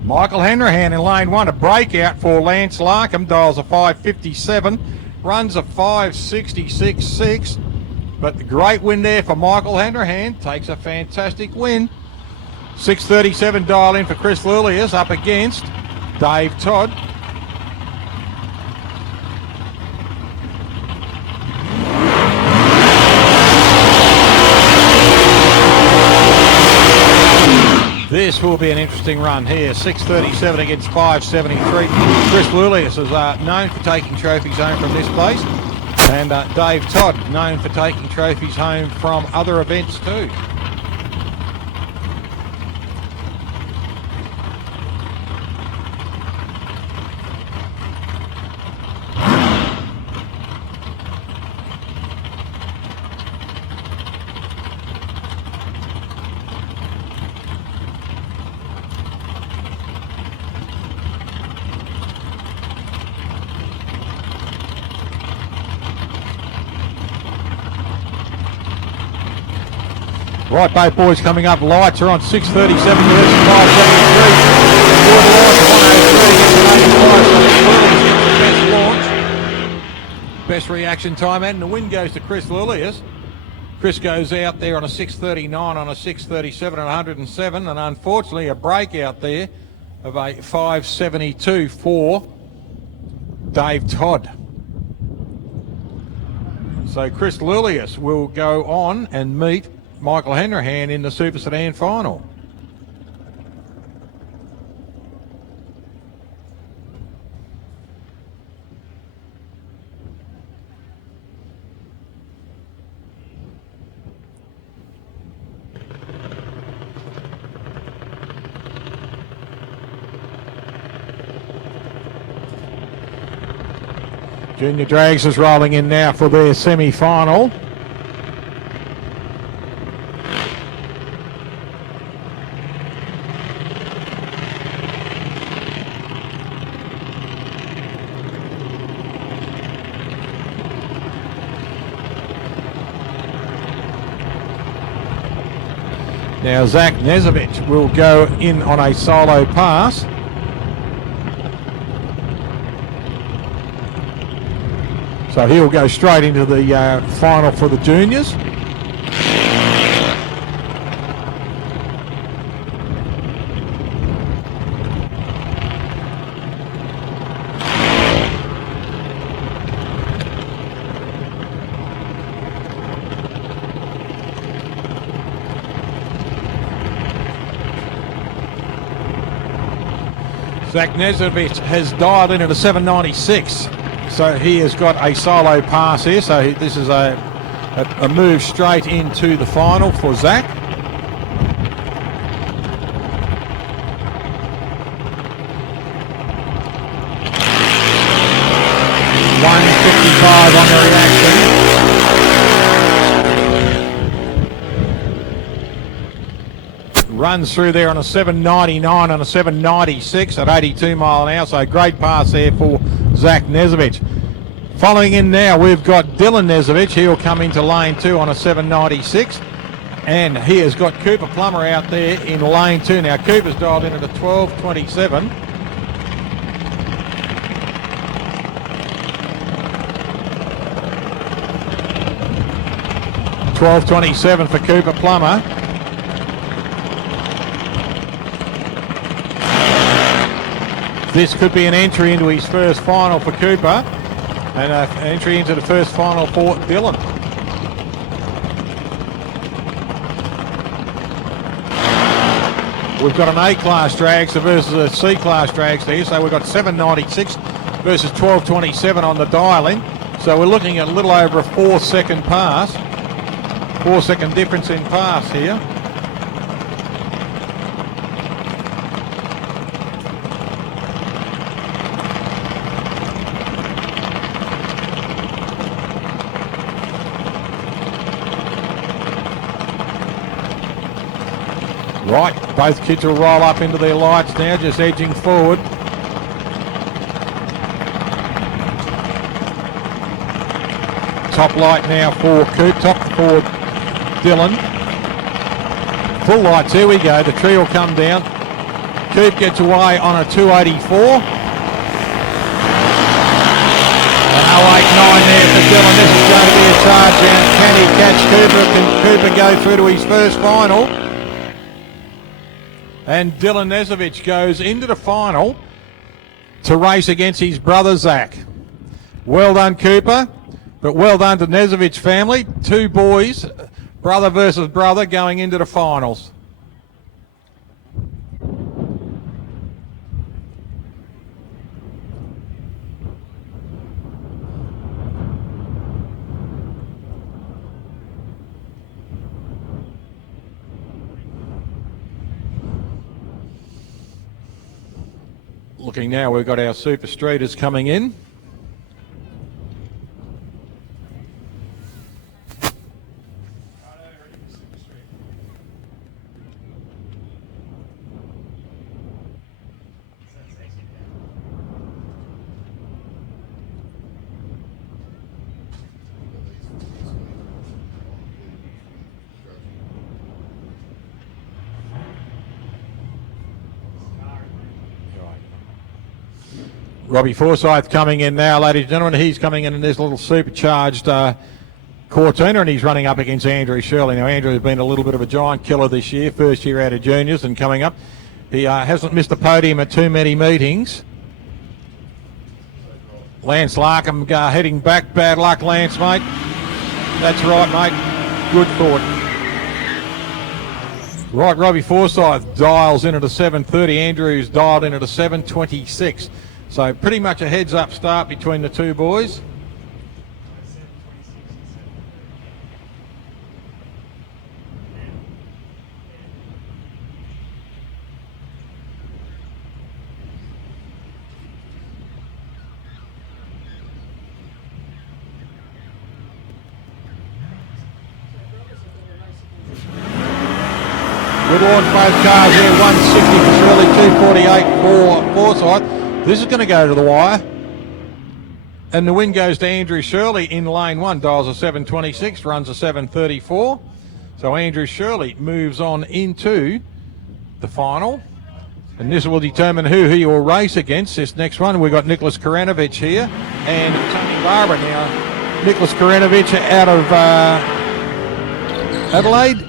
Michael Hanrahan in lane 1. A breakout for Lance Larkham. Dials a 5.57. Runs a 5.66.6. But the great win there for Michael Hanrahan. Takes a fantastic win. 6.37 dial in for Chris Lullius up against Dave Todd. This will be an interesting run here. 6.37 against 5.73. Chris Lullius is known for taking trophies home from this place. And Dave Todd, known for taking trophies home from other events too. Right, both boys coming up. Lights are on 6.37 versus 5.73. Best reaction time, and the win goes to Chris Lullius. Chris goes out there on a 6.39, on a 6.37 and 107, and unfortunately a breakout there of a 5.72 for Dave Todd. So Chris Lullius will go on and meet Michael Hanrahan in the Super Sedan final. Junior Drags is rolling in now for their semi-final. Now Zach Nezovich will go in on a solo pass. So he'll go straight into the final for the juniors. Zach Nezovich has dialed in at a 7.96. So he has got a solo pass here. So this is a move straight into the final for Zach. $155 on the reaction. Runs through there on a 7.99 and a 7.96 at 82 mile an hour. So great pass there for Zach Nezovich. Following in now, we've got Dylan Nezovich. He'll come into lane 2 on a 7.96. And he has got Cooper Plummer out there in lane 2. Now Cooper's dialed in at a 12.27. $12.27 for Cooper Plummer. This could be an entry into his first final for Cooper, and an entry into the first final for Dylan. We've got an A-class dragster versus a C-class dragster here, so we've got 7.96 versus 12.27 on the dial-in. So we're looking at a little over a 4-second pass, 4-second difference in pass here. Right, both kids will roll up into their lights now, just edging forward. Top light now for Coop, top for Dylan. Full lights, here we go, the tree will come down. Coop gets away on a 284. An 089 there for Dylan, this is going to be a charge down. Can he catch Cooper? Can Cooper go through to his first final? And Dylan Nezovich goes into the final to race against his brother Zach. Well done, Cooper, but well done to Nezovich family. Two boys, brother versus brother, going into the finals. Looking now, we've got our super streeters coming in. Robbie Forsyth coming in now, ladies and gentlemen. He's coming in this little supercharged Cortina, and he's running up against Andrew Shirley. Now, Andrew has been a little bit of a giant killer this year, first year out of juniors and coming up. He hasn't missed the podium at too many meetings. Lance Larkham heading back. Bad luck, Lance, mate. That's right, mate. Good thought. Right, Robbie Forsyth dials in at a 7:30. Andrew's dialed in at a 7:26. So pretty much a heads-up start between the two boys. Good launch, both cars here, 160 for Shirley, 248 for Forsyth. This is going to go to the wire. And the win goes to Andrew Shirley in lane one. Dials a 7:26, runs a 7:34. So Andrew Shirley moves on into the final. And this will determine who he will race against. This next one, we've got Nicholas Karanovich here and Tony Barber. Now, Nicholas Karanovich out of Adelaide.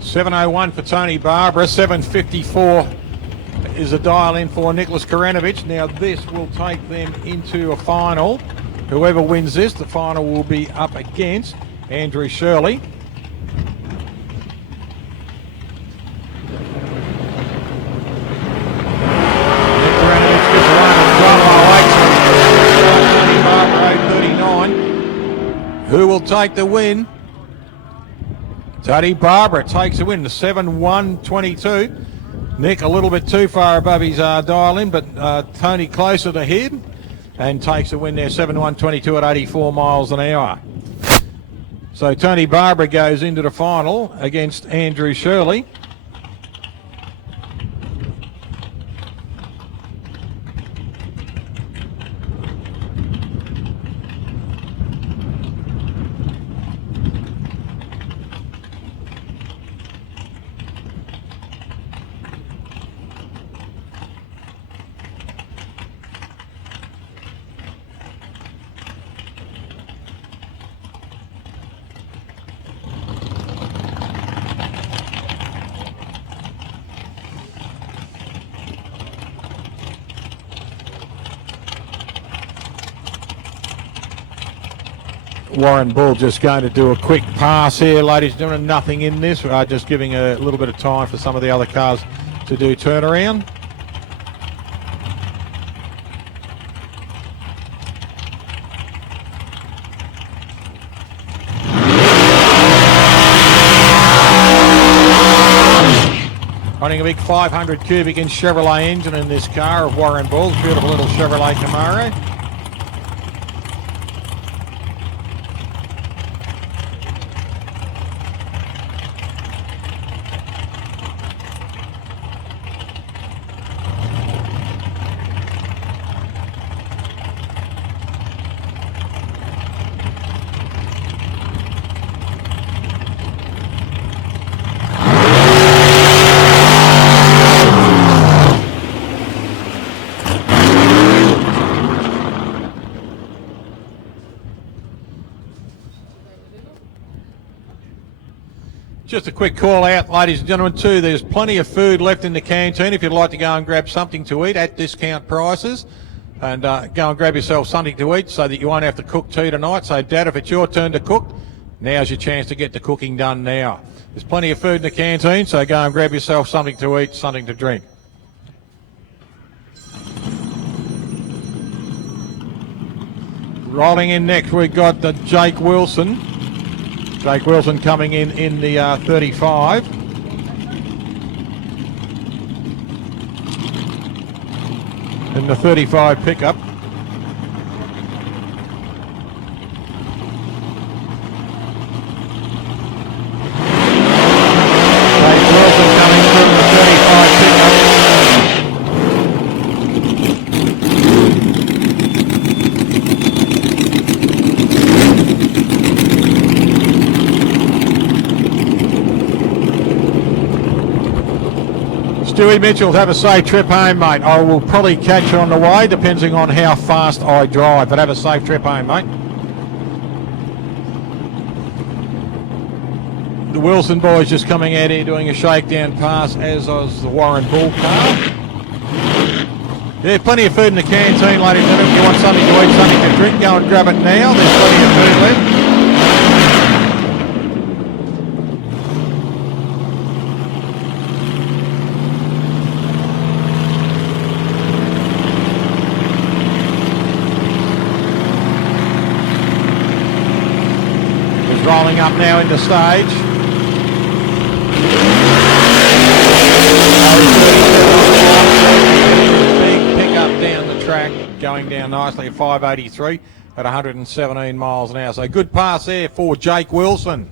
$7.01 for Tony Barbara, $7.54 is a dial in for Nicholas Karanovich. Now this will take them into a final. Whoever wins this, the final will be up against Andrew Shirley. Nick Karanovich gets one and 12.08. Who will take the win? Tony Barbara takes the win, the 7:1.22. Nick a little bit too far above his dial in, but Tony closer to him and takes the win there, 7:1.22 at 84 miles an hour. So Tony Barbara goes into the final against Andrew Shirley. Warren Bull just going to do a quick pass here, ladies and gentlemen. Nothing in this. Just giving a little bit of time for some of the other cars to do turnaround. Running a big 500 cubic inch Chevrolet engine in this car of Warren Bull's beautiful little Chevrolet Camaro. Just a quick call out, ladies and gentlemen, too. There's plenty of food left in the canteen if you'd like to go and grab something to eat at discount prices. And go and grab yourself something to eat so that you won't have to cook tea tonight. So, Dad, if it's your turn to cook, now's your chance to get the cooking done now. There's plenty of food in the canteen, so go and grab yourself something to eat, something to drink. Rolling in next, we've got Jake Wilson. Jake Wilson coming in the 35. In the 35 pickup. Jake Wilson coming through the 35 pickup. Stewie Mitchell, have a safe trip home, mate. I will probably catch you on the way, depending on how fast I drive, but have a safe trip home, mate. The Wilson boys just coming out here doing a shakedown pass, as was the Warren Bull car. There's plenty of food in the canteen, ladies and gentlemen. If you want something to eat, something to drink, go and grab it now. There's plenty of food left. Rolling up now into stage. Big pickup down the track, going down nicely at 583 at 117 miles an hour. So good pass there for Jake Wilson.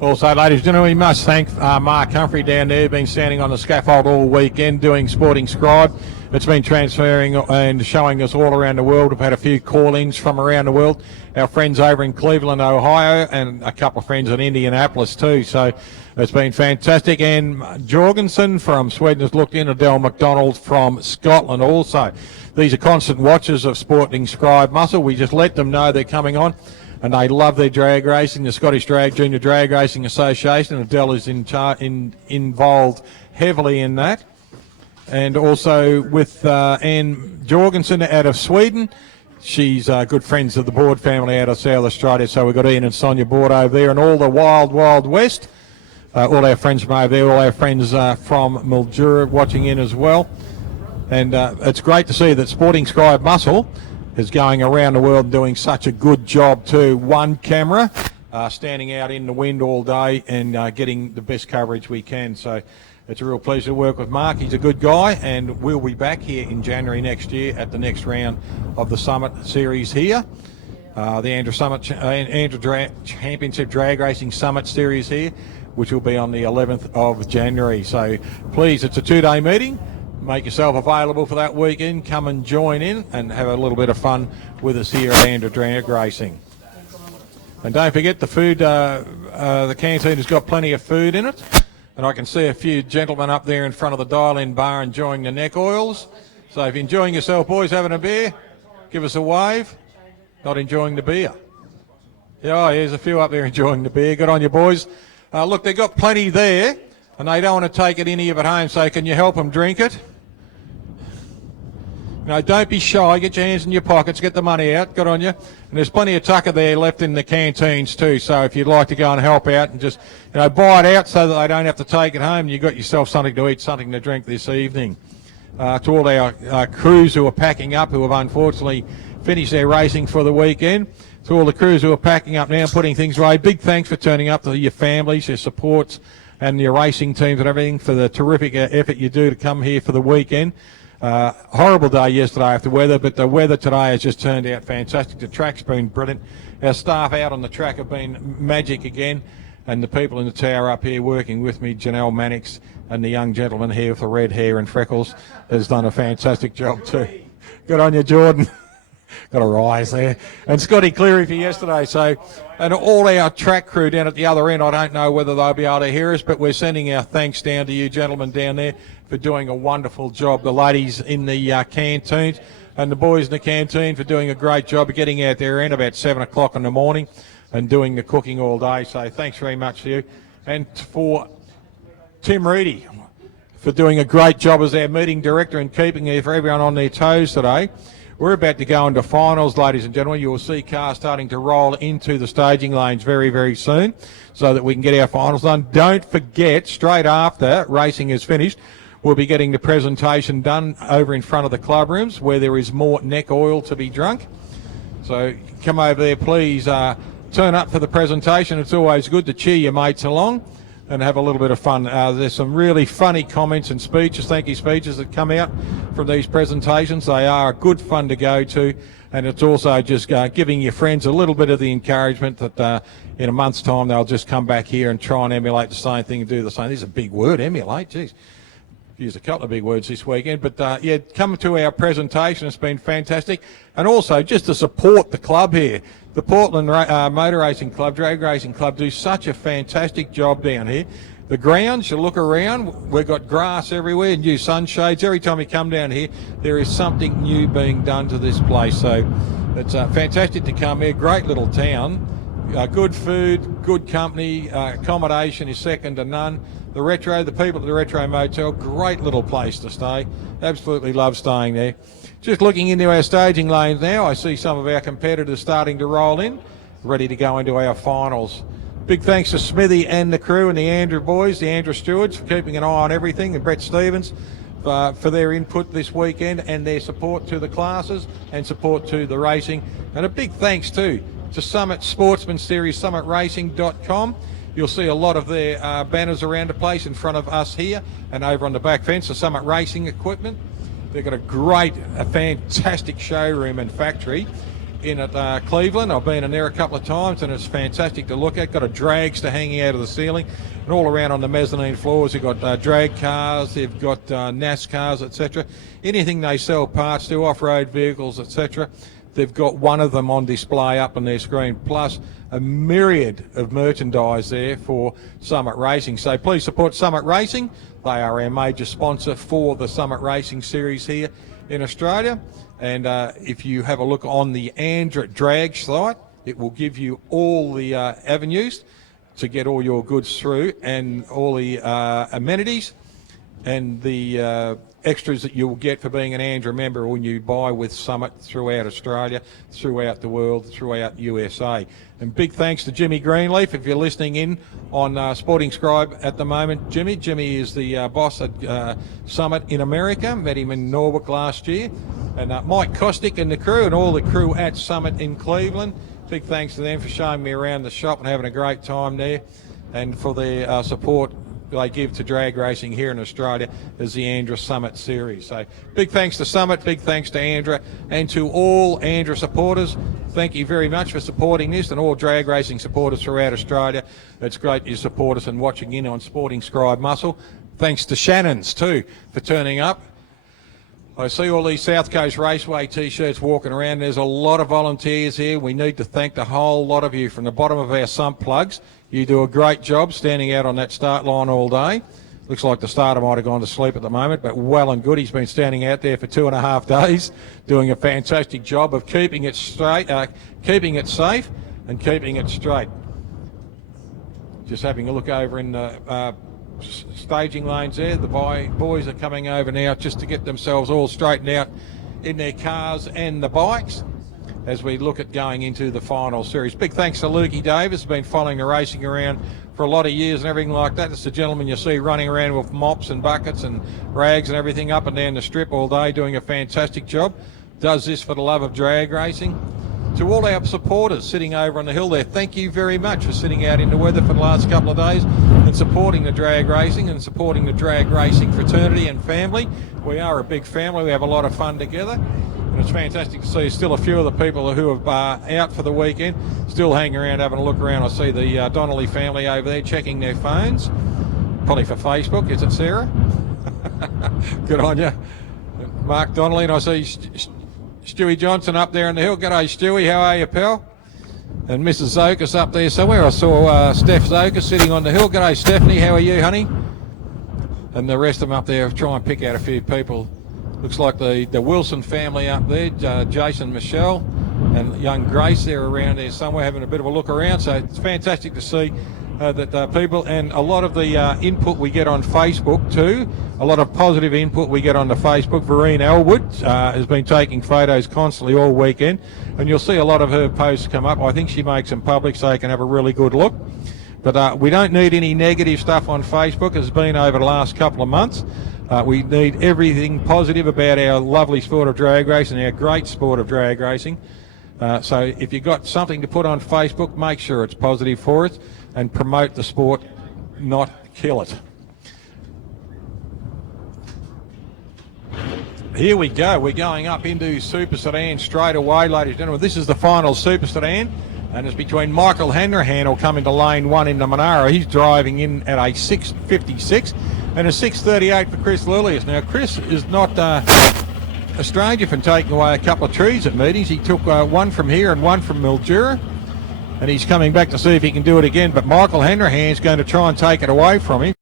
Also, ladies and gentlemen, we must thank Mark Humphrey down there, been standing on the scaffold all weekend doing Sporting Scribe. It's been transferring and showing us all around the world. We've had a few call-ins from around the world. Our friends over in Cleveland, Ohio, and a couple of friends in Indianapolis too. So it's been fantastic. And Jorgensen from Sweden has looked in. Adele McDonald from Scotland also. These are constant watchers of Sporting Scribe Muscle. We just let them know they're coming on. And they love their drag racing, the Scottish Junior Drag Racing Association. Adele is involved heavily in that. And also with Anne Jorgensen out of Sweden. She's good friends of the Board family out of South Australia. So we've got Ian and Sonia Board over there and all the Wild West. All our friends from over there, all our friends from Mildura watching in as well. And it's great to see that Sporting Scribe Muscle is going around the world doing such a good job too. One camera, standing out in the wind all day and getting the best coverage we can. So it's a real pleasure to work with Mark. He's a good guy, and we'll be back here in January next year at the next round of the Summit Series here. The Andrew Championship Drag Racing Summit Series here, which will be on the 11th of January. So please, it's a 2-day meeting. Make yourself available for that weekend. Come and join in and have a little bit of fun with us here at Andrew Drag Racing. And don't forget the food, the canteen has got plenty of food in it. And I can see a few gentlemen up there in front of the dial-in bar enjoying the neck oils. So if you're enjoying yourself, boys, having a beer, give us a wave. Not enjoying the beer. Yeah, there's a few up there enjoying the beer. Good on you, boys. Look, they've got plenty there, and they don't want to take it any of it home, so can you help them drink it? No, don't be shy. Get your hands in your pockets. Get the money out. Good on you. And there's plenty of tucker there left in the canteens too. So if you'd like to go and help out and just, buy it out so that they don't have to take it home, you've got yourself something to eat, something to drink this evening. To all our crews who are packing up, who have unfortunately finished their racing for the weekend. To all the crews who are packing up now, putting things right. Big thanks for turning up, to your families, your supports, and your racing teams and everything for the terrific effort you do to come here for the weekend. Horrible day yesterday after weather, but the weather today has just turned out fantastic. The track's been brilliant. Our staff out on the track have been magic again, and the people in the tower up here working with me, Janelle Mannix, and the young gentleman here with the red hair and freckles has done a fantastic job too. Good on you, Jordan. Got a rise there. And Scotty Cleary for yesterday. So, and all our track crew down at the other end, I don't know whether they'll be able to hear us, but we're sending our thanks down to you gentlemen down there for doing a wonderful job. The ladies in the canteens and the boys in the canteen for doing a great job of getting out there in about 7 o'clock in the morning and doing the cooking all day. So thanks very much to you. And for Tim Reedy for doing a great job as our meeting director and keeping everyone on their toes today. We're about to go into finals, ladies and gentlemen. You will see cars starting to roll into the staging lanes very, very soon so that we can get our finals done. Don't forget, straight after racing is finished, we'll be getting the presentation done over in front of the club rooms where there is more neck oil to be drunk. So come over there, please turn up for the presentation. It's always good to cheer your mates along and have a little bit of fun. There's some really funny comments and speeches, thank you speeches that come out from these presentations. They are good fun to go to, and it's also just giving your friends a little bit of the encouragement that in a month's time they'll just come back here and try and emulate the same thing and do the same. This is a big word, emulate, geez. Used a couple of big words this weekend, but yeah, come to our presentation. It's been fantastic. And also just to support the club here. The Portland Motor Racing Club, Drag Racing Club do such a fantastic job down here. The grounds, you look around, we've got grass everywhere, new sunshades. Every time you come down here, there is something new being done to this place. So it's fantastic to come here. Great little town. Good food, good company, accommodation is second to none. The people at the Retro Motel, great little place to stay. Absolutely love staying there. Just looking into our staging lanes now, I see some of our competitors starting to roll in, ready to go into our finals. Big thanks to Smithy and the crew and the Andrew boys, the Andrew stewards, for keeping an eye on everything, and Brett Stevens for their input this weekend and their support to the classes and support to the racing. And a big thanks too to Summit Sportsman Series, summitracing.com. You'll see a lot of their banners around the place in front of us here and over on the back fence, the Summit Racing equipment. They've got a fantastic showroom and factory in at Cleveland. I've been in there a couple of times and it's fantastic to look at. Got a dragster hanging out of the ceiling, and all around on the mezzanine floors you've got drag cars, they've got NASCARs, etc. Anything they sell parts to, off-road vehicles, etc. They've got one of them on display up on their screen, plus a myriad of merchandise there for Summit Racing. So please support Summit Racing. They are our major sponsor for the Summit Racing Series here in Australia. And if you have a look on the Andra Drag site, it will give you all the avenues to get all your goods through and all the amenities and the extras that you'll get for being an Andra member when you buy with Summit throughout Australia, throughout the world, throughout USA. And big thanks to Jimmy Greenleaf, if you're listening in on Sporting Scribe at the moment. Jimmy is the boss at Summit in America. Met him in Norwalk last year. And Mike Kostick and the crew and all the crew at Summit in Cleveland. Big thanks to them for showing me around the shop and having a great time there, and for their support they give to drag racing here in Australia as the Andra Summit Series. So big thanks to Summit, big thanks to Andra, and to all Andra supporters. Thank you very much for supporting this, and all drag racing supporters throughout Australia. It's great you support us and watching in on Sporting Scribe Muscle. Thanks to Shannon's too for turning up. I see all these South Coast Raceway t-shirts walking around. There's a lot of volunteers here. We need to thank the whole lot of you from the bottom of our sump plugs. You do a great job standing out on that start line all day. Looks like the starter might have gone to sleep at the moment, but well and good. He's been standing out there for 2.5 days, doing a fantastic job of keeping it straight, keeping it safe and keeping it straight. Just having a look over in the staging lanes there. The boys are coming over now just to get themselves all straightened out in their cars and the bikes as we look at going into the final series. Big thanks to Lukey Davis, who's been following the racing around for a lot of years and everything like that. It's the gentleman you see running around with mops and buckets and rags and everything up and down the strip all day, doing a fantastic job. Does this for the love of drag racing. To all our supporters sitting over on the hill there, thank you very much for sitting out in the weather for the last couple of days and supporting the drag racing and supporting the drag racing fraternity and family. We are a big family. We have a lot of fun together. And it's fantastic to see still a few of the people who have out for the weekend still hanging around, having a look around. I see the Donnelly family over there checking their phones, probably for Facebook. Is it Sarah? Good on you. Mark Donnelly, and I see Stewie Johnson up there on the hill. G'day, Stewie. How are you, pal? And Mrs. Zokas up there somewhere. I saw Steph Zokas sitting on the hill. G'day, Stephanie. How are you, honey? And the rest of them up there, try and pick out a few people. Looks like the Wilson family up there, Jason, Michelle, and young Grace, they're around there somewhere having a bit of a look around. So it's fantastic to see that people, and a lot of the input we get on Facebook too, a lot of positive input we get on the Facebook. Vereen Elwood has been taking photos constantly all weekend, and you'll see a lot of her posts come up. I think she makes them public so you can have a really good look. But we don't need any negative stuff on Facebook, as it's been over the last couple of months. We need everything positive about our lovely sport of drag racing, our great sport of drag racing. So if you've got something to put on Facebook, make sure it's positive for us and promote the sport, not kill it. Here we go. We're going up into Super Sedan straight away, ladies and gentlemen. This is the final Super Sedan, and it's between Michael Hanrahan, who'll come into lane 1 in the Monaro. He's driving in at a 6.56 and a 6.38 for Chris Lillius. Now, Chris is not a stranger from taking away a couple of trees at meetings. He took one from here and one from Mildura, and he's coming back to see if he can do it again. But Michael Hanrahan is going to try and take it away from him.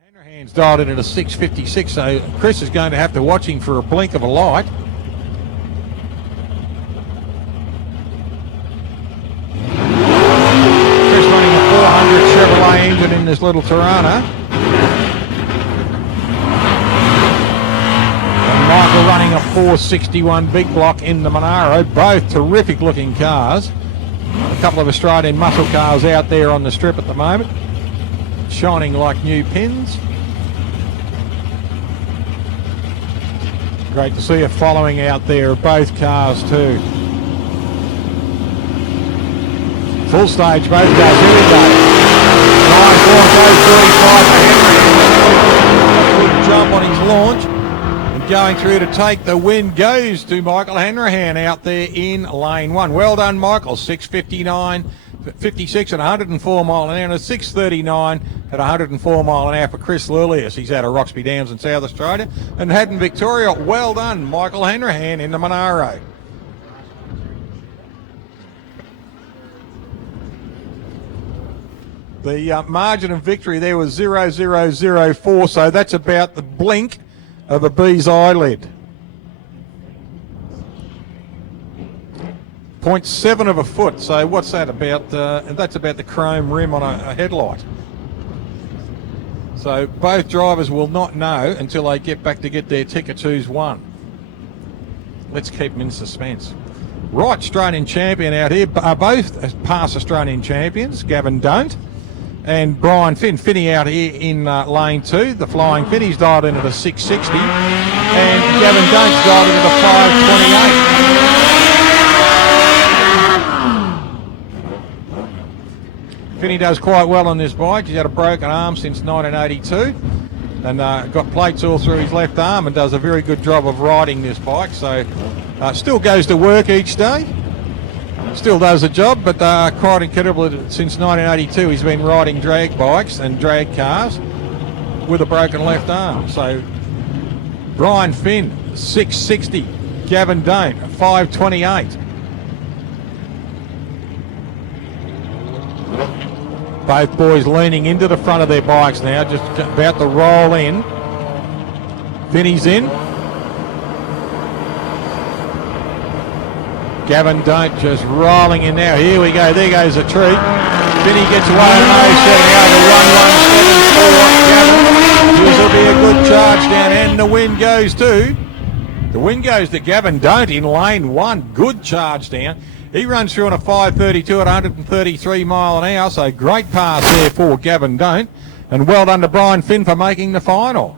And Hanrahan's dialed in at a 6.56, so Chris is going to have to watch him for a blink of a light. Chris running a 400 Chevrolet engine in this little Tirana. Michael running a 461 big block in the Monaro, both terrific looking cars. A couple of Australian muscle cars out there on the strip at the moment, shining like new pins. Great to see you following out there, both cars too. Full stage, both cars, here we go. 9.45 good jump on his launch. Going through to take the win goes to Michael Hanrahan out there in lane 1. Well done, Michael. 6.59, 56 at 104 mile an hour, and a 6.39 at 104 mile an hour for Chris Lillius. He's out of Roxby Downs in South Australia. And Haddon, Victoria, well done, Michael Hanrahan in the Monaro. The margin of victory there was 0.0004, so that's about the blink of a bee's eyelid. 0.7 of a foot, so what's that about? That's about the chrome rim on a headlight. So both drivers will not know until they get back to get their tickets who's won. Let's keep them in suspense. Right, Australian champion out here, both past Australian champions, Gavin Don't and Brian Finn. Finney out here in lane 2, the Flying Finn. He's dialed in at a 660, and Gavin Dank's dialed in at a 528. Finney does quite well on this bike. He's had a broken arm since 1982, and got plates all through his left arm, and does a very good job of riding this bike. So still goes to work each day. Still does the job, but quite incredible. Since 1982, he's been riding drag bikes and drag cars with a broken left arm. So Brian Finn, 660. Gavin Don't, 528. Both boys leaning into the front of their bikes now, just about to roll in. Vinny's in. Gavin Don't just rolling in now. Here we go. There goes a treat. Vinny gets away and shutting out the 1-1-7-4. Gavin. This will be a good charge down, and the win goes to. The win goes to Gavin Don't in lane 1. Good charge down. He runs through on a 5.32 at 133 mile an hour, so great pass there for Gavin Don't. And well done to Brian Finn for making the final.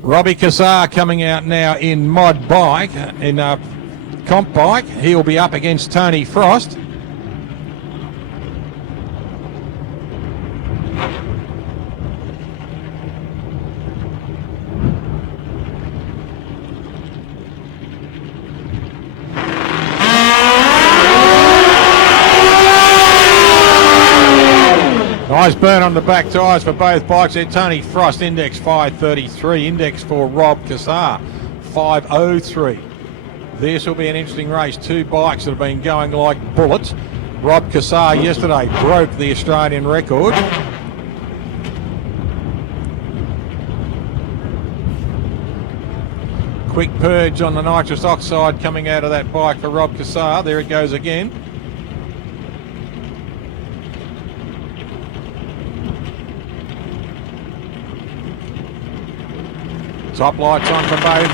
Robbie Cassar coming out now in mod bike, in comp bike. He'll be up against Tony Frost. Nice burn on the back tyres for both bikes there. Tony Frost, index 533. Index for Rob Cassar, 503. This will be an interesting race. Two bikes that have been going like bullets. Rob Cassar yesterday broke the Australian record. Quick purge on the nitrous oxide coming out of that bike for Rob Cassar. There it goes again. Top lights on for both.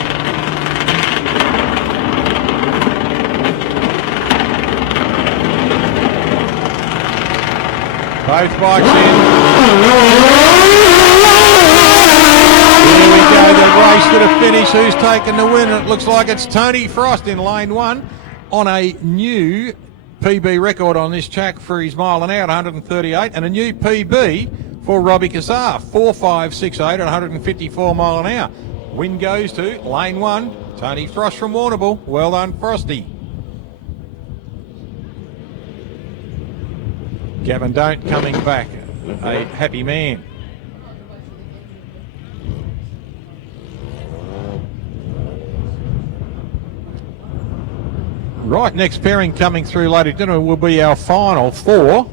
Both bikes in. Here we go, the race to the finish. Who's taken the win? It looks like it's Tony Frost in lane 1 on a new PB record on this track for his mile an hour, 138, and a new PB for Robbie Cassar, 4.568 at 154 mile an hour. Win goes to lane 1, Tony Frost from Warrnambool. Well done, Frosty. Gavin Don't coming back, a happy man. Right, next pairing coming through, ladies and gentlemen, will be our final four.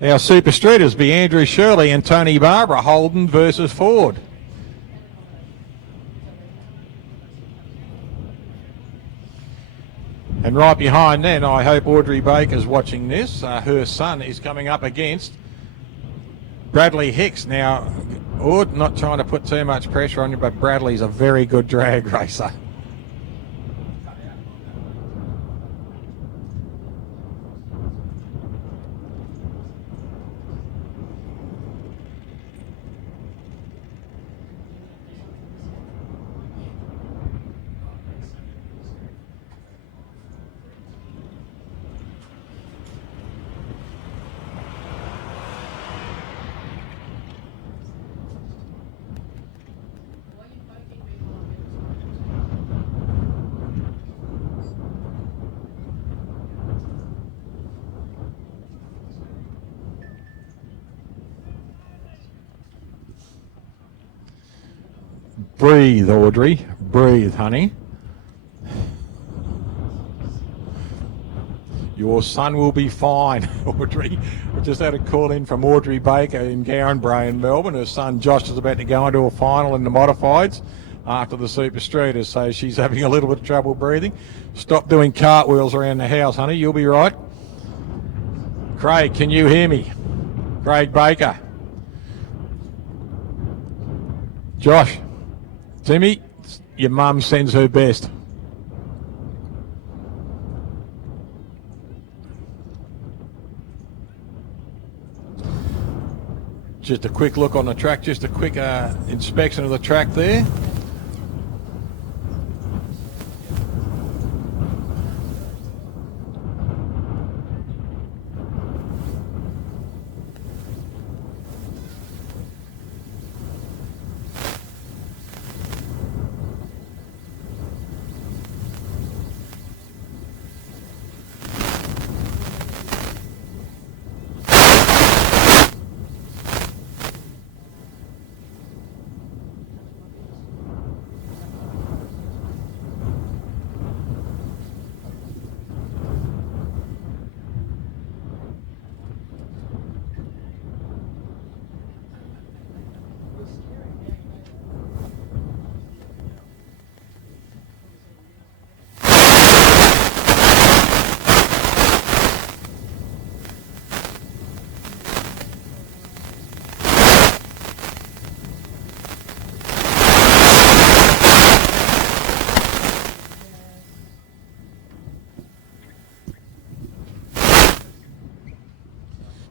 Our Super Streeters be Andrew Shirley and Tony Barbara, Holden versus Ford. And right behind then, I hope Audrey Baker's watching this. Her son is coming up against Bradley Hicks. Now, Aud, not trying to put too much pressure on you, but Bradley's a very good drag racer. Breathe, Audrey. Breathe, honey. Your son will be fine, Audrey. We just had a call in from Audrey Baker in Gowanbray in Melbourne. Her son Josh is about to go into a final in the modifieds after the Super Streeters, so she's having a little bit of trouble breathing. Stop doing cartwheels around the house, honey. You'll be right. Craig, can you hear me? Craig Baker. Josh. Timmy, your mum sends her best. Just a quick look on the track, just a quick inspection of the track there.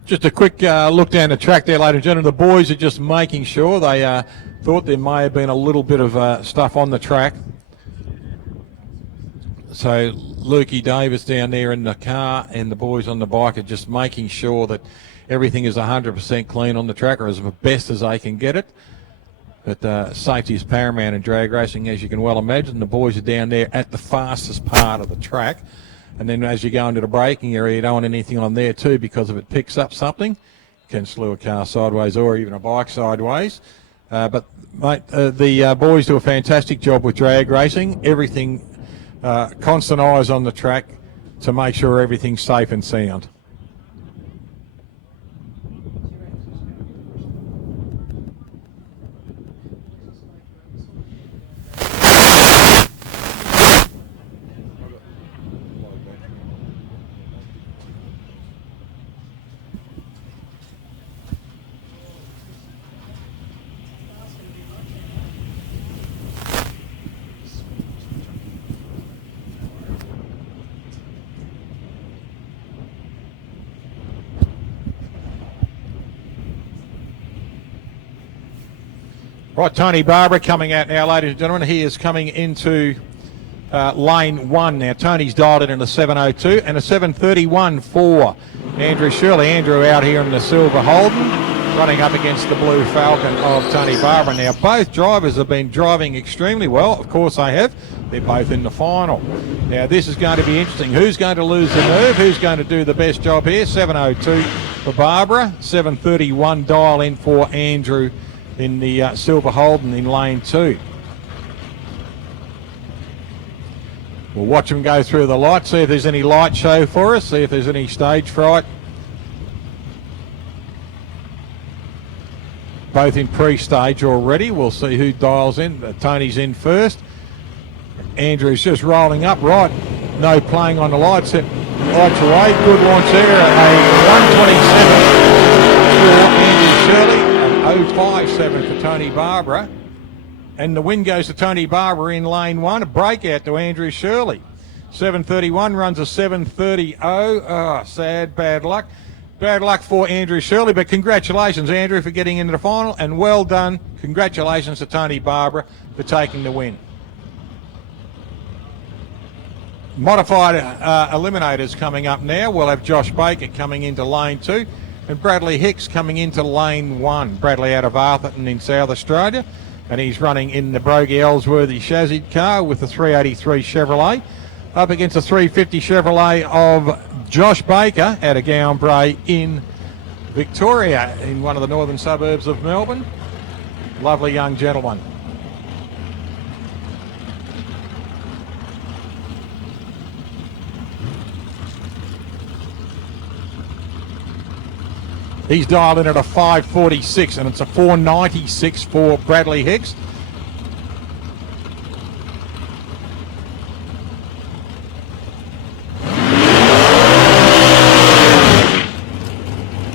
Just a quick look down the track there, ladies and gentlemen. The boys are just making sure. They thought there may have been a little bit of stuff on the track. So Lukey Davis down there in the car and the boys on the bike are just making sure that everything is 100% clean on the track, or as best as they can get it. But safety is paramount in drag racing, as you can well imagine. The boys are down there at the fastest part of the track. And then as you go into the braking area, you don't want anything on there too, because if it picks up something, it can slew a car sideways or even a bike sideways. But mate, the boys do a fantastic job with drag racing. Everything, constant eyes on the track to make sure everything's safe and sound. Right, Tony Barber coming out now, ladies and gentlemen. He is coming into lane 1 now. Tony's dialed it in a 7:02 and a 7:31 for Andrew Shirley. Andrew out here in the silver Holden, running up against the blue Falcon of Tony Barber. Now, both drivers have been driving extremely well. Of course they have. They're both in the final. Now, this is going to be interesting. Who's going to lose the nerve? Who's going to do the best job here? 7:02 for Barbara, 7:31 dial in for Andrew in the silver Holden in lane 2. We'll watch them go through the lights, see if there's any light show for us, see if there's any stage fright. Both in pre-stage already. We'll see who dials in. Tony's in first. Andrew's just rolling up, right. No playing on the lights. Set lights away. Good launch there. A 127 for Andrew Shirley. 057 for Tony Barbara, and the win goes to Tony Barbara in lane 1. A breakout to Andrew Shirley. 7:31 runs a 7:30. Oh, sad, bad luck. Bad luck for Andrew Shirley, but congratulations, Andrew, for getting into the final, and well done. Congratulations to Tony Barbara for taking the win. Modified eliminators coming up now. We'll have Josh Baker coming into lane 2. And Bradley Hicks coming into lane 1. Bradley out of Arthurton in South Australia. And he's running in the Brogy Ellsworthy chassis car with the 383 Chevrolet. Up against the 350 Chevrolet of Josh Baker out of Gowan Bray in Victoria, in one of the northern suburbs of Melbourne. Lovely young gentleman. He's dialed in at a 5:46, and it's a 4:96 for Bradley Hicks.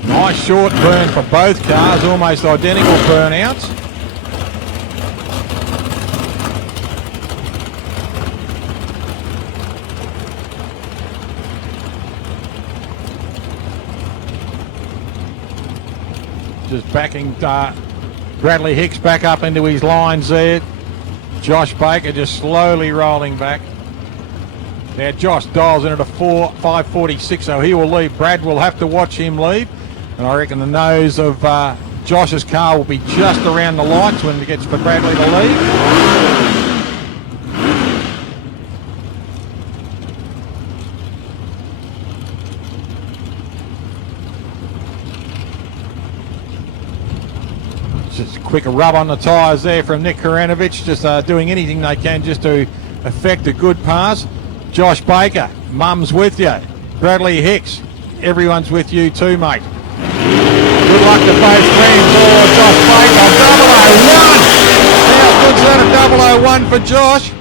Nice short burn for both cars, almost identical burnouts. Just backing Bradley Hicks back up into his lines there. Josh Baker just slowly rolling back. Now Josh dials in at a 5:46, so he will leave. Brad will have to watch him leave. And I reckon the nose of Josh's car will be just around the lights when it gets for Bradley to leave. Just a quick rub on the tyres there from Nick Karanovich, just doing anything they can just to effect a good pass. Josh Baker, mum's with you. Bradley Hicks, everyone's with you too, mate. Good luck to both teams. Oh, Josh Baker, 001. How good's that, a 001 for Josh?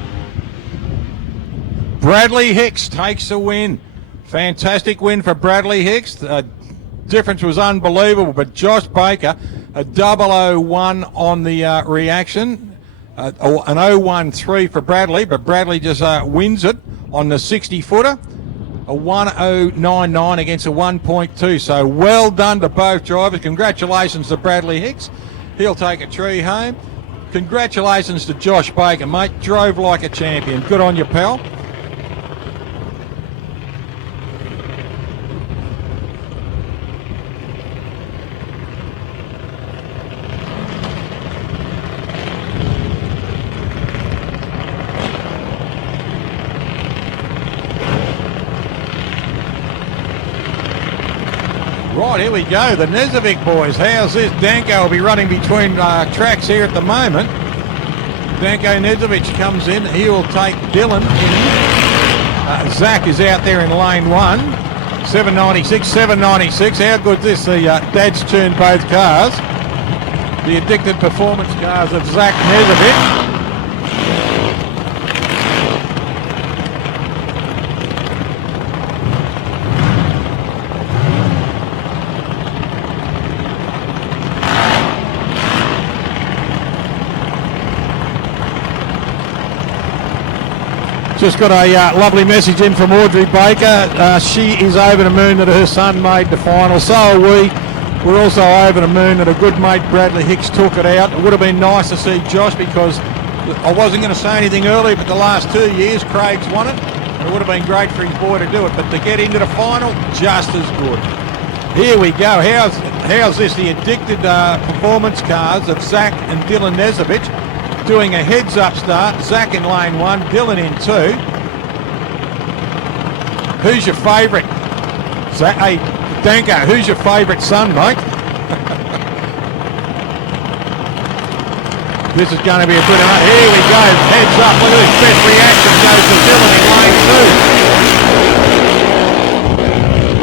Bradley Hicks takes a win. Fantastic win for Bradley Hicks. The difference was unbelievable, but Josh Baker, a 001 on the reaction, an 013 for Bradley, but Bradley just wins it on the 60-footer. a 1:09.9 against a 1.2. So well done to both drivers. Congratulations to Bradley Hicks. He'll take a tree home. Congratulations to Josh Baker, mate. Drove like a champion. Good on you, pal. Right, here we go. The Nezovic boys. How's this? Danko will be running between tracks here at the moment. Danko Nezovic comes in. He will take Dylan in. Zach is out there in lane 1. 796, 796. How good's this? The dad's tuned both cars. The addicted performance cars of Zach Nezovic. Just got a lovely message in from Audrey Baker. She is over the moon that her son made the final. So are we. We're also over the moon that a good mate Bradley Hicks took it out. It would have been nice to see Josh, because I wasn't going to say anything earlier, but the last 2 years Craig's won it. It would have been great for his boy to do it, but to get into the final, just as good. Here we go. How's this? The addicted performance cars of Zach and Dylan Nezovic. Doing a heads-up start. Zach in lane 1, Dylan in 2. Who's your favourite? Zach, hey, Danko, who's your favourite son, mate? This is going to be a good one. Here we go. Heads up. Look at this. Best reaction goes to Dylan in lane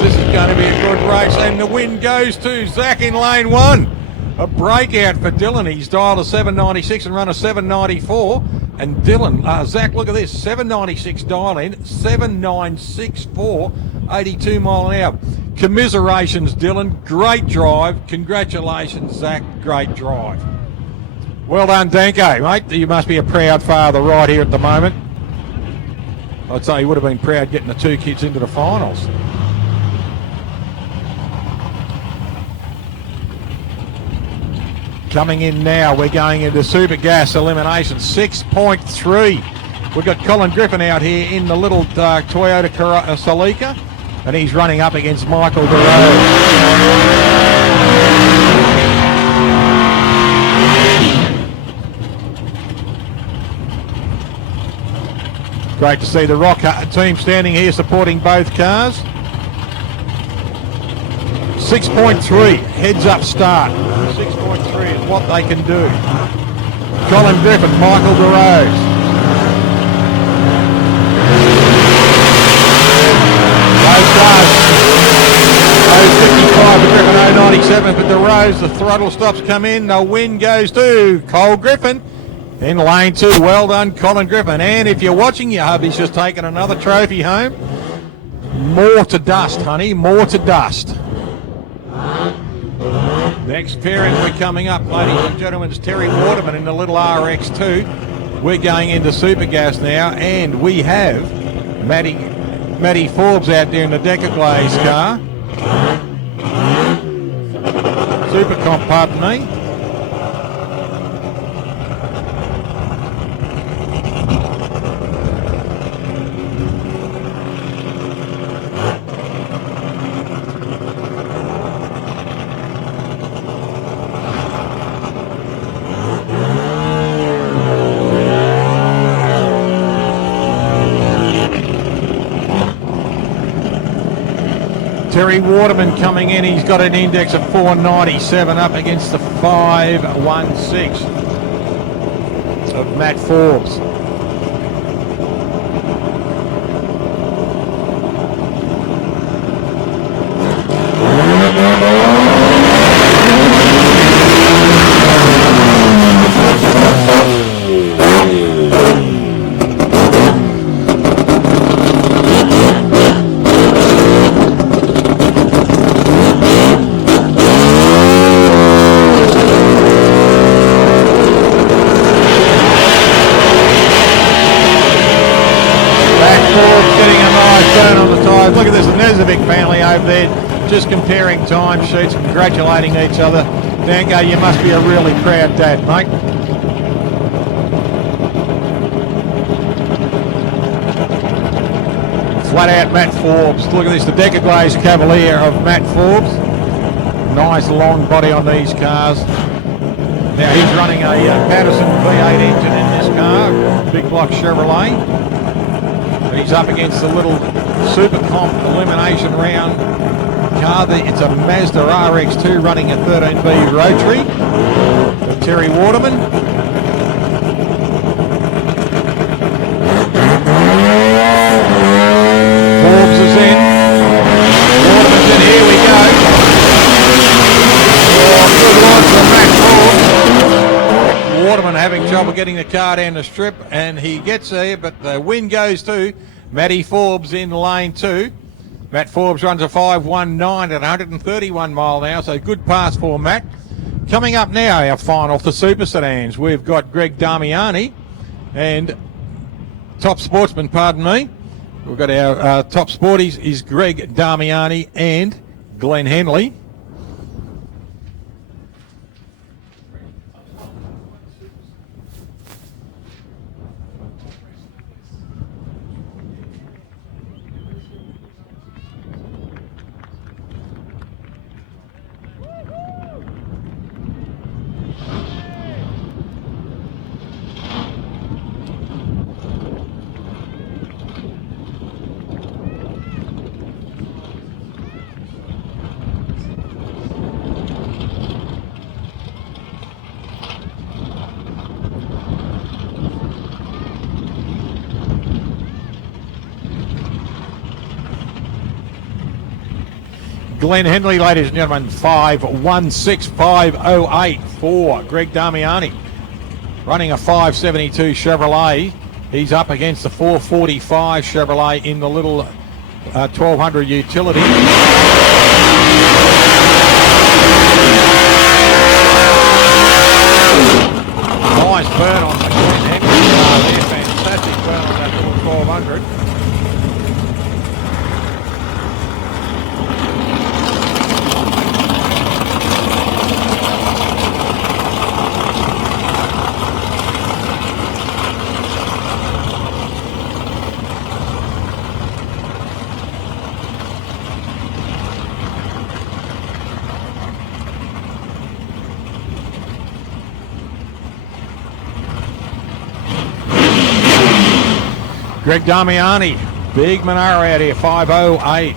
2. This is going to be a good race. And the win goes to Zach in lane 1. A breakout for Dylan. He's dialed a 796 and run a 794. And Dylan, Zach, look at this. 796 dial in, 7964, 82 mile an hour. Commiserations, Dylan. Great drive. Congratulations, Zach. Great drive. Well done, Danko, mate. You must be a proud father right here at the moment. I'd say he would have been proud getting the 2 kids into the finals. Coming in now, we're going into Super Gas Eliminations, 6.3. We've got Colin Griffin out here in the little Toyota Celica, and he's running up against Michael DeRose. Great to see the Rock team standing here supporting both cars. 6.3, heads up start. 6.3 is what they can do. Colin Griffin, Michael DeRose. Those cars, 055 for Griffin, 097 for DeRose. The throttle stops come in. The win goes to Cole Griffin in lane 2. Well done, Colin Griffin. And if you're watching, your hubby's just taken another trophy home. More to dust, honey, more to dust. Next pairing we're coming up, ladies and gentlemen, is Terry Waterman in the little RX2. We're going into Super Gas now, and we have Matty Forbes out there in the Decker Glaze car. Super Comp, pardon me. Terry Waterman coming in, he's got an index of 497 up against the 516 of Matt Forbes. a big family over there, just comparing time sheets, congratulating each other. Danko, you must be a really proud dad, mate. Flat out Matt Forbes. Look at this, the Decker Glaze Cavalier of Matt Forbes. Nice long body on these cars. Now he's running a Patterson V8 engine in this car, big block Chevrolet. He's up against the little Super Comp Elimination Round car. It's a Mazda RX-2 running a 13B rotary with Terry Waterman. Forbes is in. Waterman's in. Here we go. Oh, good launch from Matt Forbes. Waterman having trouble getting the car down the strip, and he gets there, but the win goes to Matty Forbes in lane 2. Matt Forbes runs a 5.19 at 131 mile an hour, so good pass for Matt. Coming up now, our final for Super Sedans. We've got Greg Damiani and top sportsman, pardon me. We've got our top sporties is Greg Damiani and Glenn Henley. Glenn Henley, ladies and gentlemen, 5.16.508 for Greg Damiani. Running a 5.72 Chevrolet. He's up against the 4.45 Chevrolet in the little 1200 utility. Nice burn on the Glenn Henley car there. Fantastic burn on that little 1200. Greg Damiani, big Monaro out here, 5.08.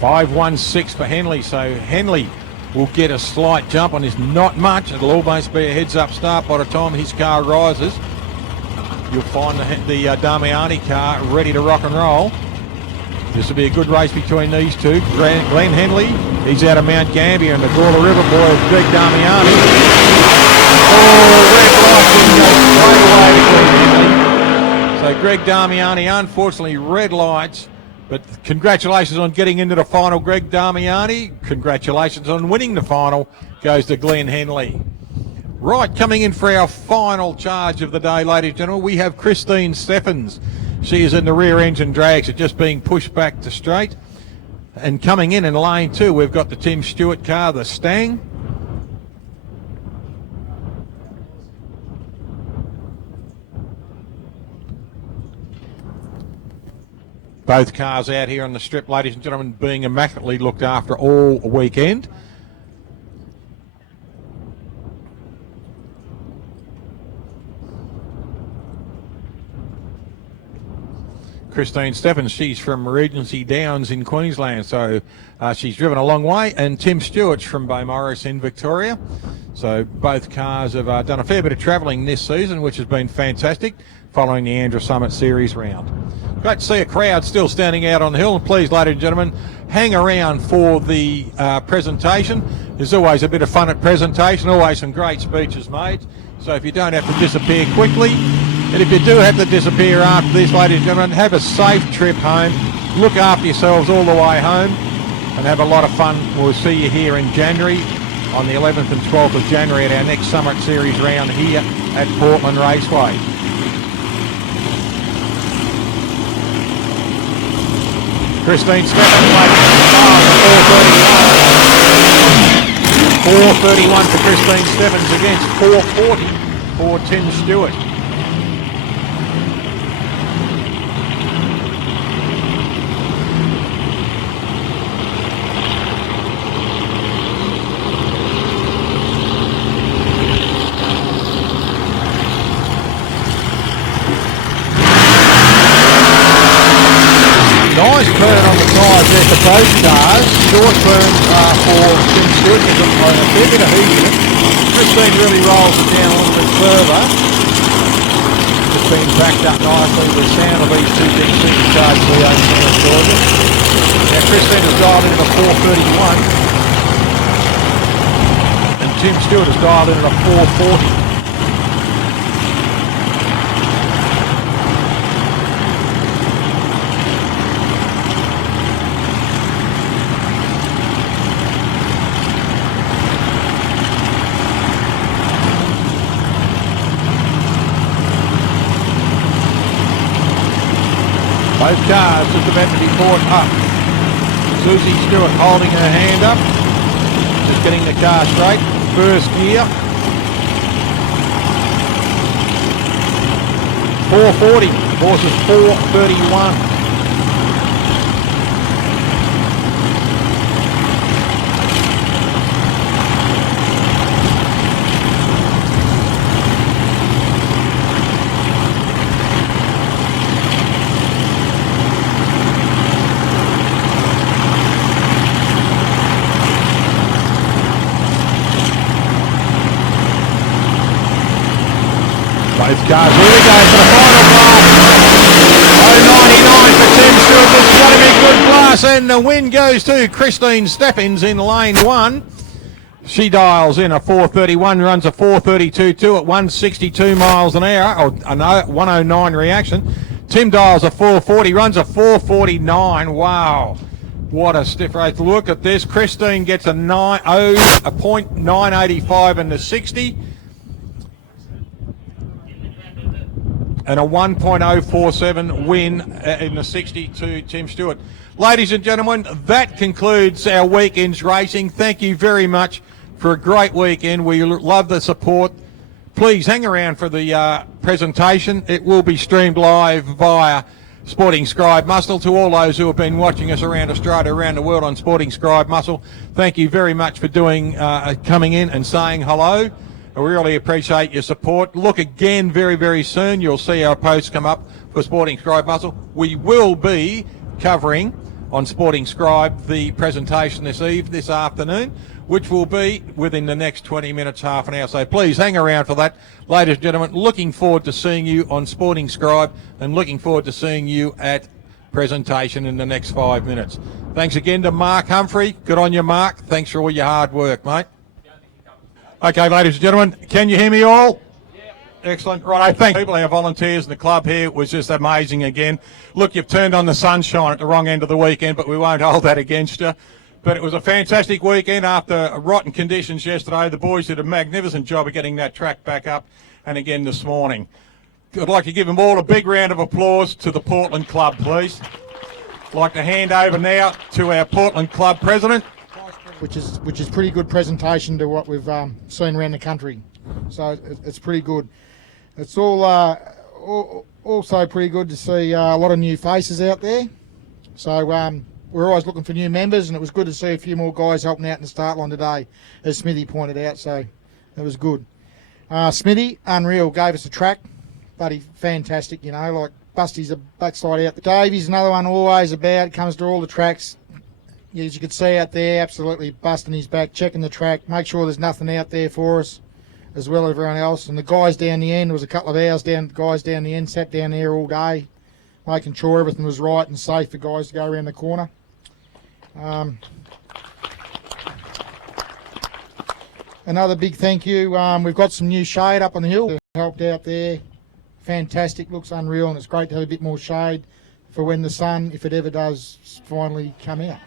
5.16 for Henley, so Henley will get a slight jump on this, not much. It'll almost be a heads-up start by the time his car rises. You'll find the Damiani car ready to rock and roll. This will be a good race between these two. Glenn Henley, he's out of Mount Gambier, and the Gawler River boy is Greg Damiani. So Greg Damiani, unfortunately, red lights, but congratulations on getting into the final, Greg Damiani. Congratulations on winning the final goes to Glenn Henley. Right, coming in for our final charge of the day, ladies and gentlemen, we have Christine Steffens. She is in the rear engine drags, are just being pushed back to straight. And coming in lane 2, we've got the Tim Stewart car, the Stang. Both cars out here on the strip, ladies and gentlemen, being immaculately looked after all weekend. Christine Steffens, she's from Regency Downs in Queensland, so she's driven a long way. And Tim Stewart's from Beaumaris in Victoria. So both cars have done a fair bit of travelling this season, which has been fantastic, following the Andrew Summit Series round. Great to see a crowd still standing out on the hill. And please, ladies and gentlemen, hang around for the presentation. There's always a bit of fun at presentation, always some great speeches made. So if you don't have to disappear quickly, and if you do have to disappear after this, ladies and gentlemen, have a safe trip home. Look after yourselves all the way home and have a lot of fun. We'll see you here in January, on the 11th and 12th of January at our next Summit Series round here at Portland Raceway. Christine Stephens making 4:31 for Christine Stephens against 4:40 for Tim Stewart. Nice burn on the tyres there for both cars. Short burn for Tim Stewart. There's a fair bit of heat in it. Christine really rolls it down a little bit further. Just been backed up nicely with the sound of these two big supercharged V8 sound Georgia. Now Christine has dialed in at a 4:31. And Tim Stewart has dialed in at a 4:40. Both cars just about to be brought up. Susie Stewart holding her hand up. Just getting the car straight. First gear. 4:40 versus 4:31. Both cars, here we go for the final blast. 0.99 for Tim Stewart. This is going to be a good blast, and the win goes to Christine Stephens in lane 1. She dials in a 4:31, runs a 4:32.2 at 162 miles an hour, or a 109 reaction. Tim dials a 4:40, runs a 4:49. Wow. What a stiff race. Look at this. Christine gets a 0.985 in the 60. And a 1.047 win in the 60 to Tim Stewart. Ladies and gentlemen, that concludes our weekend's racing. Thank you very much for a great weekend. We love the support. Please hang around for the presentation. It will be streamed live via Sporting Scribe Muscle. To all those who have been watching us around Australia, around the world on Sporting Scribe Muscle, thank you very much for coming in and saying hello. I really appreciate your support. Look again very, very soon. You'll see our posts come up for Sporting Scribe Muscle. We will be covering on Sporting Scribe the presentation this afternoon, which will be within the next 20 minutes, half an hour. So please hang around for that. Ladies and gentlemen, looking forward to seeing you on Sporting Scribe and looking forward to seeing you at presentation in the next 5 minutes. Thanks again to Mark Humphrey. Good on you, Mark. Thanks for all your hard work, mate. Okay, ladies and gentlemen, can you hear me all? Yeah. Excellent. Right, I thank people, our volunteers in the club here. It was just amazing again. Look, you've turned on the sunshine at the wrong end of the weekend, but we won't hold that against you. But it was a fantastic weekend after rotten conditions yesterday. The boys did a magnificent job of getting that track back up, and again this morning. I'd like to give them all a big round of applause to the Portland Club, please. I'd like to hand over now to our Portland Club president. Which is pretty good presentation to what we've seen around the country. So it's pretty good. It's all also pretty good to see a lot of new faces out there. So we're always looking for new members, and it was good to see a few more guys helping out in the start line today, as Smithy pointed out. So it was good. Smithy, unreal, gave us a track, buddy, fantastic. You know, like Busty's a backside out. Davey's another one always about. Comes to all the tracks. As you can see out there, absolutely busting his back, checking the track, make sure there's nothing out there for us, as well as everyone else. And the guys down the end, there was a couple of hours down, guys down the end, sat down there all day, making sure everything was right and safe for guys to go around the corner. Another big thank you. We've got some new shade up on the hill. Helped out there. Fantastic, looks unreal, and it's great to have a bit more shade for when the sun, if it ever does, finally come out.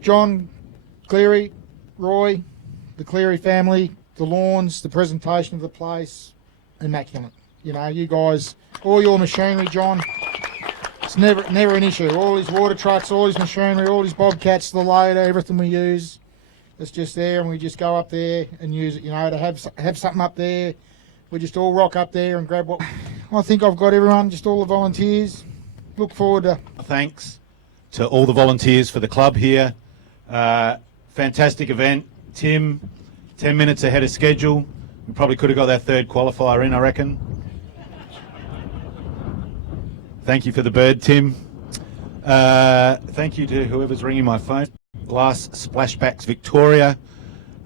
John, Cleary, Roy, the Cleary family, the lawns, the presentation of the place, immaculate. You know, you guys all your machinery, John. It's never an issue. All his water trucks, all his machinery, all his bobcats, the loader, everything we use, it's just there, and we just go up there and use it. You know, to have something up there, we just all rock up there and grab what. I think I've got everyone, just all the volunteers. Look forward to. Thanks to all the volunteers for the club here. Fantastic event. Tim, 10 minutes ahead of schedule. We probably could have got that third qualifier in, I reckon. Thank you for the bird, Tim. Thank you to whoever's ringing my phone. Last Splashbacks Victoria,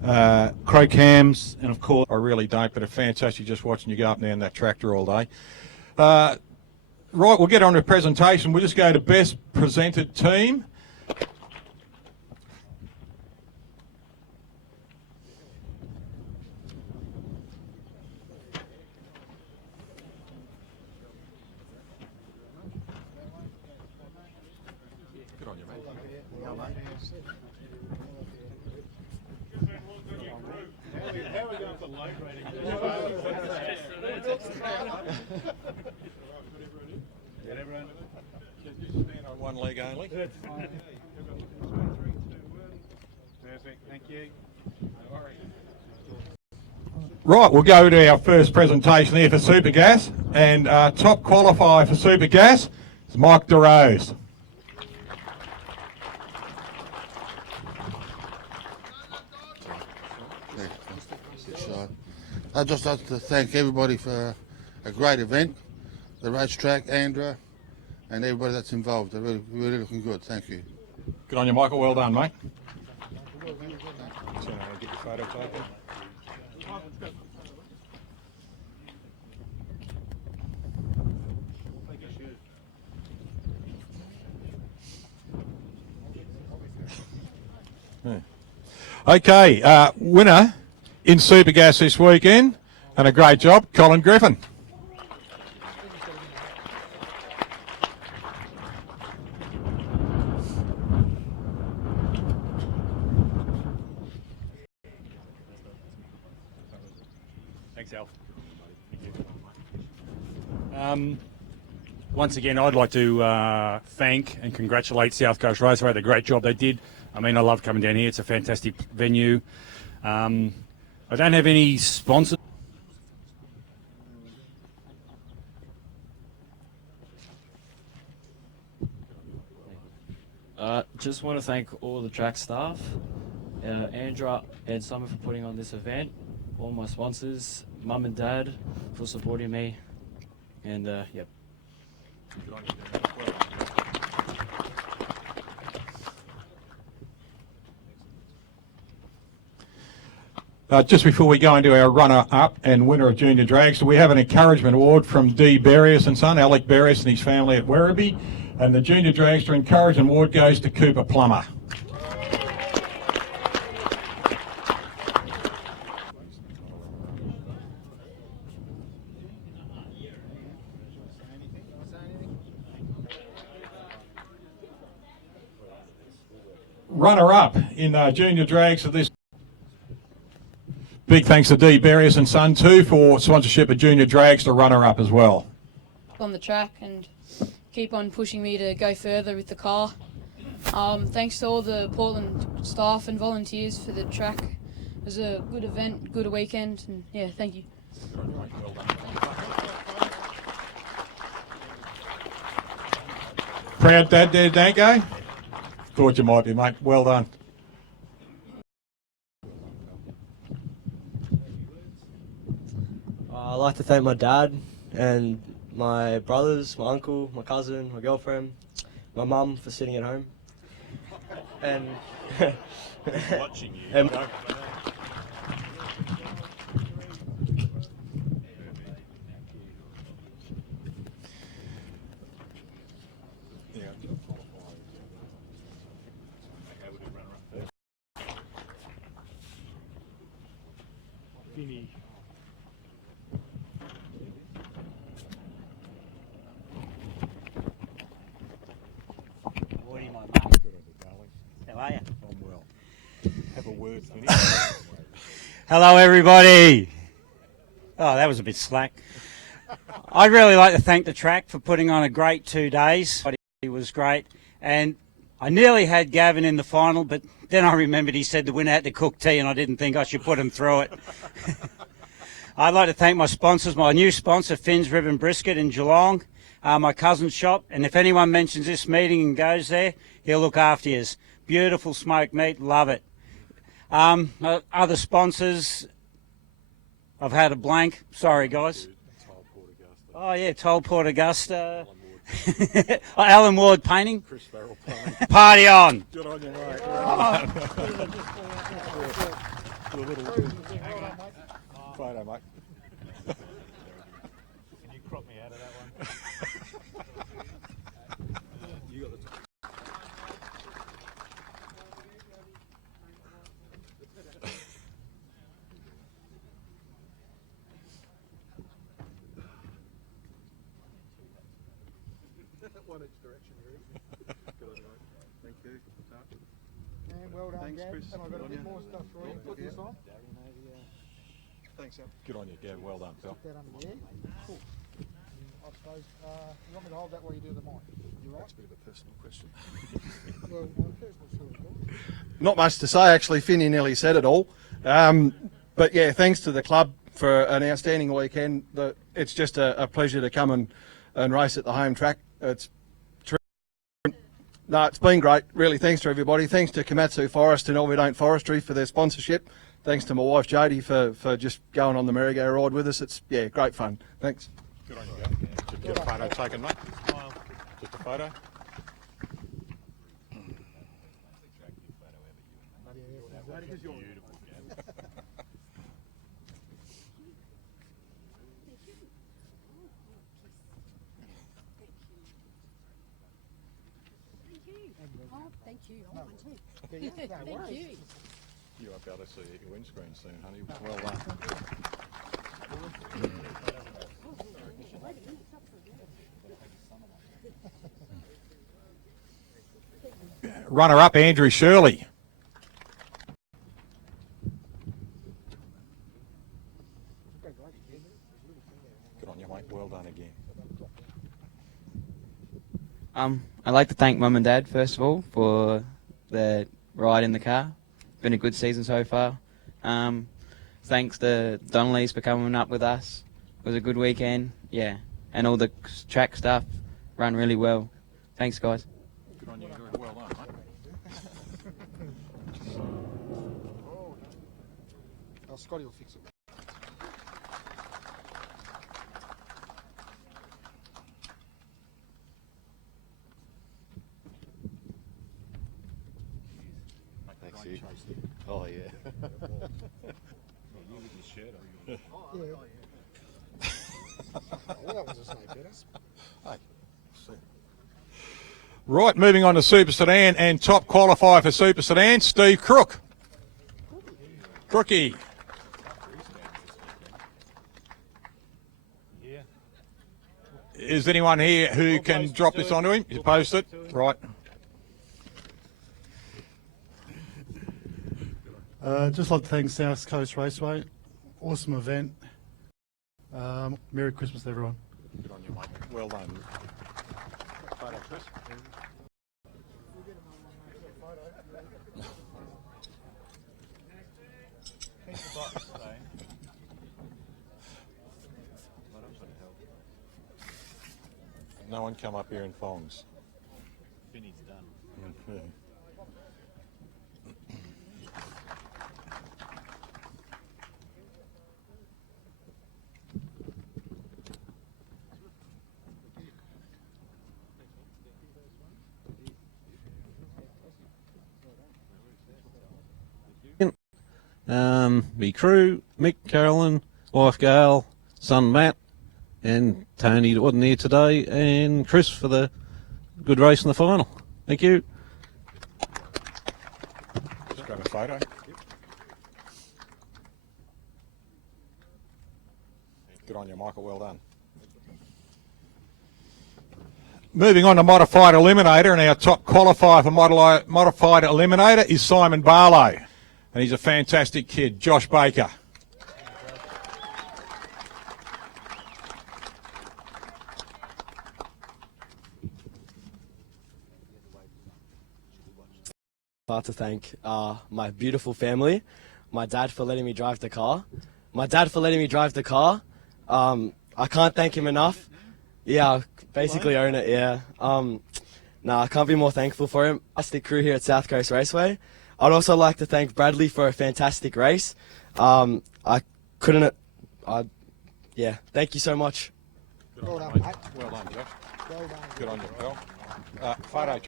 Crocams, and of course... I really don't, but it's fantastic just watching you go up there in that tractor all day. Right, we'll get on to the presentation. We'll just go to best presented team. Good on you, mate. How are we going for load rating? Get everyone? Just stand on one leg only. Perfect, thank you. Right, we'll go to our first presentation here for Supergas, and top qualifier for Supergas is Mike DeRose. I'd just like to thank everybody for a great event, the racetrack, Andra, and everybody that's involved. They're really looking good. Thank you. Good on you, Michael. Well done, mate. Get your photo taken. Okay, winner in Supergas this weekend, and a great job, Colin Griffin. Thanks, Al. Once again, I'd like to thank and congratulate South Coast Raceway, the great job they did. I mean, I love coming down here. It's a fantastic venue. I don't have any sponsors. Just want to thank all the track staff, Andra and Summer for putting on this event, all my sponsors, Mum and Dad for supporting me, and yep. Just before we go into our runner-up and winner of Junior Dragster, we have an encouragement award from D. Berrius and son, Alec Berrius and his family at Werribee, and the Junior Dragster encouragement award goes to Cooper Plummer. Runner-up in Junior Dragster this. Big thanks to D. Berrius and Son too for sponsorship of Junior Dragster runner-up as well. On the track and keep on pushing me to go further with the car. Thanks to all the Portland staff and volunteers for the track. It was a good event, good weekend, and yeah, thank you. Proud dad there, Danko? Thought you might be, mate. Well done. I'd like to thank my dad and my brothers, my uncle, my cousin, my girlfriend, my mum for sitting at home. And watching you. And How are you? I'm well. Have a word, Vinny. Hello, everybody. Oh, that was a bit slack. I'd really like to thank the track for putting on a great 2 days. It was great, and I nearly had Gavin in the final, but then I remembered he said the winner had to cook tea, and I didn't think I should put him through it. I'd like to thank my sponsors, my new sponsor, Finn's Rib and Brisket in Geelong, my cousin's shop, and if anyone mentions this meeting and goes there, he'll look after you. Beautiful smoked meat, love it. Other sponsors, I've had a blank, sorry guys. Oh yeah, Toll Port Augusta. Alan Ward Painting. Chris Farrell Painting. Party on. Good on you, mate. Photo, mate. Can you crop me out of that one? You got the one each direction, really. Good on you, mate. Thank you. And well done, Thanks, Gav. Chris. And I've got a Good bit on you. more stuff for you. Put this on. Thanks, Al. Good on you, Gav. Well done, pal. Put that under there. Cool. I suppose, you want me to hold that while you do the mic? You right? That's a bit of a personal question. Well, personal sort of course. Not much to say, actually. Finney nearly said it all. But yeah, thanks to the club for an outstanding weekend. It's just a pleasure to come and race at the home track. It's been great, really. Thanks to everybody. Thanks to Komatsu Forest and All We Don't Forestry for their sponsorship. Thanks to my wife Jodie for just going on the merry-go-round with us. It's great fun. Thanks. Good on you, Gav. Did you get a photo taken, mate? Just a photo? Oh, thank you. I want one too. Okay, yeah, no Thank worries. you. You won't be able to see your windscreen soon, honey. Well done. Runner-up, Andrew Shirley. Good on you, mate. Well done again. I'd like to thank Mum and Dad, first of all, for the ride in the car. Been a good season so far. Thanks to Donnelly's for coming up with us. It was a good weekend, yeah. And all the track stuff run really well. Thanks, guys. Good on you. Good. Well done, mate. Oh, Scotty will fix it. Thanks, you. Oh, yeah. You with your shirt on. Yeah. Well, that was a snake better. Hey. Right, moving on to Super Sedan and top qualifier for Super Sedan, Steve Crook. Crookie. Yeah. Is anyone here who can drop this onto him? You post it? Right. Just like to thank South Coast Raceway. Awesome event. Merry Christmas to everyone. Good on you, mate. Well done. Photo, Chris. No one come up here in thongs. Finney's done. Okay. Me crew, Mick, Carolyn, wife Gail, son Matt, and Tony that wasn't here today, and Chris for the good race in the final. Thank you. Just grab a photo. Good on you, Michael. Well done. Moving on to Modified Eliminator, and our top qualifier for Modified Eliminator is Simon Barlow. And he's a fantastic kid, Josh Baker. like to thank my beautiful family, my dad for letting me drive the car. I can't thank him enough. Yeah, I basically own it, yeah. I can't be more thankful for him. Fantastic crew here at South Coast Raceway. I'd also like to thank Bradley for a fantastic race. Yeah, thank you so much. Well done, mate. Well done, Josh. Well done. Good on you, pal. Photo.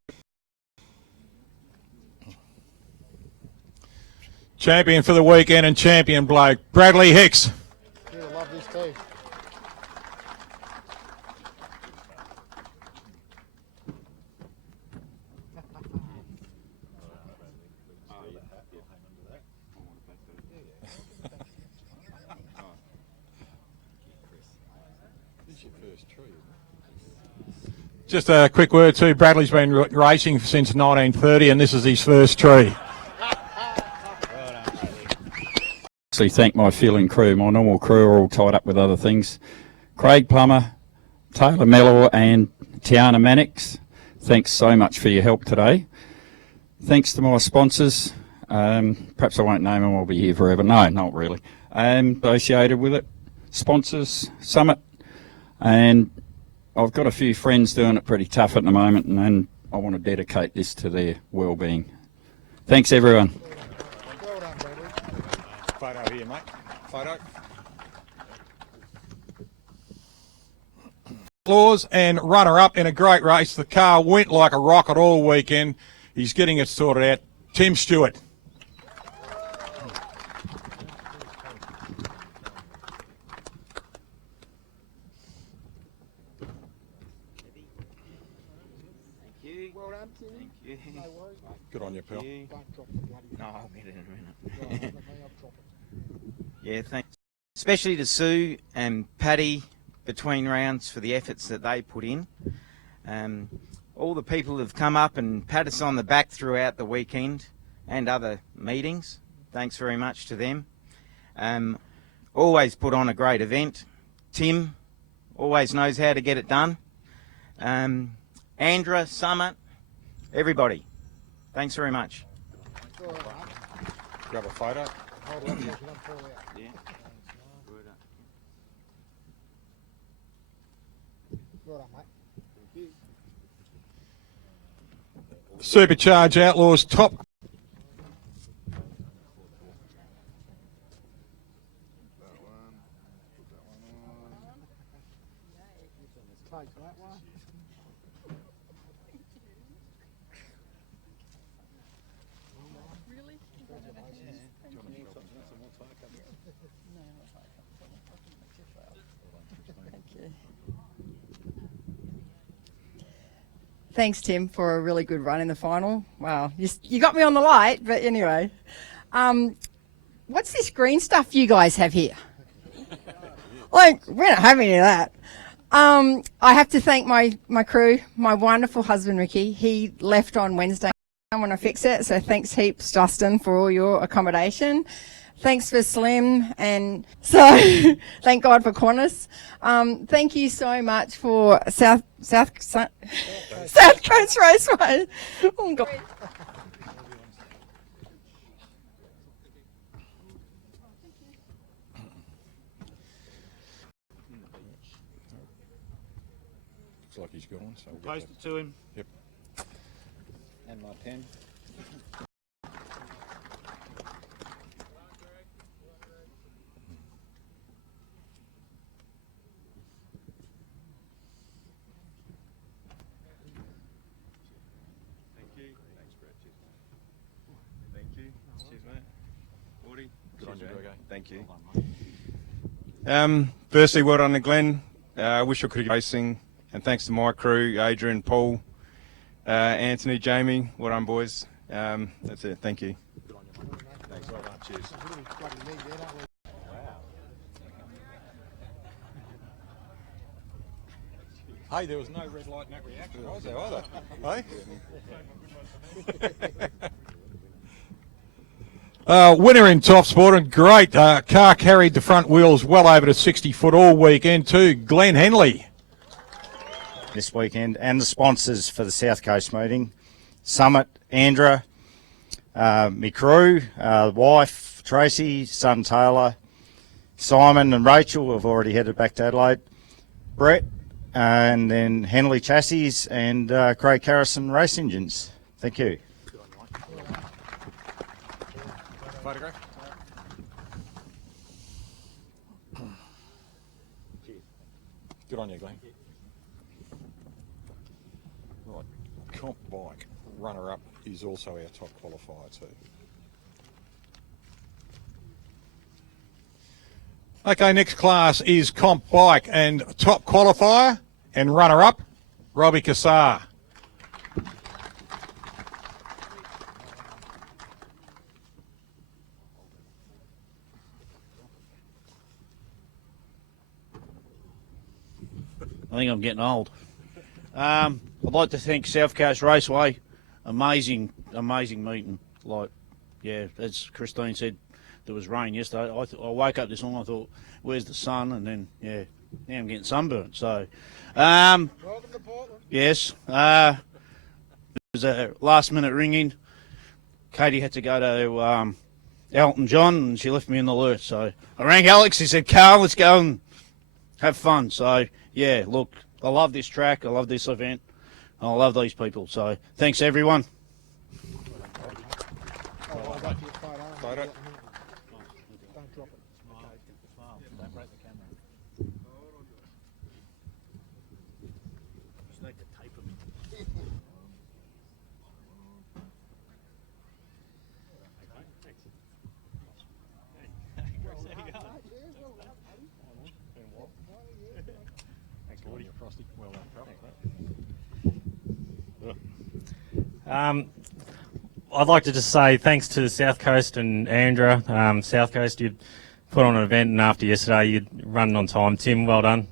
Champion for the weekend and champion bloke, Bradley Hicks. Yeah, I love this too. Just a quick word too, Bradley's been racing since 1930 and this is his first tree. Actually thank my fueling crew. My normal crew are all tied up with other things. Craig Plummer, Taylor Mellor and Tiana Mannix, thanks so much for your help today. Thanks to my sponsors, perhaps I won't name them, I'll be here forever. No, not really. Associated with it, sponsors, Summit, and I've got a few friends doing it pretty tough at the moment, and I want to dedicate this to their well-being. Thanks, everyone. Well done, Bradley. Photo here, mate. Photo. Outlaws and runner-up in a great race. The car went like a rocket all weekend. He's getting it sorted out. Tim Stewart. Good on you, pal. Don't drop the bloody... No, I'll get it in a minute. Yeah, thanks. Especially to Sue and Paddy between rounds for the efforts that they put in. All the people have come up and pat us on the back throughout the weekend and other meetings. Thanks very much to them. Always put on a great event. Tim always knows how to get it done. Andra, Summit, everybody. Thanks very much. Grab a photo. Hold on, you don't fall out. Yeah. Well done, mate. Thank you. Supercharged Outlaws top. Take that one. Really? Thank you. Thanks, Tim, for a really good run in the final. Wow, you got me on the light, but anyway. What's this green stuff you guys have here? Like, we don't have any of that. I have to thank my crew, my wonderful husband, Ricky. He left on Wednesday. I want to fix it, so thanks heaps, Justin, for all your accommodation. Thanks for Slim, and so thank God for Qantas. Thank you so much for South Coast Raceway. Oh God. Looks like he's gone. So We'll post it to him. Yep. And my pen. Thank you. Thanks, Brett. Cheers, mate. Thank you. Cheers, mate. Woody. Good on you, Virgo. Thank you. Firstly, well done to Glenn. I wish I could have racing, and thanks to my crew, Adrian, Paul, Anthony, Jamie. Well done, boys. That's it. Thank you. Good on you, mate. Thanks. Well done. Cheers. Hey, there was no red light in that reaction, was there, either? Hey? Winner in top sport, and great car carried the front wheels well over to 60 foot all weekend too. Glenn Henley. This weekend, and the sponsors for the South Coast meeting, Summit, Andra, my crew, wife Tracy, son Taylor, Simon and Rachel have already headed back to Adelaide, Brett, and then Henley Chassis and Craig Harrison Race Engines. Thank you. Photograph. Good on you, Glenn. Right, comp bike runner-up is also our top qualifier too. Okay, next class is comp bike, and top qualifier and runner-up, Robbie Kassar. I think I'm getting old. I'd like to thank South Coast Raceway. Amazing meeting. Like, yeah, as Christine said, there was rain yesterday. I woke up this morning, I thought, where's the sun? And then, yeah, now I'm getting sunburnt. So, Welcome to Portland. yes, there was a last minute ringing. Katie had to go to Elton John, and she left me in the lurch. So I rang Alex. He said, "Carl, let's go and have fun." So yeah, look, I love this track. I love this event. I love these people. So thanks, everyone. Photo. Don't drop it. Don't break the camera. Just need to tape them. Thanks, Woody. Frosty. Well done, Frosty. I'd like to just say thanks to South Coast and Andra. South Coast, you put on an event, and after yesterday, you'd run on time. Tim, well done.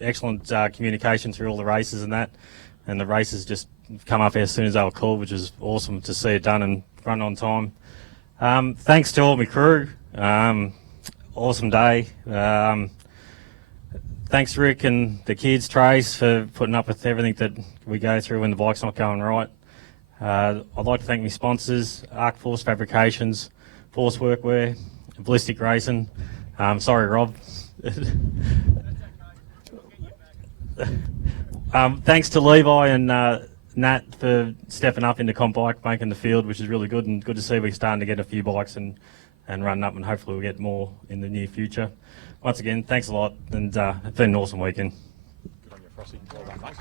Excellent communication through all the races and that. And the races just come up as soon as they were called, which is awesome to see it done and run on time. Thanks to all my crew. Awesome day. Thanks, Rick and the kids, Trace, for putting up with everything that we go through when the bike's not going right. I'd like to thank my sponsors, Arc Force Fabrications, Force Workwear, Ballistic Racing. Sorry, Rob. Thanks to Levi and Nat for stepping up into comp bike, making the field, which is really good, and good to see we're starting to get a few bikes and running up, and hopefully we'll get more in the near future. Once again, thanks a lot, and it's been an awesome weekend. Good on you, Frosty. Well done, mate.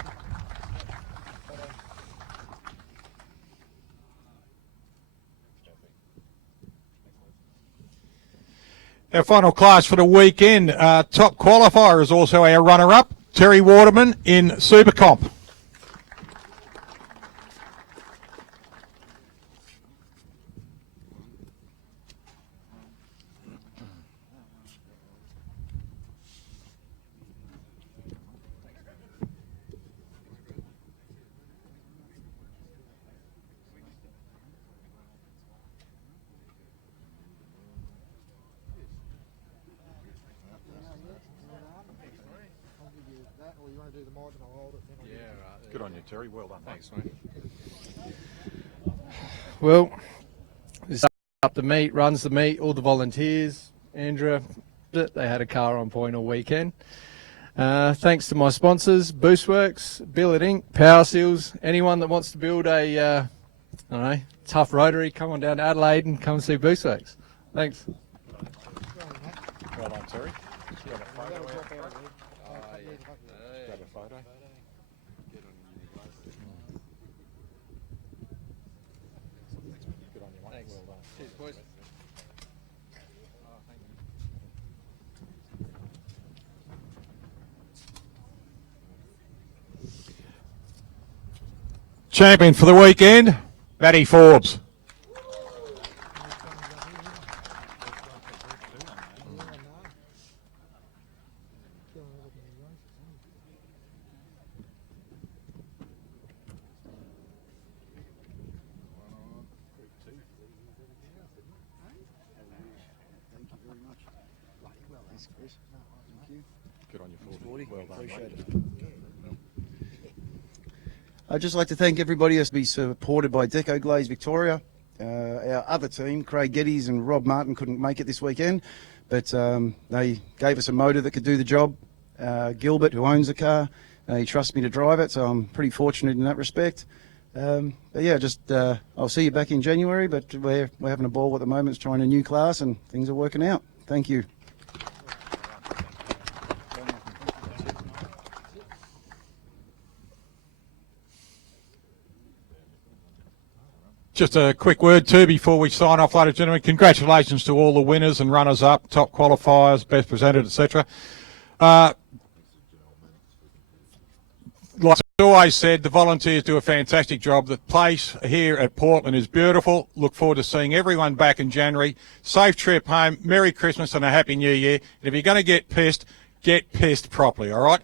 Our final class for the weekend, top qualifier is also our runner-up, Terry Waterman in Super Comp. Good on you, Terry. Well done. Thanks, mate. Well, it's up the meet, runs the meet, all the volunteers. Andrea, they had a car on point all weekend. Thanks to my sponsors, Boostworks, Billet Inc., Power Seals, anyone that wants to build a, I don't know, tough rotary, come on down to Adelaide and come and see Boostworks. Thanks. Well done, Terry. Do you have a photo out front? Grab a photo. Good on you, mate. Well done. Cheers, boys. Champion for the weekend, Matty Forbes. Good on you, Forbes. Well done, Appreciate mate. it. I'd just like to thank everybody that's been supported by Deco Glaze Victoria. our other team, Craig Geddes and Rob Martin, couldn't make it this weekend, but they gave us a motor that could do the job. Gilbert, who owns the car, he trusts me to drive it, so I'm pretty fortunate in that respect. But yeah, just I'll see you back in January, but we're having a ball at the moment, it's trying a new class and things are working out. Thank you. Just a quick word too before we sign off, ladies and gentlemen. Congratulations to all the winners and runners-up, top qualifiers, best presented, etc. Like I always said, the volunteers do a fantastic job. The place here at Portland is beautiful. Look forward to seeing everyone back in January. Safe trip home, Merry Christmas and a Happy New Year. And if you're going to get pissed properly, all right?